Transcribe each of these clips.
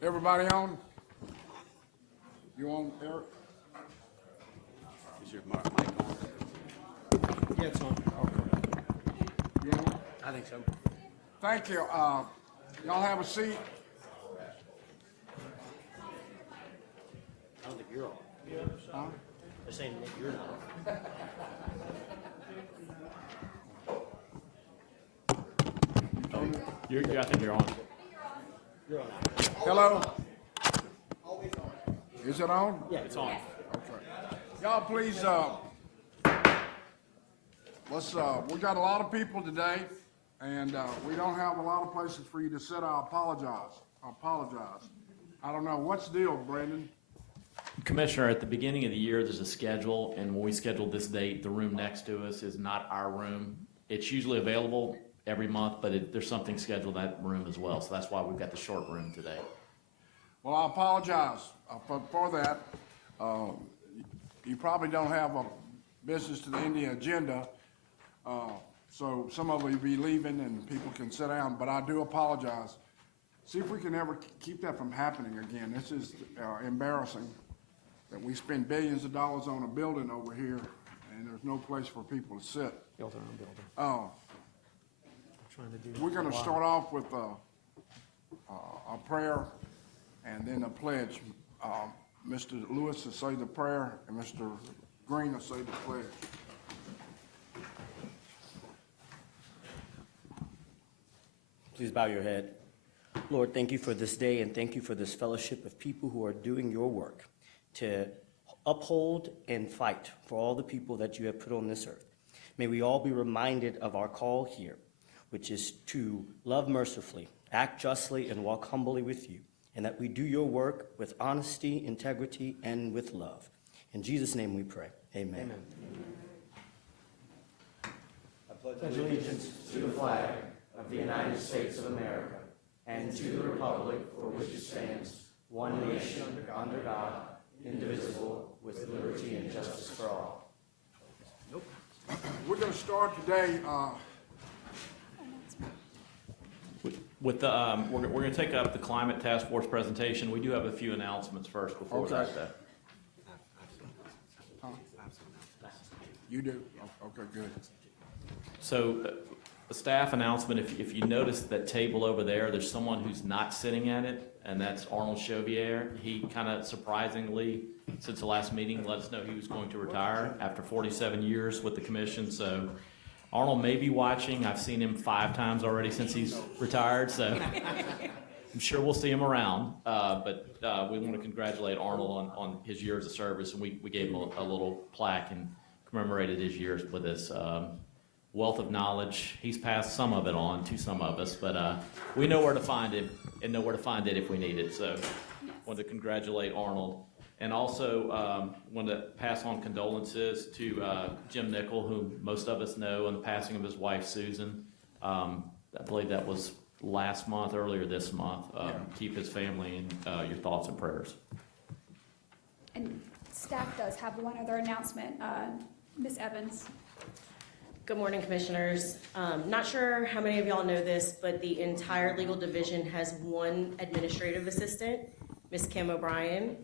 Everybody on? You on, Eric? Is your mic on? Yeah, it's on. Okay. You on? I think so. Thank you. Y'all have a seat. I don't think you're on. Huh? They're saying that you're not. I think you're on. You're on. Hello? Is it on? Yeah, it's on. Okay. Y'all please, we got a lot of people today, and we don't have a lot of places for you to sit. I apologize. I don't know. What's the deal, Brandon? Commissioner, at the beginning of the year, there's a schedule, and when we scheduled this date, the room next to us is not our room. It's usually available every month, but there's something scheduled in that room as well, so that's why we've got the short room today. Well, I apologize for that. You probably don't have a business to the end of the agenda, so some of you will be leaving and people can sit down, but I do apologize. See if we can ever keep that from happening again. This is embarrassing that we spend billions of dollars on a building over here and there's no place for people to sit. Build our own building. Trying to do We're going to start off with a prayer and then a pledge. Mr. Lewis will say the prayer, and Mr. Green will say the pledge. Please bow your head. Lord, thank you for this day, and thank you for this fellowship of people who are doing your work to uphold and fight for all the people that you have put on this earth. May we all be reminded of our call here, which is to love mercifully, act justly, and walk humbly with you, and that we do your work with honesty, integrity, and with love. In Jesus' name we pray. Amen. Amen. I pledge allegiance to the flag of the United States of America and to the republic for which it stands, one nation, under God, indivisible, with liberty and justice for all. We're going to start today. With the, we're going to take up the climate task force presentation. We do have a few announcements first before Okay. that. Huh? You do? Okay, good. So, a staff announcement, if you notice that table over there, there's someone who's not sitting at it, and that's Arnold Chevier. He kind of surprisingly, since the last meeting, let us know he was going to retire after 47 years with the commission. So Arnold may be watching. I've seen him 5 times already since he's retired, so I'm sure we'll see him around. But we want to congratulate Arnold on his years of service, and we gave him a little plaque and commemorated his years with us. Wealth of knowledge. He's passed some of it on to some of us, but we know where to find him and know where to find it if we need it. So wanted to congratulate Arnold. And also want to pass on condolences to Jim Nickel, who most of us know, and the passing of his wife, Susan. I believe that was last month, earlier this month. Keep his family in your thoughts and prayers. And staff does have one other announcement. Ms. Evans. Good morning, commissioners. Not sure how many of y'all know this, but the entire legal division has one administrative assistant, Ms. Kim O'Brien.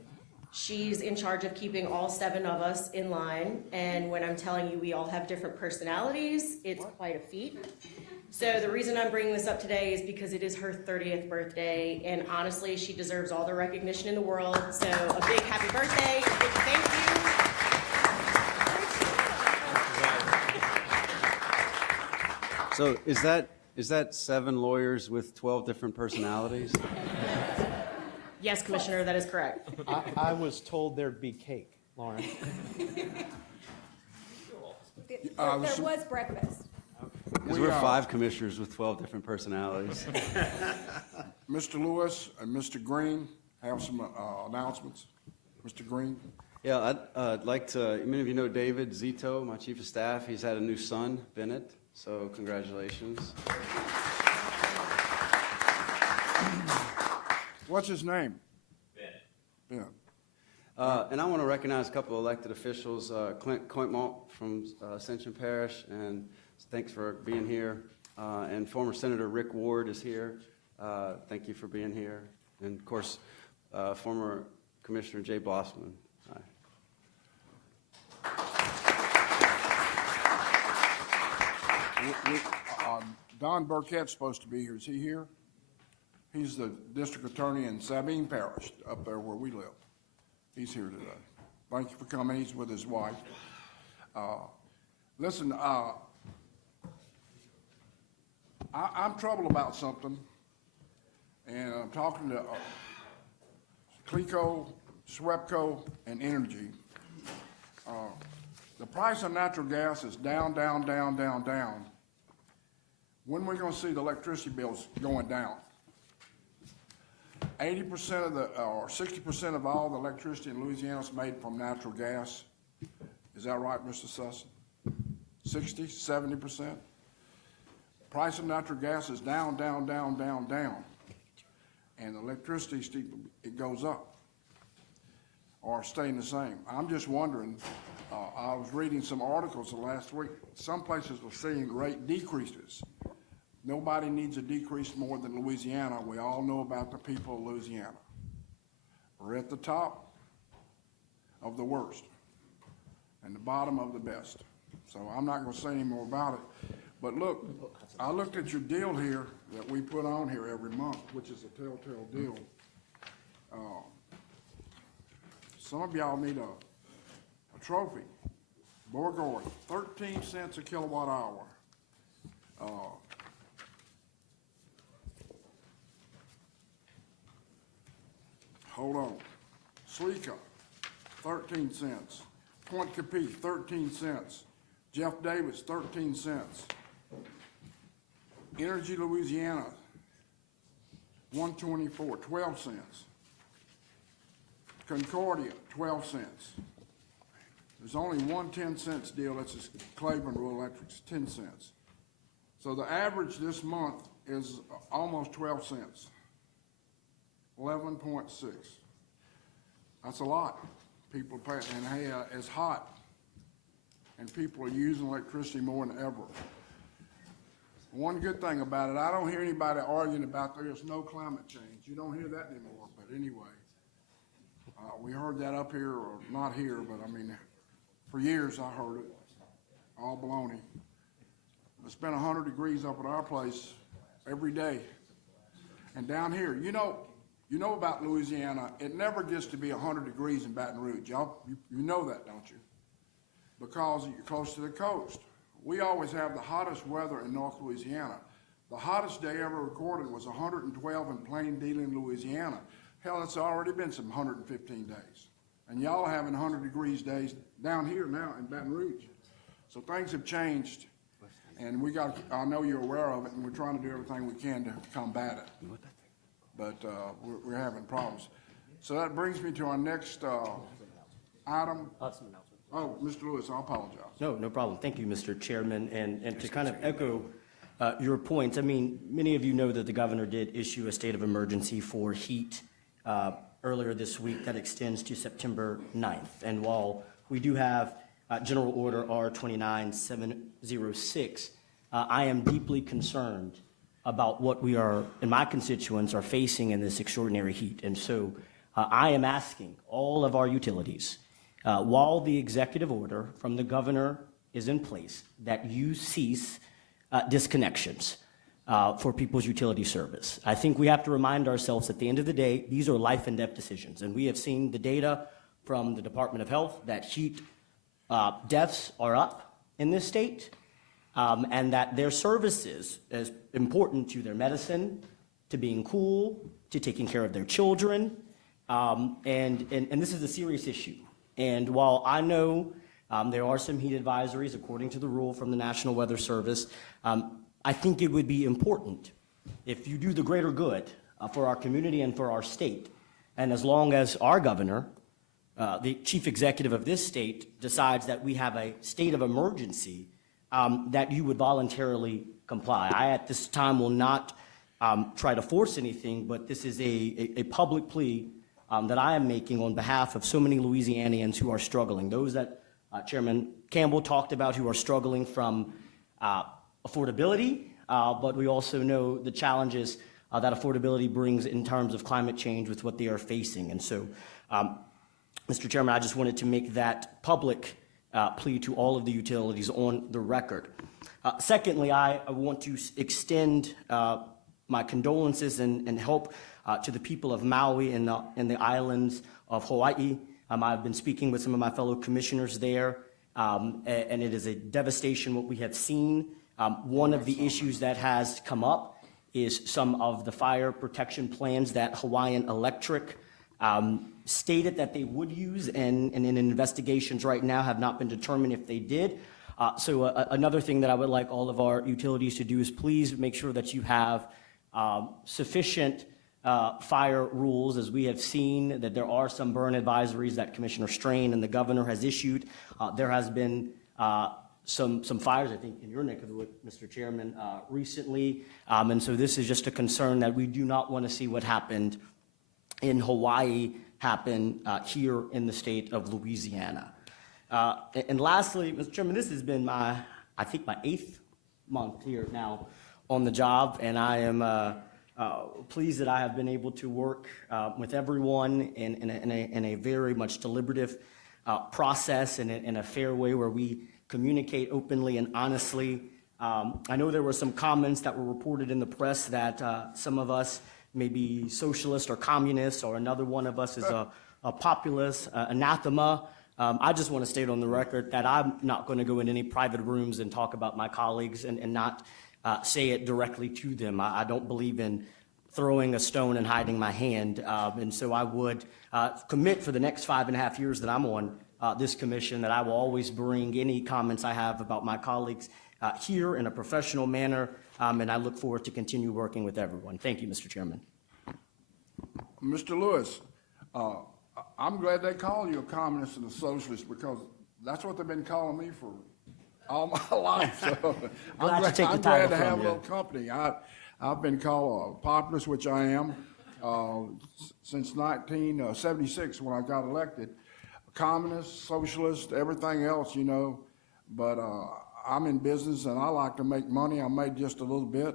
She's in charge of keeping all 7 of us in line, and when I'm telling you we all have different personalities, it's quite a feat. So the reason I'm bringing this up today is because it is her 30th birthday, and honestly, she deserves all the recognition in the world. So a big happy birthday, a big thank you. So is that 7 lawyers with 12 different personalities? Yes, Commissioner, that is correct. I was told there'd be cake, Lauren. There was breakfast. Because we're 5 commissioners with 12 different personalities. Mr. Lewis and Mr. Green have some announcements. Mr. Green? Yeah, I'd like to, many of you know David Zito, my chief of staff. He's had a new son, Bennett, so congratulations. What's his name? Ben. And I want to recognize a couple of elected officials, Clint Cointmont from Ascension Parish, and thanks for being here. And former Senator Rick Ward is here. Thank you for being here. And of course, former Commissioner Jay Blossman. Hi. Don Burkett's supposed to be here. Is he here? He's the district attorney in Sabine Parish, up there where we live. He's here today. Thank you for coming. He's with his wife. Listen, I'm troubled about something, and I'm talking to Cleco, Swepco, and Entergy. The price of natural gas is down, down, down, down, down. When are we going to see the electricity bills going down? 80% of or 60% of all the electricity in Louisiana is made from natural gas. Is that right, Mr. Sussin? 60, 70%? Price of natural gas is down, down, down, down, down. And electricity, it goes up or staying the same. I'm just wondering, I was reading some articles last week. Some places are seeing rate decreases. Nobody needs a decrease more than Louisiana. We all know about the people of Louisiana. We're at the top of the worst and the bottom of the best. So I'm not going to say any more about it. But look, I looked at your deal here that we put on here every month, which is a telltale deal. some of y'all need a trophy. Borgore, 13 cents a kilowatt hour. Hold on. Cleco, 13 cents. Point Capee, 13 cents. Jeff Davis, 13 cents. Energy Louisiana, 124, 12 cents. Concordia, 12 cents. There's only one 10-cent deal, that's just Claiborne Rural Electric's 10 cents. So the average this month is almost 12 cents. 11.6. That's a lot. People pay, and hey, it's hot, and people are using electricity more than ever. One good thing about it, I don't hear anybody arguing about there's no climate change. You don't hear that anymore, but anyway. We heard that up here, or not here, but I mean, for years I heard it. All baloney. It's been 100 degrees up at our place every day. And down here, you know about Louisiana, it never gets to be 100 degrees in Baton Rouge. Y'all, you know that, don't you? Because you're close to the coast. We always have the hottest weather in North Louisiana. The hottest day ever recorded was 112 in Plain Dealing, Louisiana. Hell, it's already been some 115 days. And y'all are having 100 degrees days down here now in Baton Rouge. So things have changed, and I know you're aware of it, and we're trying to do everything we can to combat it. But we're having problems. So that brings me to our next item. Oh, Mr. Lewis, I apologize. No problem. Thank you, Mr. Chairman. And to kind of echo your points, I mean, many of you know that the governor did issue a state of emergency for heat earlier this week that extends to September 9th. And while we do have General Order R29706, I am deeply concerned about what we are, and my constituents are facing in this extraordinary heat. And so I am asking all of our utilities, while the executive order from the governor is in place, that you cease disconnections for people's utility service. I think we have to remind ourselves at the end of the day, these are life and death decisions. And we have seen the data from the Department of Health that heat deaths are up in this state, and that their services is important to their medicine, to being cool, to taking care of their children, and this is a serious issue. And while I know there are some heat advisories according to the rule from the National Weather Service, I think it would be important if you do the greater good for our community and for our state, and as long as our governor, the chief executive of this state, decides that we have a state of emergency, that you would voluntarily comply. I, at this time, will not try to force anything, but this is a public plea that I am making on behalf of so many Louisianians who are struggling. Those that Chairman Campbell talked about who are struggling from affordability, but we also know the challenges that affordability brings in terms of climate change with what they are facing. And so, Mr. Chairman, I just wanted to make that public plea to all of the utilities on the record. Secondly, I want to extend my condolences and help to the people of Maui and the islands of Hawaii. I've been speaking with some of my fellow commissioners there, and it is a devastation what we have seen. One of the issues that has come up is some of the fire protection plans that Hawaiian Electric stated that they would use, and in investigations right now have not been determined if they did. So another thing that I would like all of our utilities to do is please make sure that you have sufficient fire rules, as we have seen that there are some burn advisories that Commissioner Strain and the governor has issued. There has been some fires, I think, in your neck of the wood, Mr. Chairman, recently. And so this is just a concern that we do not want to see what happened in Hawaii happen here in the state of Louisiana. And lastly, Mr. Chairman, this has been I think my 8th month here now on the job, and I am pleased that I have been able to work with everyone in a very much deliberative process and in a fair way where we communicate openly and honestly. I know there were some comments that were reported in the press that some of us may be socialist or communist, or another one of us is a populace, anathema. I just want to state on the record that I'm not going to go in any private rooms and talk about my colleagues and not say it directly to them. I don't believe in throwing a stone and hiding my hand. And so I would commit for the next 5.5 years that I'm on this commission that I will always bring any comments I have about my colleagues here in a professional manner. And I look forward to continue working with everyone. Thank you, Mr. Chairman. Mr. Lewis, I'm glad they call you a communist and a socialist because that's what they've been calling me for all my life. So I'm Glad to take the I'm title glad to from have a you. little company. I've been called a populist, which I am, since 1976 when I got elected. Communist, socialist, everything else, you know. But I'm in business and I like to make money. I made just a little bit,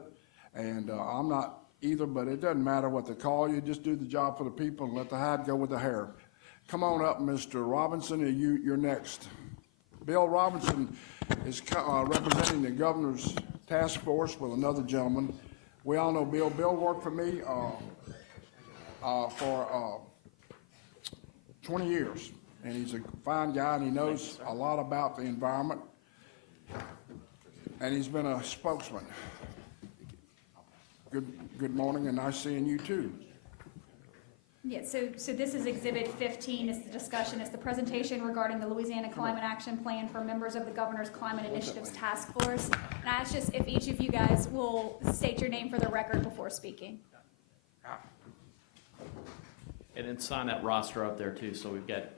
and I'm not either, but it doesn't matter what they call you. Just do the job for the people and let the hide go with the hair. Come on up, Mr. Robinson, and you're next. Bill Robinson is representing the governor's task force with another gentleman. We all know Bill. Bill worked for me for 20 years, and he's a fine guy, and he knows a lot about the environment, and he's been a spokesman. Good morning, and nice seeing you too. Yeah, so this is Exhibit 15, is the discussion, is the presentation regarding the Louisiana Climate Action Plan for members of the Governor's Climate Initiatives Task Force. And I ask just if each of you guys will state your name for the record before speaking. And then sign that roster up there too, so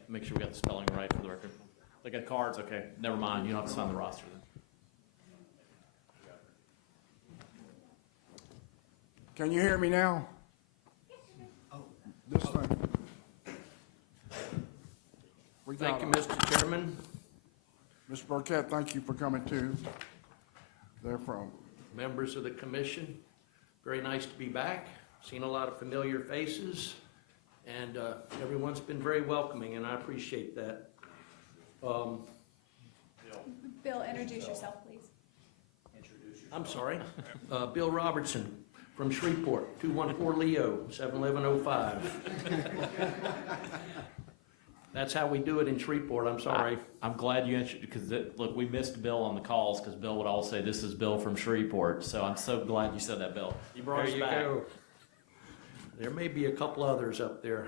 make sure we got the spelling right for the record. They got cards, okay, never mind, you don't have to sign the roster then. Can you hear me now? This thing. We got Thank you, Mr. Chairman, Ms. Burkett, thank you for coming too. They're from. members of the commission. Very nice to be back. Seen a lot of familiar faces, and everyone's been very welcoming, and I appreciate that. Bill, introduce yourself, please. I'm sorry. Bill Robertson from Shreveport, 214 Leo, 71105. That's how we do it in Shreveport, I'm sorry. I'm glad you answered, because look, we missed Bill on the calls, because Bill would always say, this is Bill from Shreveport, so I'm so glad you said that, Bill. You brought us There you back. go. There may be a couple others up there.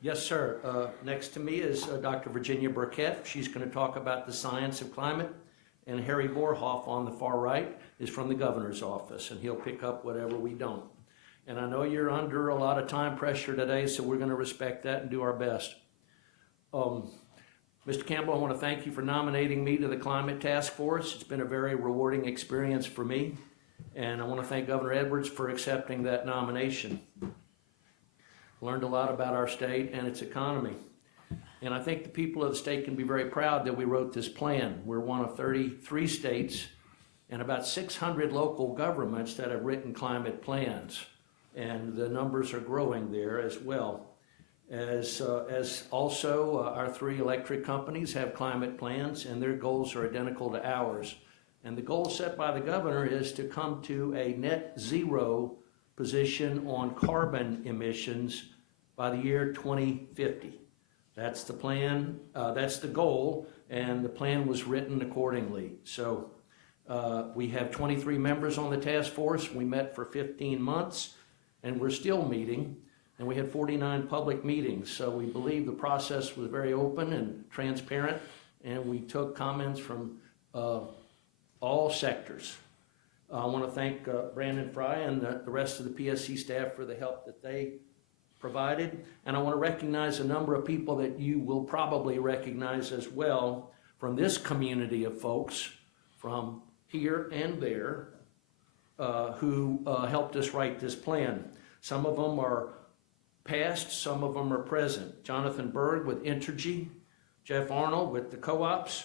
Yes, sir. Next to me is Dr. Virginia Burkett. She's going to talk about the science of climate. And Harry Borhoff on the far right is from the governor's office, and he'll pick up whatever we don't. And I know you're under a lot of time pressure today, so we're going to respect that and do our best. Mr. Campbell, I want to thank you for nominating me to the Climate Task Force. It's been a very rewarding experience for me, and I want to thank Governor Edwards for accepting that nomination. Learned a lot about our state and its economy. And I think the people of the state can be very proud that we wrote this plan. We're one of 33 states and about 600 local governments that have written climate plans. And the numbers are growing there as well. As also our 3 electric companies have climate plans, and their goals are identical to ours. And the goal set by the governor is to come to a net zero position on carbon emissions by the year 2050. That's the plan, that's the goal, and the plan was written accordingly. So we have 23 members on the task force. We met for 15 months, and we're still meeting, and we had 49 public meetings. So we believe the process was very open and transparent, and we took comments from all sectors. I want to thank Brandon Fry and the rest of the PSC staff for the help that they provided. And I want to recognize a number of people that you will probably recognize as well from this community of folks from here and there who helped us write this plan. Some of them are past, some of them are present. Jonathan Berg with Entergy, Jeff Arnold with the co-ops,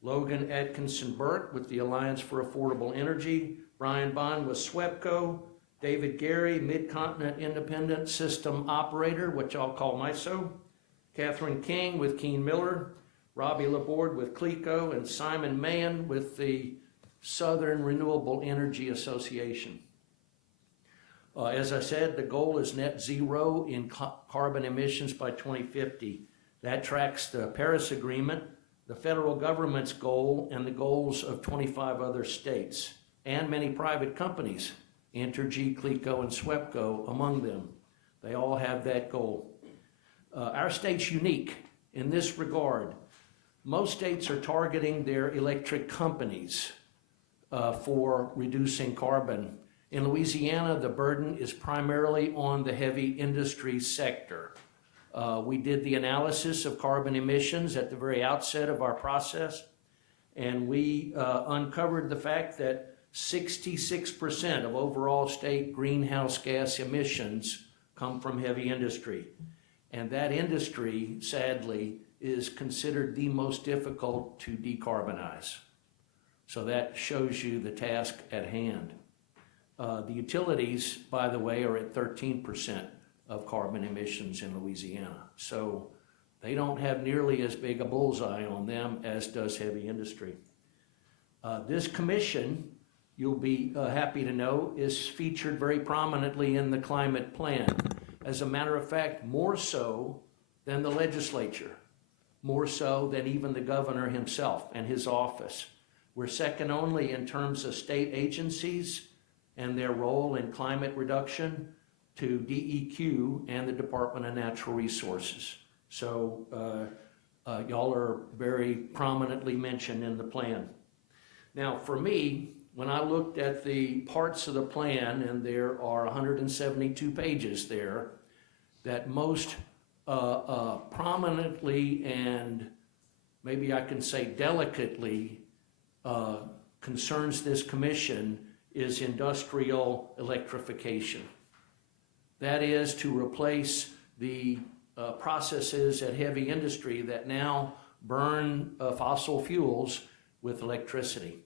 Logan Atkinson Burke with the Alliance for Affordable Energy, Brian Bond with Swepco, David Gary, Mid-Continent Independent System Operator, which I'll call MISO, Catherine King with Keen Miller, Robbie Laborde with Cleco, and Simon Mann with the Southern Renewable Energy Association. As I said, the goal is net zero in carbon emissions by 2050. That tracks the Paris Agreement, the federal government's goal, and the goals of 25 other states, and many private companies, Entergy, Cleco, and Swepco among them. They all have that goal. Our state's unique in this regard. Most states are targeting their electric companies for reducing carbon. In Louisiana, the burden is primarily on the heavy industry sector. We did the analysis of carbon emissions at the very outset of our process, and we uncovered the fact that 66% of overall state greenhouse gas emissions come from heavy industry. And that industry, sadly, is considered the most difficult to decarbonize. So that shows you the task at hand. The utilities, by the way, are at 13% of carbon emissions in Louisiana. So they don't have nearly as big a bullseye on them as does heavy industry. This commission, you'll be happy to know, is featured very prominently in the climate plan. As a matter of fact, more so than the legislature, more so than even the governor himself and his office. We're second only in terms of state agencies and their role in climate reduction to DEQ and the Department of Natural Resources. So y'all are very prominently mentioned in the plan. Now, for me, when I looked at the parts of the plan, and there are 172 pages there, that most prominently and maybe I can say delicately concerns this commission is industrial electrification. That is to replace the processes at heavy industry that now burn fossil fuels with electricity.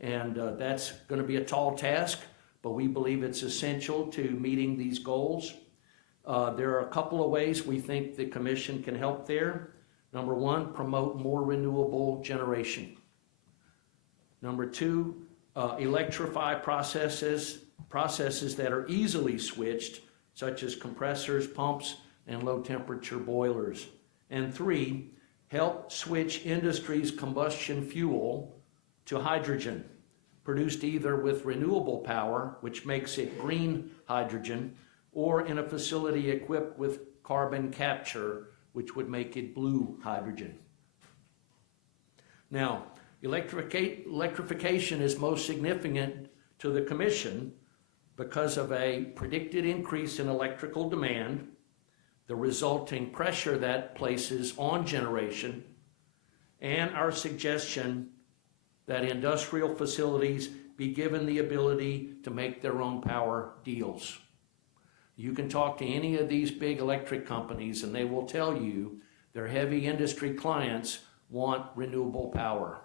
And that's going to be a tall task, but we believe it's essential to meeting these goals. There are a couple of ways we think the commission can help there. Number one, promote more renewable generation. Number two, electrify processes that are easily switched, such as compressors, pumps, and low temperature boilers. And three, help switch industry's combustion fuel to hydrogen, produced either with renewable power, which makes it green hydrogen, or in a facility equipped with carbon capture, which would make it blue hydrogen. Now, electrification is most significant to the commission because of a predicted increase in electrical demand, the resulting pressure that places on generation, and our suggestion that industrial facilities be given the ability to make their own power deals. You can talk to any of these big electric companies and they will tell you their heavy industry clients want renewable power.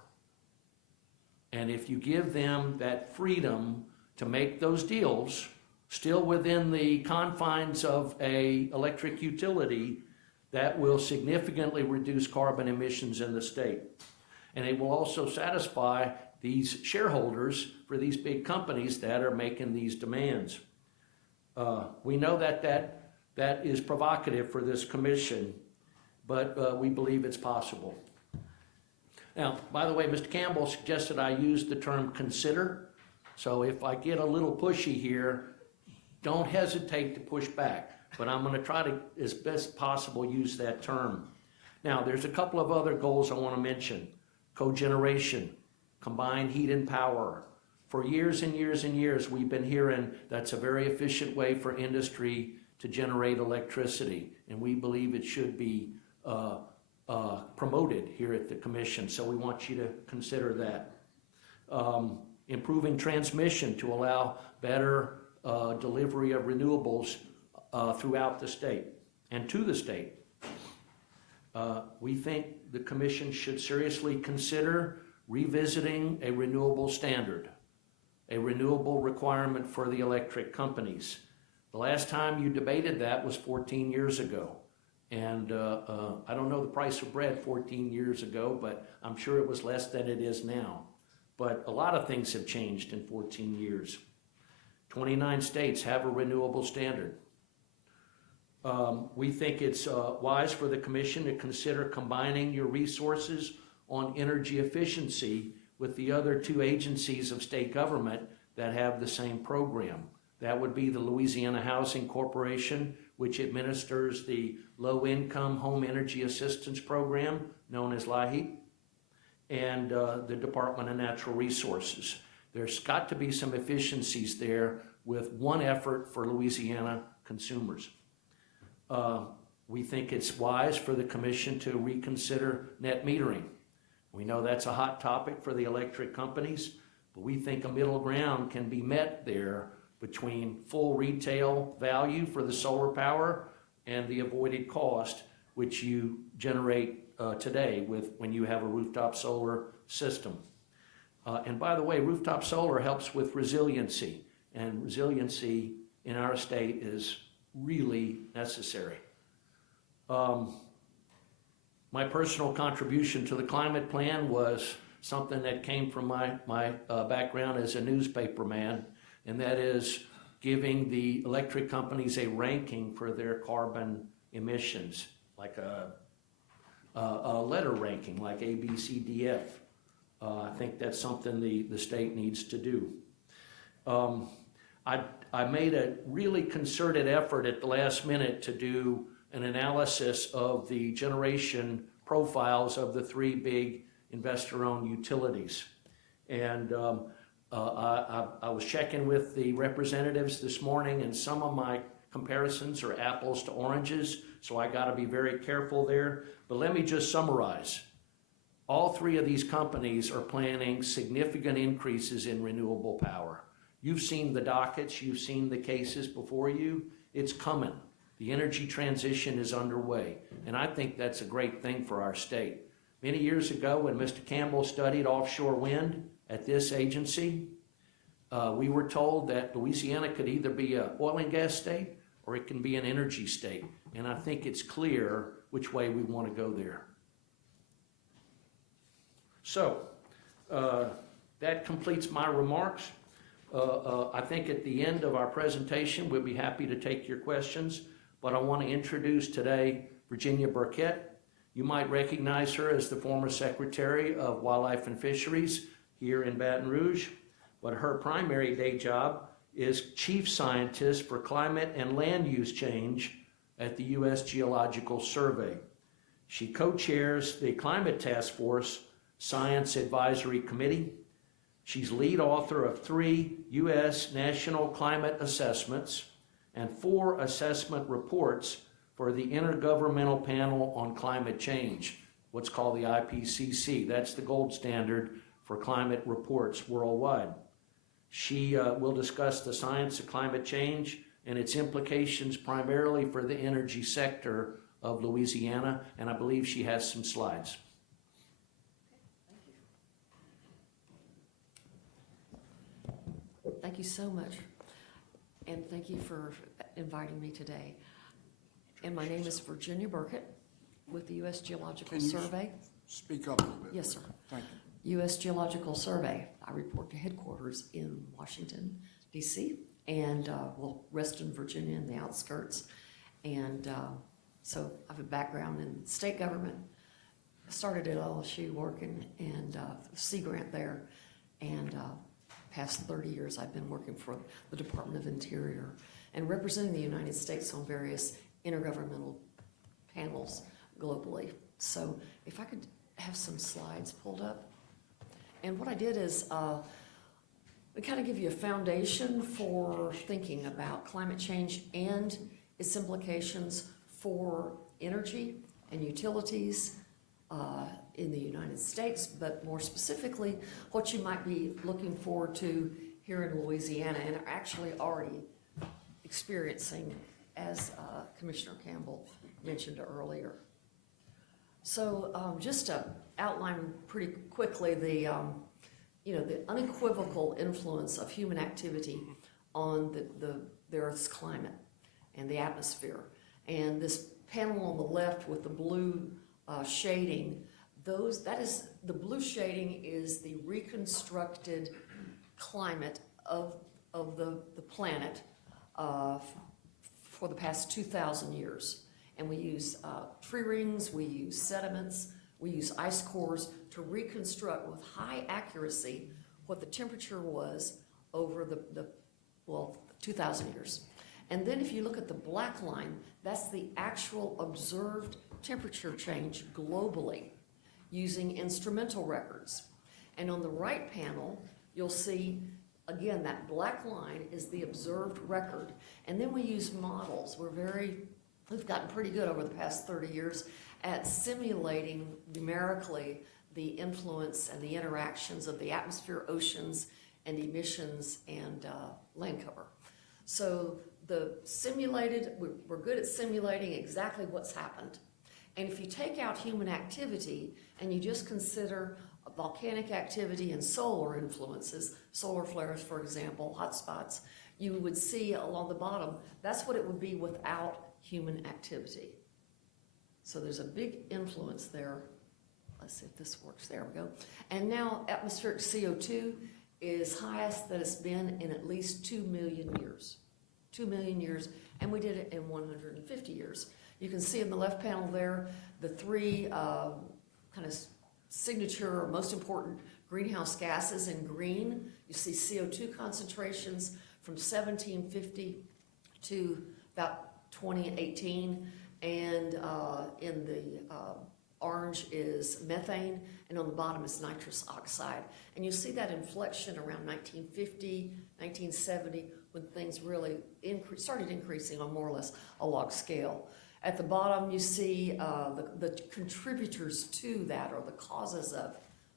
And if you give them that freedom to make those deals, still within the confines of an electric utility, that will significantly reduce carbon emissions in the state. And it will also satisfy these shareholders for these big companies that are making these demands. We know that is provocative for this commission, but we believe it's possible. Now, by the way, Mr. Campbell suggested I use the term consider. So if I get a little pushy here, don't hesitate to push back. But I'm going to try to, as best possible, use that term. Now, there's a couple of other goals I want to mention. Cogeneration, combined heat and power. For years and years and years, we've been hearing that's a very efficient way for industry to generate electricity. And we believe it should be promoted here at the commission, so we want you to consider that. Improving transmission to allow better delivery of renewables throughout the state and to the state. We think the commission should seriously consider revisiting a renewable standard, a renewable requirement for the electric companies. The last time you debated that was 14 years ago. And I don't know the price of bread 14 years ago, but I'm sure it was less than it is now. But a lot of things have changed in 14 years. 29 states have a renewable standard. We think it's wise for the commission to consider combining your resources on energy efficiency with the other two agencies of state government that have the same program. That would be the Louisiana Housing Corporation, which administers the Low-Income Home Energy Assistance Program, known as LIHEAP, and the Department of Natural Resources. There's got to be some efficiencies there with one effort for Louisiana consumers. We think it's wise for the commission to reconsider net metering. We know that's a hot topic for the electric companies, but we think a middle ground can be met there between full retail value for the solar power and the avoided cost which you generate today when you have a rooftop solar system. And by the way, rooftop solar helps with resiliency, and resiliency in our state is really necessary. My personal contribution to the climate plan was something that came from my background as a newspaper man, and that is giving the electric companies a ranking for their carbon emissions, like a letter ranking, like A, B, C, D, F. I think that's something the state needs to do. I made a really concerted effort at the last minute to do an analysis of the generation profiles of the three big investor-owned utilities. And I was checking with the representatives this morning, and some of my comparisons are apples to oranges, so I got to be very careful there. But let me just summarize. All three of these companies are planning significant increases in renewable power. You've seen the dockets, you've seen the cases before you. It's coming. The energy transition is underway, and I think that's a great thing for our state. Many years ago, when Mr. Campbell studied offshore wind at this agency, we were told that Louisiana could either be an oil and gas state or it can be an energy state, and I think it's clear which way we want to go there. So, that completes my remarks. I think at the end of our presentation, we'll be happy to take your questions, but I want to introduce today Virginia Burkett. You might recognize her as the former Secretary of Wildlife and Fisheries here in Baton Rouge, but her primary day job is Chief Scientist for Climate and Land Use Change at the U.S. Geological Survey. She co-chairs the Climate Task Force Science Advisory Committee. She's lead author of 3 U.S. National Climate Assessments and 4 assessment reports for the Intergovernmental Panel on Climate Change, what's called the IPCC. That's the gold standard for climate reports worldwide. She will discuss the science of climate change and its implications primarily for the energy sector of Louisiana, and I believe she has some slides. Thank you so much, and thank you for inviting me today. And my name is Virginia Burkett with the U.S. Geological Survey. Speak up a little bit. Yes, sir. Thank you. U.S. Geological Survey. I report to headquarters in Washington, D.C., and Reston, Virginia, in the outskirts. And so I have a background in state government. I started at LSU working and Sea Grant there, and past 30 years I've been working for the Department of Interior and representing the United States on various intergovernmental panels globally. So if I could have some slides pulled up. And what I did is we kind of give you a foundation for thinking about climate change and its implications for energy and utilities in the United States, but more specifically, what you might be looking forward to here in Louisiana and are actually already experiencing, as Commissioner Campbell mentioned earlier. So just to outline pretty quickly the unequivocal influence of human activity on the Earth's climate and the atmosphere. And this panel on the left with the blue shading, the blue shading is the reconstructed climate of of the planet for the past 2,000 years. And we use tree rings, we use sediments, we use ice cores to reconstruct with high accuracy what the temperature was over the 2,000 years. And then if you look at the black line, that's the actual observed temperature change globally using instrumental records. And on the right panel, you'll see, again, that black line is the observed record. And then we use models. We've gotten pretty good over the past 30 years at simulating numerically the influence and the interactions of the atmosphere, oceans, and emissions and land cover. So we're good at simulating exactly what's happened. And if you take out human activity and you just consider volcanic activity and solar influences, solar flares, for example, hotspots, you would see along the bottom, that's what it would be without human activity. So there's a big influence there. Let's see if this works. There we go. And now atmospheric CO2 is highest that it's been in at least 2 million years. 2 million years, and we did it in 150 years. You can see in the left panel there the three kind of signature or most important greenhouse gases in green. You see CO2 concentrations from 1750 to about 2018, and in the orange is methane, and on the bottom is nitrous oxide. And you see that inflection around 1950, 1970, when things really started increasing on more or less a log scale. At the bottom, you see the contributors to that, or the causes of,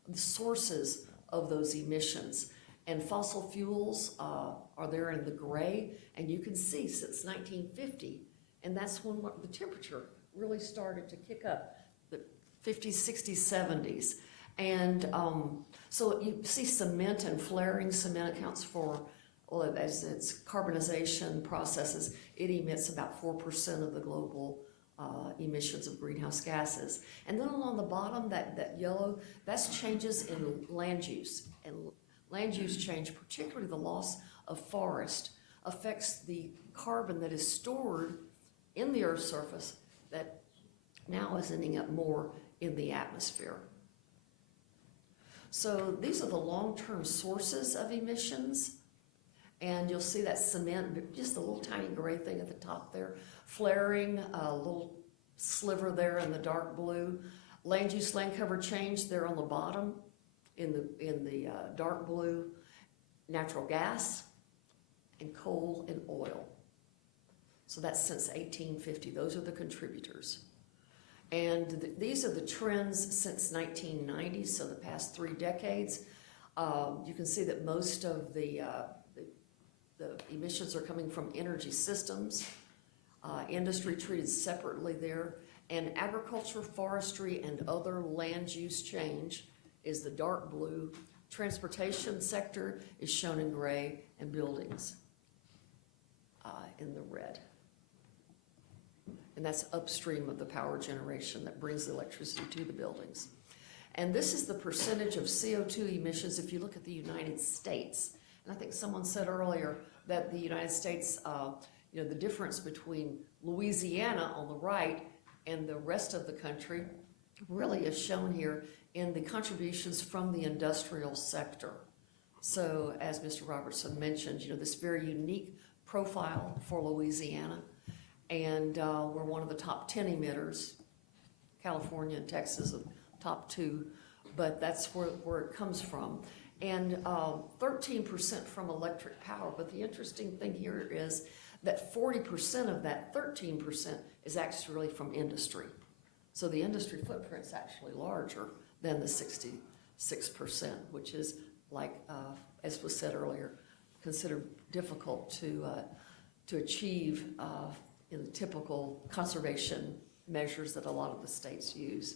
the sources of those emissions. And fossil fuels are there in the gray, and you can see since 1950, and that's when the temperature really started to kick up, the 50s, 60s, 70s. And so you see cement and flaring. Cement accounts for, well, as its carbonization processes, it emits about 4% of the global emissions of greenhouse gases. And then along the bottom, that yellow, that's changes in land use. And land use change, particularly the loss of forest, affects the carbon that is stored in the Earth's surface that now is ending up more in the atmosphere. So these are the long-term sources of emissions. And you'll see that cement, just a little tiny gray thing at the top there. Flaring, a little sliver there in the dark blue. Land use, land cover change there on the bottom in the dark blue. Natural gas and coal and oil. So that's since 1850. Those are the contributors. And these are the trends since 1990, so the past 3 decades. You can see that most of the emissions are coming from energy systems, industry treated separately there, and agriculture, forestry, and other land use change is the dark blue. Transportation sector is shown in gray, and buildings in the red. And that's upstream of the power generation that brings the electricity to the buildings. And this is the percentage of CO2 emissions if you look at the United States. And I think someone said earlier that the United States, the difference between Louisiana on the right and the rest of the country really is shown here in the contributions from the industrial sector. So as Mr. Robertson mentioned, this very unique profile for Louisiana. And we're one of the top 10 emitters. California and Texas are top 2, but that's where it comes from. And 13% from electric power. But the interesting thing here is that 40% of that 13% is actually from industry. So the industry footprint's actually larger than the 66%, which is, like, as was said earlier, considered difficult to achieve in the typical conservation measures that a lot of the states use.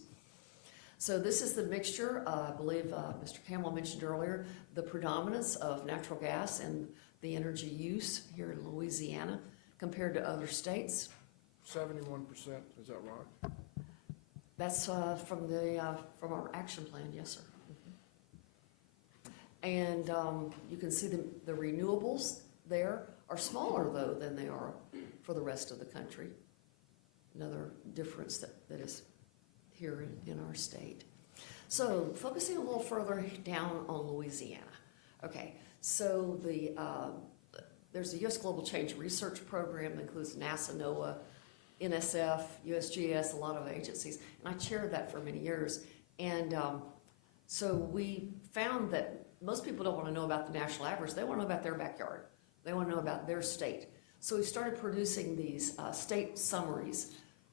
So this is the mixture, I believe Mr. Campbell mentioned earlier, the predominance of natural gas and the energy use here in Louisiana compared to other states. 71%, is that right? That's from our action plan, yes, sir. And you can see the renewables there are smaller, though, than they are for the rest of the country. Another difference that is here in our state. So focusing a little further down on Louisiana. Okay, so there's a U.S. Global Change Research Program that includes NASA, NOAA, NSF, USGS, a lot of agencies, and I chaired that for many years. And so we found that most people don't want to know about the national average. They want to know about their backyard. They want to know about their state. So we started producing these state summaries.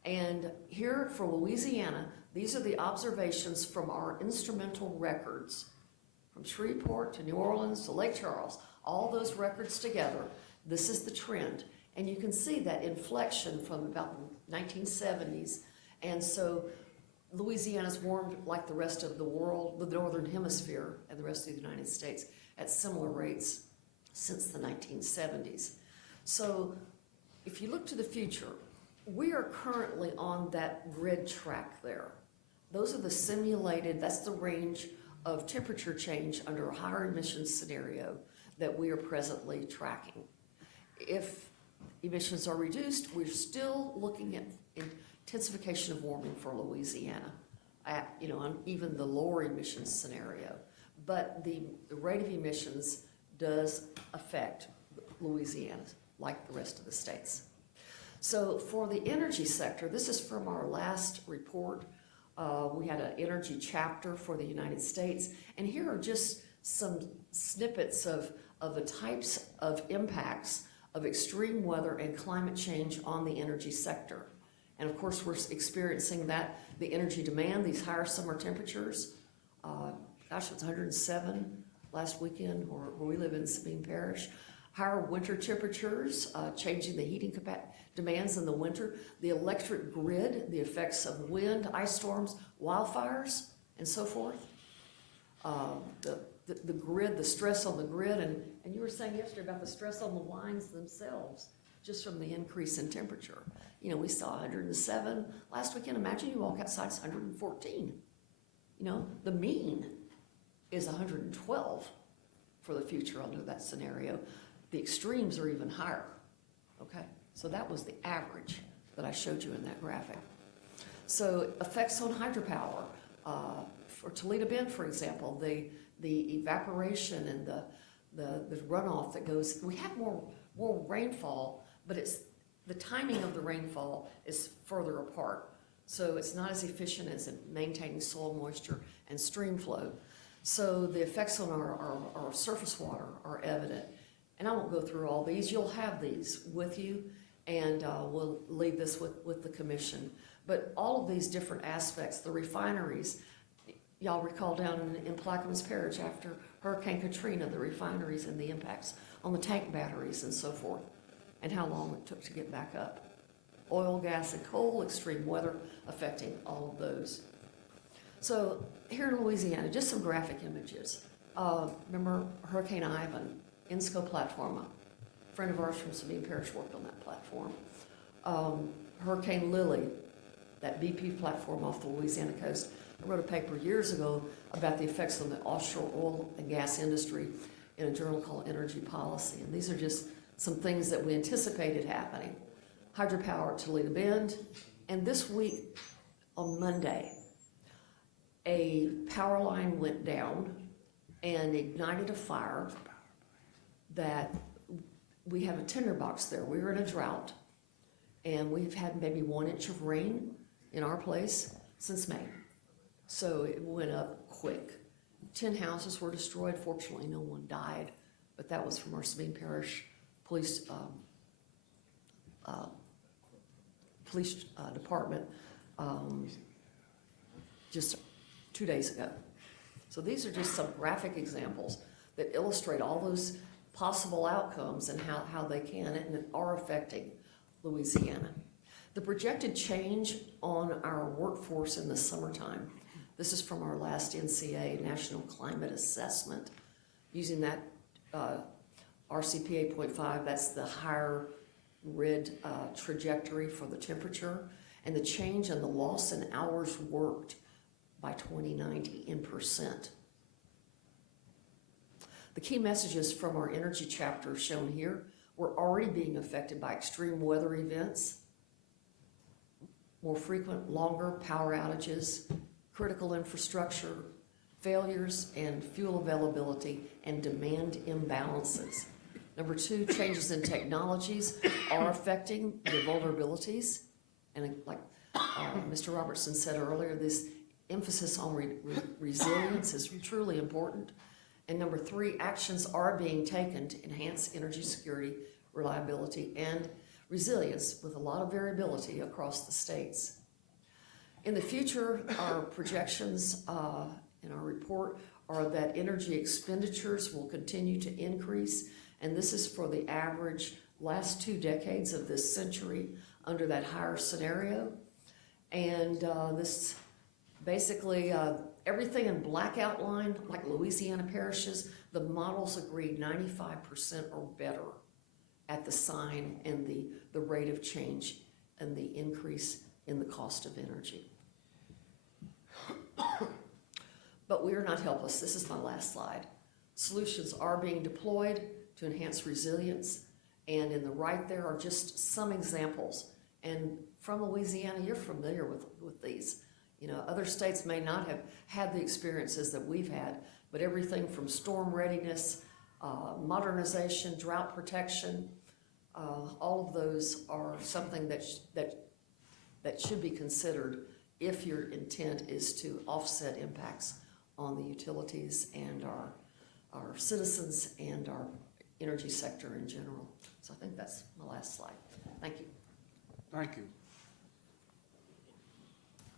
And here for Louisiana, these are the observations from our instrumental records, from Shreveport to New Orleans to Lake Charles, all those records together. This is the trend. And you can see that inflection from about the 1970s. And so Louisiana's warmed like the rest of the world, the Northern Hemisphere and the rest of the United States at similar rates since the 1970s. So if you look to the future, we are currently on that grid track there. Those are the simulated, that's the range of temperature change under a higher emissions scenario that we are presently tracking. If emissions are reduced, we're still looking at intensification of warming for Louisiana, on even the lower emissions scenario. But the rate of emissions does affect Louisiana like the rest of the states. So for the energy sector, this is from our last report. We had an energy chapter for the United States, and here are just some snippets of the types of impacts of extreme weather and climate change on the energy sector. And of course, we're experiencing that, the energy demand, these higher summer temperatures. It was 107 last weekend where we live in Sabine Parish. Higher winter temperatures, changing the heating demands in the winter. The electric grid, the effects of wind, ice storms, wildfires, and so forth. The grid, the stress on the grid, and you were saying yesterday about the stress on the lines themselves, just from the increase in temperature. We saw 107 last weekend. Imagine you walk outside, it's 114. The mean is 112 for the future under that scenario. The extremes are even higher, okay? So that was the average that I showed you in that graphic. So effects on hydropower. For Toledo Bend, for example, the evaporation and the runoff that goes, we have more rainfall, but the timing of the rainfall is further apart. So it's not as efficient as in maintaining soil moisture and stream flow. So the effects on our surface water are evident. And I won't go through all these. You'll have these with you, and we'll leave this with the commission. But all of these different aspects, the refineries, y'all recall down in Plaquemines Parish after Hurricane Katrina, the refineries and the impacts on the tank batteries and so forth, and how long it took to get back up. Oil, gas, and coal, extreme weather affecting all of those. So here in Louisiana, just some graphic images. Remember Hurricane Ivan, INSCO platform. A friend of ours from Sabine Parish worked on that platform. Hurricane Lily, that BP platform off the Louisiana coast. I wrote a paper years ago about the effects on the offshore oil and gas industry in a journal called Energy Policy. And these are just some things that we anticipated happening. Hydropower at Toledo Bend. And this week, on Monday, a power line went down and ignited a fire that we have a tinderbox there. We were in a drought, and we've had maybe 1 inch of rain in our place since May. So it went up quick. 10 houses were destroyed. Fortunately, no one died, but that was from our Sabine Parish Police Department just 2 days ago. So these are just some graphic examples that illustrate all those possible outcomes and how they can and are affecting Louisiana. The projected change on our workforce in the summertime. This is from our last NCA, National Climate Assessment. Using that RCP 8.5, that's the higher red trajectory for the temperature, and the change in the loss in hours worked by 2090 in percent. The key messages from our energy chapter shown here, we're already being affected by extreme weather events, more frequent, longer power outages, critical infrastructure failures, and fuel availability and demand imbalances. Number two, changes in technologies are affecting the vulnerabilities. And like Mr. Robertson said earlier, this emphasis on resilience is truly important. And number three, actions are being taken to enhance energy security, reliability, and resilience with a lot of variability across the states. In the future, our projections in our report are that energy expenditures will continue to increase, and this is for the average last 2 decades of this century under that higher scenario. And this basically, everything in black outline, like Louisiana parishes, the models agreed 95% or better at the sign and the rate of change and the increase in the cost of energy. But we are not helpless. This is my last slide. Solutions are being deployed to enhance resilience, and in the right there are just some examples. And from Louisiana, you're familiar with these. You know, other states may not have had the experiences that we've had, but everything from storm readiness, modernization, drought protection, all of those are something that should be considered if your intent is to offset impacts on the utilities and our citizens and our energy sector in general. So I think that's my last slide. Thank you. Thank you.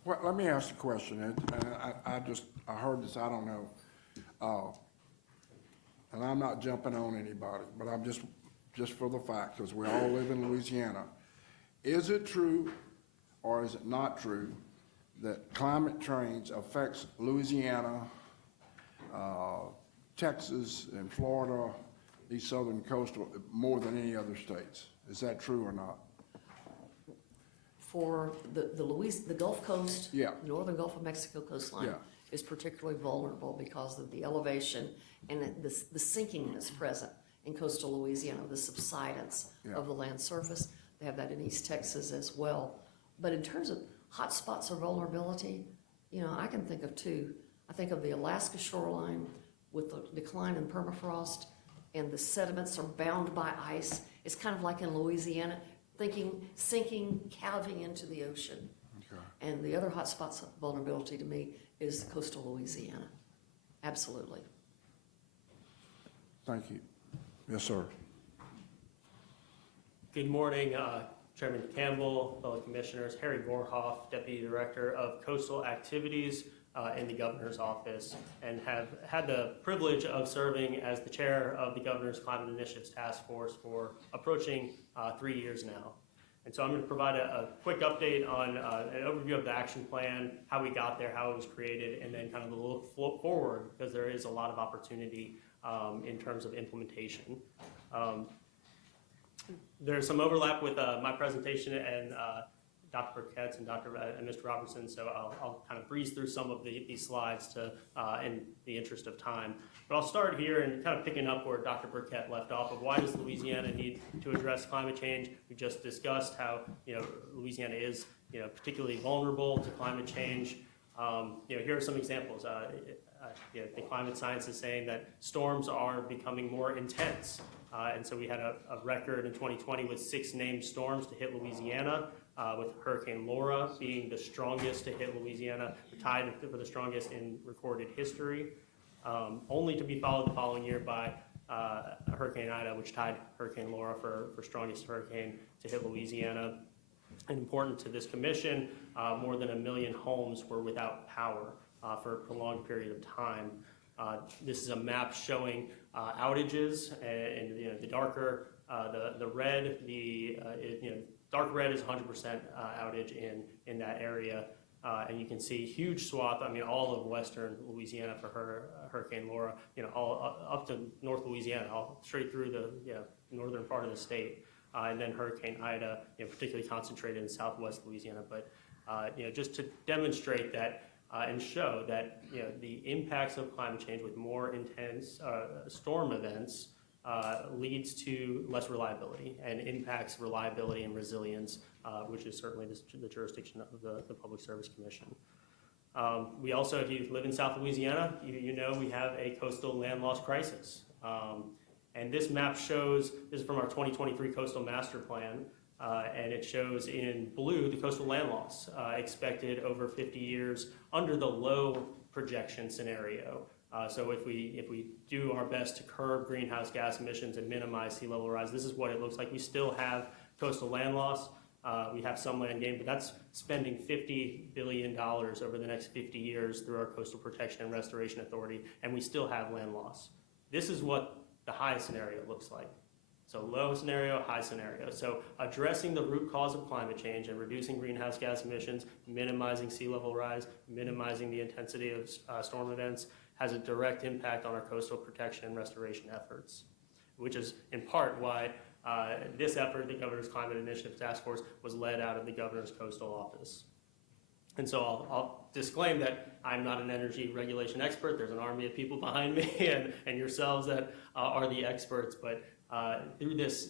Well, let me ask a question, and I heard this, I don't know, and I'm not jumping on anybody, but I'm just for the fact, because we all live in Louisiana. Is it true or is it not true that climate change affects Louisiana, Texas, and Florida, these southern coastal, more than any other states? Is that true or not? For the Gulf Coast, Yeah. northern Gulf of Mexico coastline Yeah. is particularly vulnerable because of the elevation and the sinking that's present in coastal Louisiana, the subsidence Yeah. of the land surface. They have that in East Texas as well. But in terms of hot spots of vulnerability, you know, I can think of two. I think of the Alaska shoreline with the decline in permafrost, and the sediments are bound by ice. It's kind of like in Louisiana, sinking, calving into the ocean. Okay. And the other hot spots of vulnerability to me is coastal Louisiana. Absolutely. Thank you. Yes, sir. Good morning, Chairman Campbell, fellow commissioners. Harry Gorhoff, Deputy Director of Coastal Activities in the Governor's Office, and have had the privilege of serving as the chair of the Governor's Climate Initiatives Task Force for approaching 3 years now. And so I'm going to provide a quick update on an overview of the action plan, how we got there, how it was created, and then kind of the look forward, because there is a lot of opportunity in terms of implementation. There's some overlap with my presentation and Dr. Burkett's and Mr. Robertson, so I'll kind of breeze through some of these slides in the interest of time. But I'll start here and kind of picking up where Dr. Burkett left off of why does Louisiana need to address climate change. We just discussed how Louisiana is particularly vulnerable to climate change. Here are some examples. The climate science is saying that storms are becoming more intense. And so we had a record in 2020 with 6 named storms to hit Louisiana, with Hurricane Laura being the strongest to hit Louisiana, tied for the strongest in recorded history, only to be followed the following year by Hurricane Ida, which tied Hurricane Laura for strongest hurricane to hit Louisiana. And important to this commission, more than 1 million homes were without power for a prolonged period of time. This is a map showing outages, and the darker the red, dark red is 100% outage in that area, and you can see huge swath. I mean, all of western Louisiana for Hurricane Laura, all up to North Louisiana, all straight through the northern part of the state, and then Hurricane Ida, particularly concentrated in southwest Louisiana. But just to demonstrate that and show that the impacts of climate change with more intense storm events leads to less reliability and impacts reliability and resilience, which is certainly the jurisdiction of the Public Service Commission. We also, if you live in South Louisiana, you know we have a coastal land loss crisis. And this map shows, this is from our 2023 Coastal Master Plan, and it shows in blue the coastal land loss expected over 50 years under the low projection scenario. So if we do our best to curb greenhouse gas emissions and minimize sea level rise, this is what it looks like. We still have coastal land loss. We have some land gain, but that's spending $50 billion over the next 50 years through our Coastal Protection and Restoration Authority, and we still have land loss. This is what the high scenario looks like. So low scenario, high scenario. So addressing the root cause of climate change and reducing greenhouse gas emissions, minimizing sea level rise, minimizing the intensity of storm events has a direct impact on our coastal protection and restoration efforts, which is in part why this effort, the Governor's Climate Initiative Task Force, was led out of the Governor's Coastal Office. And so I'll disclaim that I'm not an energy regulation expert. There's an army of people behind me and yourselves that are the experts. But through this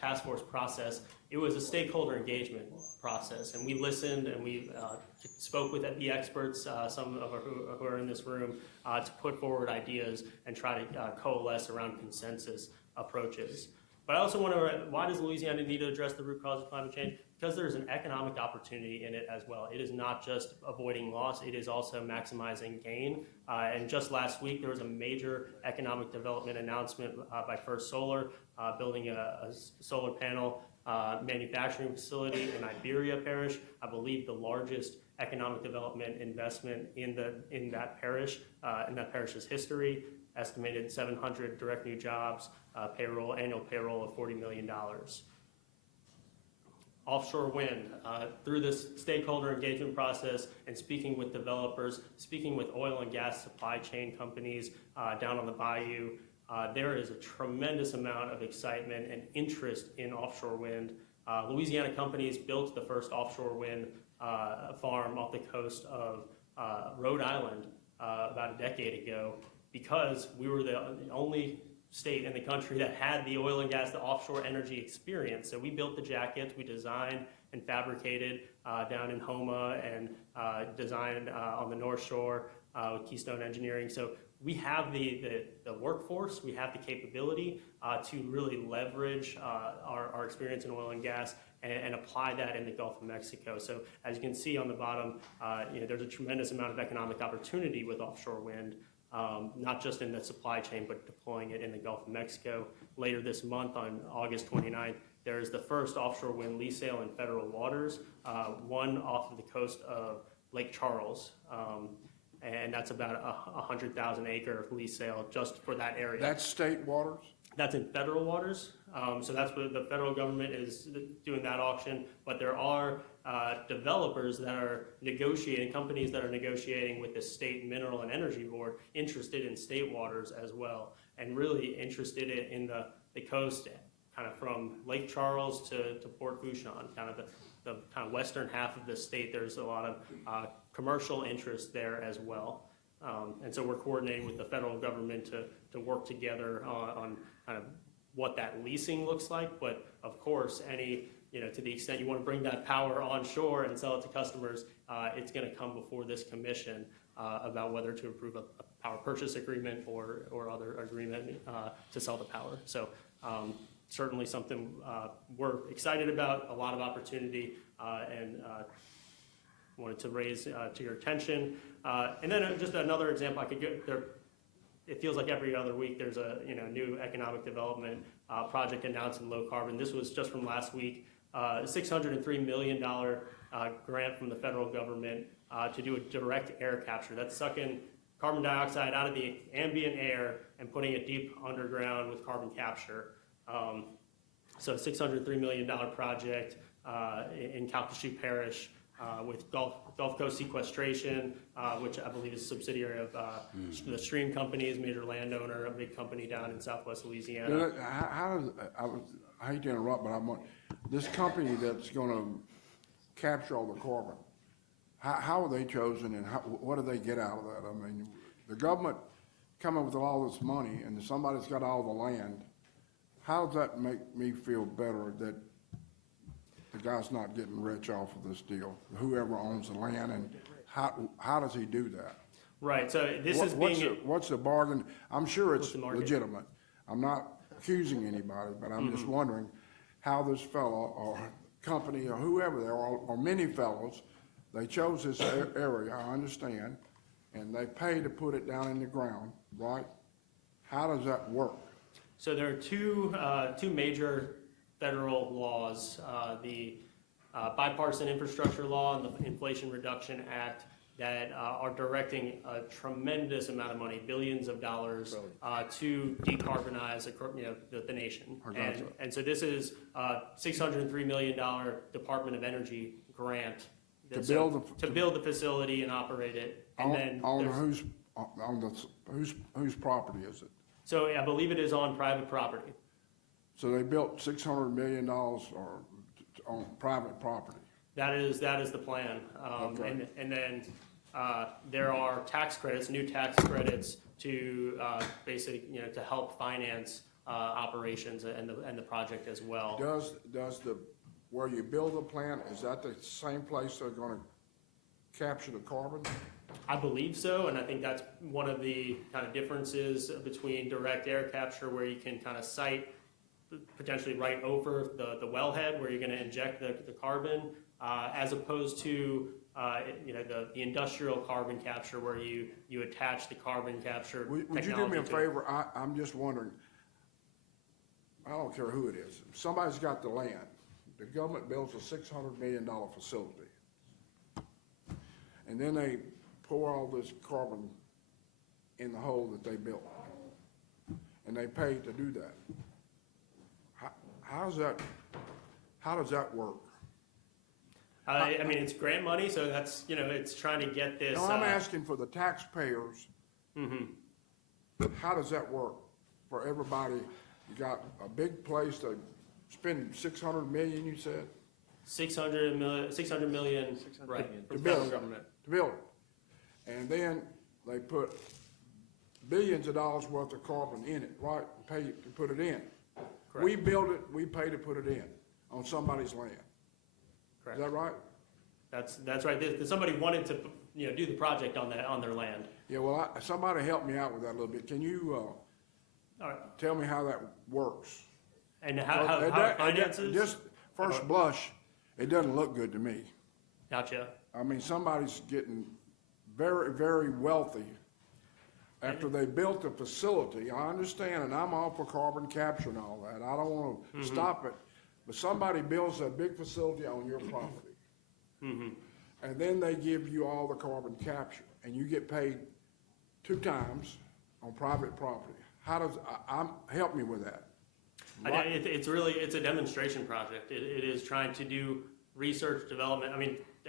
task force process, it was a stakeholder engagement process. And we listened and we spoke with the experts, some of who are in this room, to put forward ideas and try to coalesce around consensus approaches. But I also want to, why does Louisiana need to address the root cause of climate change? Because there's an economic opportunity in it as well. It is not just avoiding loss, it is also maximizing gain. And just last week, there was a major economic development announcement by First Solar, building a solar panel manufacturing facility in Iberia Parish. I believe the largest economic development investment in that parish's history. Estimated 700 direct new jobs, annual payroll of $40 million. Offshore wind, through this stakeholder engagement process and speaking with developers, speaking with oil and gas supply chain companies down on the bayou, there is a tremendous amount of excitement and interest in offshore wind. Louisiana companies built the first offshore wind farm off the coast of Rhode Island about a decade ago, because we were the only state in the country that had the oil and gas, the offshore energy experience. So we built the jackets, we designed and fabricated down in Homa and designed on the North Shore with Keystone Engineering. So we have the workforce, we have the capability to really leverage our experience in oil and gas and apply that in the Gulf of Mexico. So as you can see on the bottom, there's a tremendous amount of economic opportunity with offshore wind. Not just in the supply chain, but deploying it in the Gulf of Mexico. Later this month, on August 29th, there is the first offshore wind lease sale in federal waters, one off of the coast of Lake Charles. And that's about a 100,000 acre lease sale just for that area. That's state waters? That's in federal waters. So that's what the federal government is doing that auction. But there are developers that are negotiating, companies that are negotiating with the State Mineral and Energy Board, interested in state waters as well, and really interested in the coast, kind of from Lake Charles to Port Fourchon, kind of the kind of western half of the state. There's a lot of commercial interest there as well. And so we're coordinating with the federal government to work together on kind of what that leasing looks like. But of course, to the extent you want to bring that power onshore and sell it to customers, it's going to come before this commission about whether to approve a power purchase agreement or other agreement to sell the power. So certainly something we're excited about, a lot of opportunity, and wanted to raise to your attention. And then just another example I could get there. It feels like every other week there's a new economic development project announced in low carbon. This was just from last week, $603 million grant from the federal government to do a direct air capture. That's sucking carbon dioxide out of the ambient air and putting it deep underground with carbon capture. So a $603 million project in Calcasieu Parish with Gulf Coast Sequestration, which I believe is a subsidiary of the Stream Companies, major landowner, a big company down in Southwest Louisiana. I hate to interrupt, but this company that's going to capture all the carbon, how are they chosen and what do they get out of that? I mean, the government coming with all this money and somebody's got all the land. How does that make me feel better that the guy's not getting rich off of this deal? Whoever owns the land, and how does he do that? Right, so this is being. What's the bargain? I'm sure it's What's the market? legitimate. I'm not accusing anybody, but I'm just wondering how this fellow or company or whoever they are, or many fellows, they chose this area, I understand, and they pay to put it down in the ground, right? How does that work? So there are two major federal laws, the Bipartisan Infrastructure Law and the Inflation Reduction Act, that are directing a tremendous amount of money, billions of dollars, to decarbonize the nation. And so this is a $603 million Department of Energy grant To build the facility and operate it. And then on there's- whose property is it? So I believe it is on private property. So they built $600 million on private property. That is the plan. Okay. And then there are tax credits, new tax credits to basically, to help finance operations and the project as well. Does where you build the plant, is that the same place they're gonna capture the carbon? I believe so, and I think that's one of the kind of differences between direct air capture, where you can kind of site potentially right over the wellhead where you're going to inject the carbon, as opposed to the industrial carbon capture, where you attach the carbon capture Would you do me a favor? I'm just wondering, I don't care who it is. If somebody's got the land, the government builds a $600 million facility. And then they pour all this carbon in the hole that they built. And they pay to do that. How does that work? I mean, it's grant money, so that's, it's trying to get this. No, I'm asking for the taxpayers. How does that work for everybody? You got a big place to spend $600 million, you said? 600 million, right, To from build federal it. government. To build it. And then they put billions of dollars worth of carbon in it, right? Pay to put it in. Correct. We build it, we pay to put it in on somebody's land. Correct. Is that right? That's right. Somebody wanted to, do the project on their land. Yeah, well, somebody help me out with that a little bit. Can you, All right. tell me how that works? And how it finances? Just first blush, it doesn't look good to me. Gotcha. I mean, somebody's getting very, very wealthy after they built the facility. I understand, and I'm all for carbon capture and all that. I don't want to stop it. But somebody builds a big facility on your property. And then they give you all the carbon capture, and you get paid 2 times on private property. How does, help me with that. It's a demonstration project. It is trying to do research, development,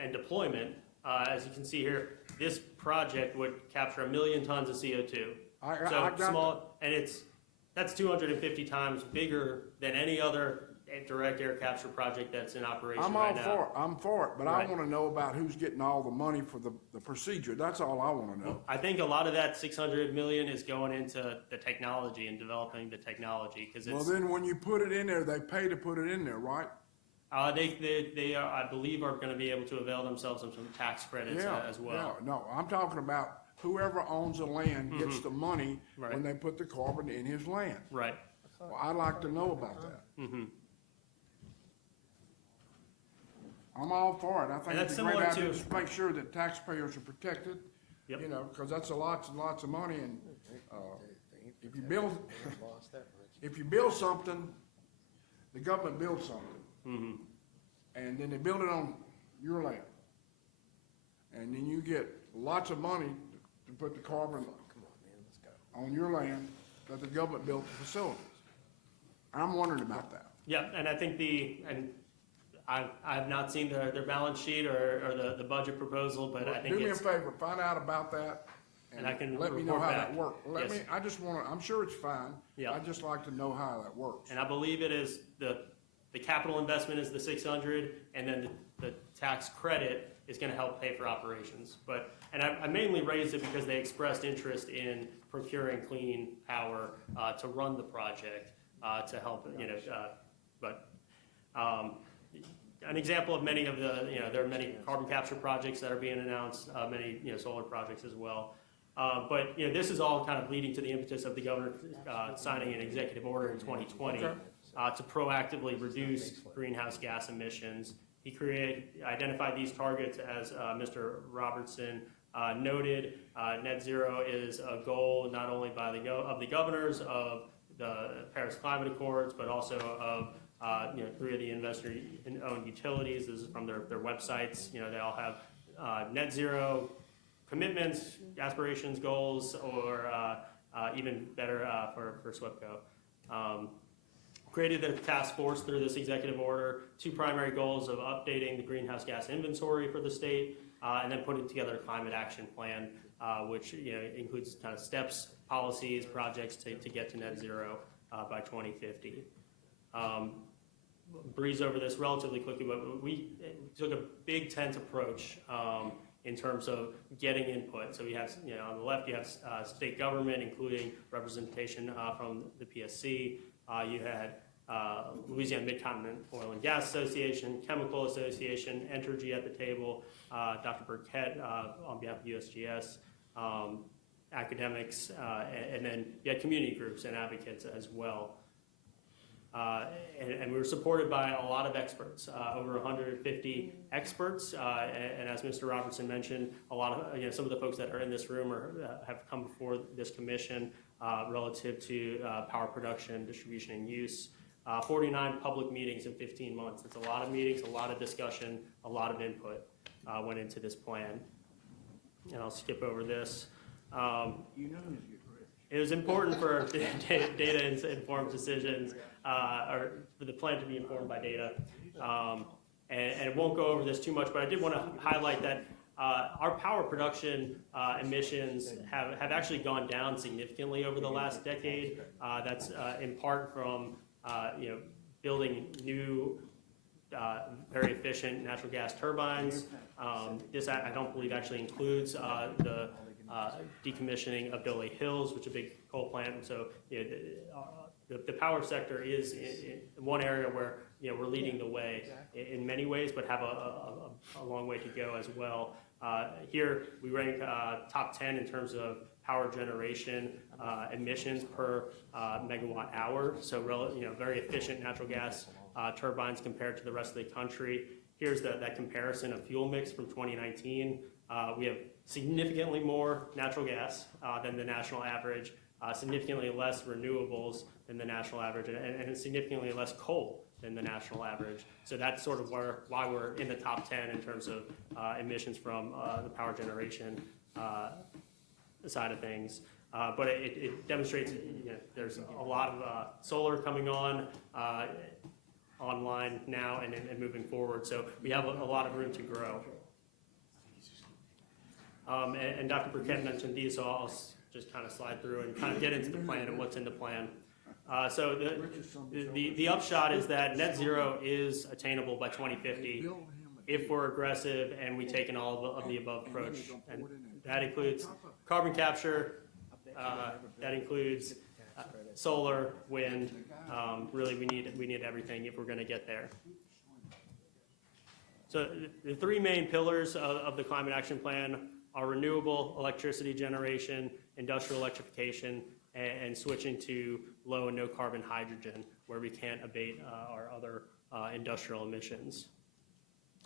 and deployment. As you can see here, this project would capture 1 million tons of CO2. That's 250 times bigger than any other direct air capture project that's in operation right now. I'm for it, but Right. I want to know about who's getting all the money for the procedure. That's all I want to know. I think a lot of that 600 million is going into the technology and developing the technology, because Well, it's, then when you put it in there, they pay to put it in there, right? they are, I believe, are going to be able to avail themselves of some tax credits as well. Yeah, no, I'm talking about whoever owns the land gets the money Right. when they put the carbon in his land. Right. Well, I'd like to know about that. I'm all for it. I think And that's it's a great similar idea to- to make sure that taxpayers are protected. Yep. Because that's lots and lots of money, and, if you build, if you build something, the government builds something. And then they build it on your land. And then you get lots of money to put the carbon on your land that the government built the facilities. I'm wondering about that. Yeah, and I think I have not seen their balance sheet or the budget proposal, but I think Do me a it's, favor, find out about that. And I can let me know report how that back. works. Yes. I just wanna, I'm sure it's fine. Yeah. I'd just like to know how that works. and I believe it is the capital investment is the 600, and then the tax credit is going to help pay for operations. And I mainly raised it because they expressed interest in procuring clean power to run the project to help, an example of many of the, there are many carbon capture projects that are being announced, many, solar projects as well. But this is all kind of leading to the impetus of the governor signing an executive order in 2020 to proactively reduce greenhouse gas emissions. He identified these targets as Mr. Robertson noted. Net zero is a goal not only by of the governors of the Paris Climate Accords, but also of 3 of the investor-owned utilities. This is from their websites. They all have net zero commitments, aspirations, goals, or even better for Swepco. Created a task force through this executive order, 2 primary goals of updating the greenhouse gas inventory for the state, and then putting together a climate action plan, which includes kind of steps, policies, projects to get to net zero by 2050. Breeze over this relatively quickly, but we took a big tent approach in terms of getting input. So we have, on the left, you have state government, including representation from the PSC. You had Louisiana Mid-Continent Oil and Gas Association, Chemical Association, Entergy at the table, Dr. Burkett on behalf of USGS, academics, and then you had community groups and advocates as well. And we were supported by a lot of experts, over 150 experts, and as Mr. Robertson mentioned, a lot of some of the folks that are in this room have come before this commission relative to power production, distribution, and use. 49 public meetings in 15 months. It's a lot of meetings, a lot of discussion, a lot of input went into this plan. And I'll skip over this. It was important for data-informed decisions, or for the plan to be informed by data. And it won't go over this too much, but I did want to highlight that our power production emissions have actually gone down significantly over the last decade. That's in part from building new, very efficient natural gas turbines. This I don't believe actually includes the decommissioning of Dolly Hills, which is a big coal plant. So the power sector is in one area where we're leading the way in many ways, but have a long way to go as well. Here we rank top 10 in terms of power generation emissions per megawatt hour. So very efficient natural gas turbines compared to the rest of the country. Here's that comparison of fuel mix from 2019. We have significantly more natural gas than the national average, significantly less renewables than the national average, and significantly less coal than the national average. So that's sort of why we're in the top 10 in terms of emissions from the power generation side of things. But it demonstrates there's a lot of solar coming online now and moving forward. So we have a lot of room to grow. And Dr. Burkett mentioned these, so I'll just kind of slide through and kind of get into the plan and what's in the plan. So the upshot is that net zero is attainable by 2050 if we're aggressive and we take an all of the above approach. And that includes carbon capture, that includes solar, wind. Really, we need everything if we're going to get there. So the 3 main pillars of the Climate Action Plan are renewable electricity generation, industrial electrification, and switching to low and no carbon hydrogen, where we can't abate our other industrial emissions.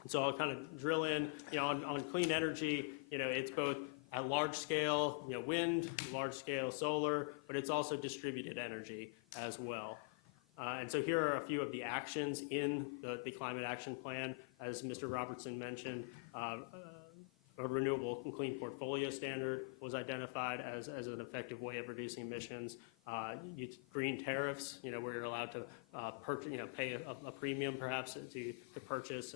So I'll kind of drill in, on clean energy. It's both at large scale, wind, large scale solar, but it's also distributed energy as well. And so here are a few of the actions in the Climate Action Plan. As Mr. Robertson mentioned, a renewable and clean portfolio standard was identified as an effective way of reducing emissions. Green tariffs, where you're allowed to pay a premium perhaps to purchase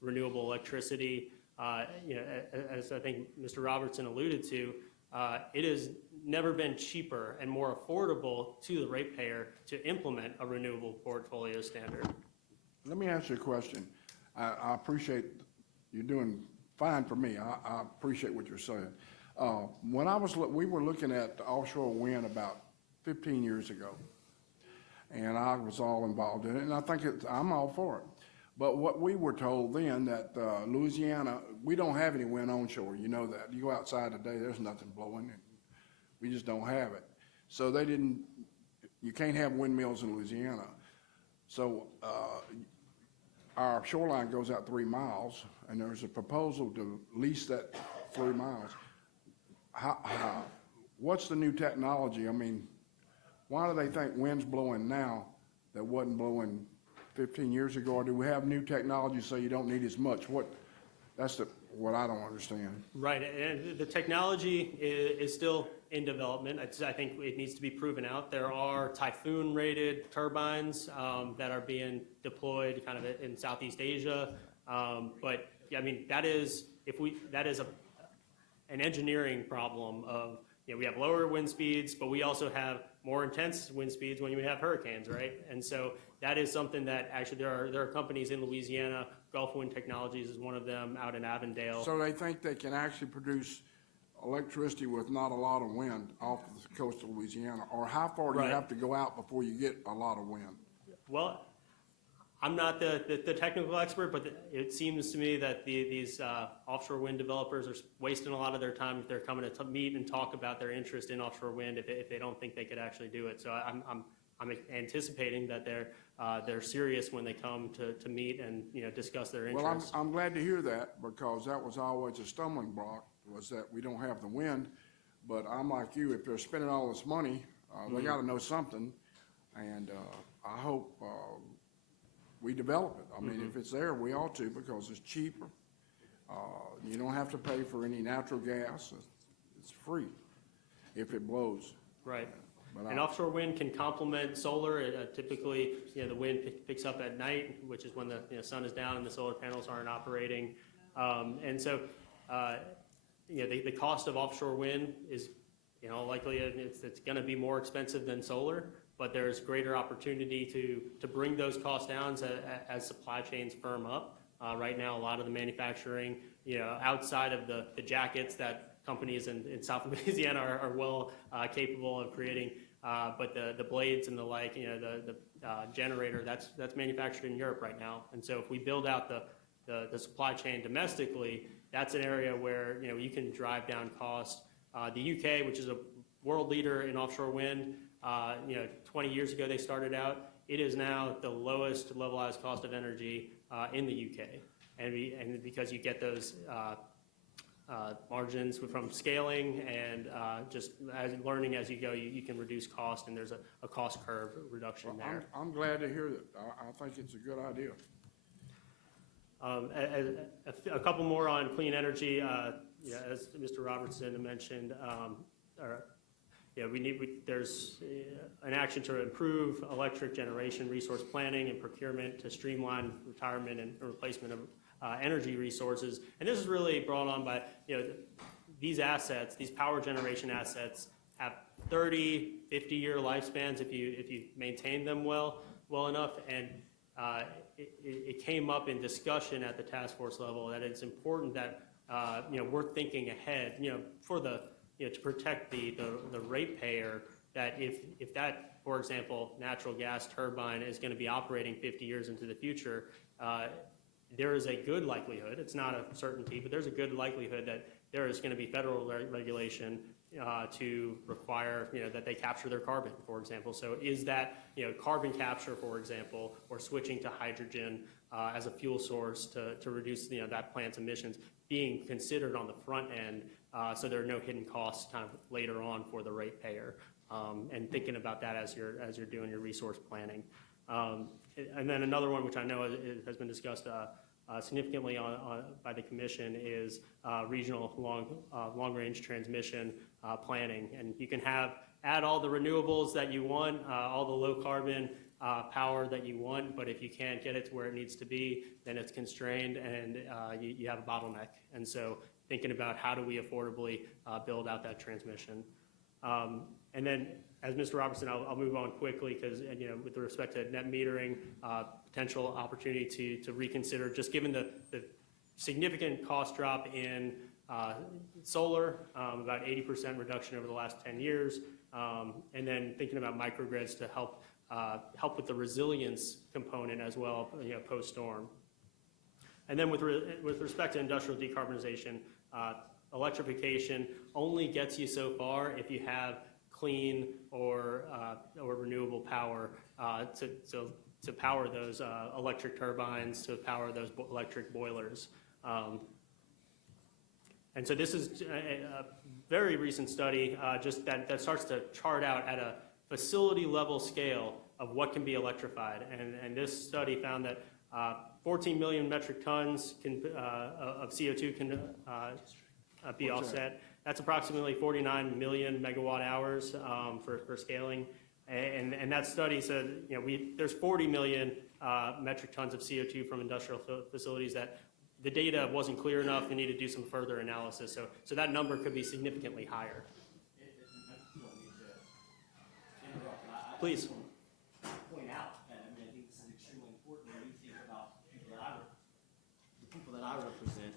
renewable electricity. As I think Mr. Robertson alluded to, it has never been cheaper and more affordable to the ratepayer to implement a renewable portfolio standard. Let me ask you a question. I appreciate you're doing fine for me. I appreciate what you're saying. When we were looking at offshore wind about 15 years ago, and I was all involved in it, and I think I'm all for it. But what we were told then that Louisiana, we don't have any wind onshore, you know that. You go outside today, there's nothing blowing, and we just don't have it. So you can't have windmills in Louisiana. So our shoreline goes out 3 miles, and there's a proposal to lease that 3 miles. What's the new technology? I mean, why do they think wind's blowing now that wasn't blowing 15 years ago? Or do we have new technology so you don't need as much? That's what I don't understand. Right, and the technology is still in development. I think it needs to be proven out. There are typhoon-rated turbines that are being deployed kind of in Southeast Asia. But yeah, I mean, that is an engineering problem of, we have lower wind speeds, but we also have more intense wind speeds when you have hurricanes, right? And so that is something that actually there are companies in Louisiana. Gulf Wind Technologies is one of them out in Avondale. So they think they can actually produce electricity with not a lot of wind off the coast of Louisiana? Or how far do you have to go out before you get a lot of wind? Well, I'm not the technical expert, but it seems to me that these offshore wind developers are wasting a lot of their time if they're coming to meet and talk about their interest in offshore wind if they don't think they could actually do it. So I'm anticipating that they're serious when they come to meet and discuss their interests. Well, I'm glad to hear that, because that was always a stumbling block, was that we don't have the wind. But I'm like you, if they're spending all this money, they got to know something, and I hope we develop it. I mean, if it's there, we ought to, because it's cheaper. You don't have to pay for any natural gas. It's free if it blows. Right. But And offshore wind can complement solar. Typically, the wind picks up at night, which is when the sun is down and the solar panels aren't operating. And so, the cost of offshore wind is, likely it's going to be more expensive than solar, but there's greater opportunity to bring those costs down as supply chains firm up. Right now, a lot of the manufacturing, outside of the jackets that companies in South Louisiana are well capable of creating, but the blades and the like, the generator, that's manufactured in Europe right now. And so if we build out the supply chain domestically, that's an area where you can drive down cost. The UK, which is a world leader in offshore wind, 20 years ago they started out. It is now the lowest levelized cost of energy in the UK, and because you get those margins from scaling and just learning as you go, you can reduce cost, and there's a cost curve reduction there. I'm glad to hear that. I think it's a good idea. A couple more on clean energy. As Mr. Robertson mentioned, there's an action to improve electric generation resource planning and procurement to streamline retirement and replacement of energy resources. And this is really brought on by, these assets, these power generation assets have 30, 50-year lifespans if you maintain them well enough. And it came up in discussion at the task force level that it's important that we're thinking ahead, for to protect the ratepayer, that if that, for example, natural gas turbine is going to be operating 50 years into the future, there is a good likelihood, it's not a certainty, but there's a good likelihood that there is going to be federal regulation to require, that they capture their carbon, for example. So is that, carbon capture, for example, or switching to hydrogen as a fuel source to reduce, that plant's emissions being considered on the front end, so there are no hidden costs kind of later on for the ratepayer, and thinking about that as you're doing your resource planning. And then another one, which I know has been discussed significantly by the commission, is regional long-range transmission planning. And you can add all the renewables that you want, all the low-carbon power that you want, but if you can't get it to where it needs to be, then it's constrained and you have a bottleneck. And so thinking about how do we affordably build out that transmission. And then, as Mr. Robertson, I'll move on quickly because, with respect to net metering, potential opportunity to reconsider, just given the significant cost drop in solar, about 80% reduction over the last 10 years, and then thinking about microgrids to help with the resilience component as well, post-storm. And then with respect to industrial decarbonization, electrification only gets you so far if you have clean or renewable power to power those electric turbines, to power those electric boilers. And so this is a very recent study just that starts to chart out at a facility level scale of what can be electrified. And this study found that 14 million metric tons of CO2 can be offset. That's approximately 49 million megawatt hours for scaling. And that study said, there's 40 million metric tons of CO2 from industrial facilities that the data wasn't clear enough. We need to do some further analysis. So that number could be significantly higher. Please. Point out that I think this is extremely important when you think about the people that I represent.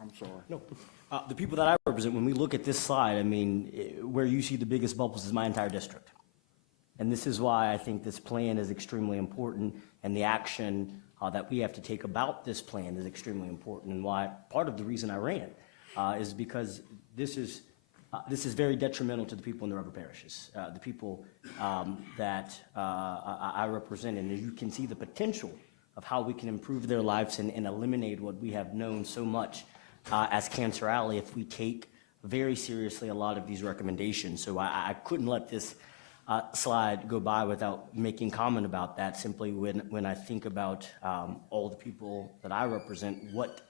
I'm sorry. No. The people that I represent, when we look at this slide, where you see the biggest bubbles is my entire district. And this is why I think this plan is extremely important, and the action that we have to take about this plan is extremely important, and why part of the reason I ran is because this is very detrimental to the people in the river parishes, the people that I represent, and you can see the potential of how we can improve their lives and eliminate what we have known so much as Cancer Alley if we take very seriously a lot of these recommendations. So I couldn't let this slide go by without making comment about that, simply when I think about all the people that I represent, what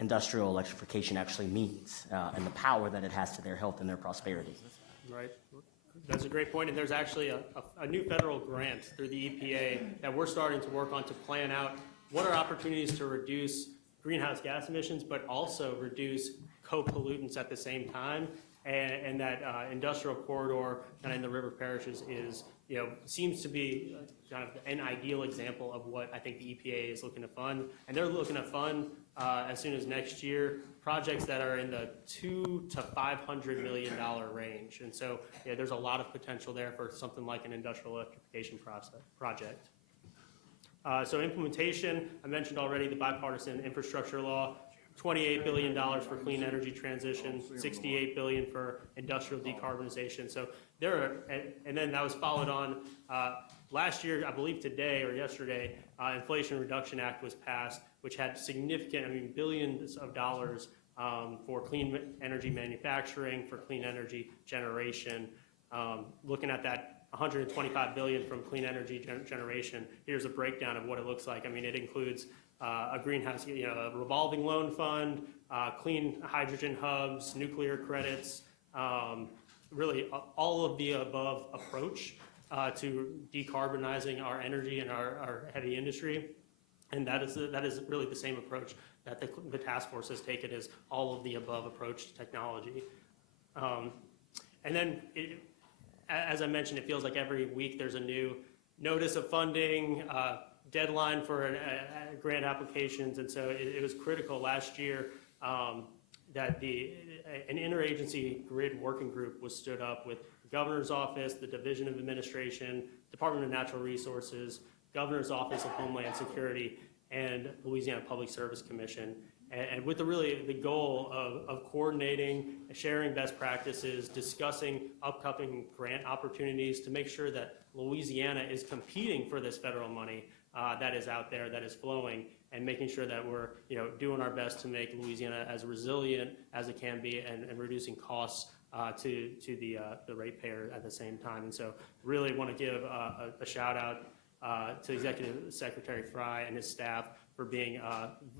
industrial electrification actually means and the power that it has to their health and their prosperity. Right. That's a great point. And there's actually a new federal grant through the EPA that we're starting to work on to plan out what are opportunities to reduce greenhouse gas emissions, but also reduce co-pollutants at the same time. And that industrial corridor kind of in the river parishes is, seems to be kind of an ideal example of what I think the EPA is looking to fund. And they're looking to fund as soon as next year projects that are in the $200 to $500 million range. And so there's a lot of potential there for something like an industrial electrification project. So implementation, I mentioned already the bipartisan infrastructure law. $28 billion for clean energy transition, $68 billion for industrial decarbonization. So there are, and then that was followed on last year, I believe today or yesterday, Inflation Reduction Act was passed, which had significant, billions of dollars for clean energy manufacturing, for clean energy generation. Looking at that $125 billion from clean energy generation, here's a breakdown of what it looks like. It includes a greenhouse, a revolving loan fund, clean hydrogen hubs, nuclear credits, really all of the above approach to decarbonizing our energy and our heavy industry. And that is really the same approach that the task force has taken, is all of the above approach to technology. And then, as I mentioned, it feels like every week there's a new notice of funding, deadline for grant applications, and so it was critical last year that an interagency grid working group was stood up with the Governor's Office, the Division of Administration, Department of Natural Resources, Governor's Office of Homeland Security, and Louisiana Public Service Commission, and with the goal of coordinating, sharing best practices, discussing upcoming grant opportunities to make sure that Louisiana is competing for this federal money that is out there, that is flowing, and making sure that we're doing our best to make Louisiana as resilient as it can be, and reducing costs to the ratepayer at the same time. And so really want to give a shout out to Executive Secretary Fry and his staff for being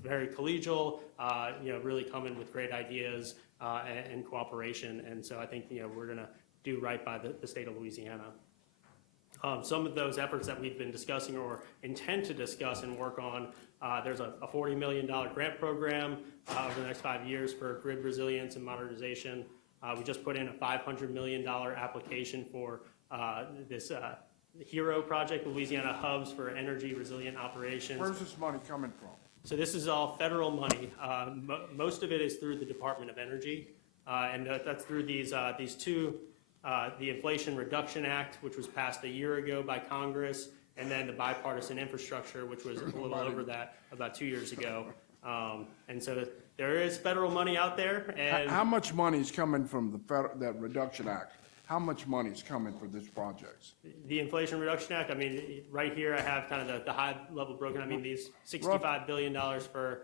very collegial, really coming with great ideas and cooperation. And so I think we're going to do right by the state of Louisiana. Some of those efforts that we've been discussing or intend to discuss and work on, there's a $40 million grant program over the next 5 years for grid resilience and modernization. We just put in a $500 million application for this HERO project, Louisiana Hubs for Energy Resilient Operations. Where's this money coming from? So this is all federal money. Most of it is through the Department of Energy, and that's through these two, the Inflation Reduction Act, which was passed a year ago by Congress, and then the Bipartisan Infrastructure, which was a little over that about 2 years ago. And so there is federal money out there, and How much money is coming from that Reduction Act? How much money is coming for this project? the Inflation Reduction Act, I mean, right here I have kind of the high level broken. I mean, these $65 billion for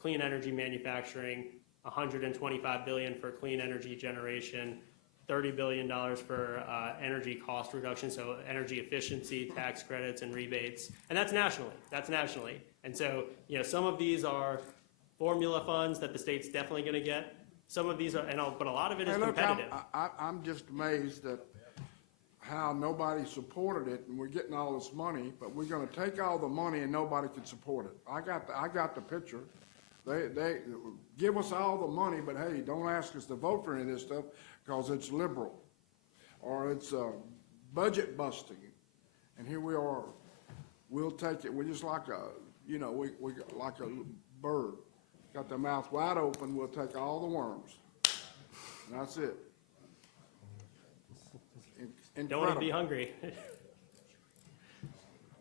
clean energy manufacturing, $125 billion for clean energy generation, $30 billion for energy cost reduction, so energy efficiency, tax credits and rebates. And that's nationally. And so, some of these are formula funds that the state's definitely gonna get. Some of these are, but a lot of it is Hey, look, competitive. I'm just amazed at how nobody supported it, and we're getting all this money, but we're gonna take all the money and nobody can support it. I got the picture. They give us all the money, but hey, don't ask us to vote for any of this stuff, because it's liberal, or it's budget busting. And here we are, we'll take it, we're just like we like a bird. Got their mouth wide open, we'll take all the worms. And that's it. Don't want to be Incredible. hungry.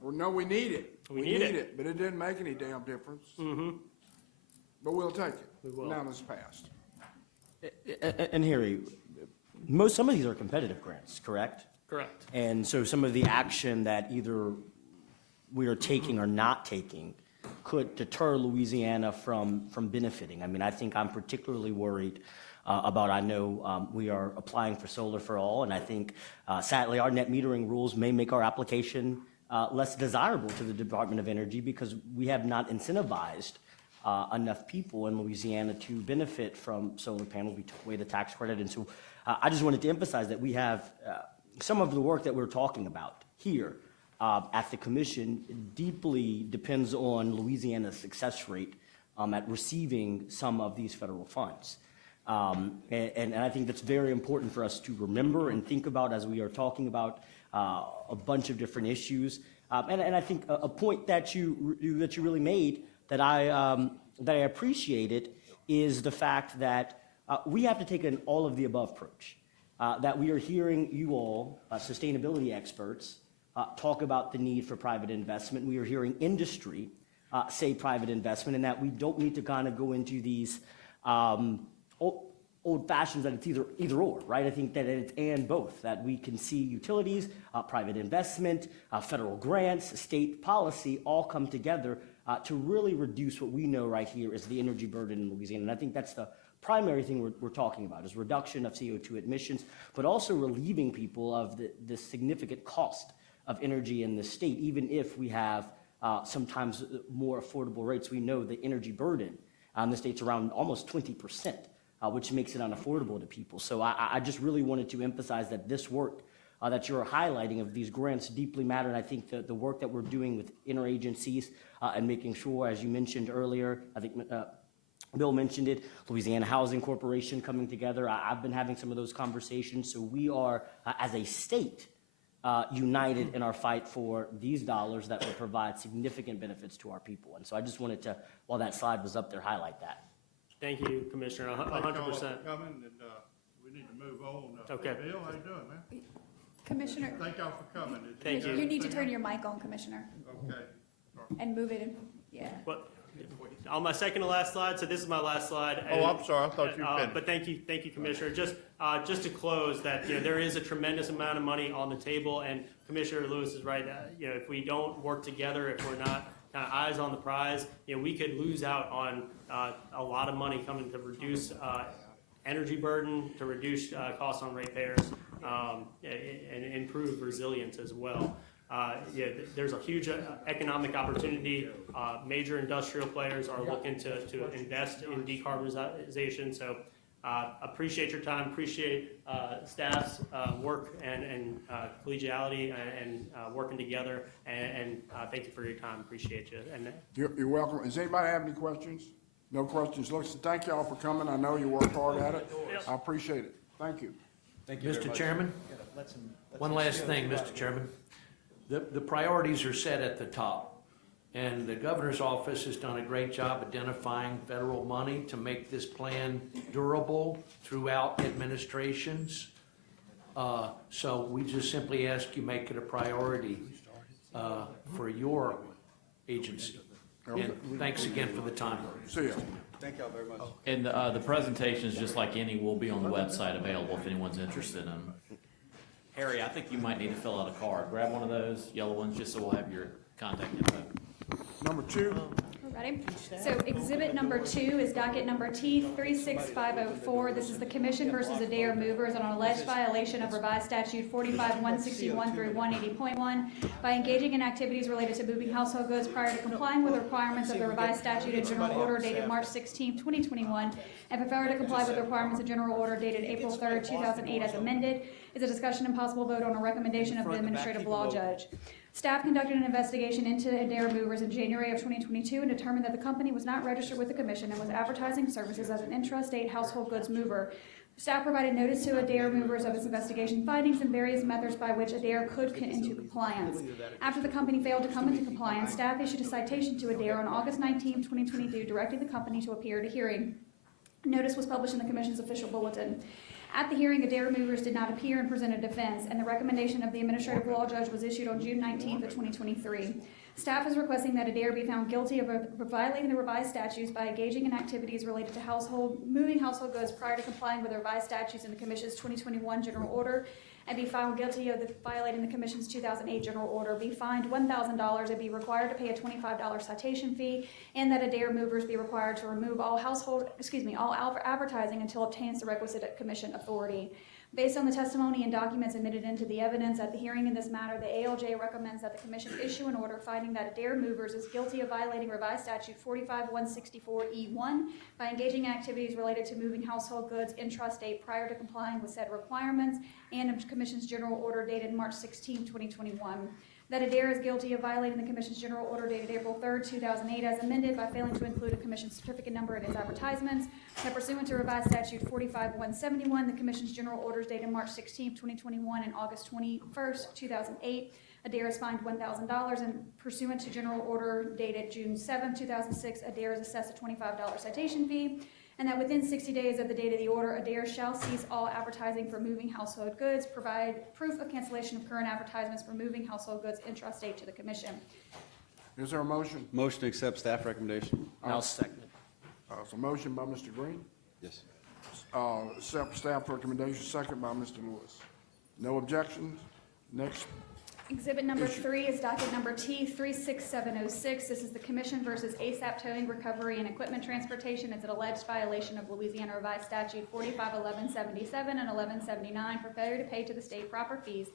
Well, no, we need it. We need it. But it didn't make any damn difference. Mm-hmm. But we'll take it. We will. Now it's passed. And Harry, some of these are competitive grants, correct? Correct. And so some of the action that either we are taking or not taking could deter Louisiana from benefiting. I mean, I think I'm particularly worried I know we are applying for solar for all, and I think sadly our net metering rules may make our application less desirable to the Department of Energy, because we have not incentivized enough people in Louisiana to benefit from solar panels. We took away the tax credit. And so I just wanted to emphasize that we have some of the work that we're talking about here at the commission deeply depends on Louisiana's success rate at receiving some of these federal funds. And I think that's very important for us to remember and think about as we are talking about a bunch of different issues. And I think a point that you really made that I appreciated is the fact that we have to take an all of the above approach. That we are hearing you all, sustainability experts, talk about the need for private investment. We are hearing industry say private investment, and that we don't need to kind of go into these old fashions that it's either or, right? I think that it's and both, that we can see utilities, private investment, federal grants, state policy all come together to really reduce what we know right here is the energy burden in Louisiana. And I think that's the primary thing we're talking about, is reduction of CO2 emissions, but also relieving people of the significant cost of energy in the state. Even if we have sometimes more affordable rates, we know the energy burden in the state's around almost 20%, which makes it unaffordable to people. So I just really wanted to emphasize that this work that you're highlighting of these grants deeply matter. And I think the work that we're doing with interagencies and making sure, as you mentioned earlier, I think Bill mentioned it, Louisiana Housing Corporation coming together. I've been having some of those conversations. So we are, as a state, united in our fight for these dollars that will provide significant benefits to our people. And so I just wanted to, while that slide was up there, highlight that. Thank you, Commissioner, 100%. Coming, and we need to move on. Okay. Hey, Bill, how you doing, man? Commissioner, Thank y'all for coming. Thank you. you need to turn your mic on, Commissioner, Okay. and move it, yeah. But on my second to last slide, so this is my last slide. Oh, I'm sorry, I thought you finished. But thank you, Commissioner. Just to close, that there is a tremendous amount of money on the table, and Commissioner Lewis is right. If we don't work together, if we're not kind of eyes on the prize, we could lose out on a lot of money coming to reduce energy burden, to reduce costs on ratepayers, and improve resilience as well. There's a huge economic opportunity. Major industrial players are looking to invest in decarbonization. So appreciate your time, appreciate staff's work and collegiality and working together. And thank you for your time. Appreciate you. And You're welcome. Does anybody have any questions? No questions. Listen, thank y'all for coming. I know you worked hard at it. I appreciate it. Thank you. Mr. Chairman, one last thing, Mr. Chairman. The priorities are set at the top, And the governor's office has done a great job identifying federal money to make this plan durable throughout administrations. So we just simply ask you make it a priority for your agency. And thanks again for the time. See ya. Thank y'all very much. And the presentations, just like any, will be on the website available if anyone's interested in them. Harry, I think you might need to fill out a card. Grab one of those yellow ones, just so we'll have your contact info. Number 2, We're ready? So exhibit number 2 is docket number T36504. This is the Commission versus Adair Movers on an alleged violation of revised statute 45-161 through 180.1 by engaging in activities related to moving household goods prior to complying with the requirements of the revised statute and general order dated March 16, 2021, and for failure to comply with the requirements of general order dated April 3, 2008 as amended, is a discussion and possible vote on a recommendation of the administrative law judge. Staff conducted an investigation into Adair Movers in January of 2022 and determined that the company was not registered with the Commission and was advertising services as an intrastate household goods mover. Staff provided notice to Adair Movers of its investigation findings and various methods by which Adair could get into compliance. After the company failed to come into compliance, staff issued a citation to Adair on August 19, 2022, directing the company to appear at a hearing. Notice was published in the Commission's official bulletin. At the hearing, Adair Movers did not appear and present a defense, and the recommendation of the administrative law judge was issued on June 19th of 2023. Staff is requesting that Adair be found guilty of violating the revised statutes by engaging in activities related to moving household goods prior to complying with the revised statutes in the Commission's 2021 general order, and be found guilty of violating the Commission's 2008 general order, be fined $1,000, and be required to pay a $25 citation fee, and that Adair Movers be required to remove all advertising until obtains the requisite Commission authority. Based on the testimony and documents admitted into the evidence at the hearing in this matter, the ALJ recommends that the Commission issue an order finding that Adair Movers is guilty of violating revised statute 45-164E1 by engaging in activities related to moving household goods intrastate prior to complying with said requirements, and of Commission's general order dated March 16, 2021. That Adair is guilty of violating the Commission's general order dated April 3, 2008 as amended by failing to include a Commission certificate number in its advertisements. That pursuant to revised statute 45-171, the Commission's general orders dated March 16, 2021 and August 21, 2008, Adair is fined $1,000, and pursuant to general order dated June 7, 2006, Adair is assessed a $25 citation fee. And that within 60 days of the date of the order, Adair shall cease all advertising for moving household goods, provide proof of cancellation of current advertisements for moving household goods intrastate to the Commission. is there a motion? Motion to accept staff recommendation. I'll second it. It's a motion by Mr. Green. Yes. Accept staff recommendation, second by Mr. Lewis. No objections? Next. Exhibit number 3 is docket number T36706. This is the Commission versus ASAP Towing, Recovery, and Equipment Transportation. It's an alleged violation of Louisiana revised statute 45-1177 and 1179 for failure to pay to the state proper fees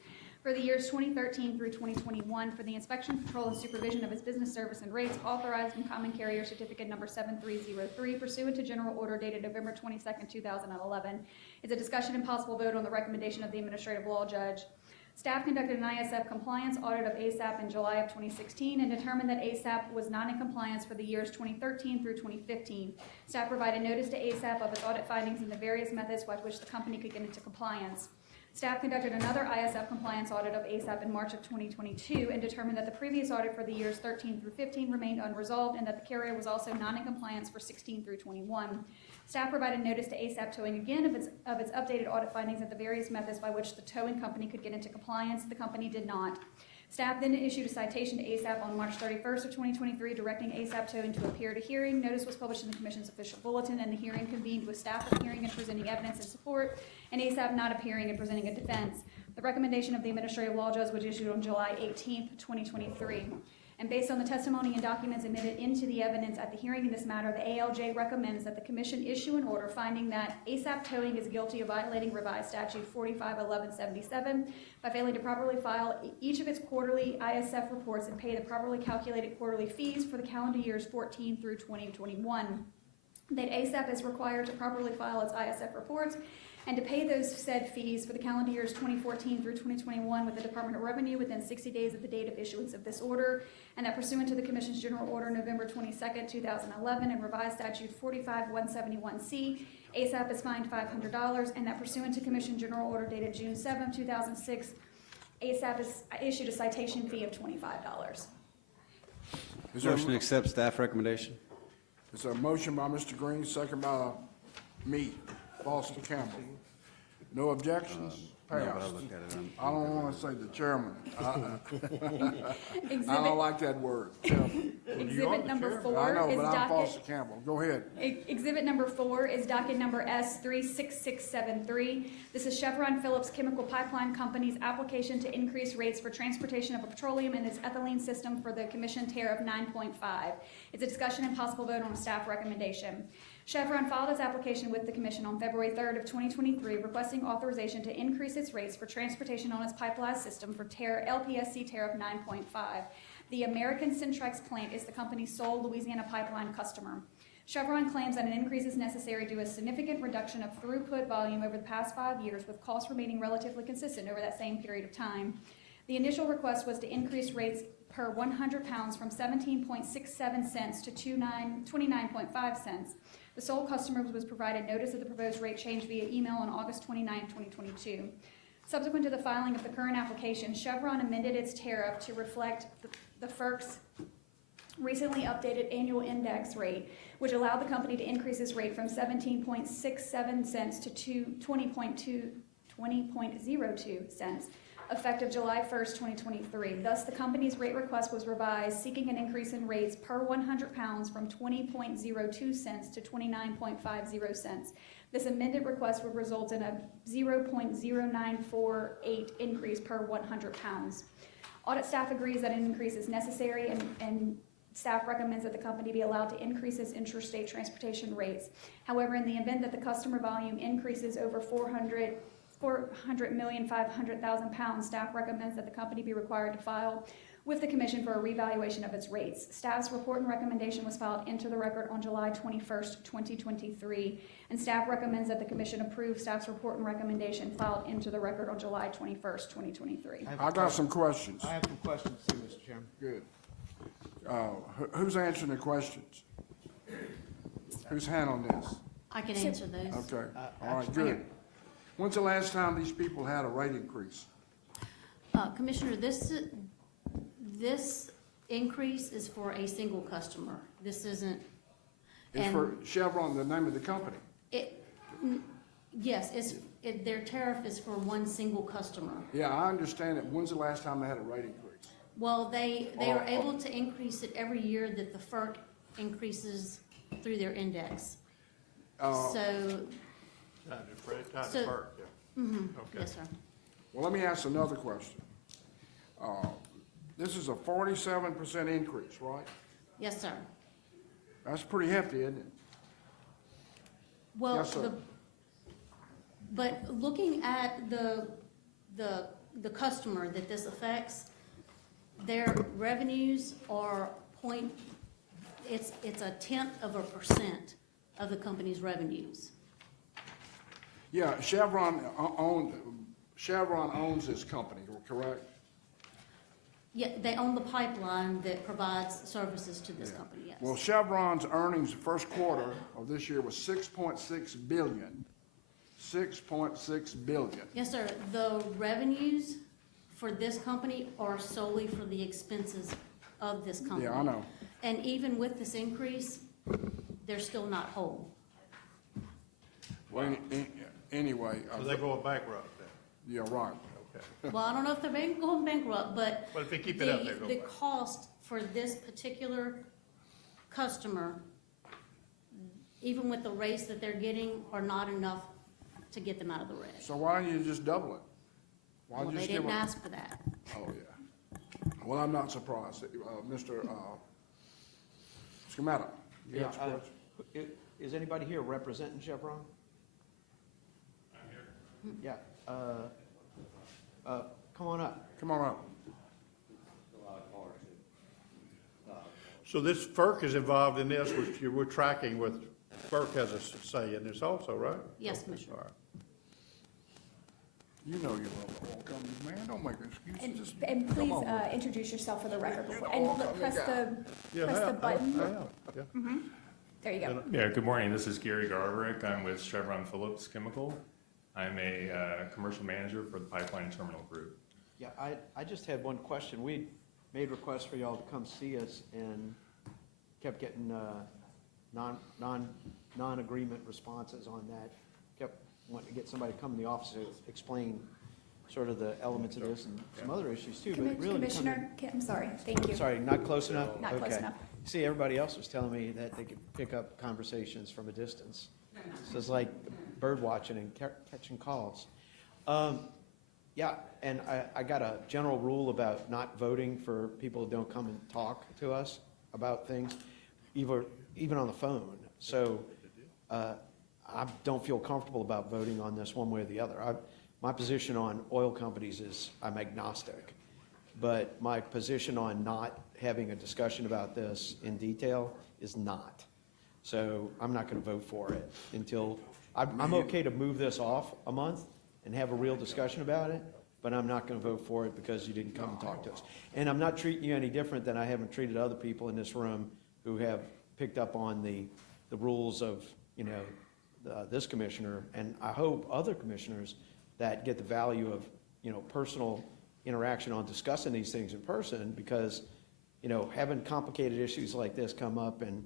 for the years 2013 through 2021 for the inspection, control, and supervision of its business service and rates authorized in Common Carrier Certificate number 7303 pursuant to General Order dated November 22nd, 2011. It's a discussion and possible vote on the recommendation of the Administrative Law Judge. Staff conducted an ISF compliance audit of ASAP in July of 2016 and determined that ASAP was not in compliance for the years 2013 through 2015. Staff provided notice to ASAP of its audit findings and the various methods by which the company could get into compliance. Staff conducted another ISF compliance audit of ASAP in March of 2022 and determined that the previous audit for the years 13 through 15 remained unresolved and that the carrier was also not in compliance for 16 through 21. Staff provided notice to ASAP Towing again of its updated audit findings and the various methods by which the towing company could get into compliance. The company did not. Staff then issued a citation to ASAP on March 31st of 2023, directing ASAP Towing to appear at a hearing. Notice was published in the Commission's official bulletin, and the hearing convened with staff appearing and presenting evidence in support, and ASAP not appearing and presenting a defense. The recommendation of the Administrative Law Judge was issued on July 18th, 2023. And based on the testimony and documents admitted into the evidence at the hearing in this matter, the ALJ recommends that the Commission issue an order finding that ASAP Towing is guilty of violating revised statute 45-1177 by failing to properly file each of its quarterly ISF reports and pay the properly calculated quarterly fees for the calendar years 14 through 2021. That ASAP is required to properly file its ISF reports and to pay those said fees for the calendar years 2014 through 2021 with the Department of Revenue within 60 days of the date of issuance of this order, and that pursuant to the Commission's General Order November 22nd, 2011 and revised statute 45-171C, ASAP is fined $500, and that pursuant to Commission General Order dated June 7, 2006, ASAP is issued a citation fee of $25. Is there, Motion to accept staff recommendation. is there a motion by Mr. Green, second by me, Foster Campbell? No objections? No, but I Passed. looked at it. I don't want to say the chairman. I Exhibit, don't like that word, chairman. exhibit number I 4 know, is but I'm docket. Foster Campbell. Go ahead. Exhibit number 4 is docket number S36673. This is Chevron Phillips Chemical Pipeline Company's application to increase rates for transportation of petroleum in its ethylene system for the commission tariff 9.5. It's a discussion and possible vote on a staff recommendation. Chevron filed its application with the commission on February 3rd of 2023, requesting authorization to increase its rates for transportation on its pipeline system for LPSC tariff 9.5. The American Centrex plant is the company's sole Louisiana pipeline customer. Chevron claims that an increase is necessary due to a significant reduction of throughput volume over the past 5 years, with costs remaining relatively consistent over that same period of time. The initial request was to increase rates per 100 pounds from 17.67 cents to 29.5 cents. The sole customer was provided notice of the proposed rate change via email on August 29, 2022. Subsequent to the filing of the current application, Chevron amended its tariff to reflect the FERC's recently updated annual index rate, which allowed the company to increase its rate from 17.67 cents to 20.02 cents, effective July 1st, 2023. Thus, the company's rate request was revised, seeking an increase in rates per 100 pounds from 20.02 cents to 29.50 cents. This amended request would result in a 0.0948 increase per 100 pounds. Audit staff agrees that an increase is necessary, and staff recommends that the company be allowed to increase its interstate transportation rates. However, in the event that the customer volume increases over 400,500,000 pounds, staff recommends that the company be required to file with the commission for a revaluation of its rates. Staff's report and recommendation was filed into the record on July 21st, 2023, and staff recommends that the commission approve staff's report and recommendation filed into the record on July 21st, 2023. I got some questions. I have some questions too, Mr. Chairman. Good. Who's answering the questions? Who's handling this? I can answer those. Okay, all right, good. When's the last time these people had a rate increase? Commissioner, this increase is for a single customer. This isn't. It's and for Chevron, the name of the company. Yes, their tariff is for one single customer. Yeah, I understand it. When's the last time they had a rate increase? Well, they are able to increase it every year that the FERC increases through their index. Yes, sir. Well, let me ask another question. This is a 47% increase, right? Yes, sir. That's pretty hefty, isn't it? Well, Yes, sir. but looking at the customer that this affects, their revenues are it's 0.1% of the company's revenues. Yeah, Chevron owns this company, correct? Yeah, they own the pipeline that provides services to this company, yes. Well, Chevron's earnings the first quarter of this year was $6.6 billion. $6.6 billion. Yes, sir. The revenues for this company are solely for the expenses of this company. Yeah, I know. And even with this increase, they're still not whole. Well, anyway. So they're going bankrupt then? Yeah, right. Okay. Well, I don't know if they're going bankrupt, but But if they keep it up, they're going the bankrupt. cost for this particular customer, even with the rates that they're getting, are not enough to get them out of the red. So why don't you just double it? Why Well, don't you they just give didn't them- ask for that. Oh, yeah. Well, I'm not surprised. Mr. Schemata, you Yeah, got your question? Is anybody here representing Chevron? I'm here. Yeah, come on up. Come on up. So this FERC is involved in this, which we're tracking with, FERC has a say in this also, right? Yes, Commissioner. All right. You know you love the oil companies, man. Don't make excuses. Just And come please on with it. introduce yourself for the record before, know and all look, come press the guy. Yeah, press the button. yeah. There you go. Yeah, good morning. This is Gary Garverick. I'm with Chevron Phillips Chemical. I'm a commercial manager for the Pipeline Terminal Group. Yeah, I just had one question. made requests for y'all to come see us and kept getting non-agreement responses on that. Kept wanting to get somebody to come in the office to explain sort of the elements of this and some other issues too, but really. Commissioner, I'm sorry, thank you. Sorry, not close enough? Not close Okay. enough. See, everybody else was telling me that they could pick up conversations from a distance. So it's like bird watching and catching calls. Yeah, and I got a general rule about not voting for people who don't come and talk to us about things, even on the phone. So I don't feel comfortable about voting on this one way or the other. My position on oil companies is I'm agnostic, but my position on not having a discussion about this in detail is not. So I'm not going to vote for it until, I'm okay to move this off a month and have a real discussion about it, but I'm not going to vote for it because you didn't come and talk to us. And I'm not treating you any different than I haven't treated other people in this room who have picked up on the rules of, this commissioner, and I hope other commissioners that get the value of, personal interaction on discussing these things in person, because, having complicated issues like this come up and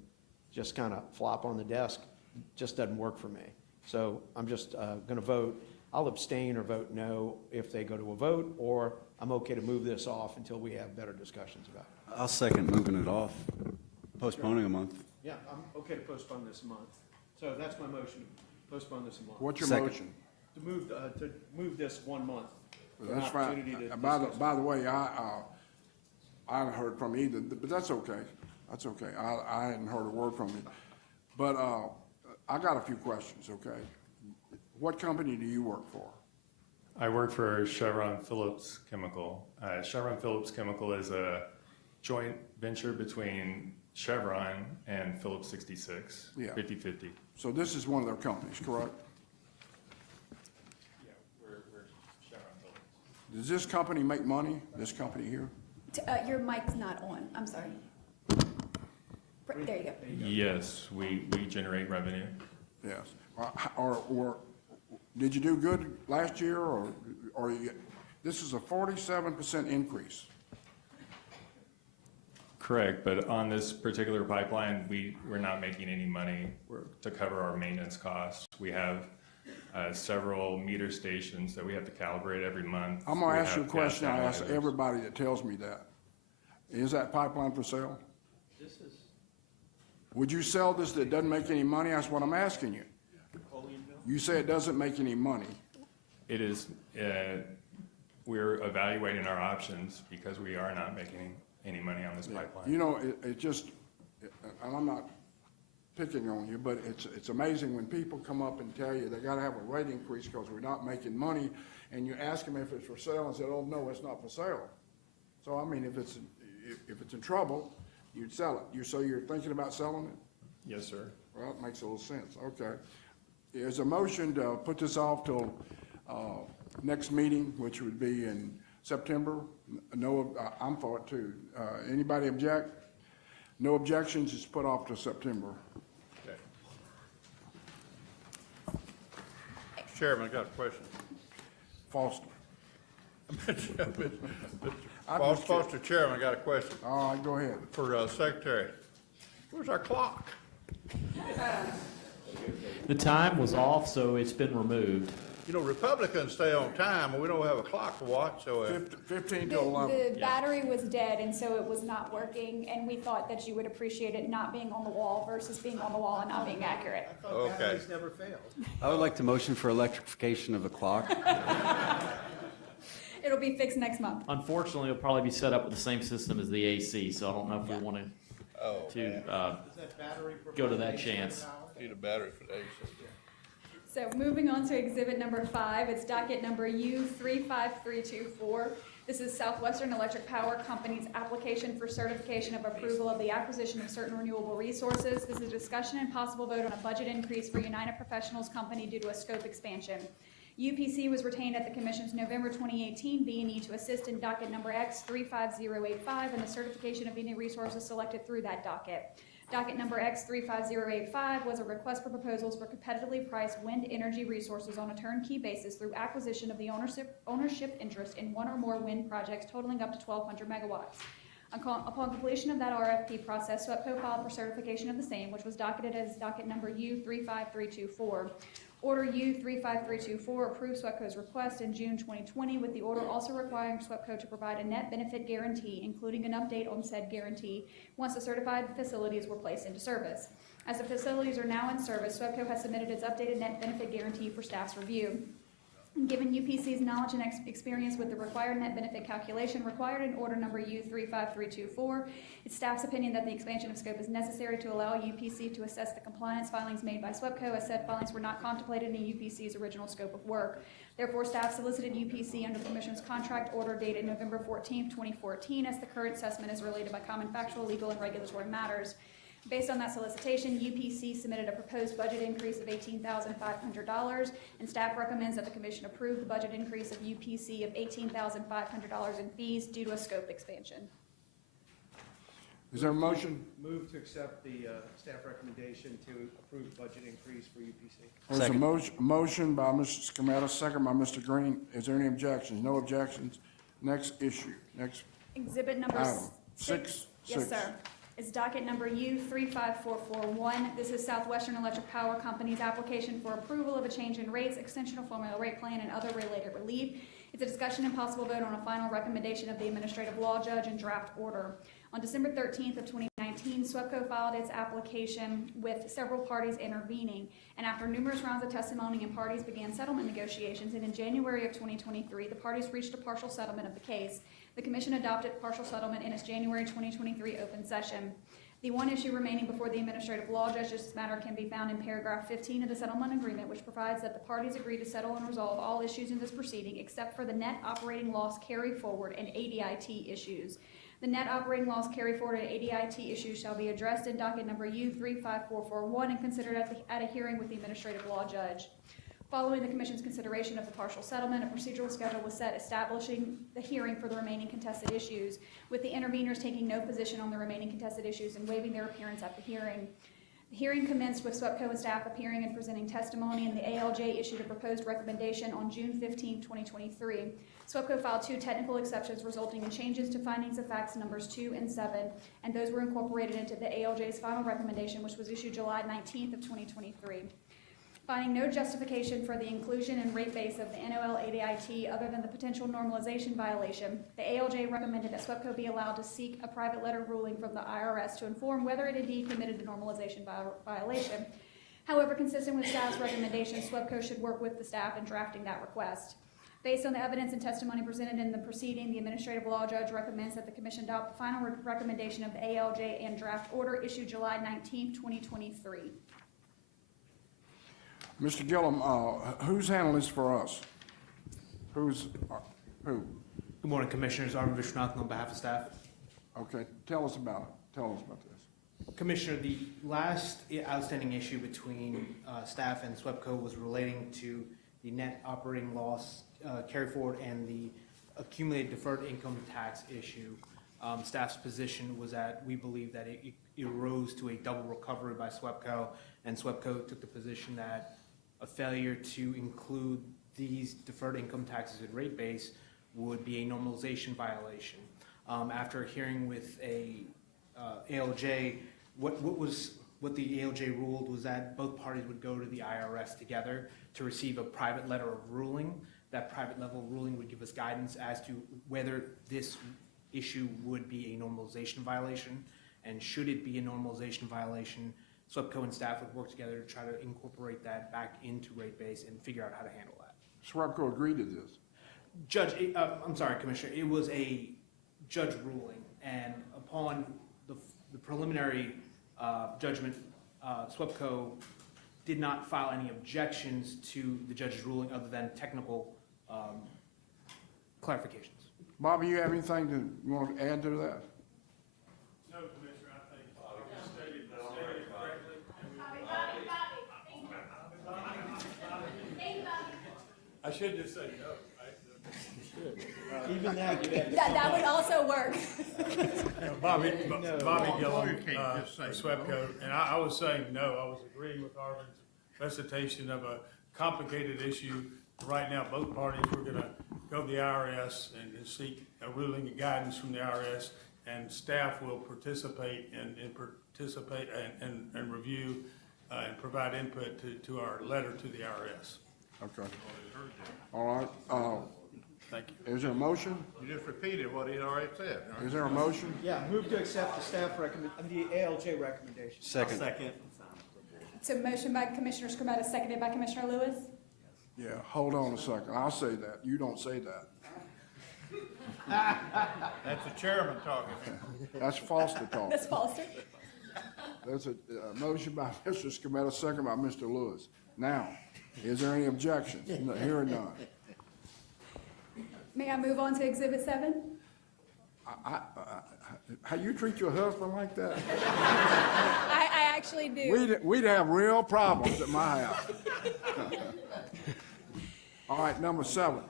just kind of flop on the desk just doesn't work for me. So I'm just going to vote. I'll abstain or vote no if they go to a vote, or I'm okay to move this off until we have better discussions about it. I'll second moving it off, postponing a month. Yeah, I'm okay to postpone this a month. So that's my motion, to postpone this a month. What's your Second. motion? To move this 1 month. for an That's fine. opportunity to By discuss. the way, I haven't heard from either, but that's okay. That's okay. I hadn't heard a word from you. But I got a few questions, okay? What company do you work for? I work for Chevron Phillips Chemical. Chevron Phillips Chemical is a joint venture between Chevron and Phillips 66, Yeah. 50/50. So this is one of their companies, correct? Yeah, we're Chevron Phillips. Does this company make money, this company here? Your mic's not on, I'm sorry. There you go. Yes, we generate revenue. Yes. Or did you do good last year, or this is a 47% increase? Correct, but on this particular pipeline, we're not making any money to cover our maintenance costs. We have several meter stations that we have to calibrate every month. I'm gonna We ask you a have question gas I ask analyzers. everybody that tells me that. Is that pipeline for sale? This is Would you sell this that doesn't make any money? That's what I'm asking you. You say it doesn't make any money. It is, we're evaluating our options because we are not making any money on this pipeline. You know, it just, and I'm not picking on you, but it's amazing when people come up and tell you they gotta have a rate increase because we're not making money, and you ask them if it's for sale, and say, oh, no, it's not for sale. So, I mean, if it's in trouble, you'd sell it. So you're thinking about selling it? Yes, sir. Well, it makes a little sense, okay. Is a motion to put this off till next meeting, which would be in September? No, I'm for it too. Anybody object? No objections, it's put off to September. Okay. Chairman, I got a question. Foster. Foster Chairman, I got a question All right, go ahead. for Secretary. Where's our clock? The time was off, so it's been removed. You know, Republicans stay on time, and we don't have a clock to watch, so 15 to 11. The battery was dead, and so it was not working, and we thought that you would appreciate it not being on the wall versus being on the wall and not being accurate. okay. batteries never failed. I would like to motion for electrification of the clock. It'll be fixed next month. Unfortunately, it'll probably be set up with the same system as the AC, so I don't know if we want to Is that battery go to that provide chance. power? Need a battery for the AC. So moving on to exhibit number 5, it's docket number U35324. This is Southwestern Electric Power Company's application for certification of approval of the acquisition of certain renewable resources. This is a discussion and possible vote on a budget increase for United Professionals Company due to a scope expansion. UPC was retained at the Commission's November 2018 B&E to assist in docket number X35085 and the certification of any resources selected through that docket. Docket number X35085 was a request for proposals for competitively priced wind energy resources on a turnkey basis through acquisition of the ownership interest in one or more wind projects totaling up to 1,200 megawatts. Upon completion of that RFP process, Swepco filed for certification of the same, which was docketed as docket number U35324. Order U35324 approved Swepco's request in June 2020, with the order also requiring Swepco to provide a net benefit guarantee, including an update on said guarantee, once the certified facilities were placed into service. As the facilities are now in service, Swepco has submitted its updated net benefit guarantee for staff's review. Given UPC's knowledge and experience with the required net benefit calculation required in order number U35324, it's staff's opinion that the expansion of scope is necessary to allow UPC to assess the compliance filings made by Swepco, as said filings were not contemplated in UPC's original scope of work. Therefore, staff solicited UPC under the Commission's contract order dated November 14, 2014, as the current assessment is related by common factual, legal, and regulatory matters. Based on that solicitation, UPC submitted a proposed budget increase of $18,500, and staff recommends that the Commission approve the budget increase of UPC of $18,500 in fees due to a scope expansion. Is there a motion? Move to accept the staff recommendation to approve budget increase for UPC. There's a motion by Mr. Scametta, second by Mr. Green. Is there any objections? No objections. Next issue, next Exhibit number item. six. Yes, Six. sir. It's docket number U35441. This is Southwestern Electric Power Company's application for approval of a change in rates, extension of formula rate plan, and other related relief. It's a discussion and possible vote on a final recommendation of the administrative law judge and draft order. On December 13th of 2019, Swepco filed its application with several parties intervening, and after numerous rounds of testimony and parties began settlement negotiations, and in January of 2023, the parties reached a partial settlement of the case. The Commission adopted partial settlement in its January 2023 open session. The one issue remaining before the administrative law judge this matter can be found in paragraph 15 of the settlement agreement, which provides that the parties agree to settle and resolve all issues in this proceeding except for the net operating loss carry forward and ADIT issues. The net operating loss carry forward and ADIT issues shall be addressed in docket number U35441 and considered at a hearing with the administrative law judge. Following the Commission's consideration of the partial settlement, a procedural schedule was set establishing the hearing for the remaining contested issues, with the interveners taking no position on the remaining contested issues and waiving their appearance at the hearing. The hearing commenced with Swepco and staff appearing and presenting testimony, and the ALJ issued a proposed recommendation on June 15, 2023. Swepco filed 2 technical exceptions resulting in changes to findings of facts numbers 2 and 7, and those were incorporated into the ALJ's final recommendation, which was issued July 19th of 2023. Finding no justification for the inclusion in rate base of the NOL ADIT other than the potential normalization violation, the ALJ recommended that Swepco be allowed to seek a private letter ruling from the IRS to inform whether it indeed committed the normalization violation. However, consistent with staff's recommendation, Swepco should work with the staff in drafting that request. Based on the evidence and testimony presented in the proceeding, the administrative law judge recommends that the Commission adopt the final recommendation of the ALJ and draft order issued July 19, 2023. Mr. Gillum, who's handling this for us? Who? Good morning, Commissioners. Arvind Vishwanathan on behalf of staff. Okay, tell us about it. Tell us about this. Commissioner, the last outstanding issue between staff and Swepco was relating to the net operating loss carry forward and the accumulated deferred income tax issue. Staff's position was that we believe that it arose to a double recovery by Swepco, and Swepco took the position that a failure to include these deferred income taxes in rate base would be a normalization violation. After a hearing with a ALJ, what the ALJ ruled was that both parties would go to the IRS together to receive a private letter of ruling. That private level ruling would give us guidance as to whether this issue would be a normalization violation, and should it be a normalization violation, Swepco and staff would work together to try to incorporate that back into rate base and figure out how to handle that. Swepco agreed to this. Judge, I'm sorry, Commissioner, it was a judge ruling, and upon the preliminary judgment, Swepco did not file any objections to the judge's ruling other than technical clarifications. Bobby, you have anything you want to add to that? No, Commissioner, I think Bobby just stated it correctly. I should just say no, right? Even that, That would also work. Bobby Gillum, Swepco, and I was saying no. I was agreeing with Arvin's recitation of a complicated issue. Right now, both parties were going to go to the IRS and seek a ruling and guidance from the IRS and staff will participate and review and provide input to our letter to the IRS. Okay. All right, Thank you. is there a motion? You just repeated what he already said. Is there a motion? Yeah, move to accept the staff the ALJ recommendation. Second. So motion by Commissioner Scarpetta, seconded by Commissioner Lewis. Yeah, hold on a second. I'll say that. You don't say that. That's the chairman talking. That's Foster talking. Ms. Foster? There's a motion by Mr. Scarpetta, second by Mr. Lewis. Now, is there any objections? No, hearing none. May I move on to Exhibit 7? How you treat your husband like that? I actually do. We'd have real problems at my house. All right, number 7.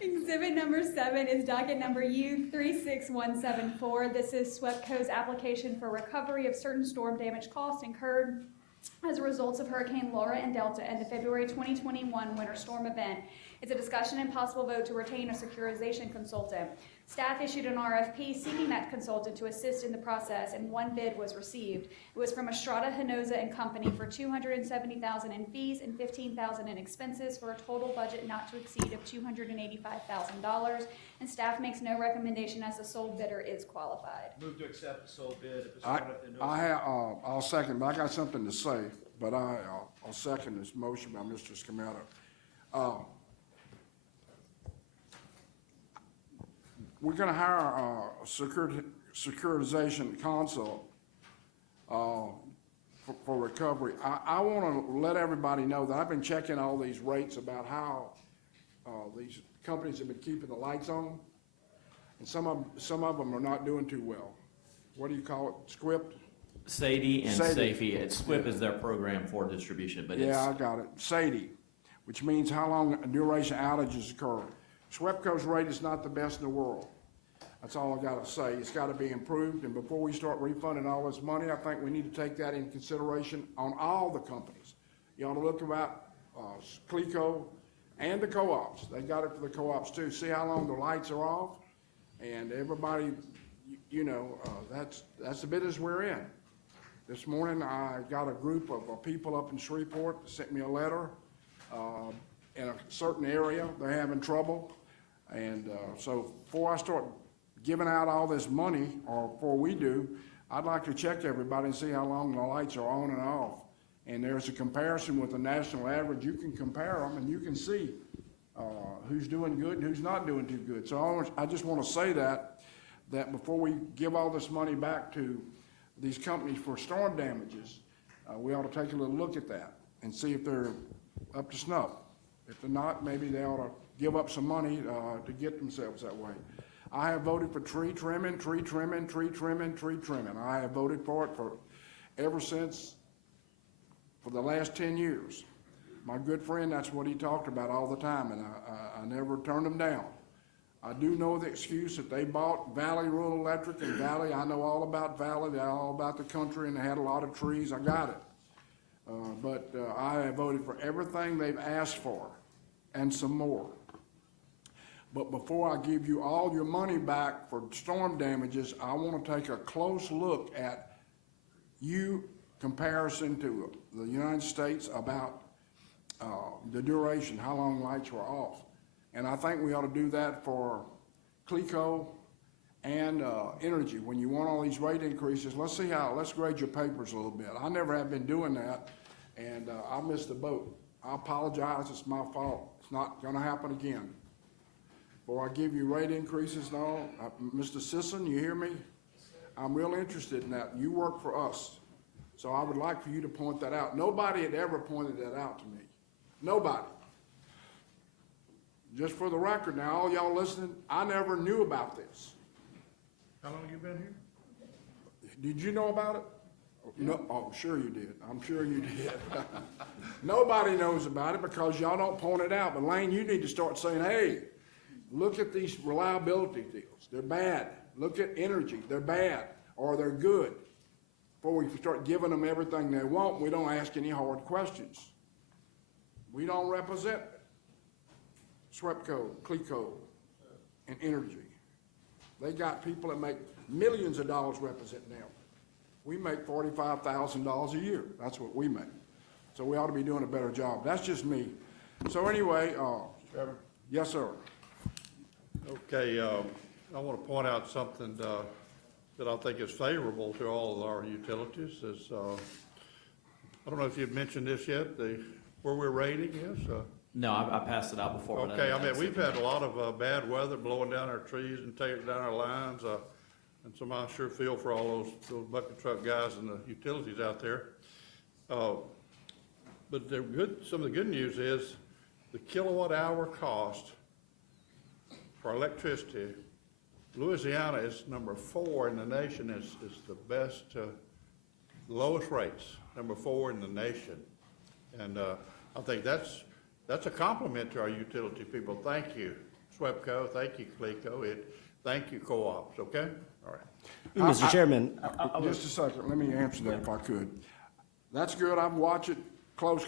Exhibit number 7 is docket number U36174. This is Swepco's application for recovery of certain storm damage costs incurred as a result of Hurricane Laura and Delta and the February 2021 winter storm event. It's a discussion and possible vote to retain a securitization consultant. Staff issued an RFP seeking that consultant to assist in the process, and one bid was received. It was from Estrada Hinoza and Company for $270,000 in fees and $15,000 in expenses for a total budget not to exceed of $285,000. And staff makes no recommendation as the sole bidder is qualified. Move to accept the sole bid of I'll second, but I got something to say, but I'll second this motion by Mr. Scarpetta. We're gonna hire a securitization consult for recovery. I wanna let everybody know that I've been checking all these rates about how these companies have been keeping the lights on, and some of them are not doing too well. What do you call it, script? SADI and SADI. SAFE, SWIP is their program for distribution, but it's. Yeah, I got it. SADI, which means how long duration outages occur. Swepco's rate is not the best in the world. That's all I gotta say. It's gotta be improved, and before we start refunding all this money, I think we need to take that into consideration on all the companies. You ought to look about Cleco and the co-ops. They got it for the co-ops too. See how long the lights are off? And everybody, that's the business we're in. This morning, I got a group of people up in Shreveport that sent me a letter. In a certain area, they're having trouble. And so before I start giving out all this money, or before we do, I'd like to check everybody and see how long the lights are on and off. And there's a comparison with the national average. You can compare them and you can see who's doing good and who's not doing too good. So I just want to say that before we give all this money back to these companies for storm damages, we ought to take a little look at that and see if they're up to snuff. If they're not, maybe they ought to give up some money to get themselves that way. I have voted for tree trimming. I have voted for it ever since, for the last 10 years. My good friend, that's what he talked about all the time, and I never turned him down. I do know the excuse that they bought Valley Rural Electric, and Valley, I know all about Valley, they're all about the country, and they had a lot of trees. I got it. But I have voted for everything they've asked for, and some more. But before I give you all your money back for storm damages, I want to take a close look at comparison to the United States about the duration, how long lights were off. And I think we ought to do that for Cleco and Entergy. When you want all these rate increases, let's grade your papers a little bit. I never have been doing that, and I missed the boat. I apologize, it's my fault. It's not gonna happen again. Before I give you rate increases and all, Mr. Sisson, you hear me? I'm real interested in that. You work for us. So I would like for you to point that out. Nobody had ever pointed that out to me. Nobody. Just for the record now, all y'all listening, I never knew about this. How long you been here? Did you know about it? No, oh, sure you did. I'm sure you did. Nobody knows about it because y'all don't point it out. But Lane, you need to start saying, hey, look at these reliability deals. They're bad. Look at Entergy. They're bad or they're good. Before we start giving them everything they want, we don't ask any hard questions. We don't represent Swepco, Cleco, and Entergy. They got people that make millions of dollars representing them. We make $45,000 a year. That's what we make. So we ought to be doing a better job. That's just me. So anyway, Trevor? yes, sir. Okay, I want to point out something that I think is favorable to all of our utilities is, I don't know if you've mentioned this yet, where we're rating is. No, I passed it out before. but Okay, I mean, didn't we've see it. had a lot of bad weather blowing down our trees and taking down our lines, and so I sure feel for all those bucket truck guys and the utilities out there. But some of the good news is the kilowatt hour cost for electricity, Louisiana is number 4 in the nation, is the best, lowest rates, number 4 in the nation. And I think that's a compliment to our utility people. Thank you, Swepco. Thank you, Cleco. Thank you, co-ops. Okay? All right. Mr. Chairman, Just a second, let me answer that if I could. That's good, I've watched it close.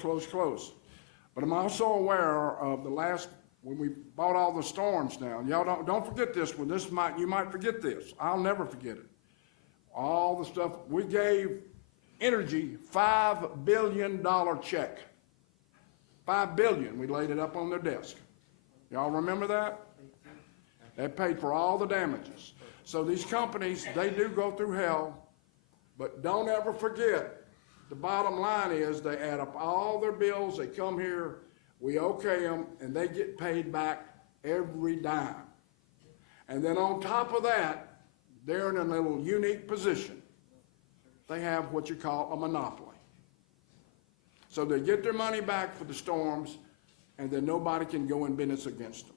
But I'm also aware of when we bought all the storms down. Y'all don't forget this one, you might forget this. I'll never forget it. All the stuff, we gave Entergy $5 billion check. $5 billion, we laid it up on their desk. Y'all remember that? They paid for all the damages. So these companies, they do go through hell, but don't ever forget, the bottom line is they add up all their bills, they come here, we okay them, and they get paid back every dime. And then on top of that, they're in a little unique position. They have what you call a monopoly. So they get their money back for the storms, and then nobody can go in business against them.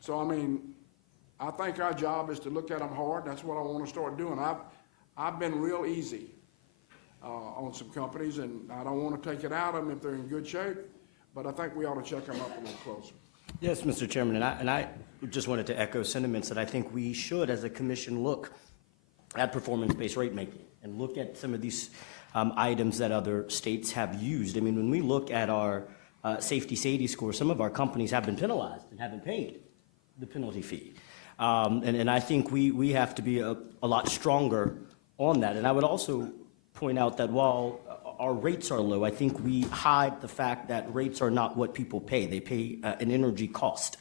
So, I mean, I think our job is to look at them hard. That's what I want to start doing. I've been real easy on some companies, and I don't want to take it out of them if they're in good shape, but I think we ought to check them up a little closer. yes, Mr. Chairman, and I just wanted to echo sentiments that I think we should, as a commission, look at performance-based rate making and look at some of these items that other states have used. I mean, when we look at our safety SAIDI score, some of our companies have been penalized and haven't paid the penalty fee. And I think we have to be a lot stronger on that. And I would also point out that while our rates are low, I think we hide the fact that rates are not what people pay. They pay an energy cost.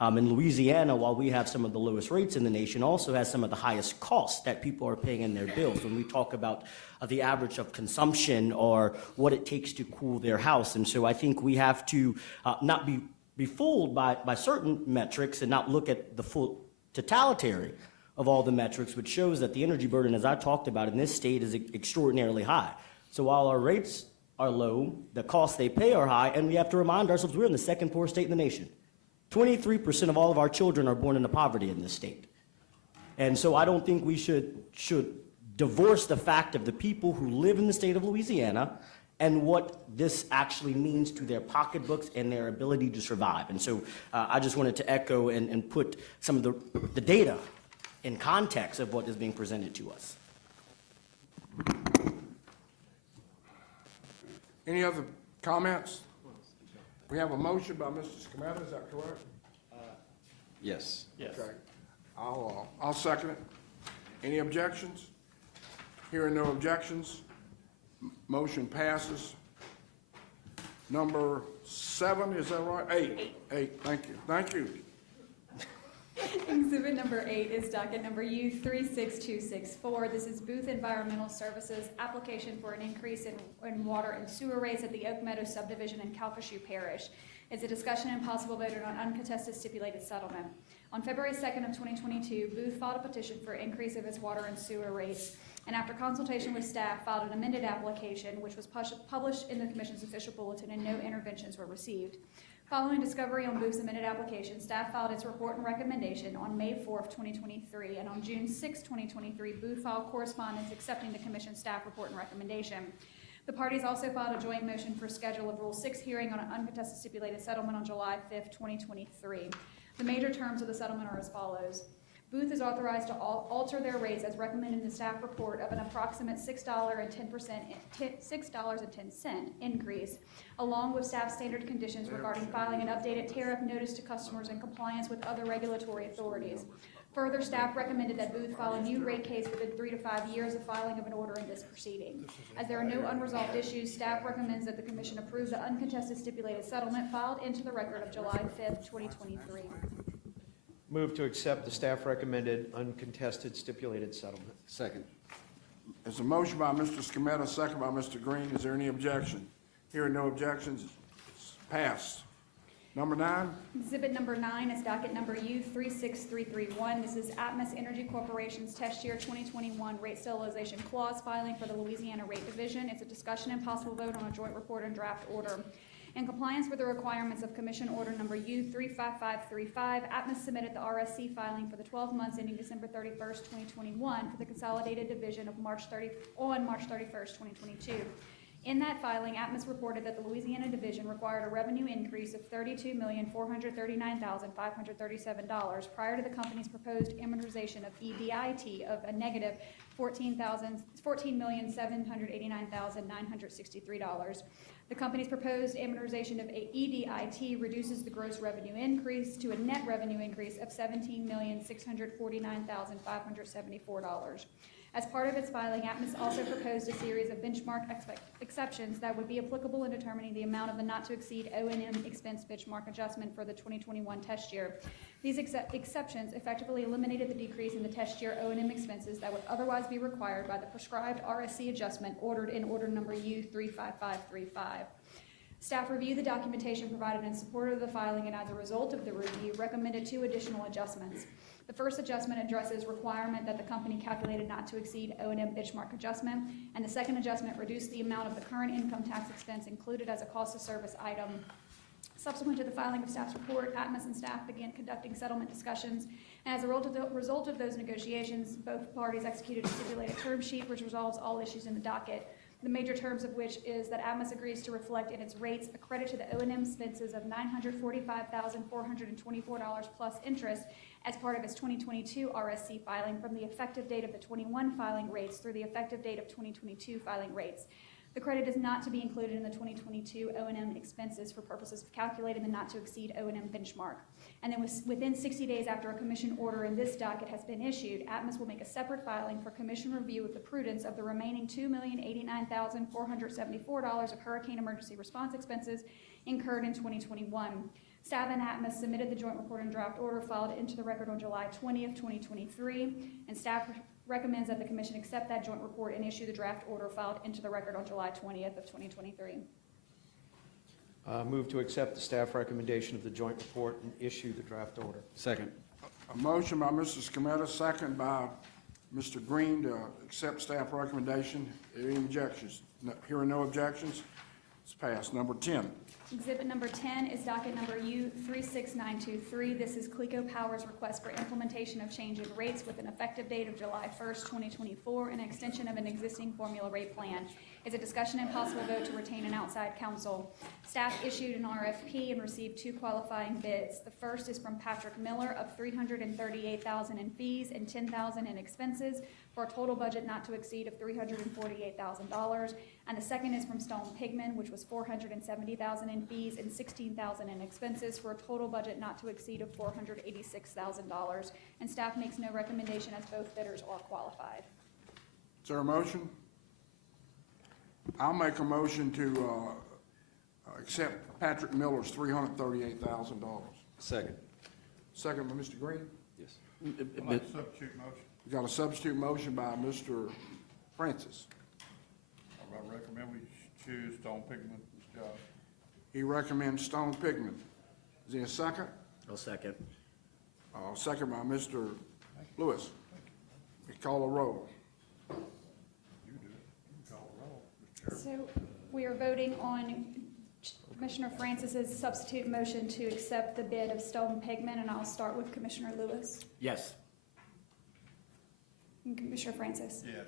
In Louisiana, while we have some of the lowest rates in the nation, also has some of the highest costs that people are paying in their bills when we talk about the average of consumption or what it takes to cool their house. And so I think we have to not be fooled by certain metrics and not look at the full totality of all the metrics, which shows that the energy burden, as I talked about, in this state is extraordinarily high. So while our rates are low, the costs they pay are high, and we have to remind ourselves we're in the second poorest state in the nation. 23% of all of our children are born into poverty in this state. And so I don't think we should divorce the fact of the people who live in the state of Louisiana and what this actually means to their pocketbooks and their ability to survive. And so I just wanted to echo and put some of the data in context of what is being presented to us. Any other comments? We have a motion by Mr. Scametta, is that correct? Yes. Yes. Okay. I'll second it. Any objections? Hearing no objections, motion passes. Number 7, is that right? 8, thank you. Exhibit number 8 is docket number U36264. This is Booth Environmental Services application for an increase in water and sewer rates at the Oak Meadow subdivision in Calcasieu Parish. It's a discussion and possible vote on uncontested stipulated settlement. On February 2nd of 2022, Booth filed a petition for increase of its water and sewer rates, and after consultation with staff, filed an amended application, which was published in the Commission's official bulletin, and no interventions were received. Following discovery on Booth's amended application, staff filed its report and recommendation on May 4th, 2023, and on June 6th, 2023, Booth filed correspondence accepting the Commission staff report and recommendation. The parties also filed a joint motion for schedule of Rule 6 hearing on an uncontested stipulated settlement on July 5th, 2023. The major terms of the settlement are as follows. Booth is authorized to alter their rates as recommended in the staff report of an approximate $6.10 increase, along with staff standard conditions regarding filing an updated tariff notice to customers in compliance with other regulatory authorities. Further, staff recommended that Booth file a new rate case within 3 to 5 years of filing of an order in this proceeding. As there are no unresolved issues, staff recommends that the commission approve the uncontested stipulated settlement filed into the record of July 5th, 2023. Move to accept the staff recommended uncontested stipulated settlement. Second. There's a motion by Mr. Scametta, second by Mr. Green. Is there any objection? Hearing no objections, it's passed. Number 9, Exhibit number 9 is docket number U36331. This is Atmos Energy Corporation's test year 2021 rate stabilization clause filing for the Louisiana Rate Division. It's a discussion and possible vote on a joint report and draft order. In compliance with the requirements of Commission Order number U35535, Atmos submitted the RSC filing for the 12 months ending December 31st, 2021 for the Consolidated Division of March 31st, 2022. In that filing, Atmos reported that the Louisiana Division required a revenue increase of $32,439,537 prior to the company's proposed amortization of EDIT of a negative $14,789,963. The company's proposed amortization of EDIT reduces the gross revenue increase to a net revenue increase of $17,649,574. As part of its filing, Atmos also proposed a series of benchmark exceptions that would be applicable in determining the amount of the not-to-exceed O&M expense benchmark adjustment for the 2021 test year. These exceptions effectively eliminated the decrease in the test year O&M expenses that would otherwise be required by the prescribed RSC adjustment ordered in order number U35535. Staff reviewed the documentation provided in support of the filing, and as a result of the review, recommended 2 additional adjustments. The first adjustment addresses requirement that the company calculated not to exceed O&M benchmark adjustment, and the second adjustment reduced the amount of the current income tax expense included as a cost of service item. Subsequent to the filing of staff's report, Atmos and staff began conducting settlement discussions, and as a result of those negotiations, both parties executed a stipulated term sheet which resolves all issues in the docket. The major terms of which is that Atmos agrees to reflect in its rates a credit to the O&M expenses of $945,424 plus interest as part of its 2022 RSC filing from the effective date of the 21 filing rates through the effective date of 2022 filing rates. The credit is not to be included in the 2022 O&M expenses for purposes of calculating the not-to-exceed O&M benchmark. And then within 60 days after a commission order in this docket has been issued, Atmos will make a separate filing for commission review of the prudence of the remaining $2,089,474 of hurricane emergency response expenses incurred in 2021. Staff and Atmos submitted the joint report and draft order filed into the record on July 20th, 2023, and staff recommends that the commission accept that joint report and issue the draft order filed into the record on July 20th of 2023. Move to accept the staff recommendation of the joint report and issue the draft order. Second. a motion by Mr. Scametta, second by Mr. Green to accept staff recommendation. Any objections? Hearing no objections, it's passed. Number 10. Exhibit number 10 is docket number U36923. This is Cleco Power's request for implementation of change in rates with an effective date of July 1st, 2024, and extension of an existing formula rate plan. It's a discussion and possible vote to retain an outside counsel. Staff issued an RFP and received 2 qualifying bids. The first is from Patrick Miller of $338,000 in fees and $10,000 in expenses for a total budget not to exceed of $348,000. And the second is from Stone Pigman, which was $470,000 in fees and $16,000 in expenses for a total budget not to exceed of $486,000. And staff makes no recommendation as both bidders are qualified. Is there a motion? I'll make a motion to accept Patrick Miller's $338,000. Second. Second by Mr. Green. Yes. I'd like a substitute motion. We got a substitute motion by Mr. Francis. I recommend we choose Stone Pigman for this job. He recommends Stone Pigman. Is there a second? I'll second. Second by Mr. Lewis. We call a roll. You do it. You can call the roll, Mr. Chairman. So we are voting on Commissioner Francis's substitute motion to accept the bid of Stone Pigman, and I'll start with Commissioner Lewis. Yes. And Commissioner Francis. Yes.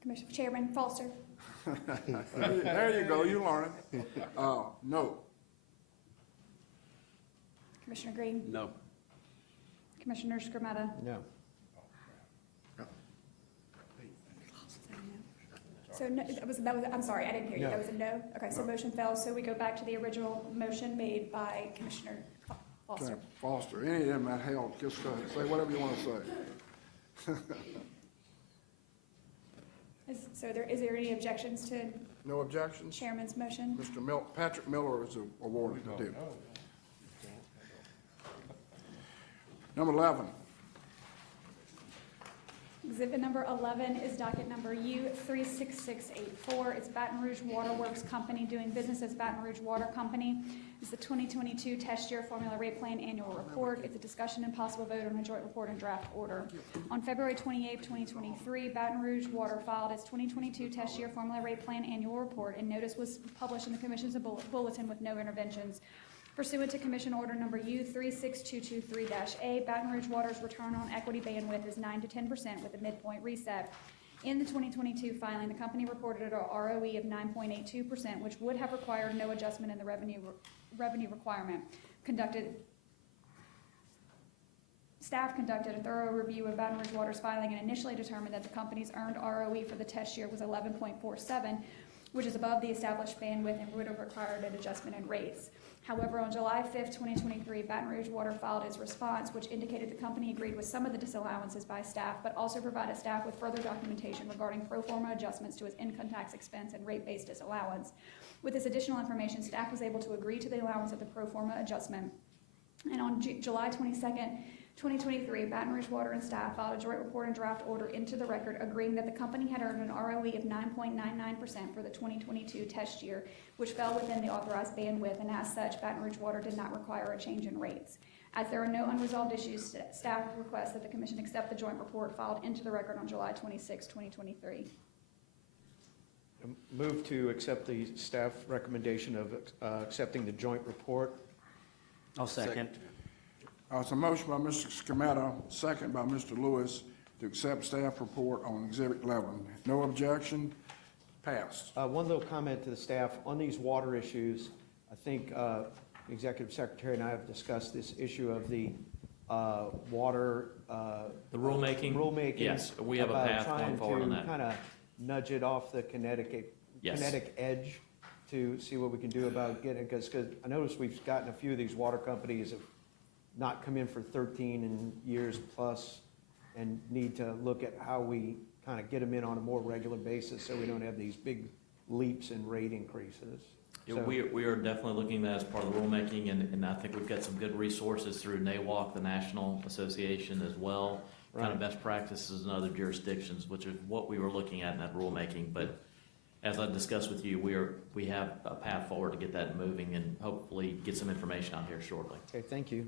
Commissioner Chairman Foster. There you go, you learn it. No. Commissioner Green. No. Commissioner Scrametta. No. So no, that was, I'm sorry, I didn't hear you. No. That was a no? Okay, so No. motion fails. So we go back to the original motion made by Commissioner Foster. Foster, any of them that help, just say whatever you want to say. Is there any objections to No objections? Chairman's motion? Mr. Patrick Miller is awarded the deal. Number 11. Exhibit number 11 is docket number U36684. It's Baton Rouge Water Works Company doing business as Baton Rouge Water Company. It's the 2022 test year formula rate plan annual report. It's a discussion and possible vote on a joint report and draft order. On February 28, 2023, Baton Rouge Water filed its 2022 test year formula rate plan annual report, and notice was published in the Commission's bulletin with no interventions. Pursuant to Commission Order Number U36223-A, Baton Rouge Water's return on equity bandwidth is 9 to 10% with a midpoint reset. In the 2022 filing, the company reported an ROE of 9.82%, which would have required no adjustment in the revenue requirement. Staff conducted a thorough review of Baton Rouge Water's filing and initially determined that the company's earned ROE for the test year was 11.47, which is above the established bandwidth and would have required an adjustment in rates. However, on July 5, 2023, Baton Rouge Water filed its response, which indicated the company agreed with some of the disallowances by staff, but also provided staff with further documentation regarding pro forma adjustments to its income tax expense and rate-based disallowance. With this additional information, staff was able to agree to the allowance of the pro forma adjustment. And on July 22, 2023, Baton Rouge Water and staff filed a joint report and draft order into the record agreeing that the company had earned an ROE of 9.99% for the 2022 test year, which fell within the authorized bandwidth, and as such, Baton Rouge Water did not require a change in rates. As there are no unresolved issues, staff requests that the Commission accept the joint report filed into the record on July 26, 2023. Move to accept the staff recommendation of accepting the joint report. I'll second. It's a motion by Mr. Scametta, second by Mr. Lewis, to accept staff report on Exhibit 11. No objection, passed. One little comment to the staff on these water issues. I think the Executive Secretary and I have discussed this issue of the water. The rulemaking? Rulemaking. Yes, we have a path going forward on that. Kind of nudge it off the kinetic edge to see what we can do about getting, because I noticed we've gotten a few of these water companies have not come in for 13 years plus and need to look at how we kind of get them in on a more regular basis so we don't have these big leaps in rate increases. Yeah, So- we are definitely looking at that as part of the rulemaking, and I think we've got some good resources through NAWAC, the National Association as well, kind of best practices in other jurisdictions, which is what we were looking at in that rulemaking. But as I discussed with you, we have a path forward to get that moving and hopefully get some information out here shortly. Okay, thank you.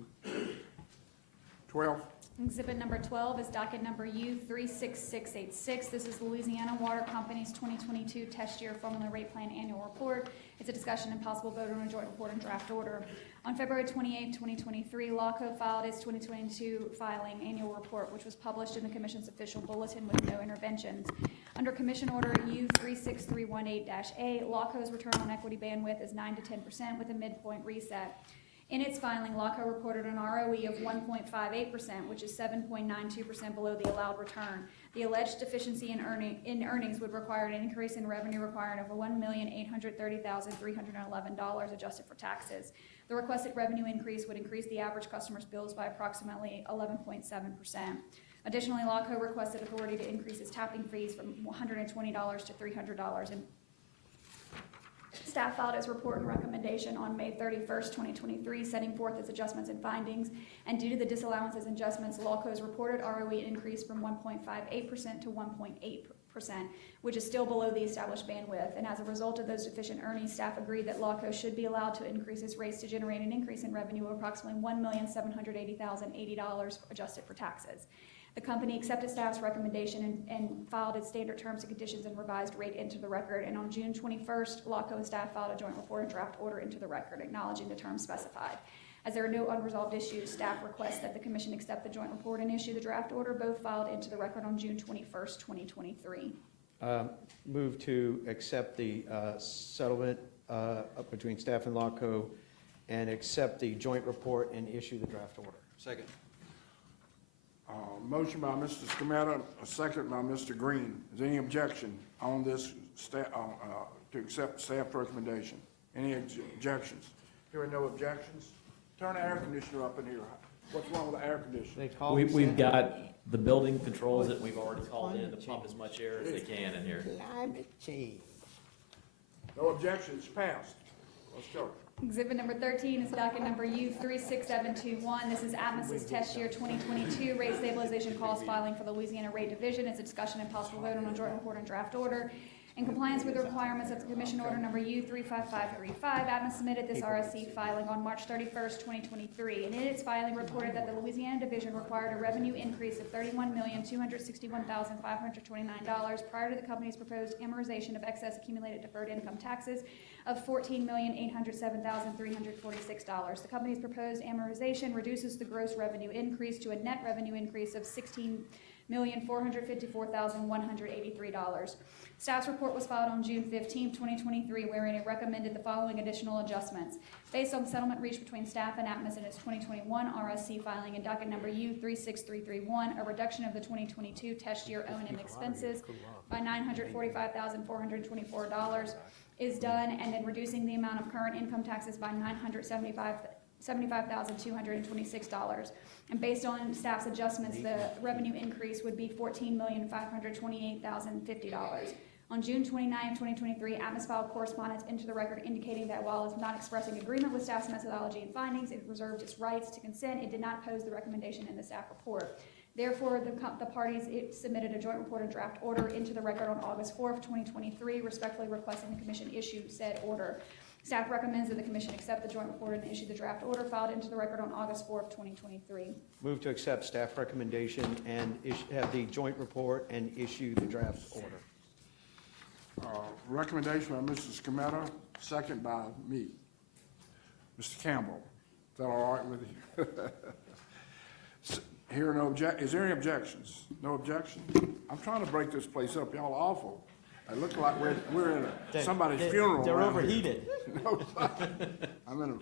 12. Exhibit number 12 is docket number U36686. This is Louisiana Water Company's 2022 test year formula rate plan annual report. It's a discussion and possible vote on a joint report and draft order. On February 28, 2023, Lawco filed its 2022 filing annual report, which was published in the Commission's official bulletin with no interventions. Under Commission Order U36318-A, Lawco's return on equity bandwidth is 9 to 10% with a midpoint reset. In its filing, Lawco reported an ROE of 1.58%, which is 7.92% below the allowed return. The alleged deficiency in earnings would require an increase in revenue requirement of $1,830,311 adjusted for taxes. The requested revenue increase would increase the average customer's bills by approximately 11.7%. Additionally, Lawco requested authority to increase its tapping fees from $120 to $300. And staff filed its report and recommendation on May 31st, 2023, setting forth its adjustments and findings. And due to the disallowances and adjustments, Lawco's reported ROE increased from 1.58% to 1.8%, which is still below the established bandwidth. And as a result of those deficient earnings, staff agreed that Lawco should be allowed to increase its rates to generate an increase in revenue of approximately $1,780,080 adjusted for taxes. The company accepted staff's recommendation and filed its standard terms and conditions and revised rate into the record. And on June 21st, Lawco and staff filed a joint report and draft order into the record, acknowledging the terms specified. As there are no unresolved issues, staff requests that the Commission accept the joint report and issue the draft order, both filed into the record on June 21st, 2023. Move to accept the settlement between staff and Lawco and accept the joint report and issue the draft order. Second. Motion by Mr. Scametta, a second by Mr. Green. Is there any objection on this to accept staff recommendation? Any objections? Hearing no objections, Turn the air conditioner up in here. What's wrong with the air conditioner? They call We've got, the building controls it, we've already called in to pump as much air as they can in here. Climate change. No objections, passed. Let's go. Exhibit number 13 is docket number U36721. This is Atmos's test year 2022 rate stabilization cost filing for the Louisiana Rate Division. It's a discussion and possible vote on a joint report and draft order. In compliance with the requirements of the Commission Order number U35535, Atmos submitted this RSC filing on March 31st, 2023, and in its filing reported that the Louisiana Division required a revenue increase of $31,261,529 prior to the company's proposed amortization of excess accumulated deferred income taxes of $14,807,346. The company's proposed amortization reduces the gross revenue increase to a net revenue increase of $16,454,183. Staff's report was filed on June 15, 2023, wherein it recommended the following additional adjustments. Based on the settlement reached between staff and Atmos in its 2021 RSC filing and docket number U36331, a reduction of the 2022 test year O&M expenses by $945,424 is done, and then reducing the amount of current income taxes by $975,226. And based on staff's adjustments, the revenue increase would be $14,528,050. On June 29, 2023, Atmos filed correspondence into the record indicating that while it's not expressing agreement with staff's methodology and findings, it reserved its rights to consent. It did not oppose the recommendation in the staff report. Therefore, the parties submitted a joint report and draft order into the record on August 4th, 2023, respectfully requesting the Commission issue said order. Staff recommends that the Commission accept the joint report and issue the draft order filed into the record on August 4th, 2023. Move to accept staff recommendation and have the joint report and issue the draft order. Recommendation by Mr. Scametta, second by me. Mr. Campbell, is that all right with you? Here, is there any objections? No objection? I'm trying to break this place up. Y'all are awful. It looks like we're in somebody's funeral. They're around here. overheated. No, I'm in a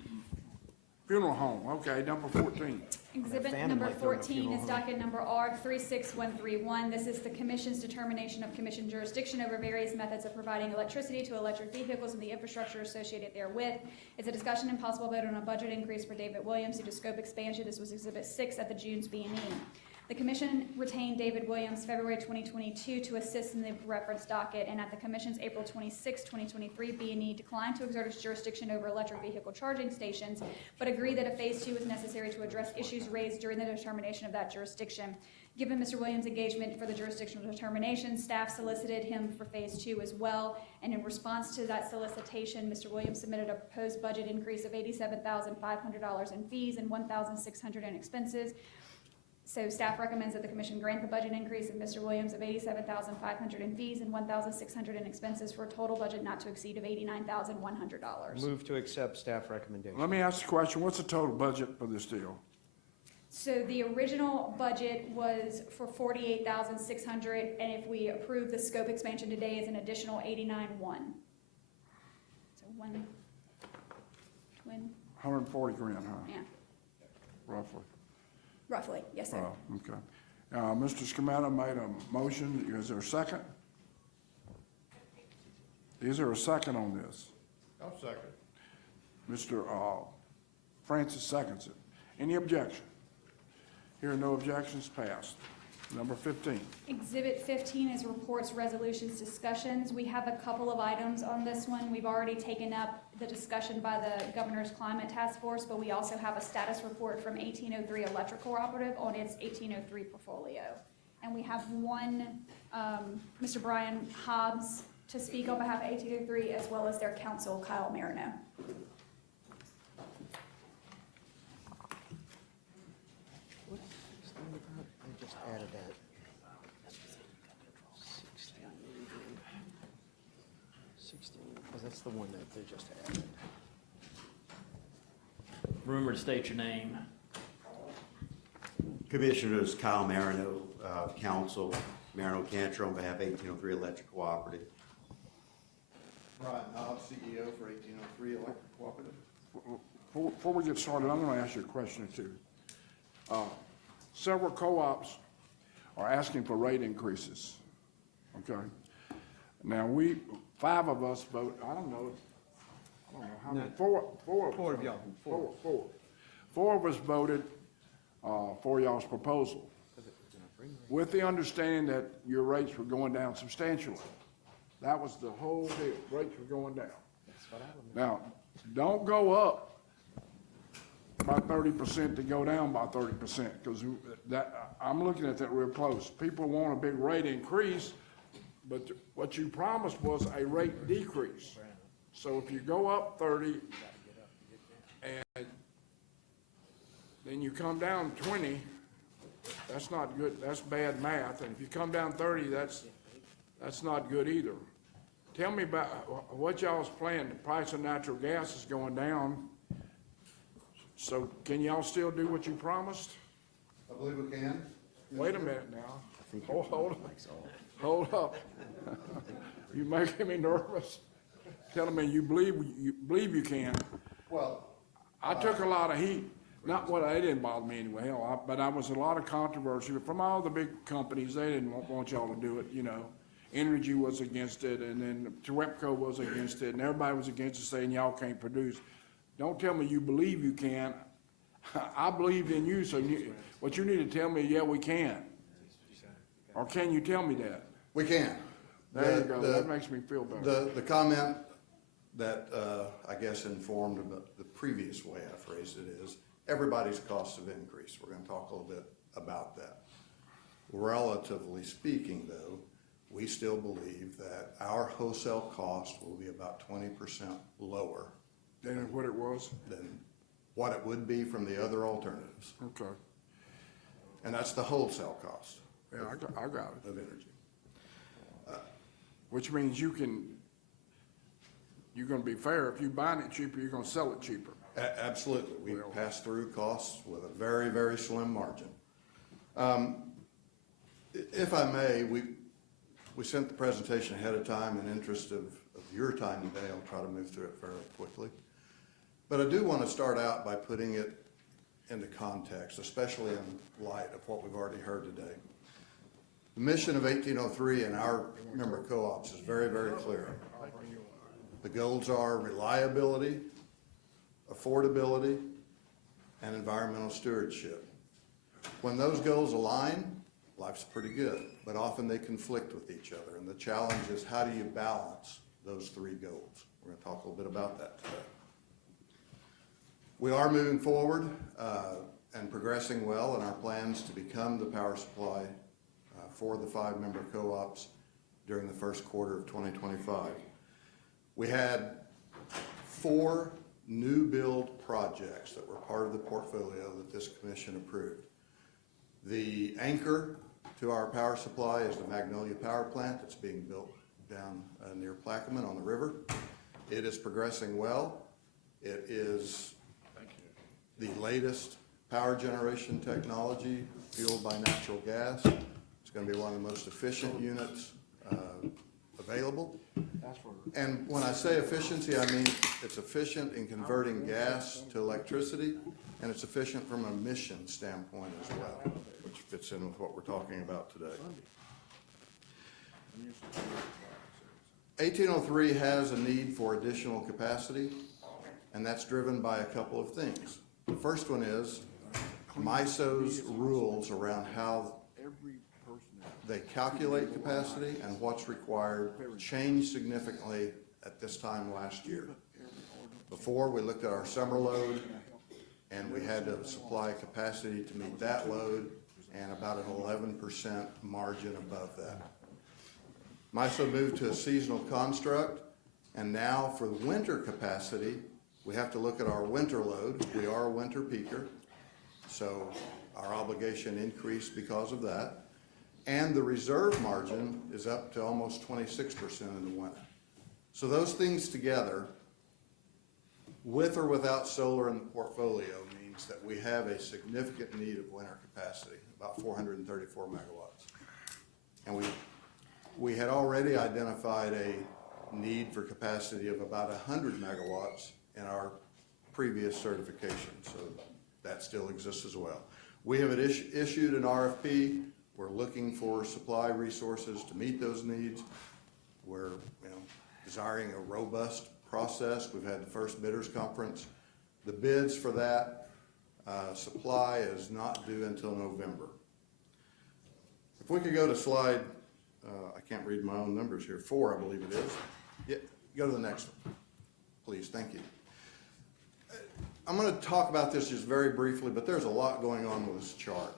funeral home. Okay, number 14. Exhibit Phantom number like they're in a 14 funeral is home. docket number R36131. This is the Commission's determination of Commission jurisdiction over various methods of providing electricity to electric vehicles and the infrastructure associated therewith. It's a discussion and possible vote on a budget increase for David Williams due to scope expansion. This was Exhibit 6 at the June's B&E. The Commission retained David Williams February 2022 to assist in the reference docket, and at the Commission's April 26, 2023 B&E declined to exert its jurisdiction over electric vehicle charging stations, but agreed that a Phase 2 was necessary to address issues raised during the determination of that jurisdiction. Given Mr. Williams' engagement for the jurisdictional determination, staff solicited him for Phase 2 as well, and in response to that solicitation, Mr. Williams submitted a proposed budget increase of $87,500 in fees and $1,600 in expenses. So staff recommends that the Commission grant the budget increase of Mr. Williams of $87,500 in fees and $1,600 in expenses for a total budget not to exceed of $89,100. Move to accept staff recommendation. Let me ask the question, what's the total budget for this deal? So the original budget was for $48,600, and if we approve the scope expansion today, it's an additional $89,100. So one twin, 140 grand, huh? yeah, Roughly. roughly, yes, sir. Okay. Mr. Scametta made a motion. Is there a second? Is there a second on this? I'll second. Mr. Francis seconds it. Any objection? Hearing no objections, passed. Number 15. Exhibit 15 is reports, resolutions, discussions. We have a couple of items on this one. We've already taken up the discussion by the Governor's Climate Task Force, but we also have a status report from 1803 Electric Cooperative on its 1803 portfolio. And we have one, Mr. Brian Hobbs, to speak on behalf of 1803, as well as their counsel, Kyle Marino. I just added that. 16, because that's the one that they just added. Rumor to state your name. Commissioners, Kyle Marino, counsel, Marino Cantor on behalf of 1803 Electric Cooperative. Brian Hobbs, CEO for 1803 Electric Cooperative. Before we get started, I'm going to ask you a question or two. Several co-ops are asking for rate increases, okay? Now, 5 of us vote, I don't know how many, No. four Four of y'all. Four 4 of us voted for y'all's proposal, with the understanding that your rates were going down substantially. That was the whole deal, rates were going down. Now, don't go up by 30% to go down by 30%, because that, I'm looking at that real close. People want a big rate increase, but what you promised was a rate decrease. So if you go up 30 and then you come down 20, that's not good, that's bad math. And if you come down 30, that's not good either. Tell me about what y'all's plan. The price of natural gas is going down. So can y'all still do what you promised? I believe we can. Wait a minute now. Hold up. You making me nervous. Telling me you believe you can. Well, I took a lot of heat. Not what, it didn't bother me anyway, hell, but I was a lot of controversy from all the big companies. They didn't want y'all to do it, you know. Entergy was against it, and then Swepco was against it, and everybody was against it, saying y'all can't produce. Don't tell me you believe you can. I believed in you, so what you need to tell me, yeah, we can. Or can you tell me that? we can. There you go, that makes me feel better. The comment that, I guess informed the previous way I phrased it is, everybody's costs have increased. We're gonna talk a little bit about that. Relatively speaking, though, we still believe that our wholesale cost will be about 20% lower Than what it was? than what it would be from the other alternatives. Okay. And that's the wholesale cost Yeah, I got it. of energy. Which means you're gonna be fair. If you're buying it cheaper, you're gonna sell it cheaper. Absolutely. We pass through costs with a very, very slim margin. If I may, we sent the presentation ahead of time in interest of your time today. I'll try to move through it fairly quickly. But I do want to start out by putting it into context, especially in light of what we've already heard today. The mission of 1803 and our member co-ops is very, very clear. The goals are reliability, affordability, and environmental stewardship. When those goals align, life's pretty good, but often they conflict with each other. And the challenge is, how do you balance those three goals? We're going to talk a little bit about that today. We are moving forward and progressing well in our plans to become the power supply for the 5 member co-ops during the first quarter of 2025. We had 4 new build projects that were part of the portfolio that this commission approved. The anchor to our power supply is the Magnolia Power Plant that's being built down near Plaquemine on the river. It is progressing well. It is the latest power generation technology fueled by natural gas. It's going to be one of the most efficient units available. And when I say efficiency, I mean it's efficient in converting gas to electricity, and it's efficient from an emission standpoint as well, which fits in with what we're talking about today. 1803 has a need for additional capacity, and that's driven by a couple of things. The first one is MISO's rules around how they calculate capacity and what's required changed significantly at this time last year. Before, we looked at our summer load, and we had to supply capacity to meet that load and about an 11% margin above that. MISO moved to a seasonal construct, and now for the winter capacity, we have to look at our winter load. We are a winter peaker, so our obligation increased because of that. And the reserve margin is up to almost 26% in the winter. So those things together, with or without solar in the portfolio, means that we have a significant need of winter capacity, about 434 megawatts. And we had already identified a need for capacity of about 100 megawatts in our previous certification, so that still exists as well. We have issued an RFP. We're looking for supply resources to meet those needs. We're desiring a robust process. We've had the first bidders conference. The bids for that Supply is not due until November. If we could go to slide, I can't read my own numbers here, 4, I believe it is. Yeah, go to the next one, please, thank you. I'm going to talk about this just very briefly, but there's a lot going on with this chart.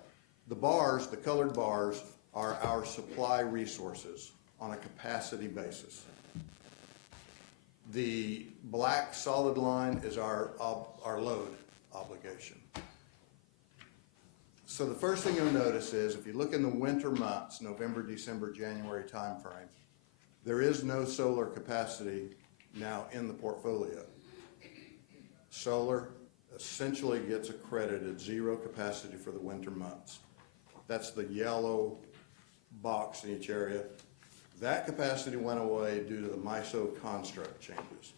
The bars, the colored bars, are our supply resources on a capacity basis. The black solid line is our load obligation. So the first thing you'll notice is if you look in the winter months, November, December, January timeframe, there is no solar capacity now in the portfolio. Solar essentially gets accredited 0 capacity for the winter months. That's the yellow box in each area. That capacity went away due to the MISO construct changes.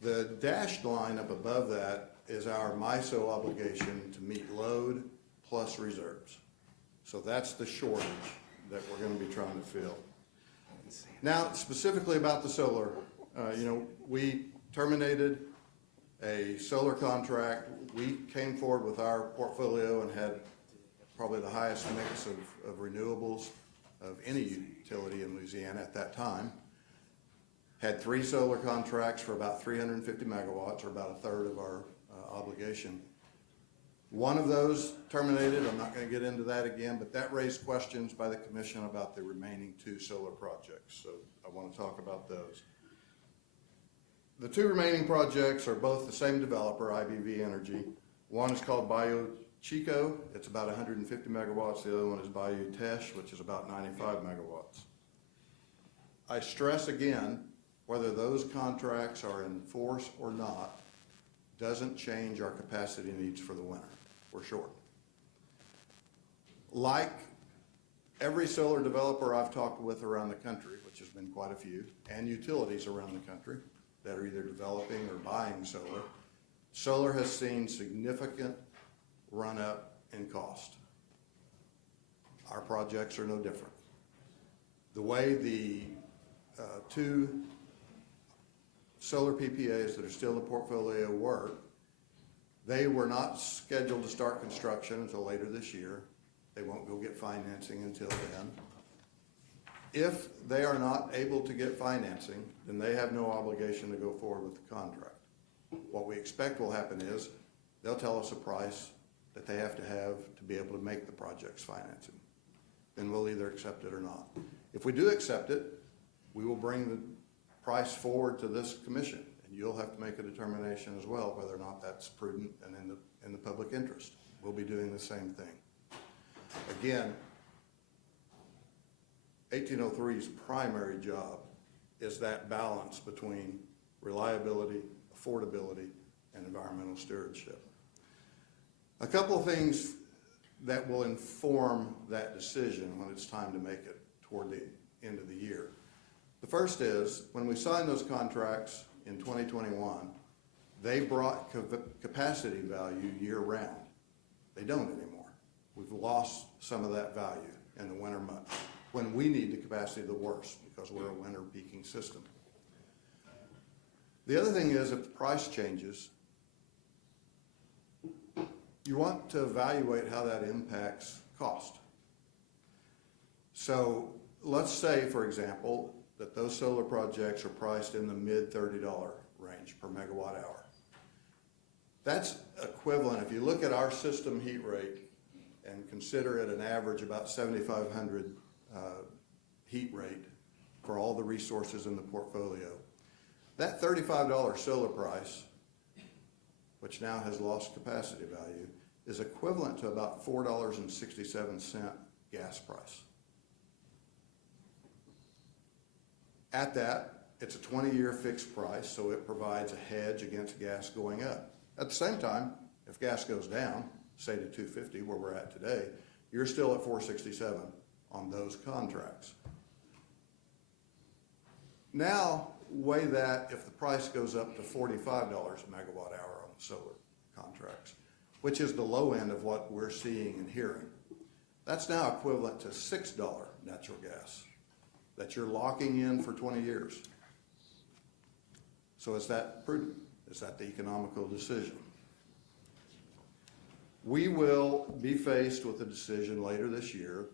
The dashed line up above that is our MISO obligation to meet load plus reserves. So that's the shortage that we're going to be trying to fill. Now, specifically about the solar, we terminated a solar contract. We came forward with our portfolio and had probably the highest mix of renewables of any utility in Louisiana at that time. Had 3 solar contracts for about 350 megawatts, or about a third of our obligation. One of those terminated. I'm not going to get into that again, but that raised questions by the commission about the remaining 2 solar projects. So I want to talk about those. The 2 remaining projects are both the same developer, IBV Energy. One is called Bayou Chico. It's about 150 megawatts. The other one is Bayou Teche, which is about 95 megawatts. I stress again, whether those contracts are in force or not doesn't change our capacity needs for the winter. We're short. Like every solar developer I've talked with around the country, which has been quite a few, and utilities around the country that are either developing or buying solar, solar has seen significant run up in cost. Our projects are no different. The way the 2 solar PPAs that are still in the portfolio work, they were not scheduled to start construction until later this year. They won't go get financing until then. If they are not able to get financing, then they have no obligation to go forward with the contract. What we expect will happen is they'll tell us a price that they have to be able to make the project's financing. Then we'll either accept it or not. If we do accept it, we will bring the price forward to this commission, and you'll have to make a determination as well whether or not that's prudent and in the public interest. We'll be doing the same thing. Again, 1803's primary job is that balance between reliability, affordability, and environmental stewardship. A couple of things that will inform that decision when it's time to make it toward the end of the year. The first is, when we signed those contracts in 2021, they brought capacity value year-round. They don't anymore. We've lost some of that value in the winter months, when we need the capacity the worst because we're a winter peaking system. The other thing is, if the price changes, you want to evaluate how that impacts cost. So let's say, for example, that those solar projects are priced in the mid $30 range per megawatt hour. That's equivalent, if you look at our system heat rate and consider it an average about 7,500 heat rate for all the resources in the portfolio, that $35 solar price, which now has lost capacity value, is equivalent to about $4.67 gas price. At that, it's a 20-year fixed price, so it provides a hedge against gas going up. At the same time, if gas goes down, say to $2.50 where we're at today, you're still at $4.67 on those contracts. Now, weigh that if the price goes up to $45 a megawatt hour on the solar contracts, which is the low end of what we're seeing and hearing. That's now equivalent to $6 natural gas that you're locking in for 20 years. So is that prudent? Is that the economical decision? We will be faced with a decision later this year.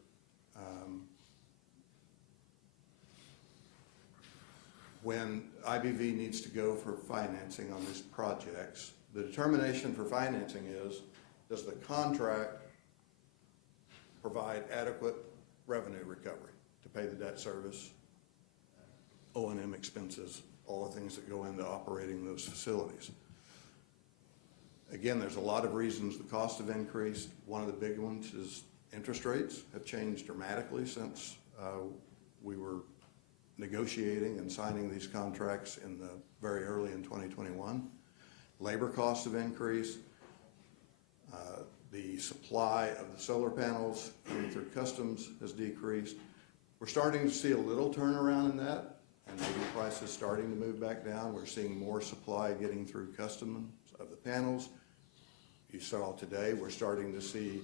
When IBV needs to go for financing on these projects, the determination for financing is, does the contract provide adequate revenue recovery to pay the debt service, O&M expenses, all the things that go into operating those facilities. Again, there's a lot of reasons the costs have increased. One of the big ones is interest rates have changed dramatically since we were negotiating and signing these contracts in the very early in 2021. Labor costs have increased. The supply of the solar panels coming through customs has decreased. We're starting to see a little turnaround in that, and maybe prices starting to move back down. We're seeing more supply getting through customs of the panels. You saw today, we're starting to see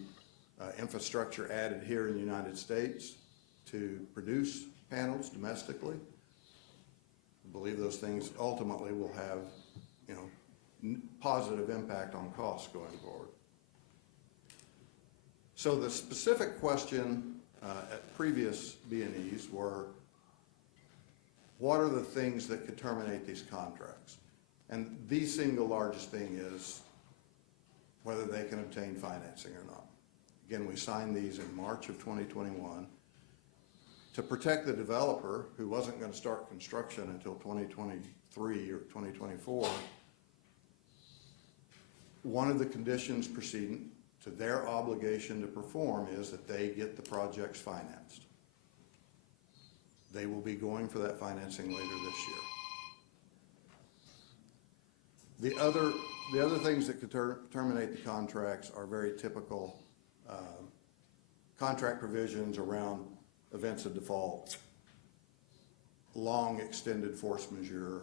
infrastructure added here in the United States to produce panels domestically. I believe those things ultimately will have, positive impact on costs going forward. So the specific question at previous B&Es were, what are the things that could terminate these contracts? And the single largest thing is whether they can obtain financing or not. Again, we signed these in March of 2021 to protect the developer who wasn't going to start construction until 2023 or 2024. One of the conditions precedent to their obligation to perform is that they get the projects financed. They will be going for that financing later this year. The other things that could terminate the contracts are very typical contract provisions around events of default, long extended force majeure,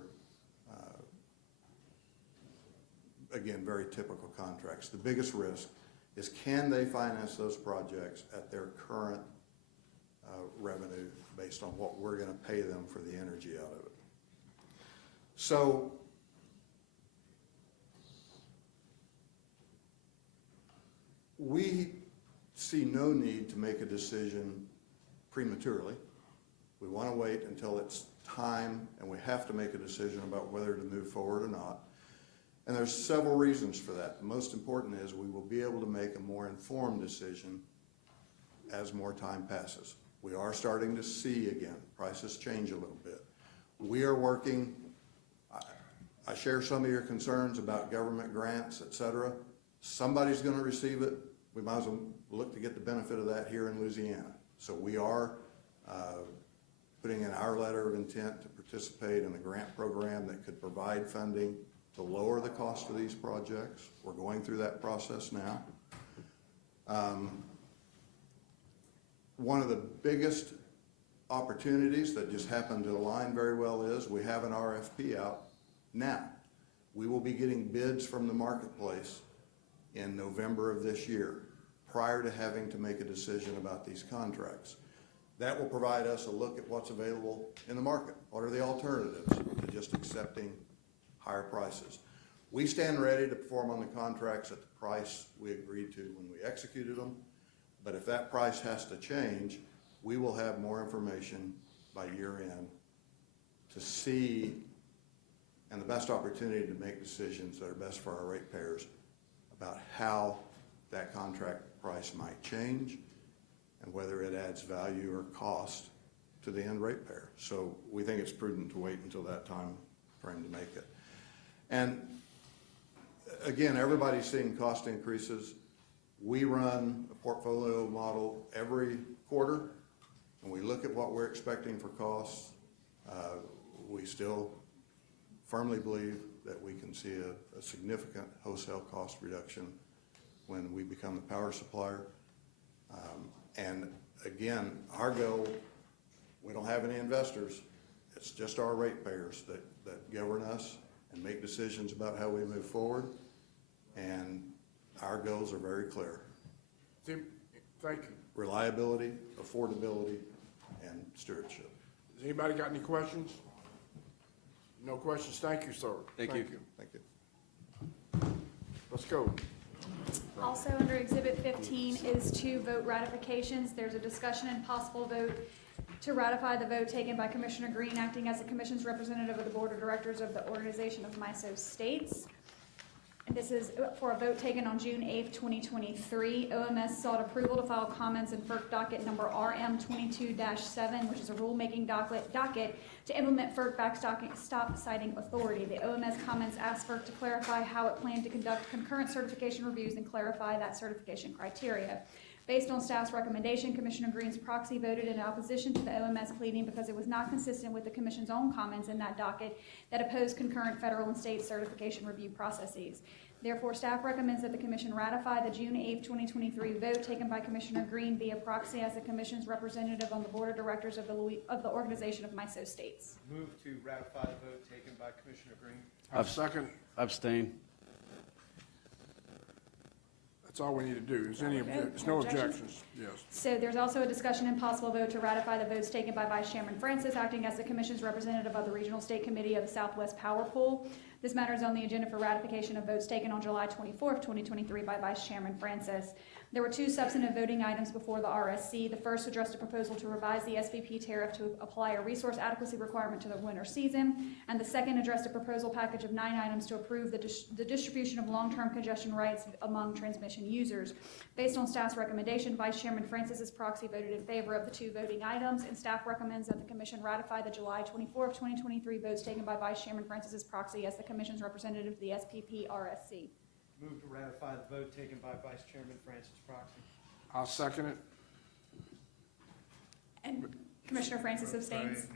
again, very typical contracts. The biggest risk is, can they finance those projects at their current revenue based on what we're going to pay them for the energy out of it? So we see no need to make a decision prematurely. We want to wait until it's time and we have to make a decision about whether to move forward or not. And there's several reasons for that. The most important is we will be able to make a more informed decision as more time passes. We are starting to see, again, prices change a little bit. We are working, I share some of your concerns about government grants, et cetera. Somebody's going to receive it. We might as well look to get the benefit of that here in Louisiana. So we are putting in our letter of intent to participate in a grant program that could provide funding to lower the cost of these projects. We're going through that process now. One of the biggest opportunities that just happened to align very well is we have an RFP out now. We will be getting bids from the marketplace in November of this year, prior to having to make a decision about these contracts. That will provide us a look at what's available in the market. What are the alternatives to just accepting higher prices? We stand ready to perform on the contracts at the price we agreed to when we executed them, but if that price has to change, we will have more information by year end to see, and the best opportunity to make decisions that are best for our ratepayers about how that contract price might change and whether it adds value or cost to the end ratepayer. So we think it's prudent to wait until that time frame to make it. And again, everybody's seeing cost increases. We run a portfolio model every quarter, and we look at what we're expecting for costs. We still firmly believe that we can see a significant wholesale cost reduction when we become the power supplier. And again, our goal, we don't have any investors. It's just our ratepayers that govern us and make decisions about how we move forward. And our goals are very clear. Tim, thank you. Reliability, affordability, and stewardship. Has anybody got any questions? No questions. Thank you, sir. Thank you. Thank you. Let's go. Also, under Exhibit 15 is 2 vote ratifications. There's a discussion and possible vote to ratify the vote taken by Commissioner Green, acting as the Commission's representative of the Board of Directors of the Organization of MISO States. And this is for a vote taken on June 8th, 2023. OMS sought approval to file comments in FERC docket number RM22-7, which is a rulemaking docket to implement FERC backstop siting authority. The OMS comments asked FERC to clarify how it planned to conduct concurrent certification reviews and clarify that certification criteria. Based on staff's recommendation, Commissioner Green's proxy voted in opposition to the OMS pleading because it was not consistent with the Commission's own comments in that docket that opposed concurrent federal and state certification review processes. Therefore, staff recommends that the Commission ratify the June 8, 2023 vote taken by Commissioner Green via proxy as the Commission's representative on the Board of Directors of the Organization of MISO States. Move to ratify the vote taken by Commissioner Green. I've second. Abstain. That's all we need to do. Is there's no objections? Yes. So there's also a discussion and possible vote to ratify the votes taken by Vice Chairman Francis, acting as the Commission's representative of the Regional State Committee of the Southwest Power Pool. This matter is on the agenda for ratification of votes taken on July 24th, 2023 by Vice Chairman Francis. There were 2 substantive voting items before the RSC. The first addressed a proposal to revise the SPP tariff to apply a resource adequacy requirement to the winter season, and the second addressed a proposal package of 9 items to approve the distribution of long-term congestion rights among transmission users. Based on staff's recommendation, Vice Chairman Francis's proxy voted in favor of the 2 voting items, and staff recommends that the Commission ratify the July 24th, 2023 votes taken by Vice Chairman Francis's proxy as the Commission's representative to the SPP RSC. Move to ratify the vote taken by Vice Chairman Francis proxy. I'll second it. And Commissioner Francis abstains.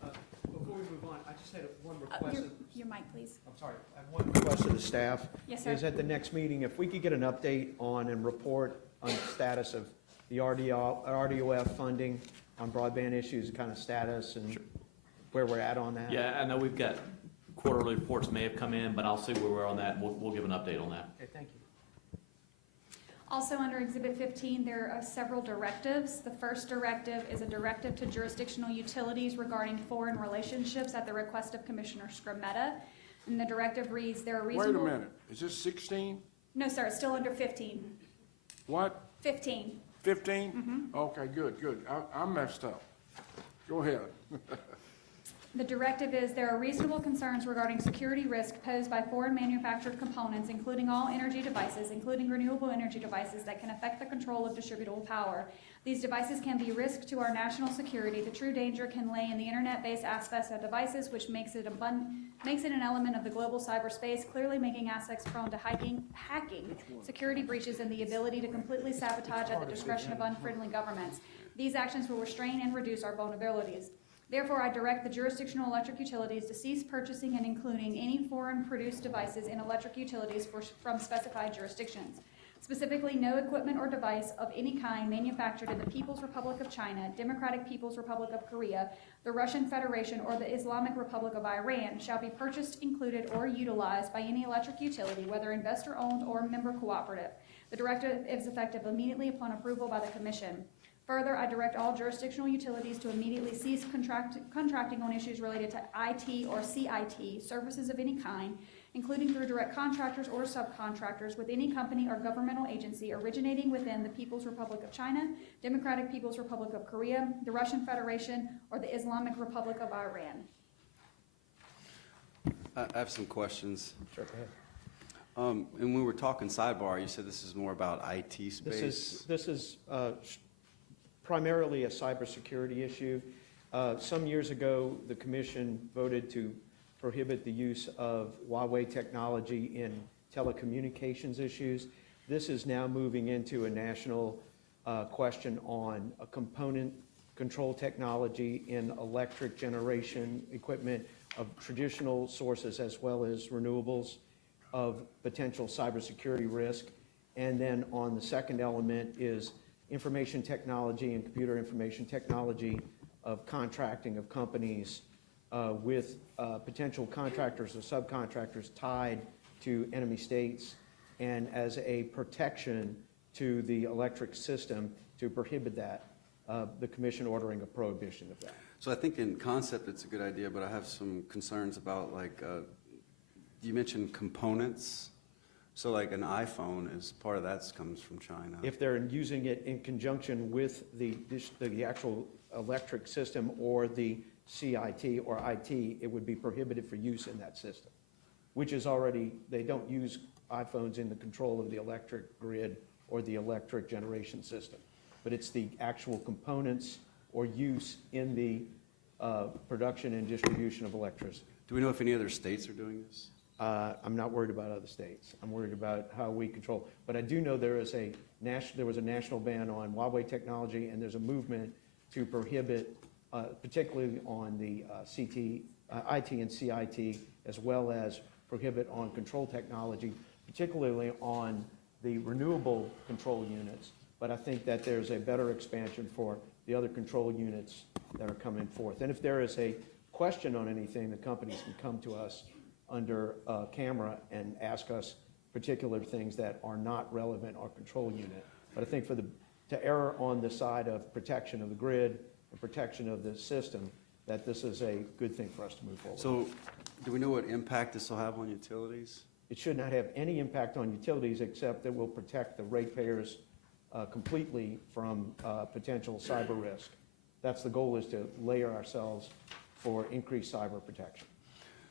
Before we move on, I just had one request. Your mic, please. I'm sorry, I have one request of the staff. Yes, sir. Is at the next meeting, if we could get an update on and report on the status of the RDOF funding on broadband issues, kind of status and where we're at on that. Yeah, I know we've got quarterly reports may have come in, but I'll see where we're on that. We'll give an update on that. Okay, thank you. Also under Exhibit 15, there are several directives. The first directive is a directive to jurisdictional utilities regarding foreign relationships at the request of Commissioner Scrametta. And the directive reads, there are reasonable... Wait a minute. Is this 16? No, sir, it's still under 15. What? 15. 15? Okay, good. I messed up. Go ahead. The directive is there are reasonable concerns regarding security risk posed by foreign manufactured components, including all energy devices, including renewable energy devices that can affect the control of distributable power. These devices can be risk to our national security. The true danger can lay in the internet-based aspects of devices, which makes it an element of the global cyberspace, clearly making aspects prone to hacking, security breaches, and the ability to completely sabotage at the discretion of unfriendly governments. These actions will restrain and reduce our vulnerabilities. Therefore, I direct the jurisdictional electric utilities to cease purchasing and including any foreign-produced devices in electric utilities from specified jurisdictions. Specifically, no equipment or device of any kind manufactured in the People's Republic of China, Democratic People's Republic of Korea, the Russian Federation, or the Islamic Republic of Iran shall be purchased, included, or utilized by any electric utility, whether investor-owned or member cooperative. The directive is effective immediately upon approval by the Commission. Further, I direct all jurisdictional utilities to immediately cease contracting on issues related to IT or CIT services of any kind, including through direct contractors or subcontractors with any company or governmental agency originating within the People's Republic of China, Democratic People's Republic of Korea, the Russian Federation, or the Islamic Republic of Iran. I have some questions. Sure, go ahead. And when we were talking sidebar, you said this is more about IT space. This is primarily a cybersecurity issue. Some years ago, the Commission voted to prohibit the use of Huawei technology in telecommunications issues. This is now moving into a national question on a component control technology in electric generation equipment of traditional sources as well as renewables of potential cybersecurity risk. And then on the second element is information technology and computer information technology of contracting of companies with potential contractors or subcontractors tied to enemy states, and as a protection to the electric system to prohibit that, the Commission ordering a prohibition of that. So I think in concept it's a good idea, but I have some concerns about, like, you mentioned components. So like an iPhone is, part of that comes from China. If they're using it in conjunction with the actual electric system or the CIT or IT, it would be prohibited for use in that system, which is already, they don't use iPhones in the control of the electric grid or the electric generation system. But it's the actual components or use in the production and distribution of electricity. Do we know if any other states are doing this? I'm not worried about other states. I'm worried about how we control. But I do know there was a national ban on Huawei technology, and there's a movement to prohibit, particularly on the IT and CIT, as well as prohibit on control technology, particularly on the renewable control units. But I think that there's a better expansion for the other control units that are coming forth. And if there is a question on anything, the companies can come to us under camera and ask us particular things that are not relevant our control unit. But I think to err on the side of protection of the grid and protection of the system, that this is a good thing for us to move forward. So do we know what impact this will have on utilities? It should not have any impact on utilities, except that will protect the ratepayers completely from potential cyber risk. That's the goal, is to layer ourselves for increased cyber protection.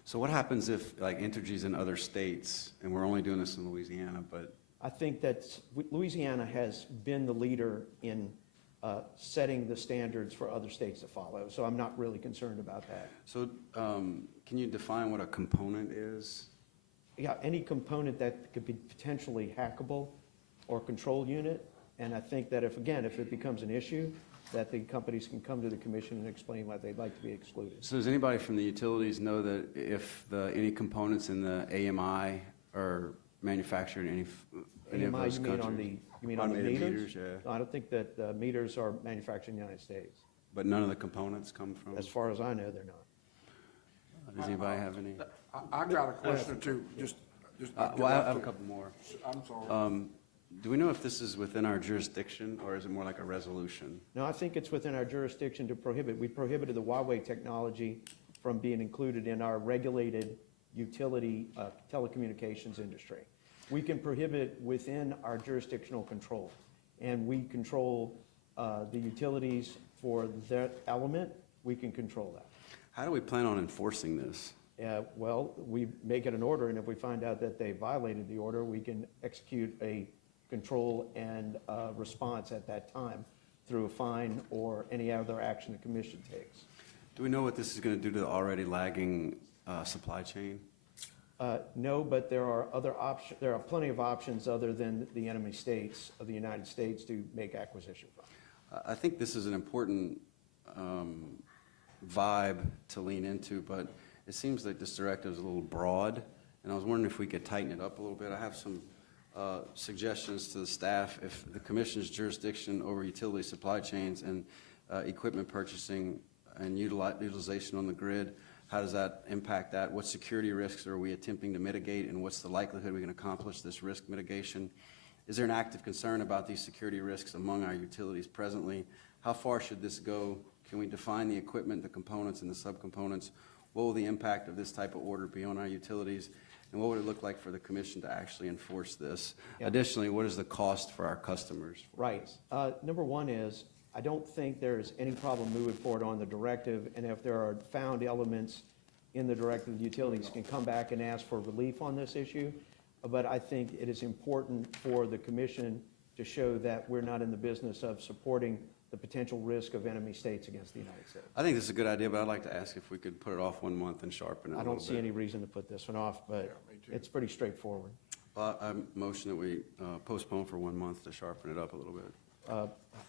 So what happens if, like, Entergy's in other states, and we're only doing this in Louisiana, but... I think that Louisiana has been the leader in setting the standards for other states to follow, so I'm not really concerned about that. So can you define what a component is? Yeah, any component that could be potentially hackable or control unit, and I think that if it becomes an issue, that the companies can come to the commission and explain why they'd like to be excluded. So does anybody from the utilities know that if any components in the AMI are manufactured in any of AMI, those you mean countries? on the Automated meters? yeah. No, I don't think that meters are manufactured in the United States. But none of the components come from? As far as I know, they're not. Does anybody have any? I got a question or two, just. Well, I have a couple more. I'm sorry. Do we know if this is within our jurisdiction, or is it more like a resolution? No, I think it's within our jurisdiction to prohibit. We prohibited the Huawei technology from being included in our regulated utility telecommunications industry. We can prohibit within our jurisdictional control, and we control the utilities for that element. We can control that. How do we plan on enforcing this? Well, we make it an order, and if we find out that they violated the order, we can execute a control and response at that time through a fine or any other action the commission takes. Do we know what this is going to do to the already lagging supply chain? No, but there are other options. There are plenty of options other than the enemy states of the United States to make acquisition from. I think this is an important vibe to lean into, but it seems like this directive is a little broad, and I was wondering if we could tighten it up a little bit. I have some suggestions to the staff. If the commission's jurisdiction over utility supply chains and equipment purchasing and utilization on the grid, how does that impact that? What security risks are we attempting to mitigate, and what's the likelihood we can accomplish this risk mitigation? Is there an active concern about these security risks among our utilities presently? How far should this go? Can we define the equipment, the components, and the subcomponents? What will the impact of this type of order be on our utilities? And what would it look like for the commission to actually enforce this? Yeah. Additionally, what is the cost for our customers? Right. Number one is, I don't think there's any problem moving forward on the directive, and if there are found elements in the directive, the utilities can come back and ask for relief on this issue. But I think it is important for the commission to show that we're not in the business of supporting the potential risk of enemy states against the United States. I think this is a good idea, but I'd like to ask if we could put it off 1 month and sharpen it a I little don't see bit. any reason to put this one off, but it's pretty straightforward. I motion that we postpone for 1 month to sharpen it up a little bit.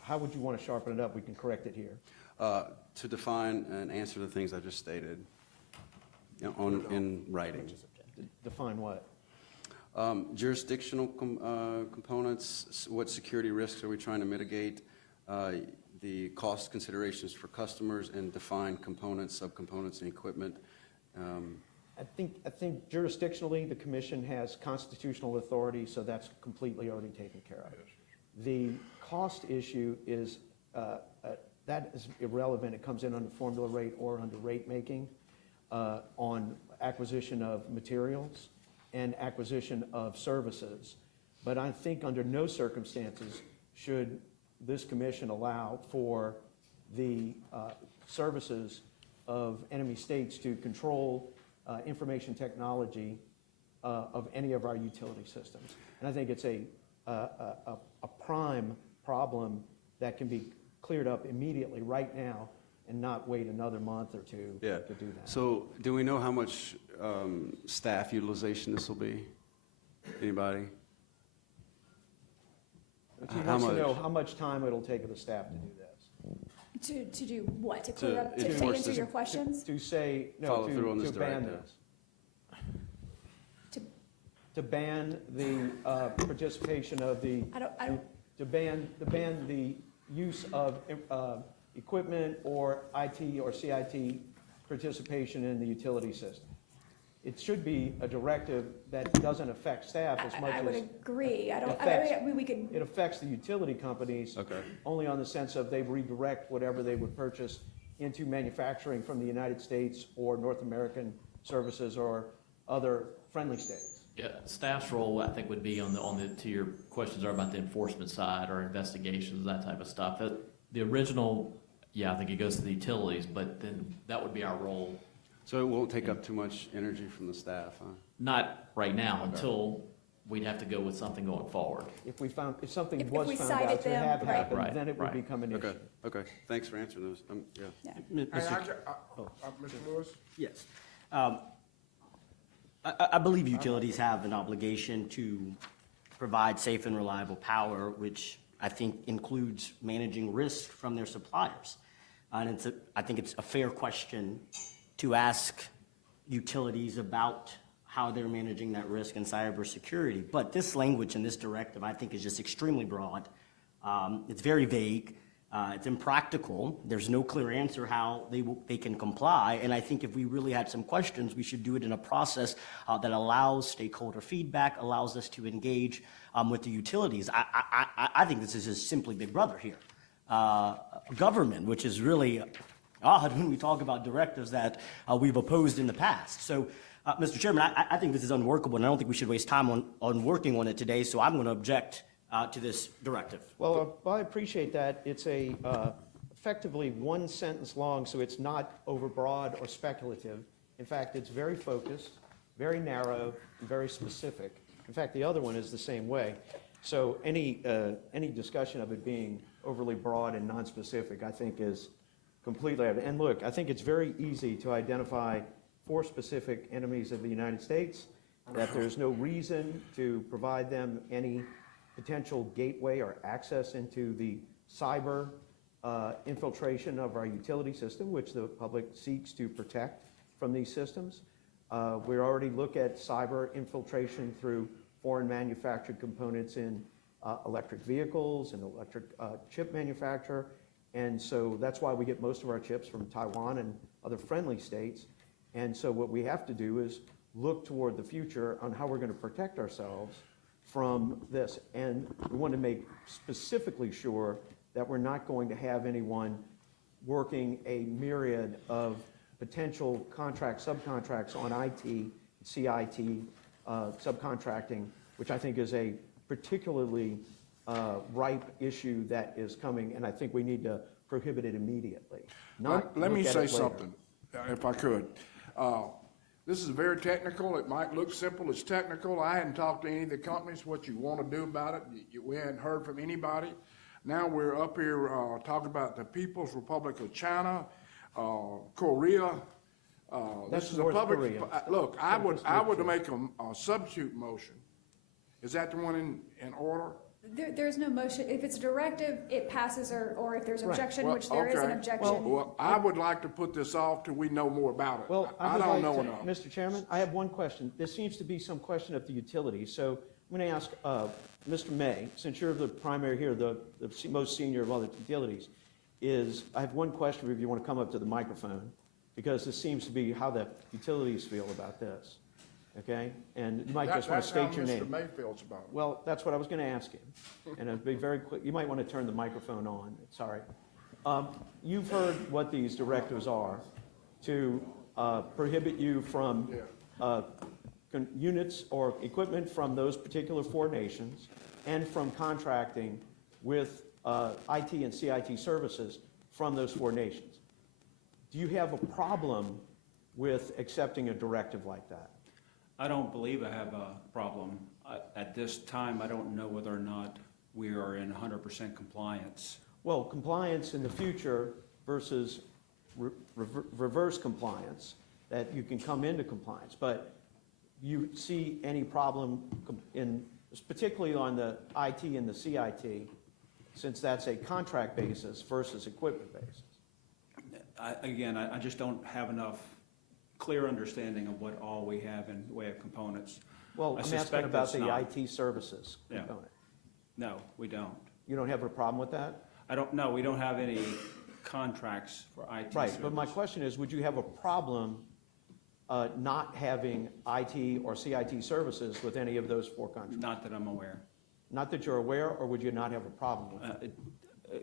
How would you want to sharpen it up? We can correct it here. To define and answer the things I just stated, in writing. Define what? Jurisdictional components, what security risks are we trying to mitigate, the cost considerations for customers, and define components, subcomponents, and equipment. I think jurisdictionally, the commission has constitutional authority, so that's completely already taken care of. The cost issue is, that is irrelevant. It comes in under formula rate or under rate making on acquisition of materials. and acquisition of services. But I think under no circumstances should this commission allow for the services of enemy states to control information technology of any of our utility systems. And I think it's a prime problem that can be cleared up immediately right now and not wait another month or two to do that. So do we know how much staff utilization this will be? Anybody? She wants to know how much time it'll take the staff to do this. To do what? To clear up, to answer your questions? To say, no, Follow through on this to ban directive. this. To ban the participation of the, to ban the use of equipment or IT or CIT participation in the utility system. It should be a directive that doesn't affect staff as much as. I would agree. We could. It affects the utility companies. Okay. Only on the sense of they redirect whatever they would purchase into manufacturing from the United States or North American services or other friendly states. Yeah, staff's role, I think, would be on the, to your questions are about the enforcement side or investigations, that type of stuff. The original, yeah, I think it goes to the utilities, but then that would be our role. So it won't take up too much energy from the staff, huh? Not right now, until we'd have to go with something going forward. If something If was we found cited out to them, have right. happened, Right, then it would right. become an issue. Okay, okay. Thanks for answering those. Yeah. Hey, Mr. Lewis? Yes. I believe utilities have an obligation to provide safe and reliable power, which I think includes managing risk from their suppliers. And I think it's a fair question to ask utilities about how they're managing that risk in cybersecurity. But this language in this directive, I think, is just extremely broad. It's very vague. It's impractical. There's no clear answer how they can comply. And I think if we really had some questions, we should do it in a process that allows stakeholder feedback, allows us to engage with the utilities. I think this is just simply Big Brother here. Government, which is really odd when we talk about directives that we've opposed in the past. So, Mr. Chairman, I think this is unworkable, and I don't think we should waste time on working on it today, so I'm going to object to this directive. Well, I appreciate that. It's effectively one sentence long, so it's not overbroad or speculative. In fact, it's very focused, very narrow, and very specific. In fact, the other one is the same way. So any discussion of it being overly broad and non-specific, I think, is completely. And look, I think it's very easy to identify 4 specific enemies of the United States, that there's no reason to provide them any potential gateway or access into the cyber infiltration of our utility system, which the public seeks to protect from these systems. We already look at cyber infiltration through foreign manufactured components in electric vehicles and electric chip manufacture. And so that's why we get most of our chips from Taiwan and other friendly states. And so what we have to do is look toward the future on how we're going to protect ourselves from this. And we want to make specifically sure that we're not going to have anyone working a myriad of potential contracts, subcontracts on IT, CIT, subcontracting, which I think is a particularly ripe issue that is coming, and I think we need to prohibit it immediately. Let me say something, if I could. This is very technical. It might look simple. It's technical. I hadn't talked to any of the companies what you want to do about it. We hadn't heard from anybody. Now we're up here talking about the People's Republic of China, Korea. This is a public. Korea. Look, I would make a substitute motion. Is that the one in order? There's no motion. If it's a directive, it passes, or if there's objection, Well, which there is an okay. objection. Well, I would like to put this off till we know more about it. Well, I would don't like know to- enough. Mr. Chairman, I have one question. There seems to be some question of the utilities. So I'm going to ask Mr. May, since you're the primary here, the most senior of all the utilities, I have one question if you want to come up to the microphone, because this seems to be how the utilities feel about this. Okay? And you might just want to state your name. That's how Mr. May feels about it. Well, that's what I was going to ask him. And it'd be very quick. You might want to turn the microphone on. Sorry. You've heard what these directives are to prohibit you from units or equipment from those particular 4 nations and from contracting with IT and CIT services from those 4 nations. Do you have a problem with accepting a directive like that? I don't believe I have a problem. At this time, I don't know whether or not we are in 100% compliance. Well, compliance in the future versus reverse compliance, that you can come into compliance. But you see any problem particularly on the IT and the CIT, since that's a contract basis versus equipment basis? I just don't have enough clear understanding of what all we have in the way of components. Well, I I'm asking suspect about it's the not. IT services Yeah. component. No, we don't. You don't have a problem with that? No, we don't have any contracts for IT Right, service. but my question is, would you have a problem not having IT or CIT services with any of those 4 countries? Not that I'm aware. Not that you're aware, or would you not have a problem with it?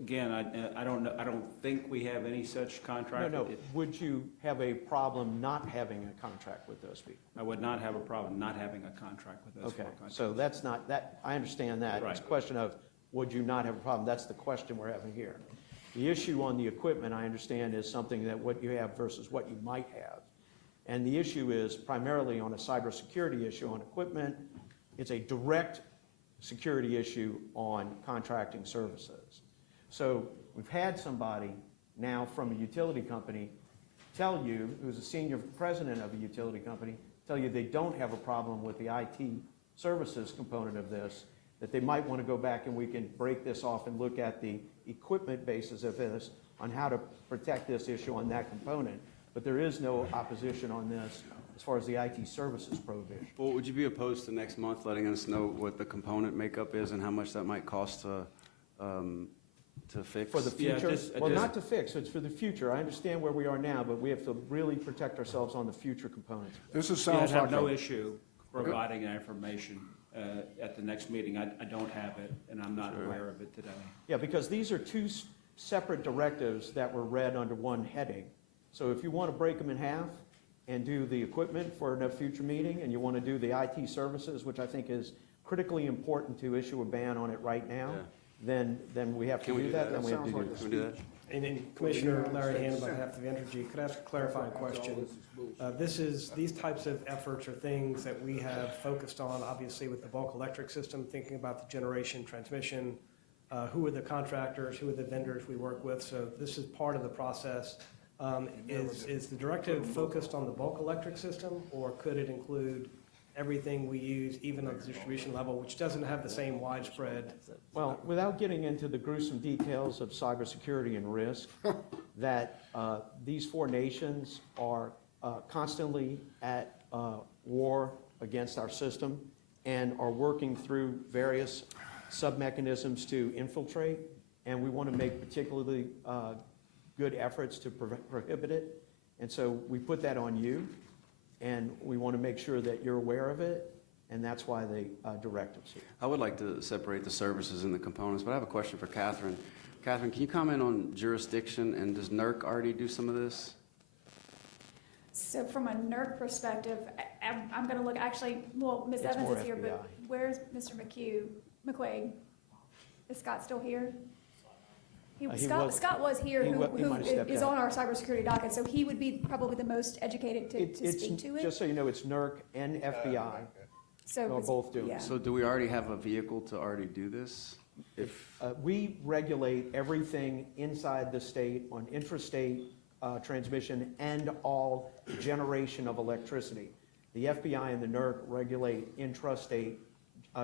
Again, I don't know. I don't think we have any such contract. No. Would you have a problem not having a contract with those people? I would not have a problem not having a contract with those 4 Okay, countries. so that's not, that, I understand that. It's a Right. question of, would you not have a problem? That's the question we're having here. The issue on the equipment, I understand, is something that what you have versus what you might have. And the issue is primarily on a cybersecurity issue on equipment. It's a direct security issue on contracting services. So we've had somebody now from a utility company tell you, who's a senior president of a utility company, tell you they don't have a problem with the IT services component of this, that they might want to go back and we can break this off and look at the equipment basis of this on how to protect this issue on that component. But there is no opposition on this as far as the IT services provision. Well, would you be opposed to next month letting us know what the component makeup is and how much that might cost to fix? For the Yeah, future? just- Well, not to fix, it's for the future. I understand where we are now, but we have to really protect ourselves on the future components. This is, Yeah, I sounds have like no a, issue providing that information at the next meeting. I don't have it, and I'm not aware of it today. Yeah, because these are 2 separate directives that were read under one heading. So if you want to break them in half and do the equipment for a future meeting, and you want to do the IT services, which I think is critically important to issue a ban on it right now, then we have to do that, then we have to do Can we do that? And then Commissioner Larry Hand on behalf of Entergy, could I ask a clarifying question? These types of efforts are things that we have focused on, obviously with the bulk electric system, thinking about the generation, transmission, who are the contractors, who are the vendors we work with, so this is part of the process. Is the directive focused on the bulk electric system, or could it include everything we use, even on the distribution level, which doesn't have the same widespread? Well, without getting into the gruesome details of cybersecurity and risk, that these 4 nations are constantly at war against our system and are working through various sub-mechanisms to infiltrate, and we want to make particularly good efforts to prohibit it. And so we put that on you, and we want to make sure that you're aware of it, and that's why the directive's here. I would like to separate the services and the components, but I have a question for Catherine. Catherine, can you comment on jurisdiction, and does NERC already do some of this? So from a NERC perspective, I'm gonna look, actually, well, Ms. It's Evans more is here, but FBI. where's Mr. McQuaig? Is Scott still here? He Scott was here, he who might have stepped is out. on our cybersecurity docket, so he would be probably the most educated to It's speak to it. just so you know, it's NERC and FBI. So They'll it's- both do it. yeah. So do we already have a vehicle to already do this? We regulate everything inside the state on intrastate transmission and all generation of electricity. The FBI and the NERC regulate intrastate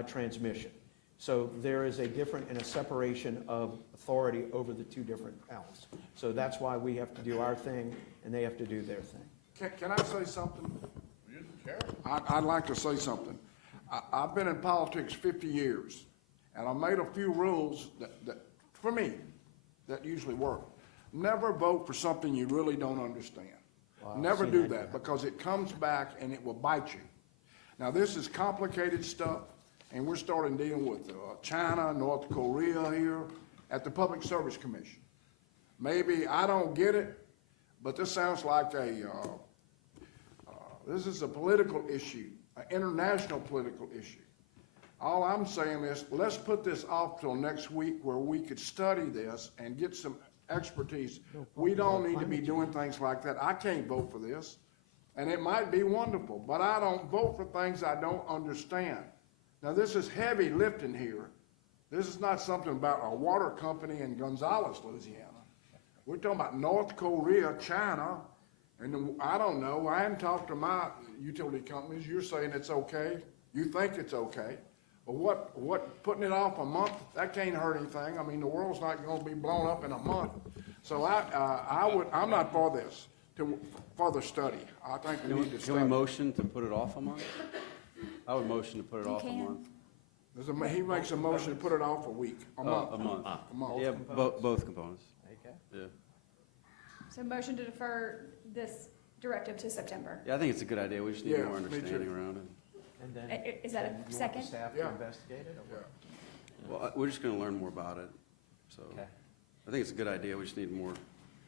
transmission. So there is a different and a separation of authority over the 2 different elements. So that's why we have to do our thing and they have to do their thing. can I say something? I'd like to say something. I've been in politics 50 years, and I made a few rules that for me, that usually work. Never vote for something you really don't understand. Well, I've Never seen do that that, because it comes back and it will bite you. Now, this is complicated stuff, and we're starting dealing with China, North Korea here at the Public Service Commission. Maybe I don't get it, but this sounds like this is a political issue an international political issue. All I'm saying is, let's put this off till next week where we could study this and get some expertise. We don't need to be doing things like that. I can't vote for this, and it might be wonderful, but I don't vote for things I don't understand. Now, this is heavy lifting here. This is not something about a water company in Gonzales, Louisiana. We're talking about North Korea, China, and I don't know. I haven't talked to my utility companies. You're saying it's okay. You think it's okay. But what putting it off a month, that can't hurt anything. I mean, the world's not going to be blown up in a month. So I'm not for this, to further study. I think we need to study. Can we motion to put it off a month? I would motion to put it off a month. He makes a motion to put it off a week, a month. A month. A month. Yeah, both components. Okay. Yeah. So motion to defer this directive to September. Yeah, I think it's a good idea. We just need Yeah, more me too. understanding around it. And then, Is that then a you want the second? staff Yeah. to investigate it? Or what? Well, we're just gonna learn more about it, so. Okay. I think it's a good idea. We just need more.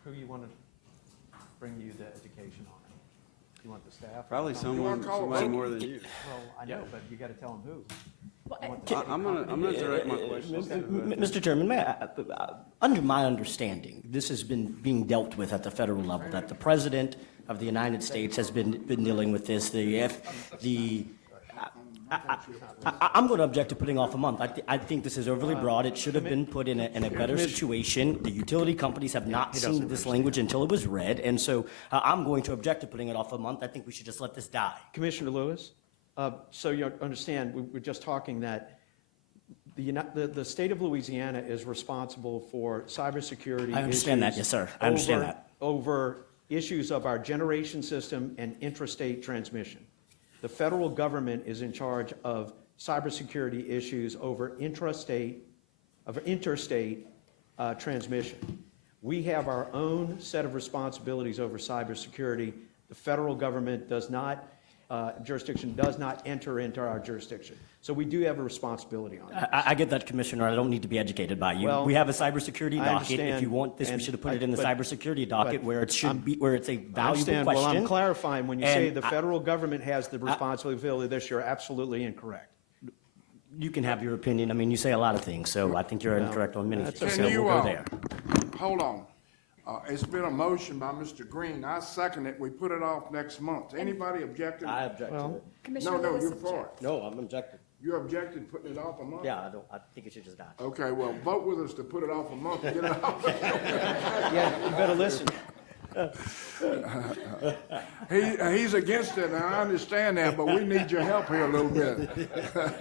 Who you want to bring you the education on it? You want the staff? Probably wanna somebody call- more than you. Well, I know, but you got to tell them who. I'm gonna direct my questions to whoever. Mr. Chairman, under my understanding, this has been being dealt with at the federal level, that the President of the United States has been dealing with this. I'm going to object to putting off a month. I think this is overly broad. It should have been put in a better situation. The utility companies have not seen this language until it was read, and so I'm going to object to putting it off a month. I think we should just let this die. Commissioner Lewis, so you understand, we're just talking that the state of Louisiana is responsible for cybersecurity. I understand that, yes, sir. I understand that. Over issues of our generation system and intrastate transmission. The federal government is in charge of cybersecurity issues over interstate transmission. We have our own set of responsibilities over cybersecurity. The federal government does not, jurisdiction does not enter into our jurisdiction. So we do have a responsibility on it. I get that, Commissioner. I don't need to be educated by you. Well, We have a cybersecurity I docket. If understand, you want this, we and should have put it in the but- cybersecurity docket where it should be, where it's a I valuable understand. question. Well, I'm clarifying, when you say And the federal government has the responsibility of this, you're absolutely incorrect. You can have your opinion. I mean, you say a lot of things, so I think you're incorrect on many that's things. Can So you, we'll go there. Hold on. It's been a motion by Mr. Green. I second it. We put it off next month. Anybody objecting? I object to Well, it. Commissioner No, Lewis you're for it. No, I'm objecting. You objected putting it off a month? Yeah, I think it should just die. Okay, well, vote with us to put it off a month and get it off. Yeah, you better listen. He's against it, and I understand that, but we need your help here a little bit.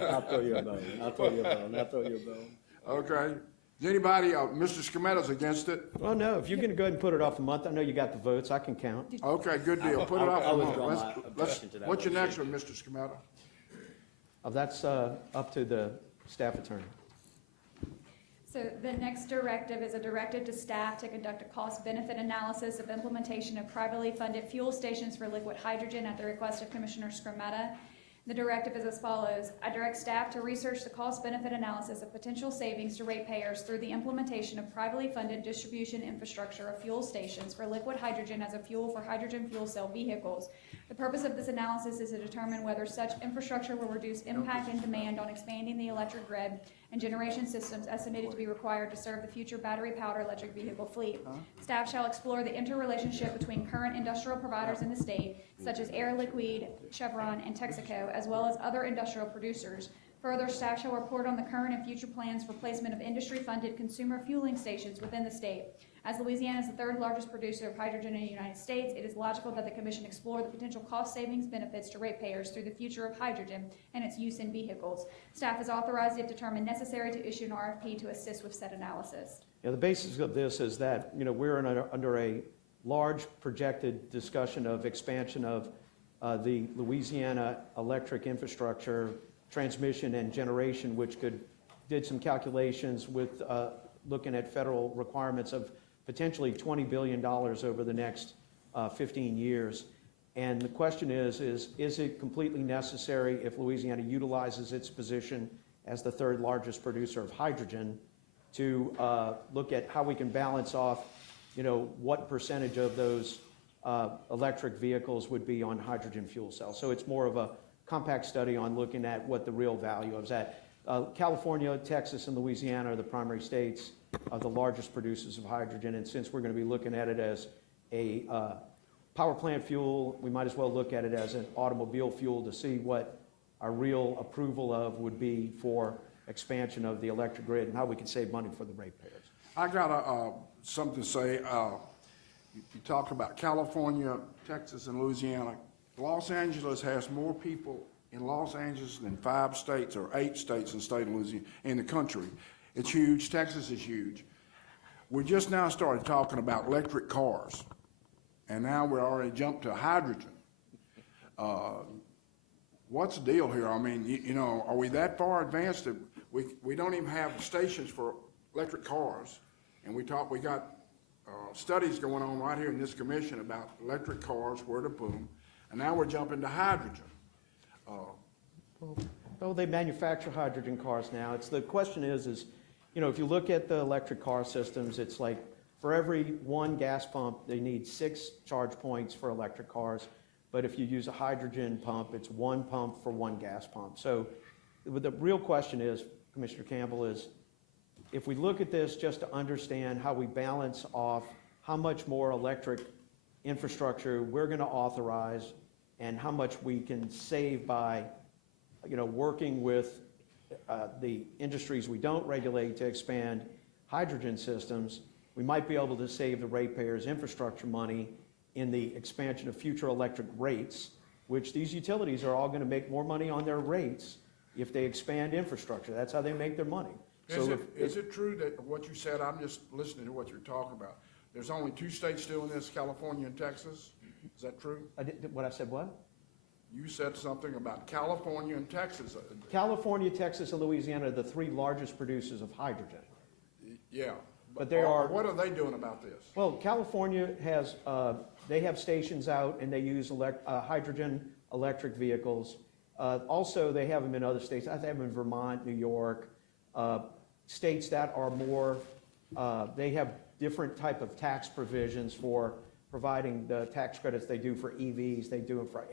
I'll throw you a bone. I'll throw you a bone. Okay. Is anybody, Mr. Skemetta's against it? Well, no, if you're going to go ahead and put it off a month, I know you got the votes, I can count. Okay, good deal. Put it off I'll a month. withdraw my Let's- objection to that What's your motion. next one, Mr. Skemetta? That's up to the staff attorney. So the next directive is a directive to staff to conduct a cost-benefit analysis of implementation of privately funded fuel stations for liquid hydrogen at the request of Commissioner Skrmetta. The directive is as follows. I direct staff to research the cost-benefit analysis of potential savings to ratepayers through the implementation of privately funded distribution infrastructure of fuel stations for liquid hydrogen as a fuel for hydrogen fuel cell vehicles. The purpose of this analysis is to determine whether such infrastructure will reduce impact and demand on expanding the electric grid and generation systems estimated to be required to serve the future battery-powered electric vehicle fleet. Staff shall explore the interrelationship between current industrial providers in the state, such as Air Liquide, Chevron, and Texaco, as well as other industrial producers. Further, staff shall report on the current and future plans for placement of industry-funded consumer fueling stations within the state. As Louisiana is the third largest producer of hydrogen in the United States, it is logical that the Commission explore the potential cost savings benefits to ratepayers through the future of hydrogen and its use in vehicles. Staff is authorized, if determined necessary, to issue an RFP to assist with said analysis. Yeah, the basis of this is that, we're under a large projected discussion of expansion of the Louisiana electric infrastructure, transmission and generation, which did some calculations with looking at federal requirements of potentially $20 billion over the next 15 years. And the question is it completely necessary if Louisiana utilizes its position as the third largest producer of hydrogen to look at how we can balance off, what percentage of those electric vehicles would be on hydrogen fuel cells. So it's more of compact study on looking at what the real value of that. California, Texas, and Louisiana are the primary states of the largest producers of hydrogen, and since we're going to be looking at it as a power plant fuel, we might as well look at it as an automobile fuel to see what our real approval of would be for expansion of the electric grid and how we can save money for the ratepayers. I got something to say. You talk about California, Texas, and Louisiana. Los Angeles has more people in Los Angeles than 5 states or 8 states in the state of Louisiana, in the country. It's huge. Texas is huge. We just now started talking about electric cars, and now we're already jumped to hydrogen. What's the deal here? I mean, you know, are we that far advanced that we don't even have stations for electric cars? And we got studies going on right here in this commission about electric cars, where to put them, and now we're jumping to hydrogen. Well, they manufacture hydrogen cars now. The question is, you know, if you look at the electric car systems, it's like for every 1 gas pump, they need 6 charge points for electric cars. But if you use a hydrogen pump, it's 1 pump for 1 gas pump. So the real question is, Commissioner Campbell, is if we look at this just to understand how we balance off how much more electric infrastructure we're going to authorize and how much we can save by, you know, working with the industries we don't regulate to expand hydrogen systems, we might be able to save the ratepayers infrastructure money in the expansion of future electric rates, which these utilities are all going to make more money on their rates if they expand infrastructure. That's how they make their money. Is it true that what you said, I'm just listening to what you're talking about, there's only 2 states doing this, California and Texas? Is that true? What I said, what? You said something about California and Texas. California, Texas, and Louisiana are the 3 largest producers of hydrogen. Yeah. But they are. What are they doing about this? Well, California has, they have stations out and they use hydrogen electric vehicles. Also, they have them in other states. I think they have them in Vermont, New York, states that are more, they have different type of tax provisions for providing the tax credits they do for EVs, they do them for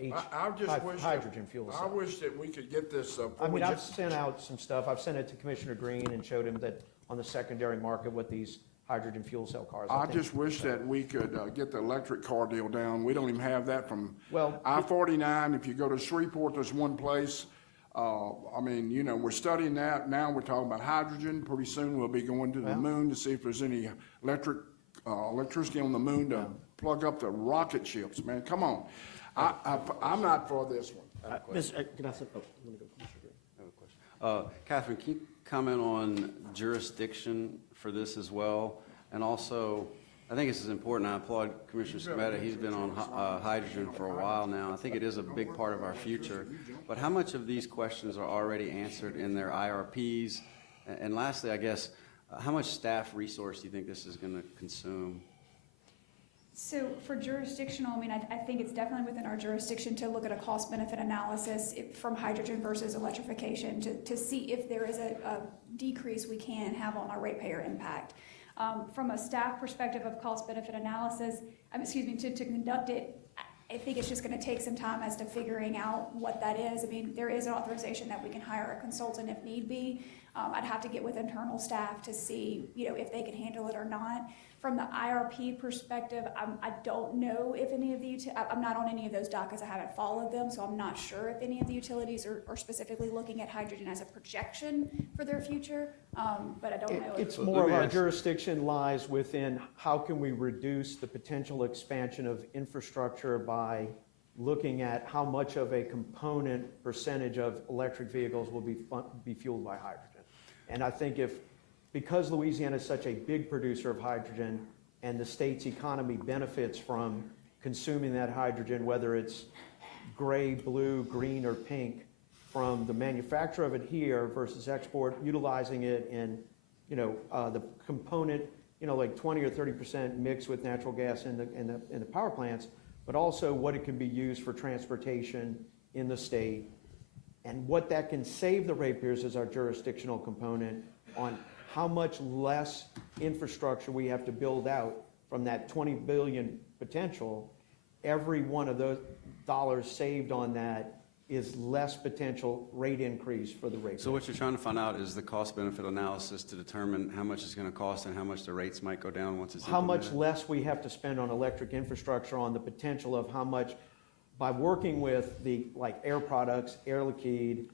hydrogen fuel cells. I wish that we could get this. I mean, I've sent out some stuff. I've sent it to Commissioner Green and showed him that on the secondary market what these hydrogen fuel cell cars. I just wish that we could get the electric car deal down. We don't even have that from I-49. If you go to Shreveport, there's one place. I mean, you know, we're studying that. Now we're talking about hydrogen. Pretty soon we'll be going to the moon to see if there's any electricity on the moon to plug up the rocket ships, man. Come on. I'm not for this one. Catherine, can you comment on jurisdiction for this as well? And also, I think this is important. I applaud Commissioner Scametta. He's been on hydrogen for a while now. I think it is a big part of our future. But how much of these questions are already answered in their IRPs? And lastly, I guess, how much staff resource do you think this is going to consume? So for jurisdictional, I mean, I think it's definitely within our jurisdiction to look at a cost-benefit analysis from hydrogen versus electrification to see if there is a decrease we can have on our ratepayer impact. From a staff perspective of cost-benefit analysis, to conduct it, I think it's just going to take some time as to figuring out what that is. I mean, there is an authorization that we can hire a consultant if need be. I'd have to get with internal staff to see, you know, if they can handle it or not. From the IRP perspective, I don't know if any of the I'm not on any of those dockets. I haven't followed them, so I'm not sure if any of the utilities are specifically looking at hydrogen as a projection for their future. But I don't know. It's more of our jurisdiction lies within how can we reduce the potential expansion of infrastructure by looking at how much of a component percentage of electric vehicles will be fueled by hydrogen. And I think because Louisiana is such a big producer of hydrogen and the state's economy benefits from consuming that hydrogen, whether it's gray, blue, green, or pink, from the manufacture of it here versus export, utilizing it in, you know, the component, you know, like 20 or 30% mixed with natural gas in the power plants, but also what it can be used for transportation in the state. And what that can save the ratepayers is our jurisdictional component on how much less infrastructure we have to build out from that 20 billion potential. Every one of those dollars saved on that is less potential rate increase for the rate. So what you're trying to find out is the cost-benefit analysis to determine how much it's going to cost and how much the rates might go down once it's How much implemented? less we have to spend on electric infrastructure, on the potential of how much, by working with the, like, Air Products, Air Liquide,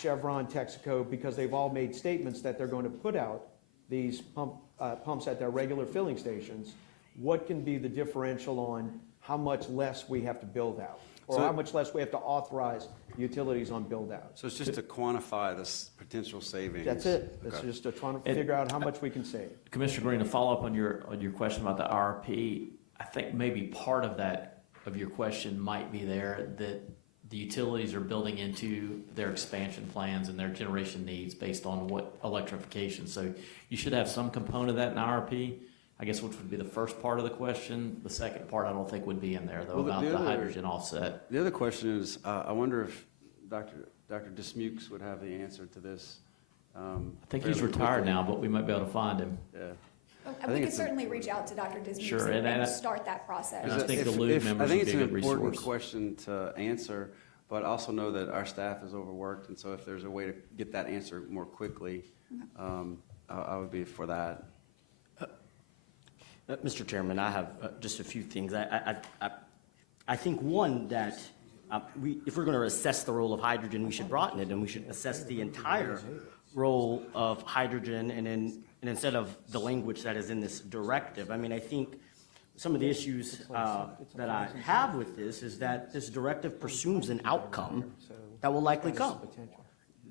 Chevron, Texaco, because they've all made statements that they're going to put out these pumps at their regular filling stations. What can be the differential on how much less we have to build out? Or So- how much less we have to authorize utilities on build out? So it's just to quantify this potential savings? That's it. It's Okay. just to trying to And- figure out how much we can save. Commissioner Green, to follow up on your question about the RRP, I think maybe part of that, of your question might be there, that the utilities are building into their expansion plans and their generation needs based on what electrification. So you should have some component of that in RRP, I guess, which would be the first part of the question. The second part I don't think would be in there, though, Well, about the the other- hydrogen offset. The other question is, I wonder if Dr. Dismukes would have the answer to this. I think he's fairly retired quickly. now, but we might be able to find him. Yeah. Oh, I we think could it's certainly reach out to Dr. Dismukes Sure, and and start that process. And I think the If- Loop if- members I think would it's be a an good important resource. question to answer, but also know that our staff is overworked, and so if there's a way to get that answer more quickly, I would be for that. Mr. Chairman, I have just a few things. I think, one, that if we're going to assess the role of hydrogen, we should broaden it, and we should assess the entire role of hydrogen, and instead of the language that is in this directive. I mean, I think some of the issues that I have with this is that this directive presumes an outcome that will likely come.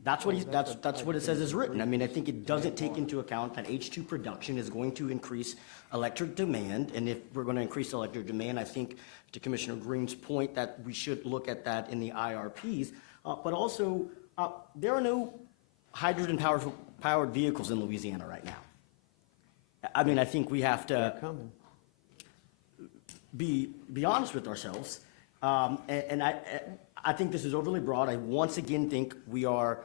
That's what that's what it says is written. I mean, I think it doesn't take into account that H2 production is going to increase electric demand, and if we're going to increase electric demand, I think to Commissioner Green's point that we should look at that in the IRPs. But also, there are no hydrogen-powered vehicles in Louisiana right now. I mean, I think we have to be honest with ourselves, and I think this is overly broad. I once again think we are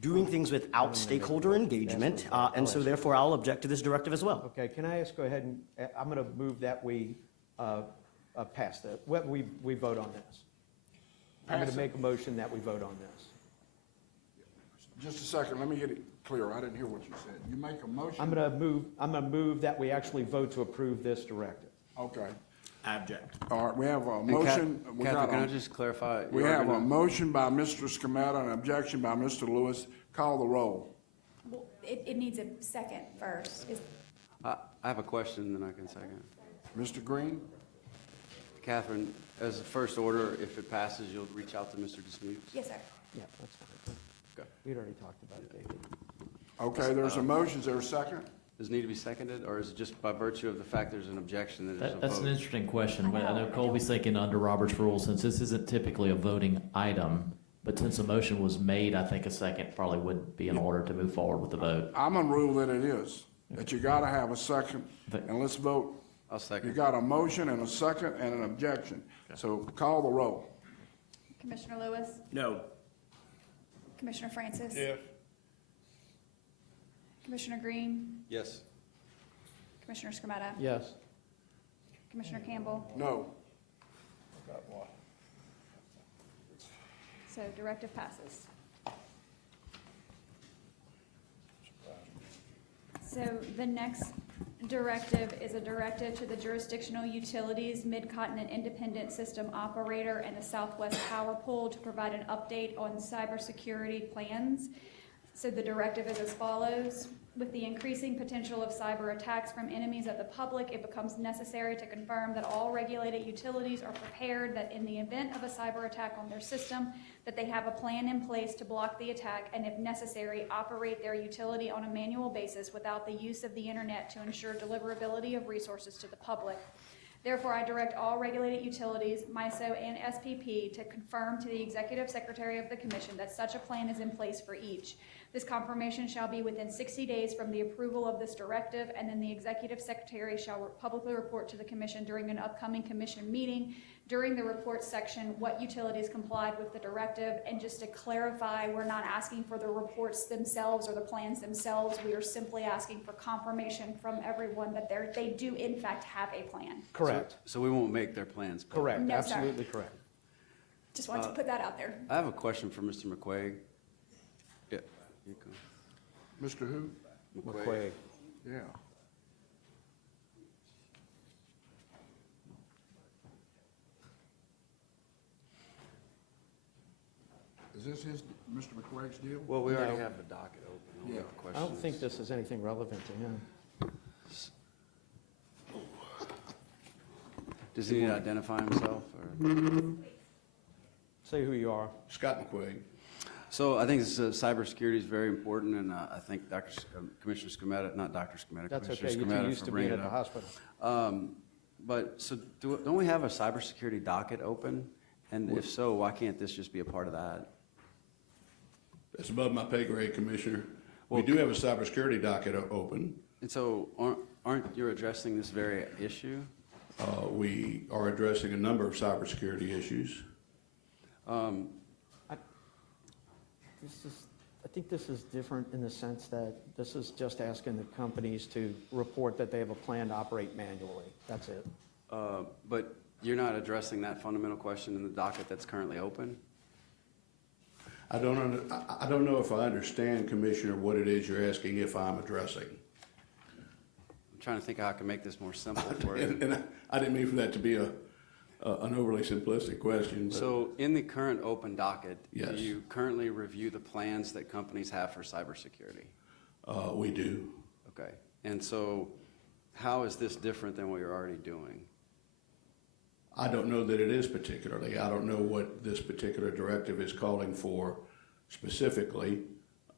doing things without stakeholder engagement, and so therefore I'll object to this directive as well. Okay, can I ask, go ahead and, I'm going to move that we pass that, we vote on this. I'm going to make a motion that we vote on this. Just a second, let me get it clear. I didn't hear what you said. You make a motion? I'm going to move that we actually vote to approve this directive. Okay. I object. All right, we have a And motion. We Catherine, got can I a- just clarify? We You are have a gonna- motion by Mr. Scametta and an objection by Mr. Lewis. Call the roll. Well, it needs a second first. I have a question, then I can second. Mr. Green? Catherine, as a first order, if it passes, you'll reach out to Mr. Dismukes? Yes, sir. Yeah, that's fine. We'd already talked about it, David. Okay, there's a motion. Is there a second? Does it need to be seconded, or is it just by virtue of the fact there's an objection that there's a vote? That's an interesting question, but I know Colby's thinking under Robert's rules, since this isn't typically a voting item, but since a motion was made, I think a second probably would be in order to move forward with the vote. I'm on rule that it is, that you gotta have a second, and let's vote. I'll second. You got a motion and a second and an objection. So call the roll. Commissioner Lewis? No. Commissioner Francis? Yes. Commissioner Green? Yes. Commissioner Scametta? Yes. Commissioner Campbell? No. So directive passes. So the next directive is a directive to the jurisdictional utilities, Mid-Continent Independent System Operator, and the Southwest Power Pool to provide an update on cybersecurity plans. So the directive is as follows. With the increasing potential of cyber attacks from enemies of the public, it becomes necessary to confirm that all regulated utilities are prepared that in the event of a cyber attack on their system, that they have a plan in place to block the attack and, if necessary, operate their utility on a manual basis without the use of the internet to ensure deliverability of resources to the public. Therefore, I direct all regulated utilities, MISO and SPP, to confirm to the Executive Secretary of the Commission that such a plan is in place for each. This confirmation shall be within 60 days from the approval of this directive, and then the Executive Secretary shall publicly report to the Commission during an upcoming Commission meeting. During the report section, what utilities complied with the directive, and just to clarify, we're not asking for the reports themselves or the plans themselves. We are simply asking for confirmation from everyone that they do in fact have a plan. Correct. So we won't make their plans public? Correct, No, sir. absolutely correct. Just wanted to put that out there. I have a question for Mr. McQuaig. Yeah, you go. Mr. Who? McQuaig. Yeah. Is this Mr. McQuaig's deal? Well, we already No. have the docket open. We Yeah. have I questions. don't think this is anything relevant to him. Does he need to identify himself? Or? Say who you are. Scott McQuaig. So I think cybersecurity is very important, and I thank Commissioner Scametta, not Dr. Scametta, That's Commissioner okay, you two Scametta used for to be bringing at it the up. hospital. But, so don't we have a cybersecurity docket open? And if so, why can't this just be a part of that? That's above my pay grade, Commissioner. We do have a cybersecurity docket open. And so aren't you addressing this very issue? We are addressing a number of cybersecurity issues. I think this is different in the sense that this is just asking the companies to report that they have a plan to operate manually. That's it. But you're not addressing that fundamental question in the docket that's currently open? I don't know if I understand, Commissioner, what it is you're asking if I'm addressing. I'm trying to think how I can make this more simple for you. And I didn't mean for that to be an overly simplistic question. But So in the current open docket, Yes. do you currently review the plans that companies have for cybersecurity? we do. Okay. And so how is this different than what you're already doing? I don't know that it is particularly. I don't know what this particular directive is calling for specifically.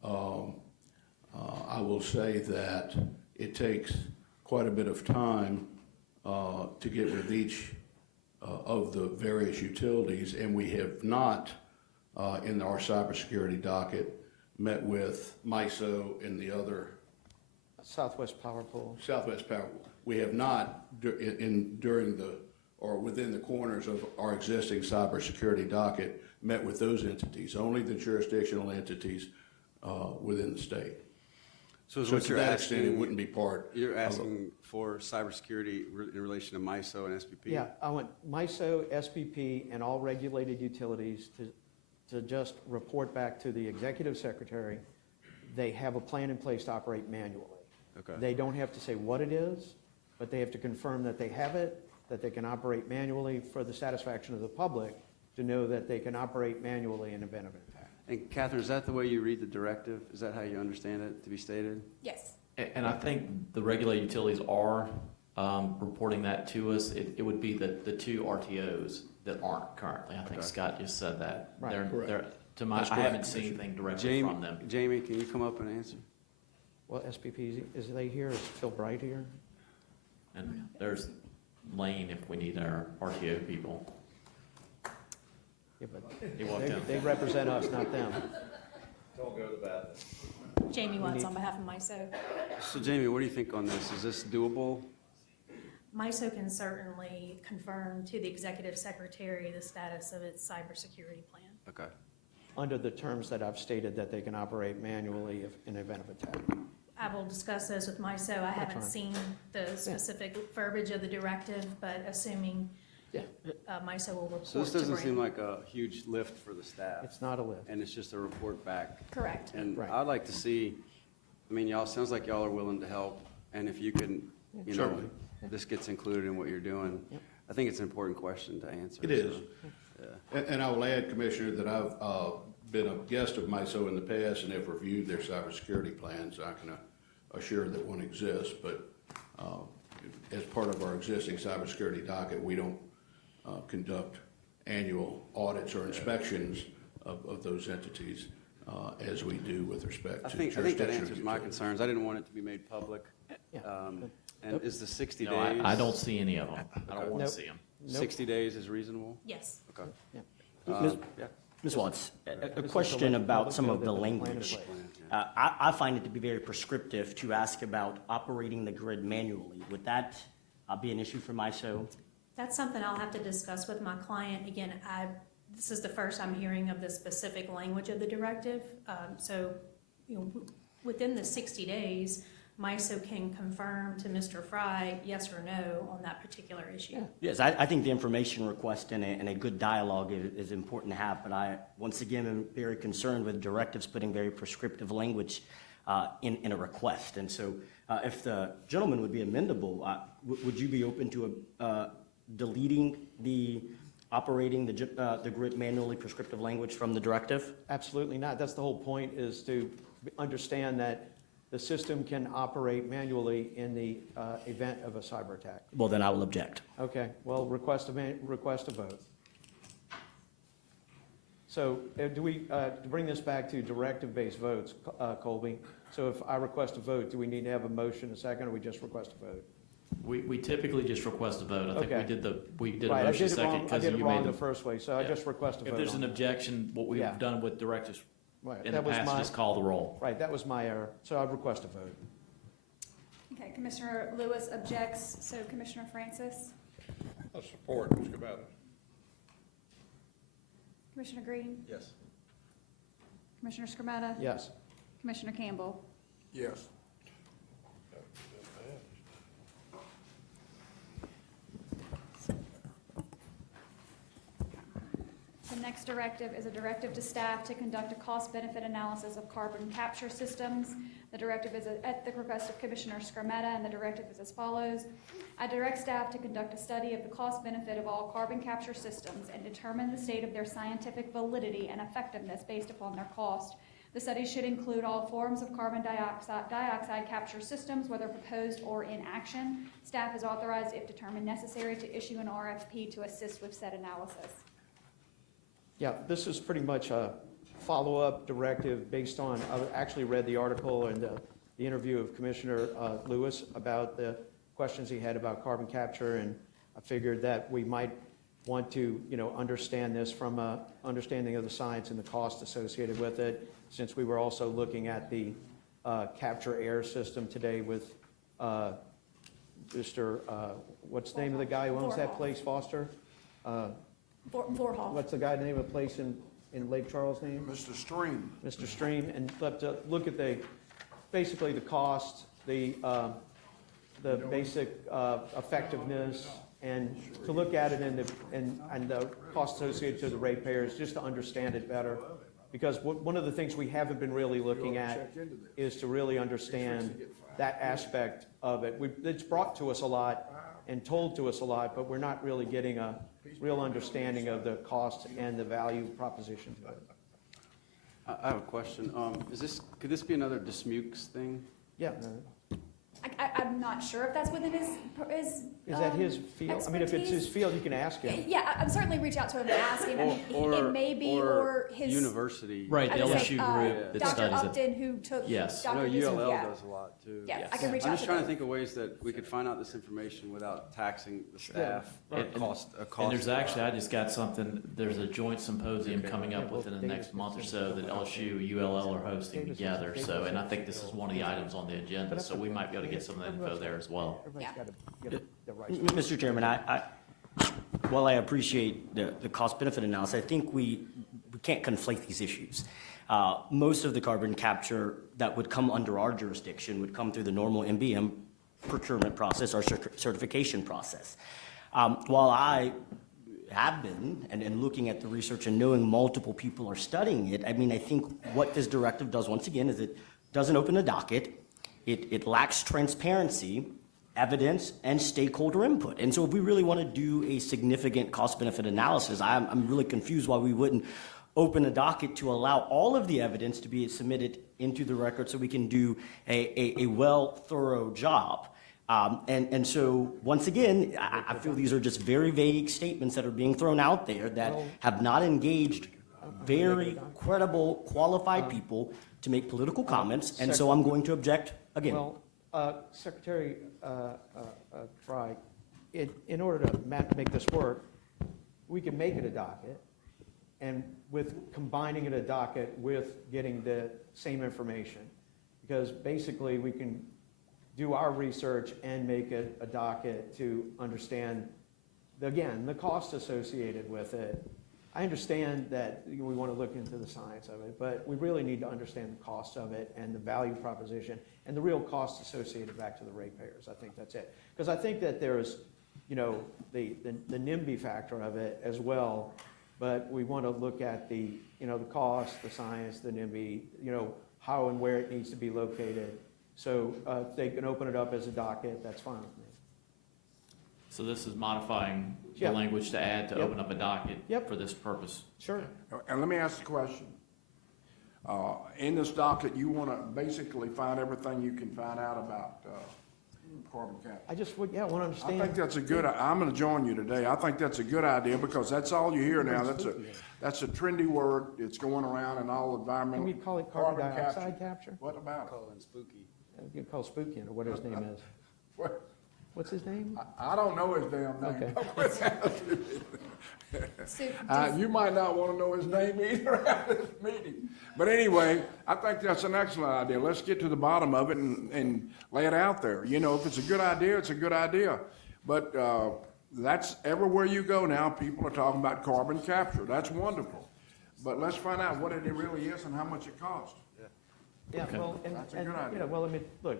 I will say that it takes quite a bit of time to get with each of the various utilities, and we have not, in our cybersecurity docket, met with MISO and the other Southwest Power Pool. Southwest Power. We have not during the or within the corners of our existing cybersecurity docket met with those entities, only the jurisdictional entities within the state. So is So what to you're that extent, it asking, wouldn't be part. you're asking for cybersecurity in relation to MISO and SPP? Yeah, I want MISO, SPP, and all regulated utilities to just report back to the executive secretary, they have a plan in place to operate manually. Okay. They don't have to say what it is, but they have to confirm that they have it, that they can operate manually for the satisfaction of the public to know that they can operate manually in event of impact. And Catherine, is that the way you read the directive? Is that how you understand it to be stated? Yes. And I think the regulated utilities are reporting that to us. It would be the two RTOs that aren't currently. I think Scott just said that. Right. They're, to my, That's I haven't correct, seen Commissioner. anything directly from them. Jamie, can you come up and answer? Well, SPP, is they here? Is Phil Bright here? And there's Lane if we need our RTO people. Yeah, but He walked in. they represent us, not them. Don't go to the bathroom. Jamie Watts on behalf of MISO. So Jamie, what do you think on this? Is this doable? MISO can certainly confirm to the executive secretary the status of its cybersecurity plan. Okay. Under the terms that I've stated that they can operate manually if in event of attack. I will discuss those with MISO. I haven't fine. seen the specific verbiage of the directive, but assuming Yeah. MISO will report So this to doesn't bring. seem like a huge lift for the staff. It's not a lift. And it's just a report back. Correct. And Right. I'd like to see, I mean, y'all, sounds like y'all are willing to help. And if you can, you know, Certainly. this gets included in what you're doing. Yep. I think it's an important question to answer. It is. so, yeah. And I will add, Commissioner, that I've been a guest of MISO in the past and have reviewed their cybersecurity plans. I can assure that one exists, but as part of our existing cybersecurity docket, we don't conduct annual audits or inspections of those entities as we do with respect I to think that jurisdictional answers my utilities. concerns. I didn't want it to be made public. Yeah. And is the 60 No, days? I don't see any of them. I don't want Nope. to see them. 60 days is reasonable? Yes. Okay. Yeah. Yeah. Ms. Watts, This a is to question let the about public some know of that the the plan is language. laid. I find it to be very prescriptive to ask about operating the grid manually. Would that be an issue for MISO? That's something I'll have to discuss with my client. Again, this is the first I'm hearing of the specific language of the directive. So, within the 60 days, MISO can confirm to Mr. Fry, yes or no, on that particular issue. Yes, I think the information request and a good dialogue is important to have, but I, once again, am very concerned with directives putting very prescriptive language in a request. And so if the gentleman would be amendable, would you be open to deleting the operating the grid manually prescriptive language from the directive? Absolutely not. That's the whole point, is to understand that the system can operate manually in the event of a cyber attack. Well, then I will object. Okay, well, request a vote. So do we, to bring this back to directive-based votes, Colby, so if I request a vote, do we need to have a motion, a second, or we just request a vote? We typically just request a vote. I think Okay. we did a Right, motion I second did because it you wrong made the the. first way, so I Yeah. just request a vote. If there's on an it. objection, what we've Yeah. done with directives Right, in the that was past, my- just call the roll. Right, that was my error, so I request a vote. Okay, Commissioner Lewis objects, so Commissioner Francis, I support Mr. Cabana. Commissioner Green, Yes. Commissioner Scarmetta, Yes. Commissioner Campbell. Yes. The next directive is a directive to staff to conduct a cost-benefit analysis of carbon capture systems. The directive is at the request of Commissioner Scarmetta, and the directive is as follows. I direct staff to conduct a study of the cost-benefit of all carbon capture systems and determine the state of their scientific validity and effectiveness based upon their cost. The study should include all forms of carbon dioxide capture systems, whether proposed or in action. Staff is authorized, if determined necessary, to issue an RFP to assist with said analysis. Yeah, this is pretty much a follow-up directive based on, I actually read the article and the interview of Commissioner Lewis about the questions he had about carbon capture, and I figured that we might want to, understand this from a understanding of the science and the cost associated with it, since we were also looking at the capture air system today with Mr., what's the name of the guy who owns that place, Foster? Vorhall. What's the guy, name of the place in Lake Charles name? Mr. Stream. Mr. Stream, and look at basically the cost, the basic effectiveness, and to look at it and the cost associated to the ratepayers, just to understand it better. Because one of the things we haven't been really looking at is to really understand that aspect of it. It's brought to us a lot and told to us a lot, but we're not really getting a real understanding of the cost and the value proposition to it. I have a question. Could this be another Dismukes thing? Yeah. I'm not sure if that's within his Is that his field? I mean, if it's his field, you can ask him. Yeah, I'm certainly reach out to him and ask him. I mean, it may be, or his. University. Right, the I would say, LSU group that Dr. studies it. Upton, who took. Yes. Dr. I know Newsom, ULL yeah. does a lot too. Yeah, Yes. I can reach out to I'm just trying to them. think of ways that we could find out this information without taxing the staff. And- Or cost. And there's actually, I just got something, there's a joint symposium coming up within the next month or so that LSU, ULL are hosting together. So, and I think this is one of the items on the agenda, so we might be able to get some of that info there as well. Everybody's got to get the right. Mr. Chairman, while I appreciate the cost-benefit analysis, I think we can't conflate these issues. Most of the carbon capture that would come under our jurisdiction would come through the normal MBM procurement process or certification process. While I have been, and looking at the research and knowing multiple people are studying it, I mean, I think what this directive does, once again, is it doesn't open a docket, it lacks transparency, evidence, and stakeholder input. And so if we really want to do a significant cost-benefit analysis, I'm really confused why we wouldn't open a docket to allow all of the evidence to be submitted into the record so we can do a thorough job. And so, once again, I feel these are just very vague statements that are being thrown out there that have not engaged very credible, qualified people to make political comments, and so I'm going to object again. Well, Secretary Fry, in order to make this work, we can make it a docket, and with combining it a docket with getting the same information, because basically we can do our research and make it a docket to understand, again, the cost associated with it. I understand that we want to look into the science of it, but we really need to understand the cost of it and the value proposition and the real costs associated back to the ratepayers. I think that's it. Because I think that there's, you know, the NIMBY factor of it as well, but we want to look at the, you know, the cost, the science, the NIMBY, you know, how and where it needs to be located. So if they can open it up as a docket, that's fine with me. So this is modifying the Yeah. language to add to Yep. open up a docket Yep. for this purpose. Sure. And let me ask the question. In this docket, you want to basically find everything you can find out about carbon capture. I just would, yeah, want to I understand. think that's a good, I'm going to join you today. I think that's a good idea because that's all you hear now. That's a trendy word. It's going around in all Can environmental. we call it carbon Carbon dioxide capture? What about it? Calling spooky. You can call Spooky or whatever his name is. What? What's his name? I don't know his damn name. So You might not want to know his name either at this meeting. But anyway, I think that's an excellent idea. Let's get to the bottom of it and lay it out there. You know, if it's a good idea, it's a good idea. But that's everywhere you go now, people are talking about carbon capture. That's wonderful. But let's find out what it really is and how much it costs. Yeah, Okay. well, and, That's a and, good you idea. know, well, I mean, look,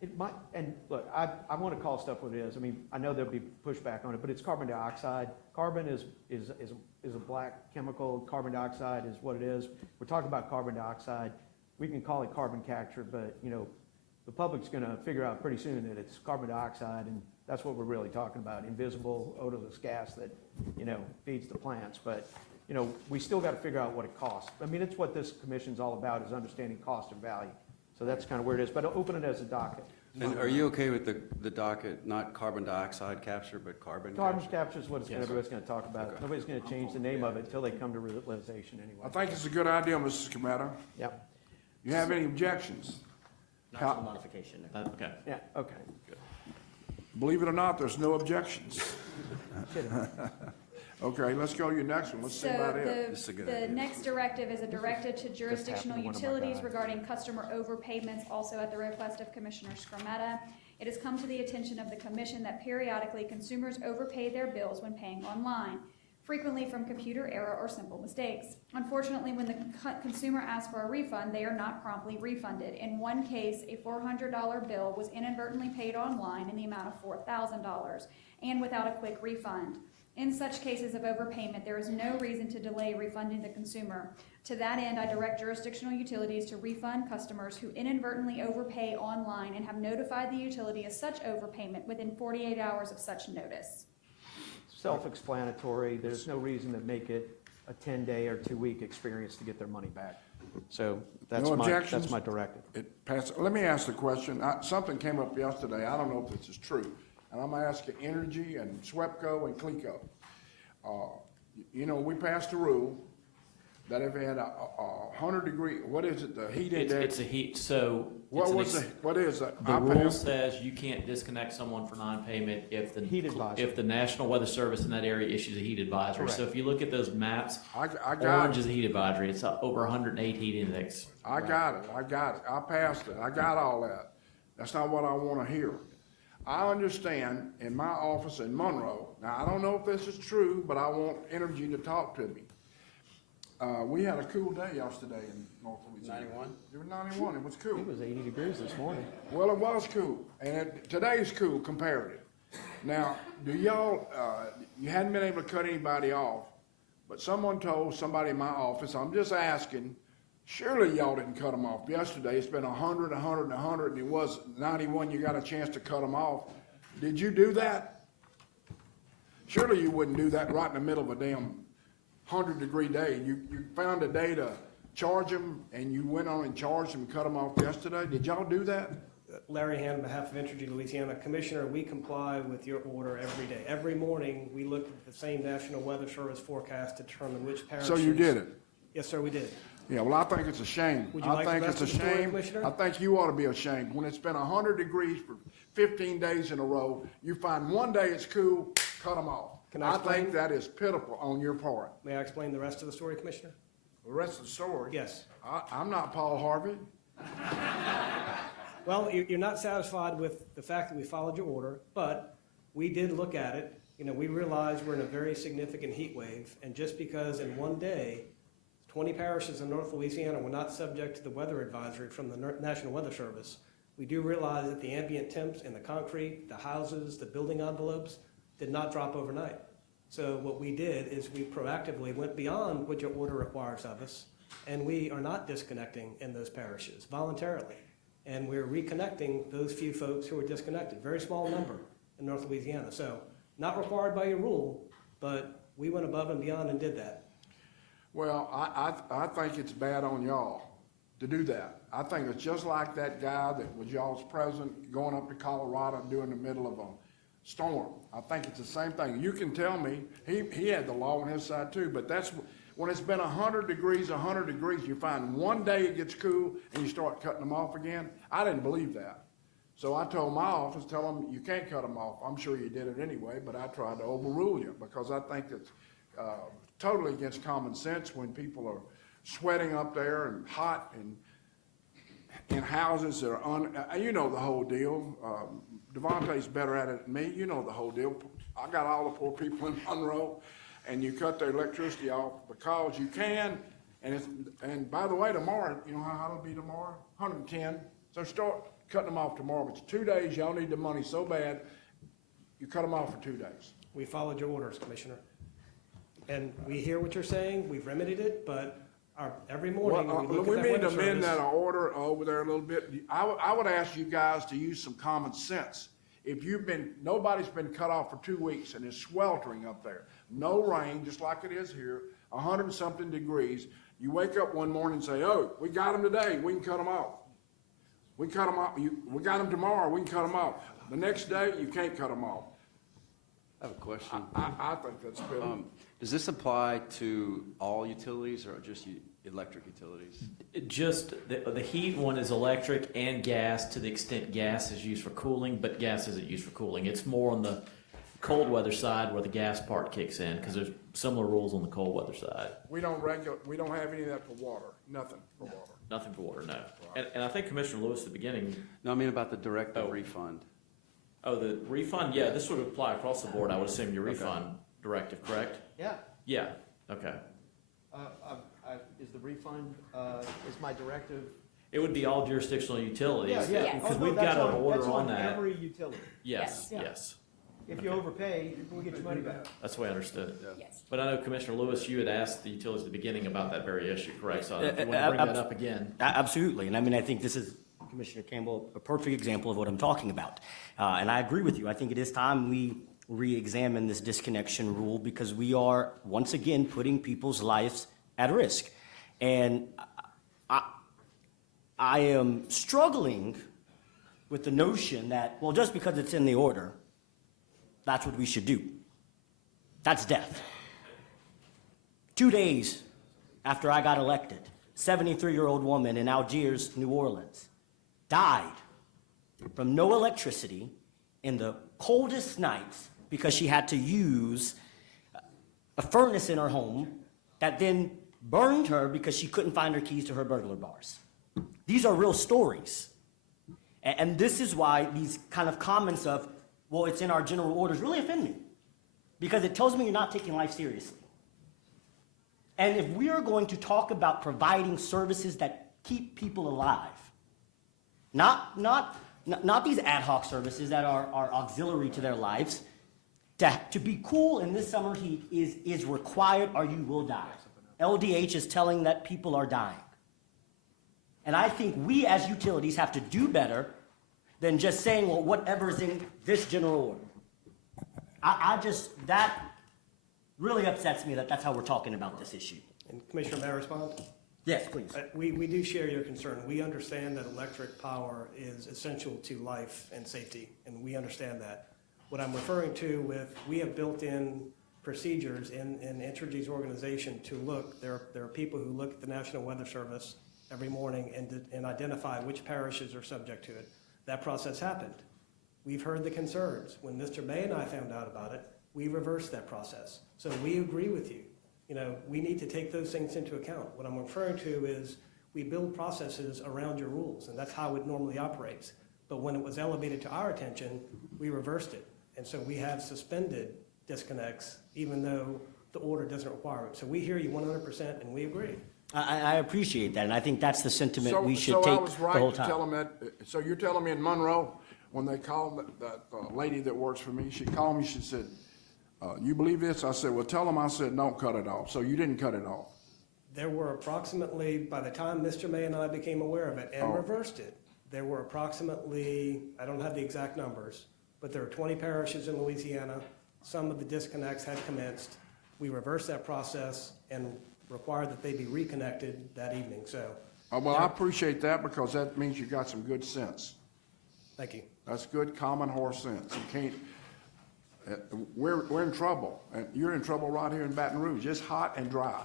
it might, and look, I want to call stuff what it is. I mean, I know there'll be pushback on it, but it's carbon dioxide. Carbon is a black chemical. Carbon dioxide is what it is. We're talking about carbon dioxide. We can call it carbon capture, but, you know, the public's going to figure out pretty soon that it's carbon dioxide, and that's what we're really talking about, invisible, odorless gas that, you know, feeds the plants. But, you know, we still got to figure out what it costs. I mean, it's what this commission's all about, is understanding cost and value. So that's kind of where it is, but open it as a docket. And are you okay with the docket, not carbon dioxide capture, but carbon Carbon capture? capture is what it's gonna, everybody's gonna talk about. Okay. Nobody's gonna change the name of it until they come to realization I anyway. think it's a good idea, Mrs. Cometa. Yep, You have any objections? Not to the modification. Okay. yeah, okay. Believe it or not, there's no objections. Kidding. Okay, let's go to your next one. Let's see So about it. This is a good the idea. next directive is a directive to jurisdictional happened to one of my utilities guys. regarding customer overpayments, also at the request of Commissioner Scarmetta. It has come to the attention of the commission that periodically consumers overpay their bills when paying online, frequently from computer error or simple mistakes. Unfortunately, when the consumer asks for a refund, they are not promptly refunded. In one case, a $400 bill was inadvertently paid online in the amount of $4,000 and without a quick refund. In such cases of overpayment, there is no reason to delay refunding the consumer. To that end, I direct jurisdictional utilities to refund customers who inadvertently overpay online and have notified the utility of such overpayment within 48 hours of such notice. Self-explanatory. There's no reason to make it a 10-day or 2-week experience to get their money back. So that's No my objections? directive. Let me ask the question. Something came up yesterday. I don't know if this is true. And I'm asking Entergy and Swepco and Cleco. You know, we passed a rule that if it had a 100-degree, what is it, the heat index? It's a heat, so. What it's was what is it? The I rule passed- says you can't disconnect someone for non-payment if Heat advisory. if the National Weather Service in that area issues a heat advisory. Correct. So if you look at those maps, I got orange it. is a heat advisory. It's over 108 heat index. I got it. I passed it. I got all that. That's not what I want to hear. I understand in my office in Monroe, now I don't know if this is true, but I want Entergy to talk to me. We had a cool day yesterday in North Louisiana. 91? It was 91. It was cool. It was 80 degrees this morning. Well, it was cool, and today's cool comparative. Now, do y'all, you hadn't been able to cut anybody off, but someone told somebody in my office, I'm just asking, surely y'all didn't cut them off yesterday. It's been 100, 100, 100, and it was 91, you got a chance to cut them off. Did you do that? Surely you wouldn't do that right in the middle of a damn 100-degree day. You found a day to charge them, and you went on and charged them and cut them off yesterday. Did y'all do that? Larry Hand, on behalf of Entergy Louisiana. Commissioner, we comply with your order every day. Every morning, we look at the same National Weather Service forecast to determine which parishes. So you did it? Yes, sir, we did. Yeah, well, I think it's a shame. Would you I like the think rest it's a of the story, shame. Commissioner? I think you ought to be ashamed. When it's been 100 degrees for 15 days in a row, you find one day it's cool, cut them off. Can I explain? think that is pitiful on your part. May I explain the rest of the story, Commissioner? The rest of the story? Yes. I'm not Paul Harvey. Well, you're not satisfied with the fact that we followed your order, but we did look at it, We realize we're in a very significant heat wave, and just because in one day, 20 parishes in North Louisiana were not subject to the weather advisory from the National Weather Service, we do realize that the ambient temps in the concrete, the houses, the building envelopes did not drop overnight. So what we did is we proactively went beyond what your order requires of us, and we are not disconnecting in those parishes voluntarily. And we're reconnecting those few folks who are disconnected, very small number in North Louisiana. So not required by your rule, but we went above and beyond and did that. Well, I think it's bad on y'all to do that. I think it's just like that guy that was y'all's president going up to Colorado during the middle of a storm. I think it's the same thing. You can tell me, he had the law on his side too, but that's, when it's been 100 degrees, you find one day it gets cool and you start cutting them off again. I didn't believe that. So I told my office, tell them you can't cut them off. I'm sure you did it anyway, but I tried to overrule you because I think it's totally against common sense when people are sweating up there and hot and in houses that are you know the whole deal. Devontae's better at it than me. You know the whole deal. I got all the poor people in Monroe, and you cut their electricity off because you can. And by the way, tomorrow, you know how it'll be tomorrow? 110. So start cutting them off tomorrow. It's 2 days. Y'all need the money so bad. You cut them off for 2 days. We followed your orders, Commissioner. And we hear what you're saying. We've remedied it, but every morning we look at that we need to weather amend service. that order over there a little bit. I would ask you guys to use some common sense. If nobody's been cut off for 2 weeks and it's sweltering up there, no rain, just like it is here, 100-something degrees, you wake up one morning and say, oh, we got them today, we can cut them off. We cut them off. We got them tomorrow, we can cut them off. The next day, you can't cut them off. I have a question. I think that's good. Does this apply to all utilities or just electric utilities? Just, the heat one is electric and gas to the extent gas is used for cooling, but gas isn't used for cooling. It's more on the cold weather side where the gas part kicks in, because there's similar rules on the cold weather side. We don't have any of that for water, nothing for water. Nothing for water, no. And I think Commissioner Lewis at the beginning. No, I mean about the directive refund. Oh, the refund, yeah, this would apply across the board, I would assume your refund directive, correct? Yeah. Yeah, okay. Is the refund, is my directive? It would be all jurisdictional utilities. Yeah. Because Oh, no, we've got an that's order on on that. every utility. Yes, Yeah. yes. If you overpay, we'll get your money back. That's the way I understood it. Yes. But I know Commissioner Lewis, you had asked the utilities at the beginning about that very issue, correct? So if you want to bring that up again. Absolutely, and I mean, I think this is, Commissioner Campbell, a perfect example of what I'm talking about. And I agree with you. I think it is time we re-examine this disconnection rule because we are, once again, putting people's lives at risk. And I am struggling with the notion that, well, just because it's in the order, that's what we should do. That's death. 2 days after I got elected, 73-year-old woman in Algiers, New Orleans, died from no electricity in the coldest nights because she had to use a furnace in her home that then burned her because she couldn't find her keys to her burglar bars. These are real stories. And this is why these kind of comments of, well, it's in our general orders, really offend me. Because it tells me you're not taking life seriously. And if we are going to talk about providing services that keep people alive, not these ad hoc services that are auxiliary to their lives, to be cool in this summer heat is required or you will die. LDH is telling that people are dying. And I think we as utilities have to do better than just saying, well, whatever's in this general order. That really upsets me that that's how we're talking about this issue. And Commissioner, may I respond? Yes, please. We do share your concern. We understand that electric power is essential to life and safety, and we understand that. What I'm referring to with, we have built in procedures in Entergy's organization to look, there are people who look at the National Weather Service every morning and identify which parishes are subject to it. That process happened. We've heard the concerns. When Mr. May and I found out about it, we reversed that process. So we agree with you. We need to take those things into account. What I'm referring to is we build processes around your rules, and that's how it normally operates. But when it was elevated to our attention, we reversed it. And so we have suspended disconnects, even though the order doesn't require it. So we hear you 100% and we agree. I appreciate that, and I think that's the sentiment we should So I take was the right whole to time. tell them that, so you're telling me in Monroe, when they called that lady that works for me, she called me, she said, you believe this? I said, well, tell them I said, don't cut it off. So you didn't cut it off. There were approximately, by the time Mr. May and I became aware of it and reversed it, there were approximately, I don't have the exact numbers, but there are 20 parishes in Louisiana. Some of the disconnects had commenced. We reversed that process and required that they be reconnected that evening, so. Well, I appreciate that because that means you got some good sense. Thank you. That's good common horse sense. You can't, we're in trouble. And you're in trouble right here in Baton Rouge. It's hot and dry.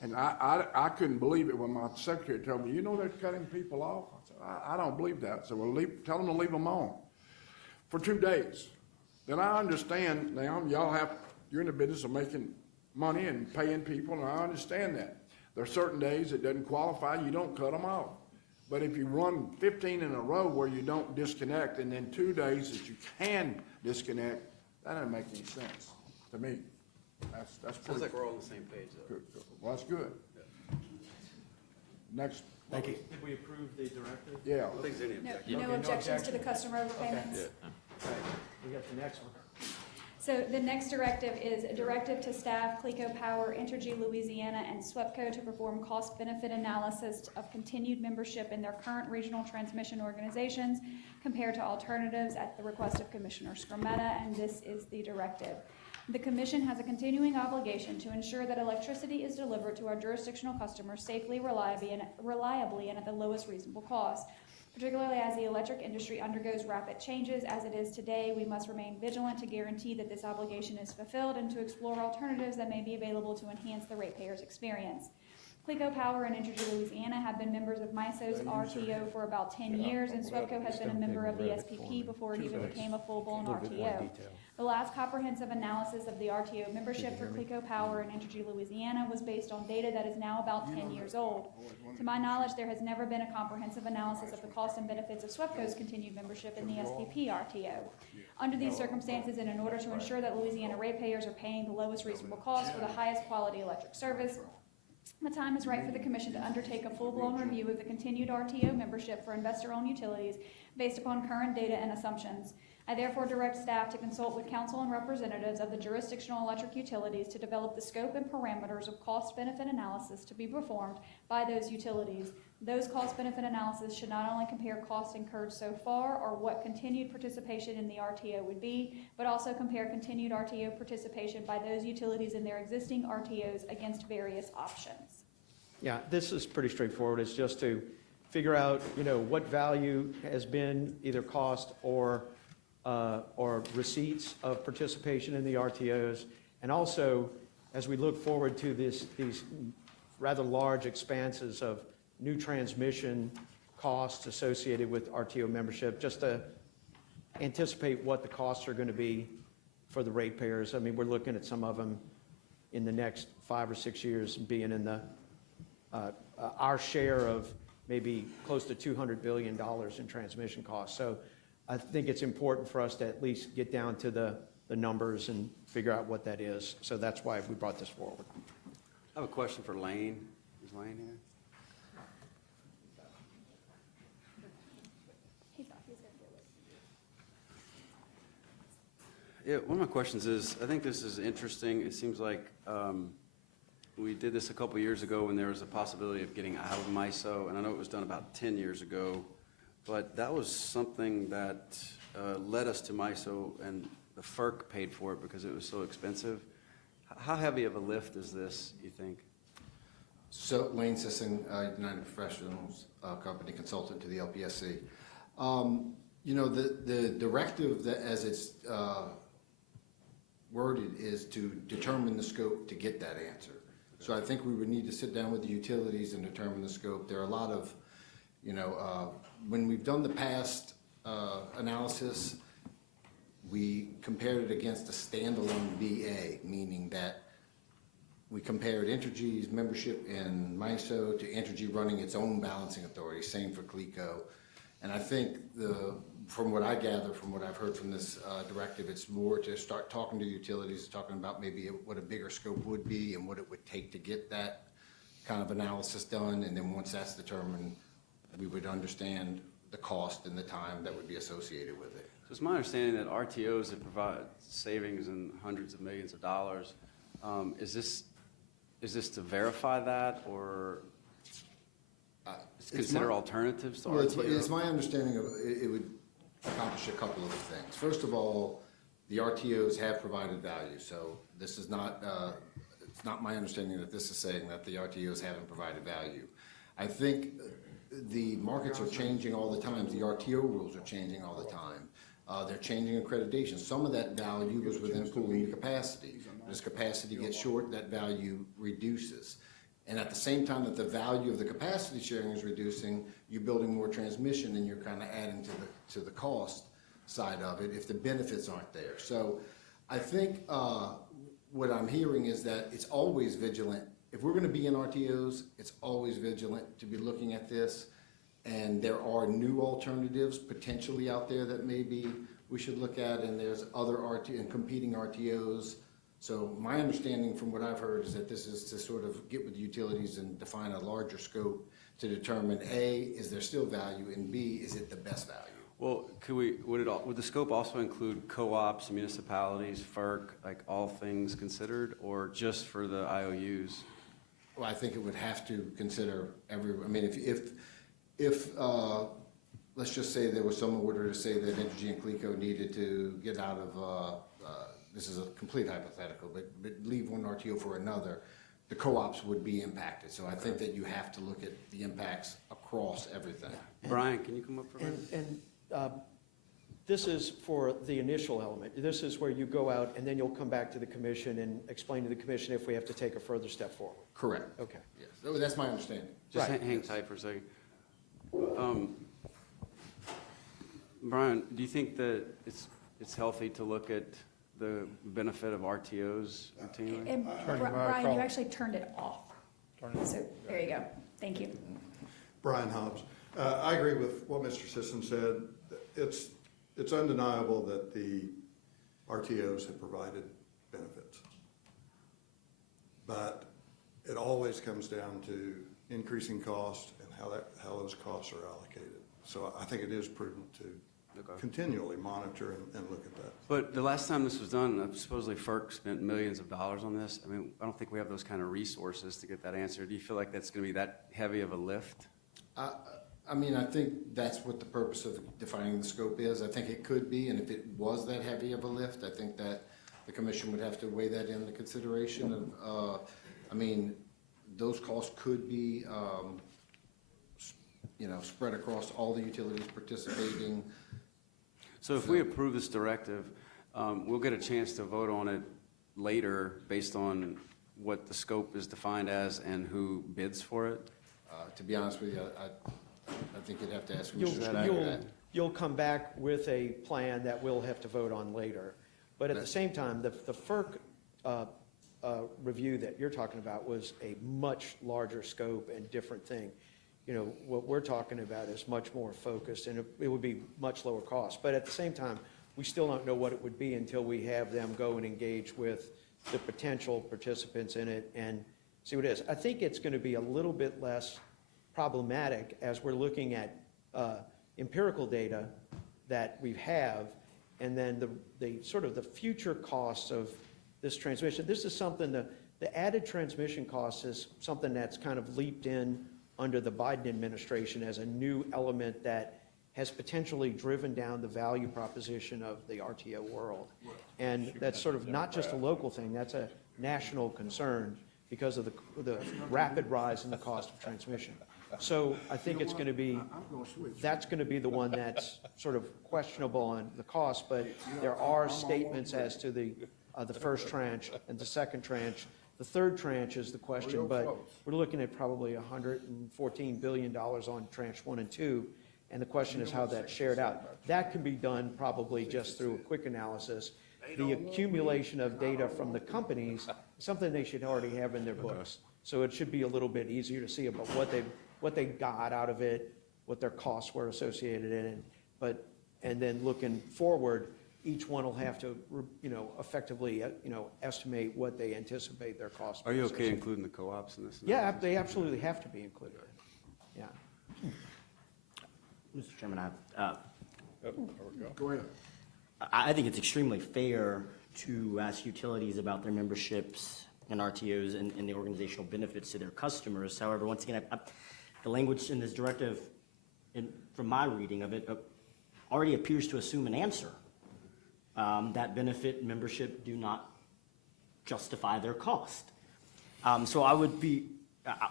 And I couldn't believe it when my secretary told me, you know they're cutting people off? I said, I don't believe that. So well, tell them to leave them on for 2 days. Then I understand now, you're in the business of making money and paying people, and I understand that. There are certain days that doesn't qualify, you don't cut them off. But if you run 15 in a row where you don't disconnect, and then 2 days that you can disconnect, that doesn't make any sense to me. That's pretty. Sounds like we're all on the same page, though. Good. Well, that's good. Next. Thank you. Did we approve the directive? Yeah. I don't think there's any objection. No objections to the customer overpayments? Okay, we got the next one. So the next directive is a directive to staff, Cleco Power, Entergy Louisiana, and Swepco to perform cost-benefit analysis of continued membership in their current regional transmission organizations compared to alternatives at the request of Commissioner Skrmetta, and this is the directive. The Commission has a continuing obligation to ensure that electricity is delivered to our jurisdictional customers safely, reliably, and at the lowest reasonable cost. Particularly as the electric industry undergoes rapid changes as it is today, we must remain vigilant to guarantee that this obligation is fulfilled and to explore alternatives that may be available to enhance the ratepayer's experience. Cleco Power and Entergy Louisiana have been members of MISO's RTO for about 10 years, and Swepco has been a member of the SPP before it even became a full-blown RTO. The last comprehensive analysis of the RTO membership for Cleco Power and Entergy Louisiana was based on data that is now about 10 years old. To my knowledge, there has never been a comprehensive analysis of the costs and benefits of Swepco's continued membership in the SPP RTO. Under these circumstances, and in order to ensure that Louisiana ratepayers are paying the lowest reasonable cost for the highest quality electric service, the time is right for the Commission to undertake a full-blown review of the continued RTO membership for investor-owned utilities based upon current data and assumptions. I therefore direct staff to consult with counsel and representatives of the jurisdictional electric utilities to develop the scope and parameters of cost-benefit analysis to be performed by those utilities. Those cost-benefit analysis should not only compare costs incurred so far or what continued participation in the RTO would be, but also compare continued RTO participation by those utilities in their existing RTOs against various options. Yeah, this is pretty straightforward. It's just to figure out, what value has been either cost or receipts of participation in the RTOs. And also, as we look forward to these rather large expanses of new transmission costs associated with RTO membership, just to anticipate what the costs are going to be for the ratepayers. I mean, we're looking at some of them in the next 5 or 6 years being in the our share of maybe close to $200 billion in transmission costs. So I think it's important for us to at least get down to the numbers and figure out what that is. So that's why we brought this forward. I have a question for Lane. Is Lane here? Yeah, one of my questions is, I think this is interesting. It seems like we did this a couple years ago when there was a possibility of getting out of MISO, and I know it was done about 10 years ago, but that was something that led us to MISO, and the FERC paid for it because it was so expensive. How heavy of a lift is this, you think? So, Lane Sisson, United Professionals Company consultant to the LPSC. The directive that, as it's worded, is to determine the scope to get that answer. So I think we would need to sit down with the utilities and determine the scope. There are a lot of, when we've done the past analysis, we compared it against a standalone BA, meaning that we compared Entergy's membership in MISO to Entergy running its own balancing authority, same for Cleco. And I think from what I gather, from what I've heard from this directive, it's more to start talking to utilities, talking about maybe what a bigger scope would be and what it would take to get that kind of analysis done. And then once that's determined, we would understand the cost and the time that would be associated with it. So it's my understanding that RTOs that provide savings in hundreds of millions of dollars. Is this to verify that, or consider alternatives to Well, RTO? it's my understanding of it would accomplish a couple of things. First of all, the RTOs have provided value, so this is not, it's not my understanding that this is saying that the RTOs haven't provided value. I think the markets are changing all the time. The RTO rules are changing all the time. They're changing accreditation. Some of that value was within pooling capacity. As capacity gets short, that value reduces. And at the same time that the value of the capacity sharing is reducing, you're building more transmission and you're kind of adding to the cost side of it if the benefits aren't there. So I think what I'm hearing is that it's always vigilant. If we're going to be in RTOs, it's always vigilant to be looking at this. And there are new alternatives potentially out there that maybe we should look at, and there's other competing RTOs. So my understanding from what I've heard is that this is to sort of get with the utilities and define a larger scope to determine A, is there still value, and B, is it the best value? Well, would the scope also include co-ops, municipalities, FERC, like all things considered, or just for the IOUs? Well, I think it would have to consider I mean, if let's just say there was some order to say that Entergy and Cleco needed to get out of, this is a complete hypothetical, but leave one RTO for another, the co-ops would be impacted. So I think that you have to look at the impacts across everything. Brian, can you come up for a minute? And this is for the initial element. This is where you go out and then you'll come back to the commission and explain to the commission if we have to take a further step forward. Correct. Okay. Yes, that's my understanding. Just hang tight for a second. Brian, do you think that it's healthy to look at the benefit of RTOs routinely? And Brian, you actually turned it off. So there you go. Thank you. Brian Hobbs. I agree with what Mr. Sisson said. It's undeniable that the RTOs have provided benefits. But it always comes down to increasing cost and how those costs are allocated. So I think it is prudent to continually monitor and look at that. But the last time this was done, supposedly FERC spent millions of dollars on this. I mean, I don't think we have those kind of resources to get that answer. Do you feel like that's going to be that heavy of a lift? I mean, I think that's what the purpose of defining the scope is. I think it could be, and if it was that heavy of a lift, I think that the commission would have to weigh that into consideration. I mean, those costs could be, spread across all the utilities participating. So if we approve this directive, we'll get a chance to vote on it later based on what the scope is defined as and who bids for it? To be honest with you, I think you'd have to ask Commissioner Schneider that. You'll come back with a plan that we'll have to vote on later. But at the same time, the FERC review that you're talking about was a much larger scope and different thing. What we're talking about is much more focused, and it would be much lower cost. But at the same time, we still don't know what it would be until we have them go and engage with the potential participants in it and see what it is. I think it's going to be a little bit less problematic as we're looking at empirical data that we have, and then the sort of the future costs of this transmission. This is something the added transmission cost is something that's kind of leaped in under the Biden administration as a new element that has potentially driven down the value proposition of the RTO world. And that's sort of not just a local thing, that's a national concern because of the rapid rise in the cost of transmission. So I think it's going to be, that's going to be the one that's sort of questionable on the cost, but there are statements as to the first tranche and the second tranche. The third tranche is the question, but we're looking at probably $114 billion on tranche 1 and 2, and the question is how that's shared out. That can be done probably just through a quick analysis. The accumulation of data from the companies is something they should already have in their books. So it should be a little bit easier to see about what they got out of it, what their costs were associated in it. But And then looking forward, each one will have to, effectively, estimate what they anticipate their costs. Are you okay including the co-ops in this? Yeah, they absolutely have to be included. Yeah. Mr. Chairman, Go ahead. I think it's extremely fair to ask utilities about their memberships and RTOs and the organizational benefits to their customers. However, once again, the language in this directive, from my reading of it, already appears to assume an answer. That benefit and membership do not justify their cost. So I would be,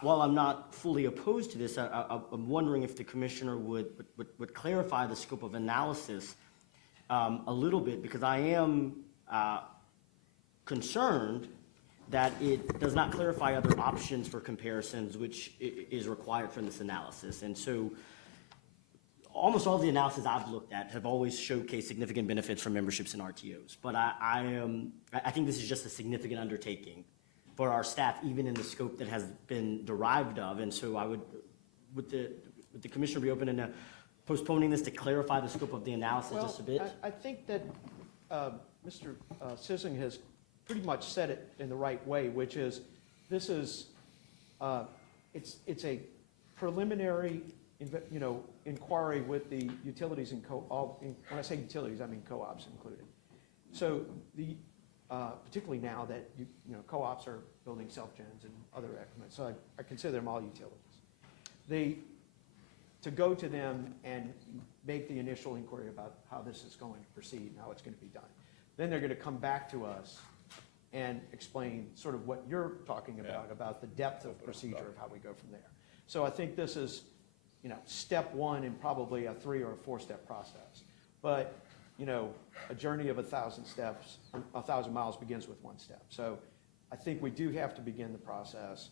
while I'm not fully opposed to this, I'm wondering if the commissioner would clarify the scope of analysis a little bit, because I am concerned that it does not clarify other options for comparisons, which is required from this analysis. And so almost all the analysis I've looked at have always showcased significant benefits from memberships and RTOs. But I think this is just a significant undertaking for our staff, even in the scope that has been derived of. And so would the commissioner be open to postponing this to clarify the scope of the analysis just a bit? I think that Mr. Sissing has pretty much said it in the right way, which is, this is, it's a preliminary, inquiry with the utilities and when I say utilities, I mean co-ops included. So particularly now that co-ops are building self-gens and other increments, so I consider them all utilities. To go to them and make the initial inquiry about how this is going to proceed and how it's going to be done. Then they're going to come back to us and explain sort of what you're talking about the depth of procedure of how we go from there. So I think this is, step one in probably a 3 or a 4-step process. But, a journey of 1,000 steps, 1,000 miles begins with 1 step. So I think we do have to begin the process.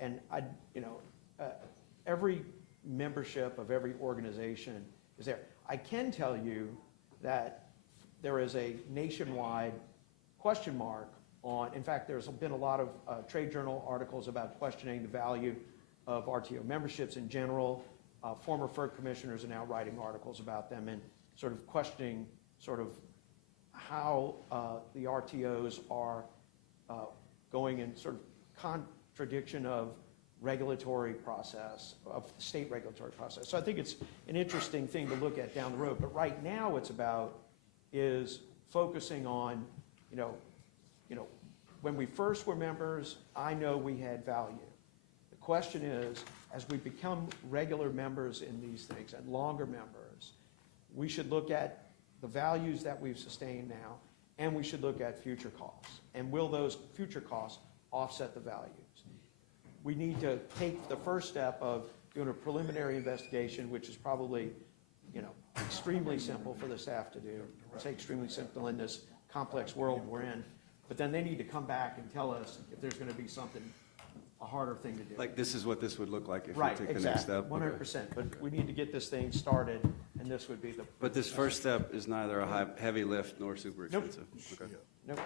And every membership of every organization is there. I can tell you that there is a nationwide question mark on, in fact, there's been a lot of trade journal articles about questioning the value of RTO memberships in general. Former FERC commissioners are now writing articles about them and sort of questioning sort of how the RTOs are going in sort of contradiction of regulatory process, of state regulatory process. So I think it's an interesting thing to look at down the road. But right now it's about is focusing on, when we first were members, I know we had value. The question is, as we become regular members in these things and longer members, we should look at the values that we've sustained now, and we should look at future costs. And will those future costs offset the values? We need to take the first step of doing a preliminary investigation, which is probably, extremely simple for the staff to do. I say extremely simple in this complex world we're in. But then they need to come back and tell us if there's going to be something, a harder thing to do. Like, this is what this would look like if we Right, take the next step? exactly, 100%. But we need to get this thing started, and this would be the. But this first step is neither a heavy lift nor super Nope. expensive? Okay. Nope.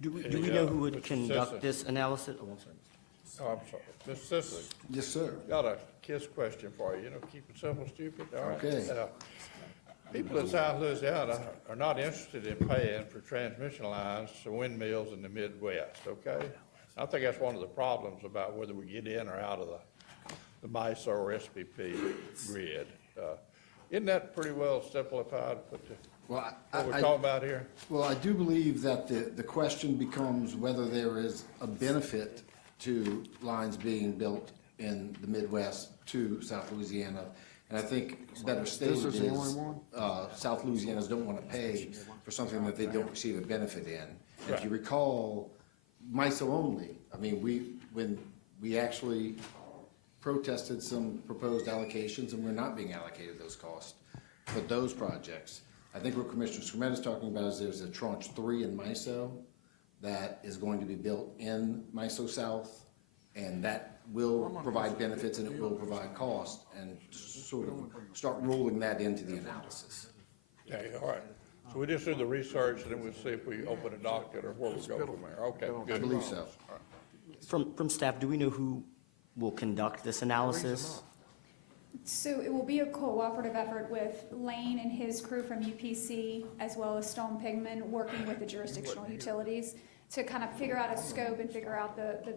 Do we know who would conduct this analysis? Oh, I'm sorry. Oh, I'm sorry. Mr. Sisson, Yes, sir. got a KISS question for you. Keep it simple, stupid. All right. Okay. People in South Louisiana are not interested in paying for transmission lines to windmills in the Midwest, okay? I think that's one of the problems about whether we get in or out of the MISO or SPP grid. Isn't that pretty well simplified, Well, what we're talking about here? Well, I do believe that the question becomes whether there is a benefit to lines being built in the Midwest to South Louisiana. And I think better stated is, South Louisianas don't want to pay for something that they don't receive a benefit in. And if you recall, MISO only, I mean, when we actually protested some proposed allocations and we're not being allocated those costs for those projects. I think what Commissioner Skrmet is talking about is there's a tranche 3 in MISO that is going to be built in MISO South, and that will provide benefits and it will provide cost, and sort of start rolling that into the analysis. Okay, all right. So we just do the research and then we'll see if we open a docket or where we go from there. Okay, good. I believe so. All right. From staff, do we know who will conduct this analysis? So it will be a cooperative effort with Lane and his crew from UPC, as well as Stone Pigman, working with the jurisdictional utilities to kind of figure out a scope and figure out the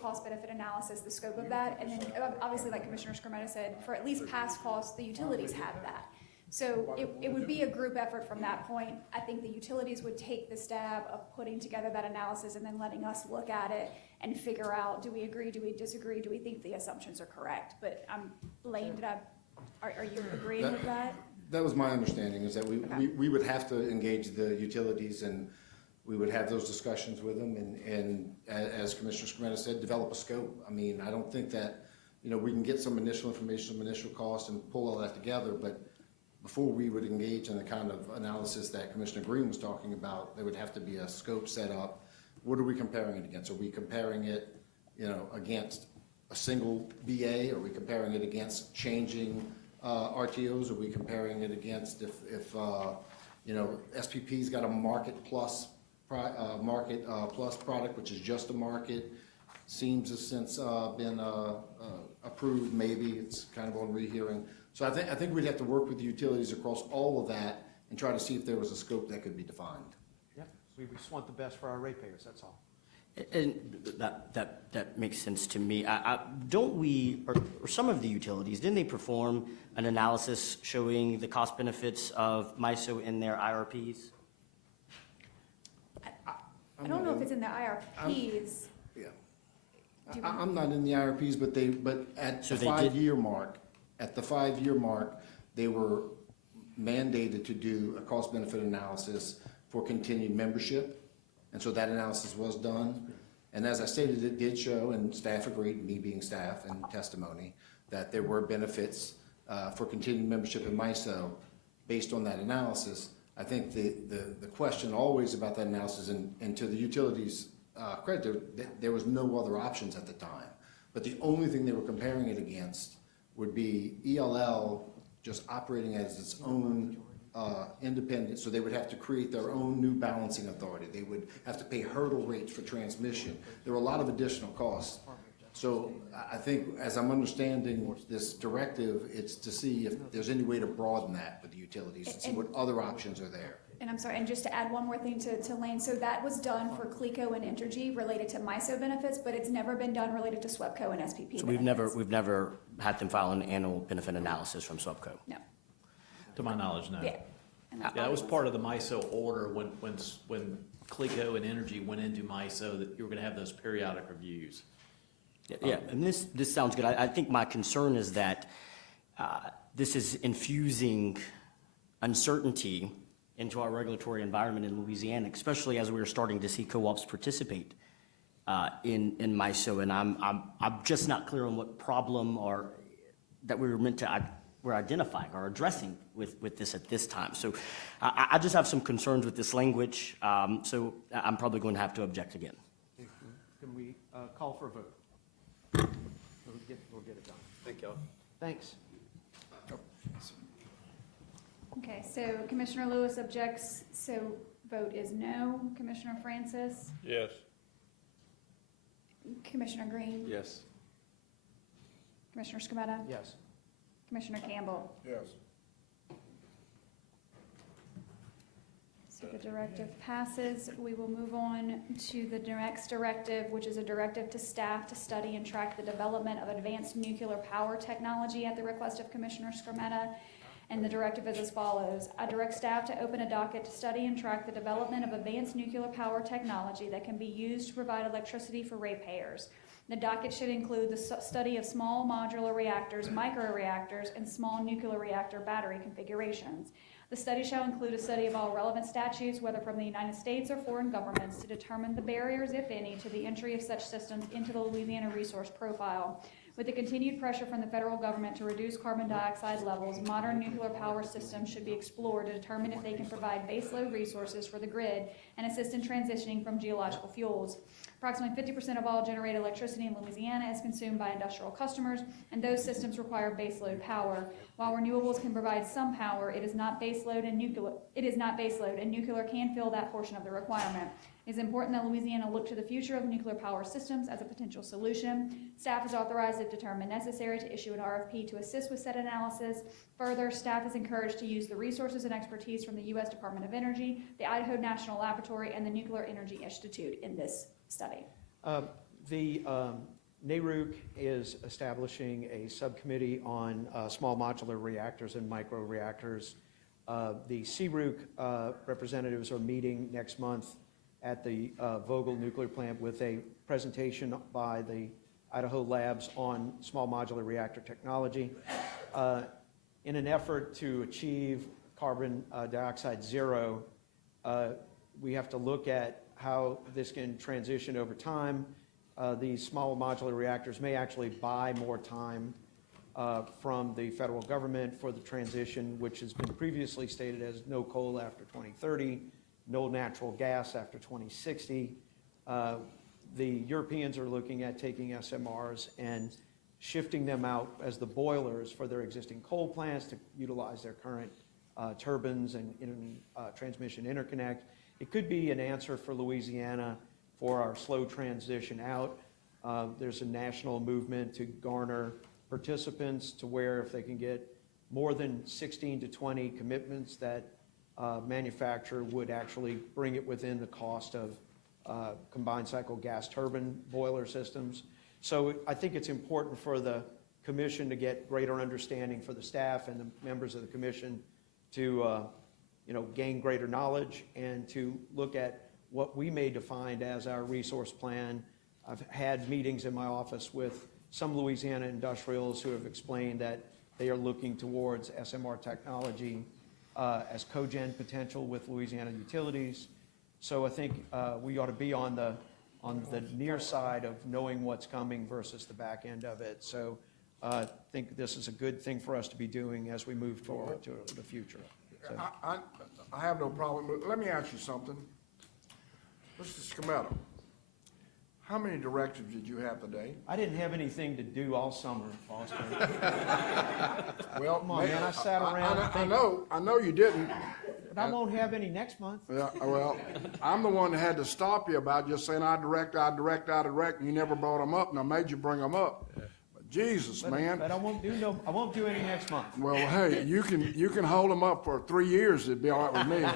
cost benefit analysis, the scope of that. And then obviously, like Commissioner Scarmetta said, for at least past costs, the utilities have that. So it would be a group effort from that point. I think the utilities would take the stab of putting together that analysis and then letting us look at it and figure out, do we agree, do we disagree, do we think the assumptions are correct? But Lane, are you agreeing with that? That was my understanding, is that we would have to engage the utilities, and we would have those discussions with them, and as Commissioner Scarmetta said, develop a scope. I mean, I don't think that, we can get some initial information, some initial costs, and pull all that together, but before we would engage in the kind of analysis that Commissioner Green was talking about, there would have to be a scope set up. What are we comparing it against? Are we comparing it, against a single BA? Are we comparing it against changing RTOs? Are we comparing it against if SPP's got a market plus product, which is just a market? Seems has since been approved. Maybe it's kind of on rehearing. So I think we'd have to work with the utilities across all of that and try to see if there was a scope that could be defined. Yeah, we just want the best for our ratepayers, that's all. And that makes sense to me. Don't we, or some of the utilities, didn't they perform an analysis showing the cost benefits of MISO in their IRPs? I don't know if it's in the IRPs. I'm not in the IRPs, but at the 5-year mark, they were mandated to do a cost benefit analysis for continued membership. And so that analysis was done. And as I stated, it did show, and staff agreed, me being staff and testimony, that there were benefits for continued membership in MISO based on that analysis. I think the question always about that analysis, and to the utilities' credit, there was no other options at the time. But the only thing they were comparing it against would be ELL just operating as its own independent, so they would have to create their own new balancing authority. They would have to pay hurdle rates for transmission. There were a lot of additional costs. So I think, as I'm understanding this directive, it's to see if there's any way to broaden that with the utilities and see what other options are there. And I'm sorry, and just to add one more thing to Lane, so that was done for Cleco and Entergy related to MISO benefits, but it's never been done related to Swepco and SPP So benefits. we've never had them file an annual benefit analysis from Swepco. No. To my knowledge, no. Yeah. And that's Yeah, it was why- part of the MISO order when Cleco and Entergy went into MISO, that you were gonna have those periodic reviews. Yeah, and this sounds good. I think my concern is that this is infusing uncertainty into our regulatory environment in Louisiana, especially as we're starting to see co-ops participate in MISO, and I'm just not clear on what problem or that we're identifying or addressing with this at this time. So I just have some concerns with this language. So I'm probably going to have to object again. Can we call for a vote? We'll get it done. Thank y'all. Thanks. Okay, so Commissioner Lewis objects, so vote is no. Commissioner Francis? Yes. Commissioner Green? Yes. Commissioner Scarmetta? Yes. Commissioner Campbell? Yes. So the directive passes. We will move on to the next directive, which is a directive to staff to study and track the development of advanced nuclear power technology at the request of Commissioner Scarmetta. And the directive is as follows. I direct staff to open a docket to study and track the development of advanced nuclear power technology that can be used to provide electricity for ratepayers. The docket should include the study of small modular reactors, microreactors, and small nuclear reactor battery configurations. The study shall include a study of all relevant statutes, whether from the United States or foreign governments, to determine the barriers, if any, to the entry of such systems into the Louisiana resource profile. With the continued pressure from the federal government to reduce carbon dioxide levels, modern nuclear power systems should be explored to determine if they can provide baseload resources for the grid and assist in transitioning from geological fuels. Approximately 50% of all generated electricity in Louisiana is consumed by industrial customers, and those systems require baseload power. While renewables can provide some power, it is not baseload, and nuclear can fill that portion of the requirement. It is important that Louisiana look to the future of nuclear power systems as a potential solution. Staff is authorized, if determined necessary, to issue an RFP to assist with said analysis. Further, staff is encouraged to use the resources and expertise from the U.S. Department of Energy, the Idaho National Laboratory, and the Nuclear Energy Institute in this study. The NARUC is establishing a subcommittee on small modular reactors and microreactors. The CRUC representatives are meeting next month at the Vogtle nuclear plant with a presentation by the Idaho labs on small modular reactor technology. In an effort to achieve carbon dioxide zero, we have to look at how this can transition over time. These small modular reactors may actually buy more time from the federal government for the transition, which has been previously stated as no coal after 2030, no natural gas after 2060. The Europeans are looking at taking SMRs and shifting them out as the boilers for their existing coal plants to utilize their current turbines and transmission interconnect. It could be an answer for Louisiana for our slow transition out. There's a national movement to garner participants to where if they can get more than 16 to 20 commitments that manufacturer would actually bring it within the cost of combined cycle gas turbine boiler systems. So I think it's important for the commission to get greater understanding for the staff and the members of the commission to gain greater knowledge and to look at what we may define as our resource plan. I've had meetings in my office with some Louisiana industrials who have explained that they are looking towards SMR technology as cogen potential with Louisiana utilities. So I think we ought to be on the near side of knowing what's coming versus the back end of it. So I think this is a good thing for us to be doing as we move forward to the future. So. I have no problem, but let me ask you something. Mr. Scametta, how many directives did you have today? I didn't have anything to do all summer, Foster. Well, come on, man, I sat around. I know you didn't. But I won't have any next month. Yeah, well, I'm the one that had to stop you about just saying I direct, and you never brought them up, and I made you bring them up. But Jesus, man. But I won't do any next month. Well, hey, you can hold them up for 3 years. It'd be all right with me.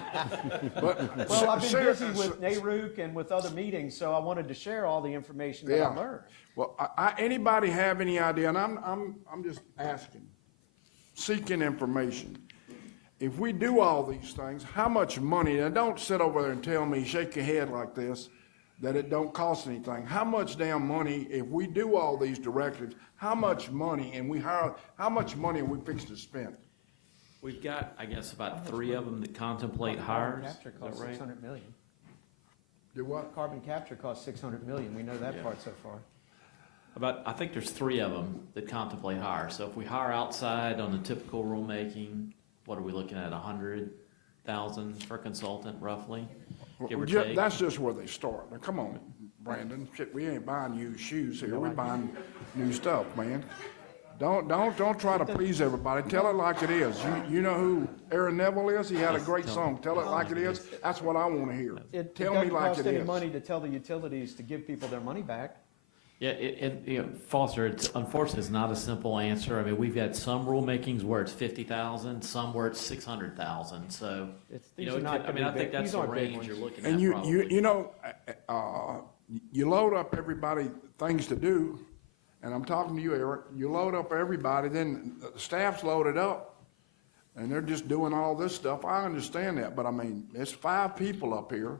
But well, I've been busy with NARUC and with other meetings, so I wanted to share all the information that I learned. Well, anybody have any idea? And I'm just asking, seeking information. If we do all these things, how much money, and don't sit over there and tell me, shake your head like this, that it don't cost anything. How much damn money, if we do all these directives, how much money, how much money are we fixed to spend? We've got, I guess, about 3 of them that contemplate hires. Carbon capture costs $600 million. Do what? Carbon capture costs $600 million. We know that part so far. I think there's 3 of them that contemplate hire. So if we hire outside on the typical rulemaking, what are we looking at, 100,000 per consultant roughly, give or take? That's just where they start. Now, come on, Brandon. Shit, we ain't buying used shoes here. We're buying new stuff, man. Don't try to please everybody. Tell it like it is. You know who Aaron Neville is? He had a great song. Tell it like it is. That's what I want to hear. Tell me like it is. It doesn't cost any money to tell the utilities to give people their money back. Yeah, Foster, unfortunately, it's not a simple answer. I mean, we've had some rulemakings where it's 50,000, some where it's 600,000. So, I think that's the range you're looking at. And you load up everybody things to do, and I'm talking to you, Eric. You load up everybody, then the staff's loaded up, and they're just doing all this stuff. I understand that, but I mean, it's 5 people up here,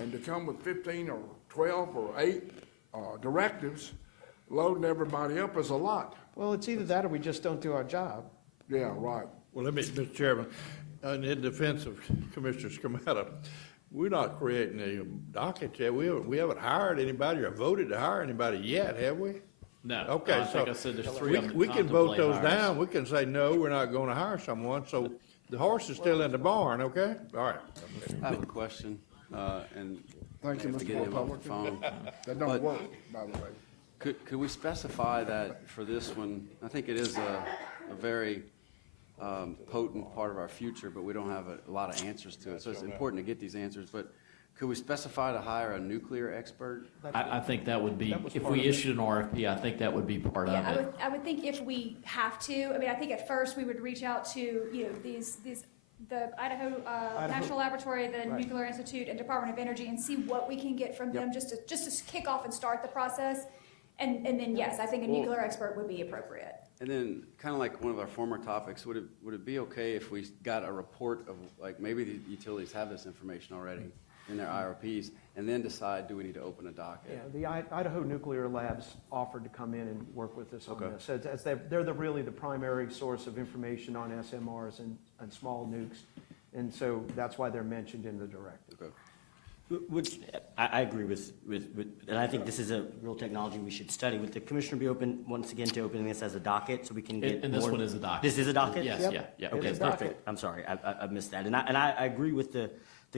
and to come with 15 or 12 or 8 directives, loading everybody up is a lot. Well, it's either that or we just don't do our job. Yeah, right. Well, Mr. Chairman, in defense of Commissioner Scametta, we're not creating a docket yet. We haven't hired anybody or voted to hire anybody yet, have we? No. Okay, I think I said there's 3 of them that we can vote those contemplate hires. down. We can say, no, we're not going to hire someone. So the horse is still in the barn, okay? All right. I have a question. and Thank you, have to Mr. get him off Republic. the phone. That don't But work, by the way. Could we specify that for this one? I think it is a very potent part of our future, but we don't have a lot of answers to it. So it's important to get these answers, but could we specify to hire a nuclear expert? I think that would be, That was if part we of it. issued an RFP, I think that would be part of Yeah, it. I would think if we have to, I mean, I think at first we would reach out to, you know, the Idaho National Laboratory, the Right. Nuclear Institute, and Department of Energy, and see what we can get from them, just to kick off and start the process. And then, yes, I think a Well- nuclear expert would be appropriate. And then, kind of like one of our former topics, would it be okay if we got a report of, like, maybe the utilities have this information already in their IRPs, and then decide, do we need to open a docket? Yeah, the Idaho Nuclear Labs offered to come in and work with us on Okay. this. As they're really the primary source of information on SMRs and small nukes. And so that's why they're mentioned in the directive. Okay. I agree with, and I think this is a real technology we should study. Would the commissioner be open, once again, to opening this as a docket so we can get And this more- one is a docket. This is a docket? Yes, yeah. Okay, It's a docket. perfect. I'm sorry, I missed that. And I agree with the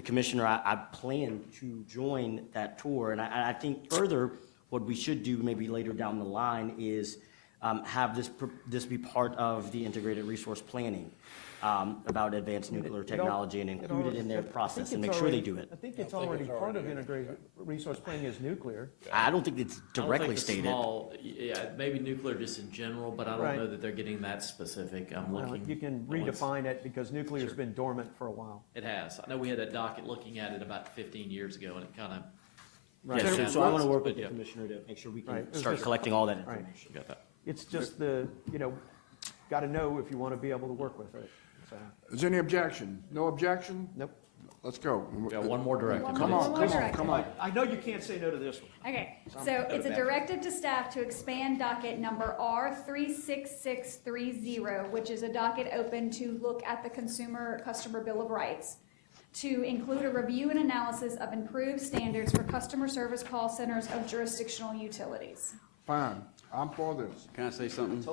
commissioner. I plan to join that tour. And I think further, what we should do maybe later down the line is have this be part of the integrated resource planning about advanced nuclear technology and include it in their process and make sure they do it. I think it's already part of integrated resource planning is nuclear. I don't think it's I don't directly think the stated. small- Yeah, maybe nuclear just in general, but I don't Right. know that they're getting that specific. I'm Well, looking. you can redefine it because nuclear's been dormant for a while. It has. I know we had a docket looking at it about 15 years ago, and it kind of. Right. Yeah, so I want to work with Yeah. the commissioner to make sure we Right. can It's start just- collecting all that Right. information. Got that. It's just got to know if you want to be able to work with it. So, Is there any objection? No objection? Nope. Let's go. Yeah, one more directive. One Come more on, come on, directive. come on. I know you can't say no to this one. Okay, So I'm so gonna it's a back. directive to staff to expand docket number R36630, which is a docket open to look at the customer bill of rights, to include a review and analysis of improved standards for customer service call centers of jurisdictional utilities. Fine, I'm for this. Can I say something?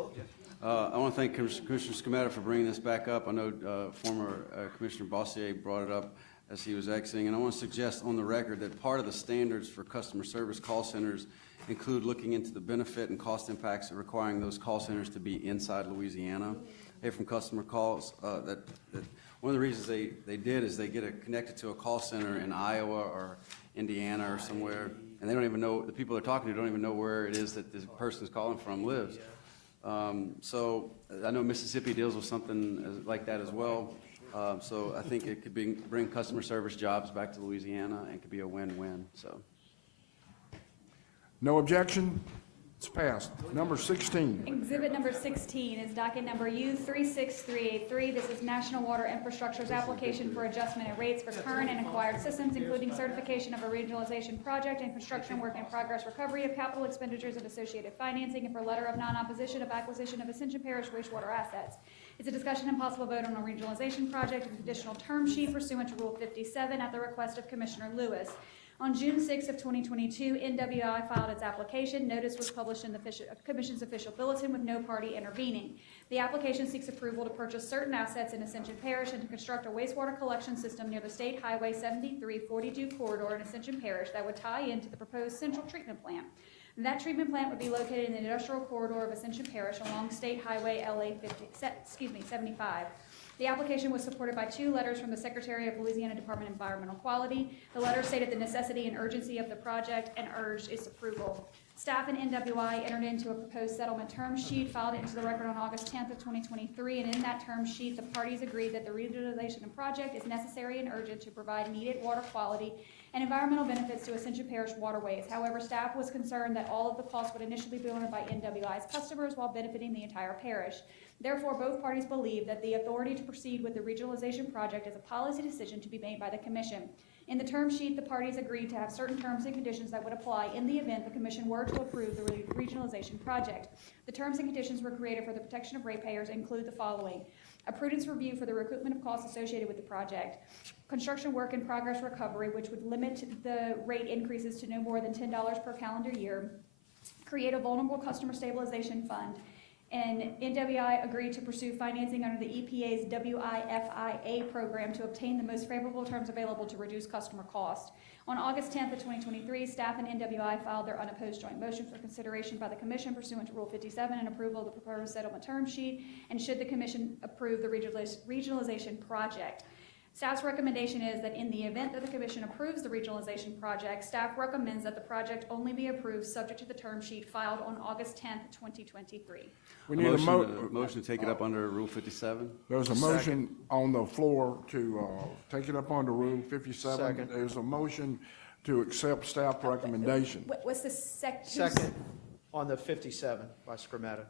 I want to thank Commissioner Scametta for bringing this back up. I know former Commissioner Bossier brought it up as he was exiting, and I want to suggest on the record that part of the standards for customer service call centers include looking into the benefit and cost impacts of requiring those call centers to be inside Louisiana. I hear from customer calls that one of the reasons they did is they get connected to a call center in Iowa or Indiana or somewhere, and they don't even know, the people they're talking to don't even know where it is that this person is calling from lives. So I know Mississippi deals with something like that as well. So I think it could bring customer service jobs back to Louisiana and could be a win-win, so. No objection? It's passed. Number 16. Exhibit number 16 is docket number U36383. This is National Water Infrastructure's application for adjustment in rates for current and acquired systems, including certification of a regionalization project and construction work in progress, recovery of capital expenditures and associated financing, and for letter of non-opposition of acquisition of Ascension Parish wastewater assets. It's a discussion and possible vote on a regionalization project with additional term sheet pursuant to Rule 57 at the request of Commissioner Lewis. On June 6th of 2022, NWI filed its application. Notice was published in the Commission's official bulletin with no party intervening. The application seeks approval to purchase certain assets in Ascension Parish and to construct a wastewater collection system near the State Highway 7342 corridor in Ascension Parish that would tie into the proposed central treatment plant. That treatment plant would be located in the industrial corridor of Ascension Parish along State Highway 75. The application was supported by 2 letters from the Secretary of Louisiana Department of Environmental Quality. The letter stated the necessity and urgency of the project and urged its approval. Staff and NWI entered into a proposed settlement term sheet, filed it into the record on August 10th of 2023, and in that term sheet, the parties agreed that the regionalization of project is necessary and urgent to provide needed water quality and environmental benefits to Ascension Parish waterways. However, staff was concerned that all of the costs would initially be borne by NWI's customers while benefiting the entire parish. Therefore, both parties believe that the authority to proceed with the regionalization project is a policy decision to be made by the Commission. In the term sheet, the parties agreed to have certain terms and conditions that would apply in the event the Commission were to approve the regionalization project. The terms and conditions were created for the protection of ratepayers and include the following: a prudence review for the recoupment of costs associated with the project, construction work in progress recovery, which would limit the rate increases to no more than $10 per calendar year, create a vulnerable customer stabilization fund, And NWI agreed to pursue financing under the EPA's WIFIA program to obtain the most favorable terms available to reduce customer cost. On August 10th of 2023, staff and NWI filed their unopposed joint motion for consideration by the Commission pursuant to Rule 57 and approval of the proposed settlement term sheet, and should the Commission approve the regionalization project. Staff's recommendation is that in the event that the Commission approves the regionalization project, staff recommends that the project only be approved subject to the term sheet filed on August 10th, 2023. We need a Motion to take it up under Rule 57? There's a motion on the floor to take it up under Rule 57. Second. There's a motion to accept staff recommendation. What's the second? Second on the 57 by Scrimmetta.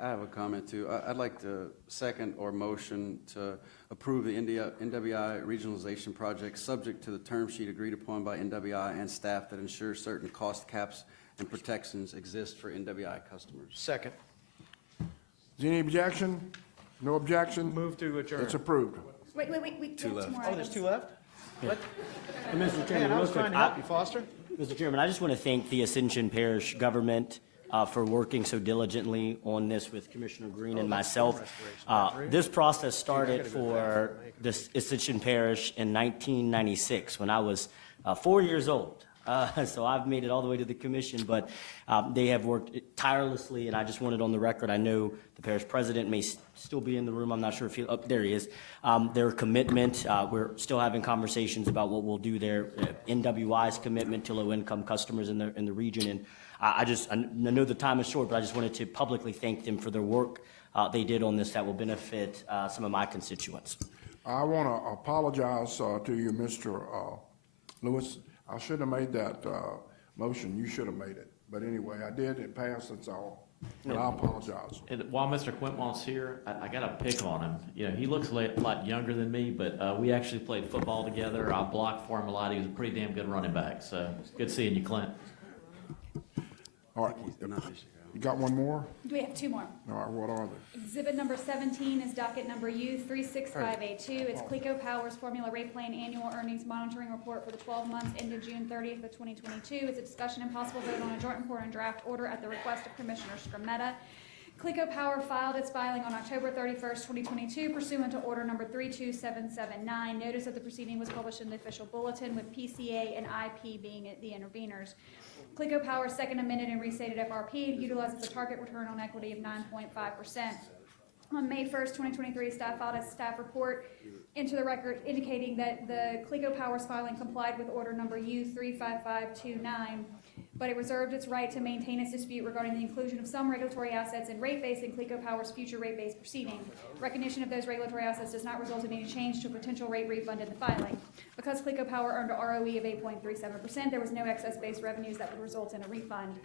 I have a comment too. I'd like to second or motion to approve the NWI regionalization project subject to the term sheet agreed upon by NWI and staff that ensures certain cost caps and protections exist for NWI customers. Second. Is there any objection? No objection? Move to adjourn. It's approved. Wait, Two left. more Oh, there's items. two left? What? And Mr. Chairman, Man, I real was quick, trying to help you, Foster. Mr. Chairman, I just want to thank the Ascension Parish government for working so diligently on this with Commissioner Green and myself. This process started for the Ascension Parish in 1996 when I was 4 years old. So I've made it all the way to the commission, but they have worked tirelessly, and I just wanted on the record, I know the parish president may still be in the room, I'm not sure if there he is, their commitment, we're still having conversations about what we'll do there, NWI's commitment to low-income customers in the region, and I know the time is short, but I just wanted to publicly thank them for their work they did on this that will benefit some of my constituents. I want to apologize to you, Mr. Lewis. I should have made that motion. You should have made it. But anyway, I did. It passed. That's all. And I apologize. And while Mr. Quintmont's here, I got to pick on him. You know, he looks a lot younger than me, but we actually played football together. I blocked for him a lot. He was a pretty damn good running back. So good seeing you, Clint. All right. You got one more? We have two more. All right. What are they? Exhibit number 17 is docket number U36582. It's Cleco Power's Formula Rate Plan Annual Earnings Monitoring Report for the 12 months ended June 30th of 2022. It's a discussion and possible vote on a joint report and draft order at the request of Commissioner Scrimmetta. Cleco Power filed its filing on October 31st, 2022 pursuant to order number 32779. Notice of the proceeding was published in the official bulletin with PCA and IP being the interveners. Cleco Power's second amended and restated FRP utilizes a target return on equity of 9.5%. On May 1st, 2023, staff filed a staff report into the record indicating that the Cleco Power's filing complied with order number U35529, but it reserved its right to maintain its dispute regarding the inclusion of some regulatory assets in rate base in Cleco Power's future rate base proceeding. Recognition of those regulatory assets does not result in any change to a potential rate refund in the filing. Because Cleco Power earned a ROE of 8.37%, there was no excess base revenues that would result in a refund.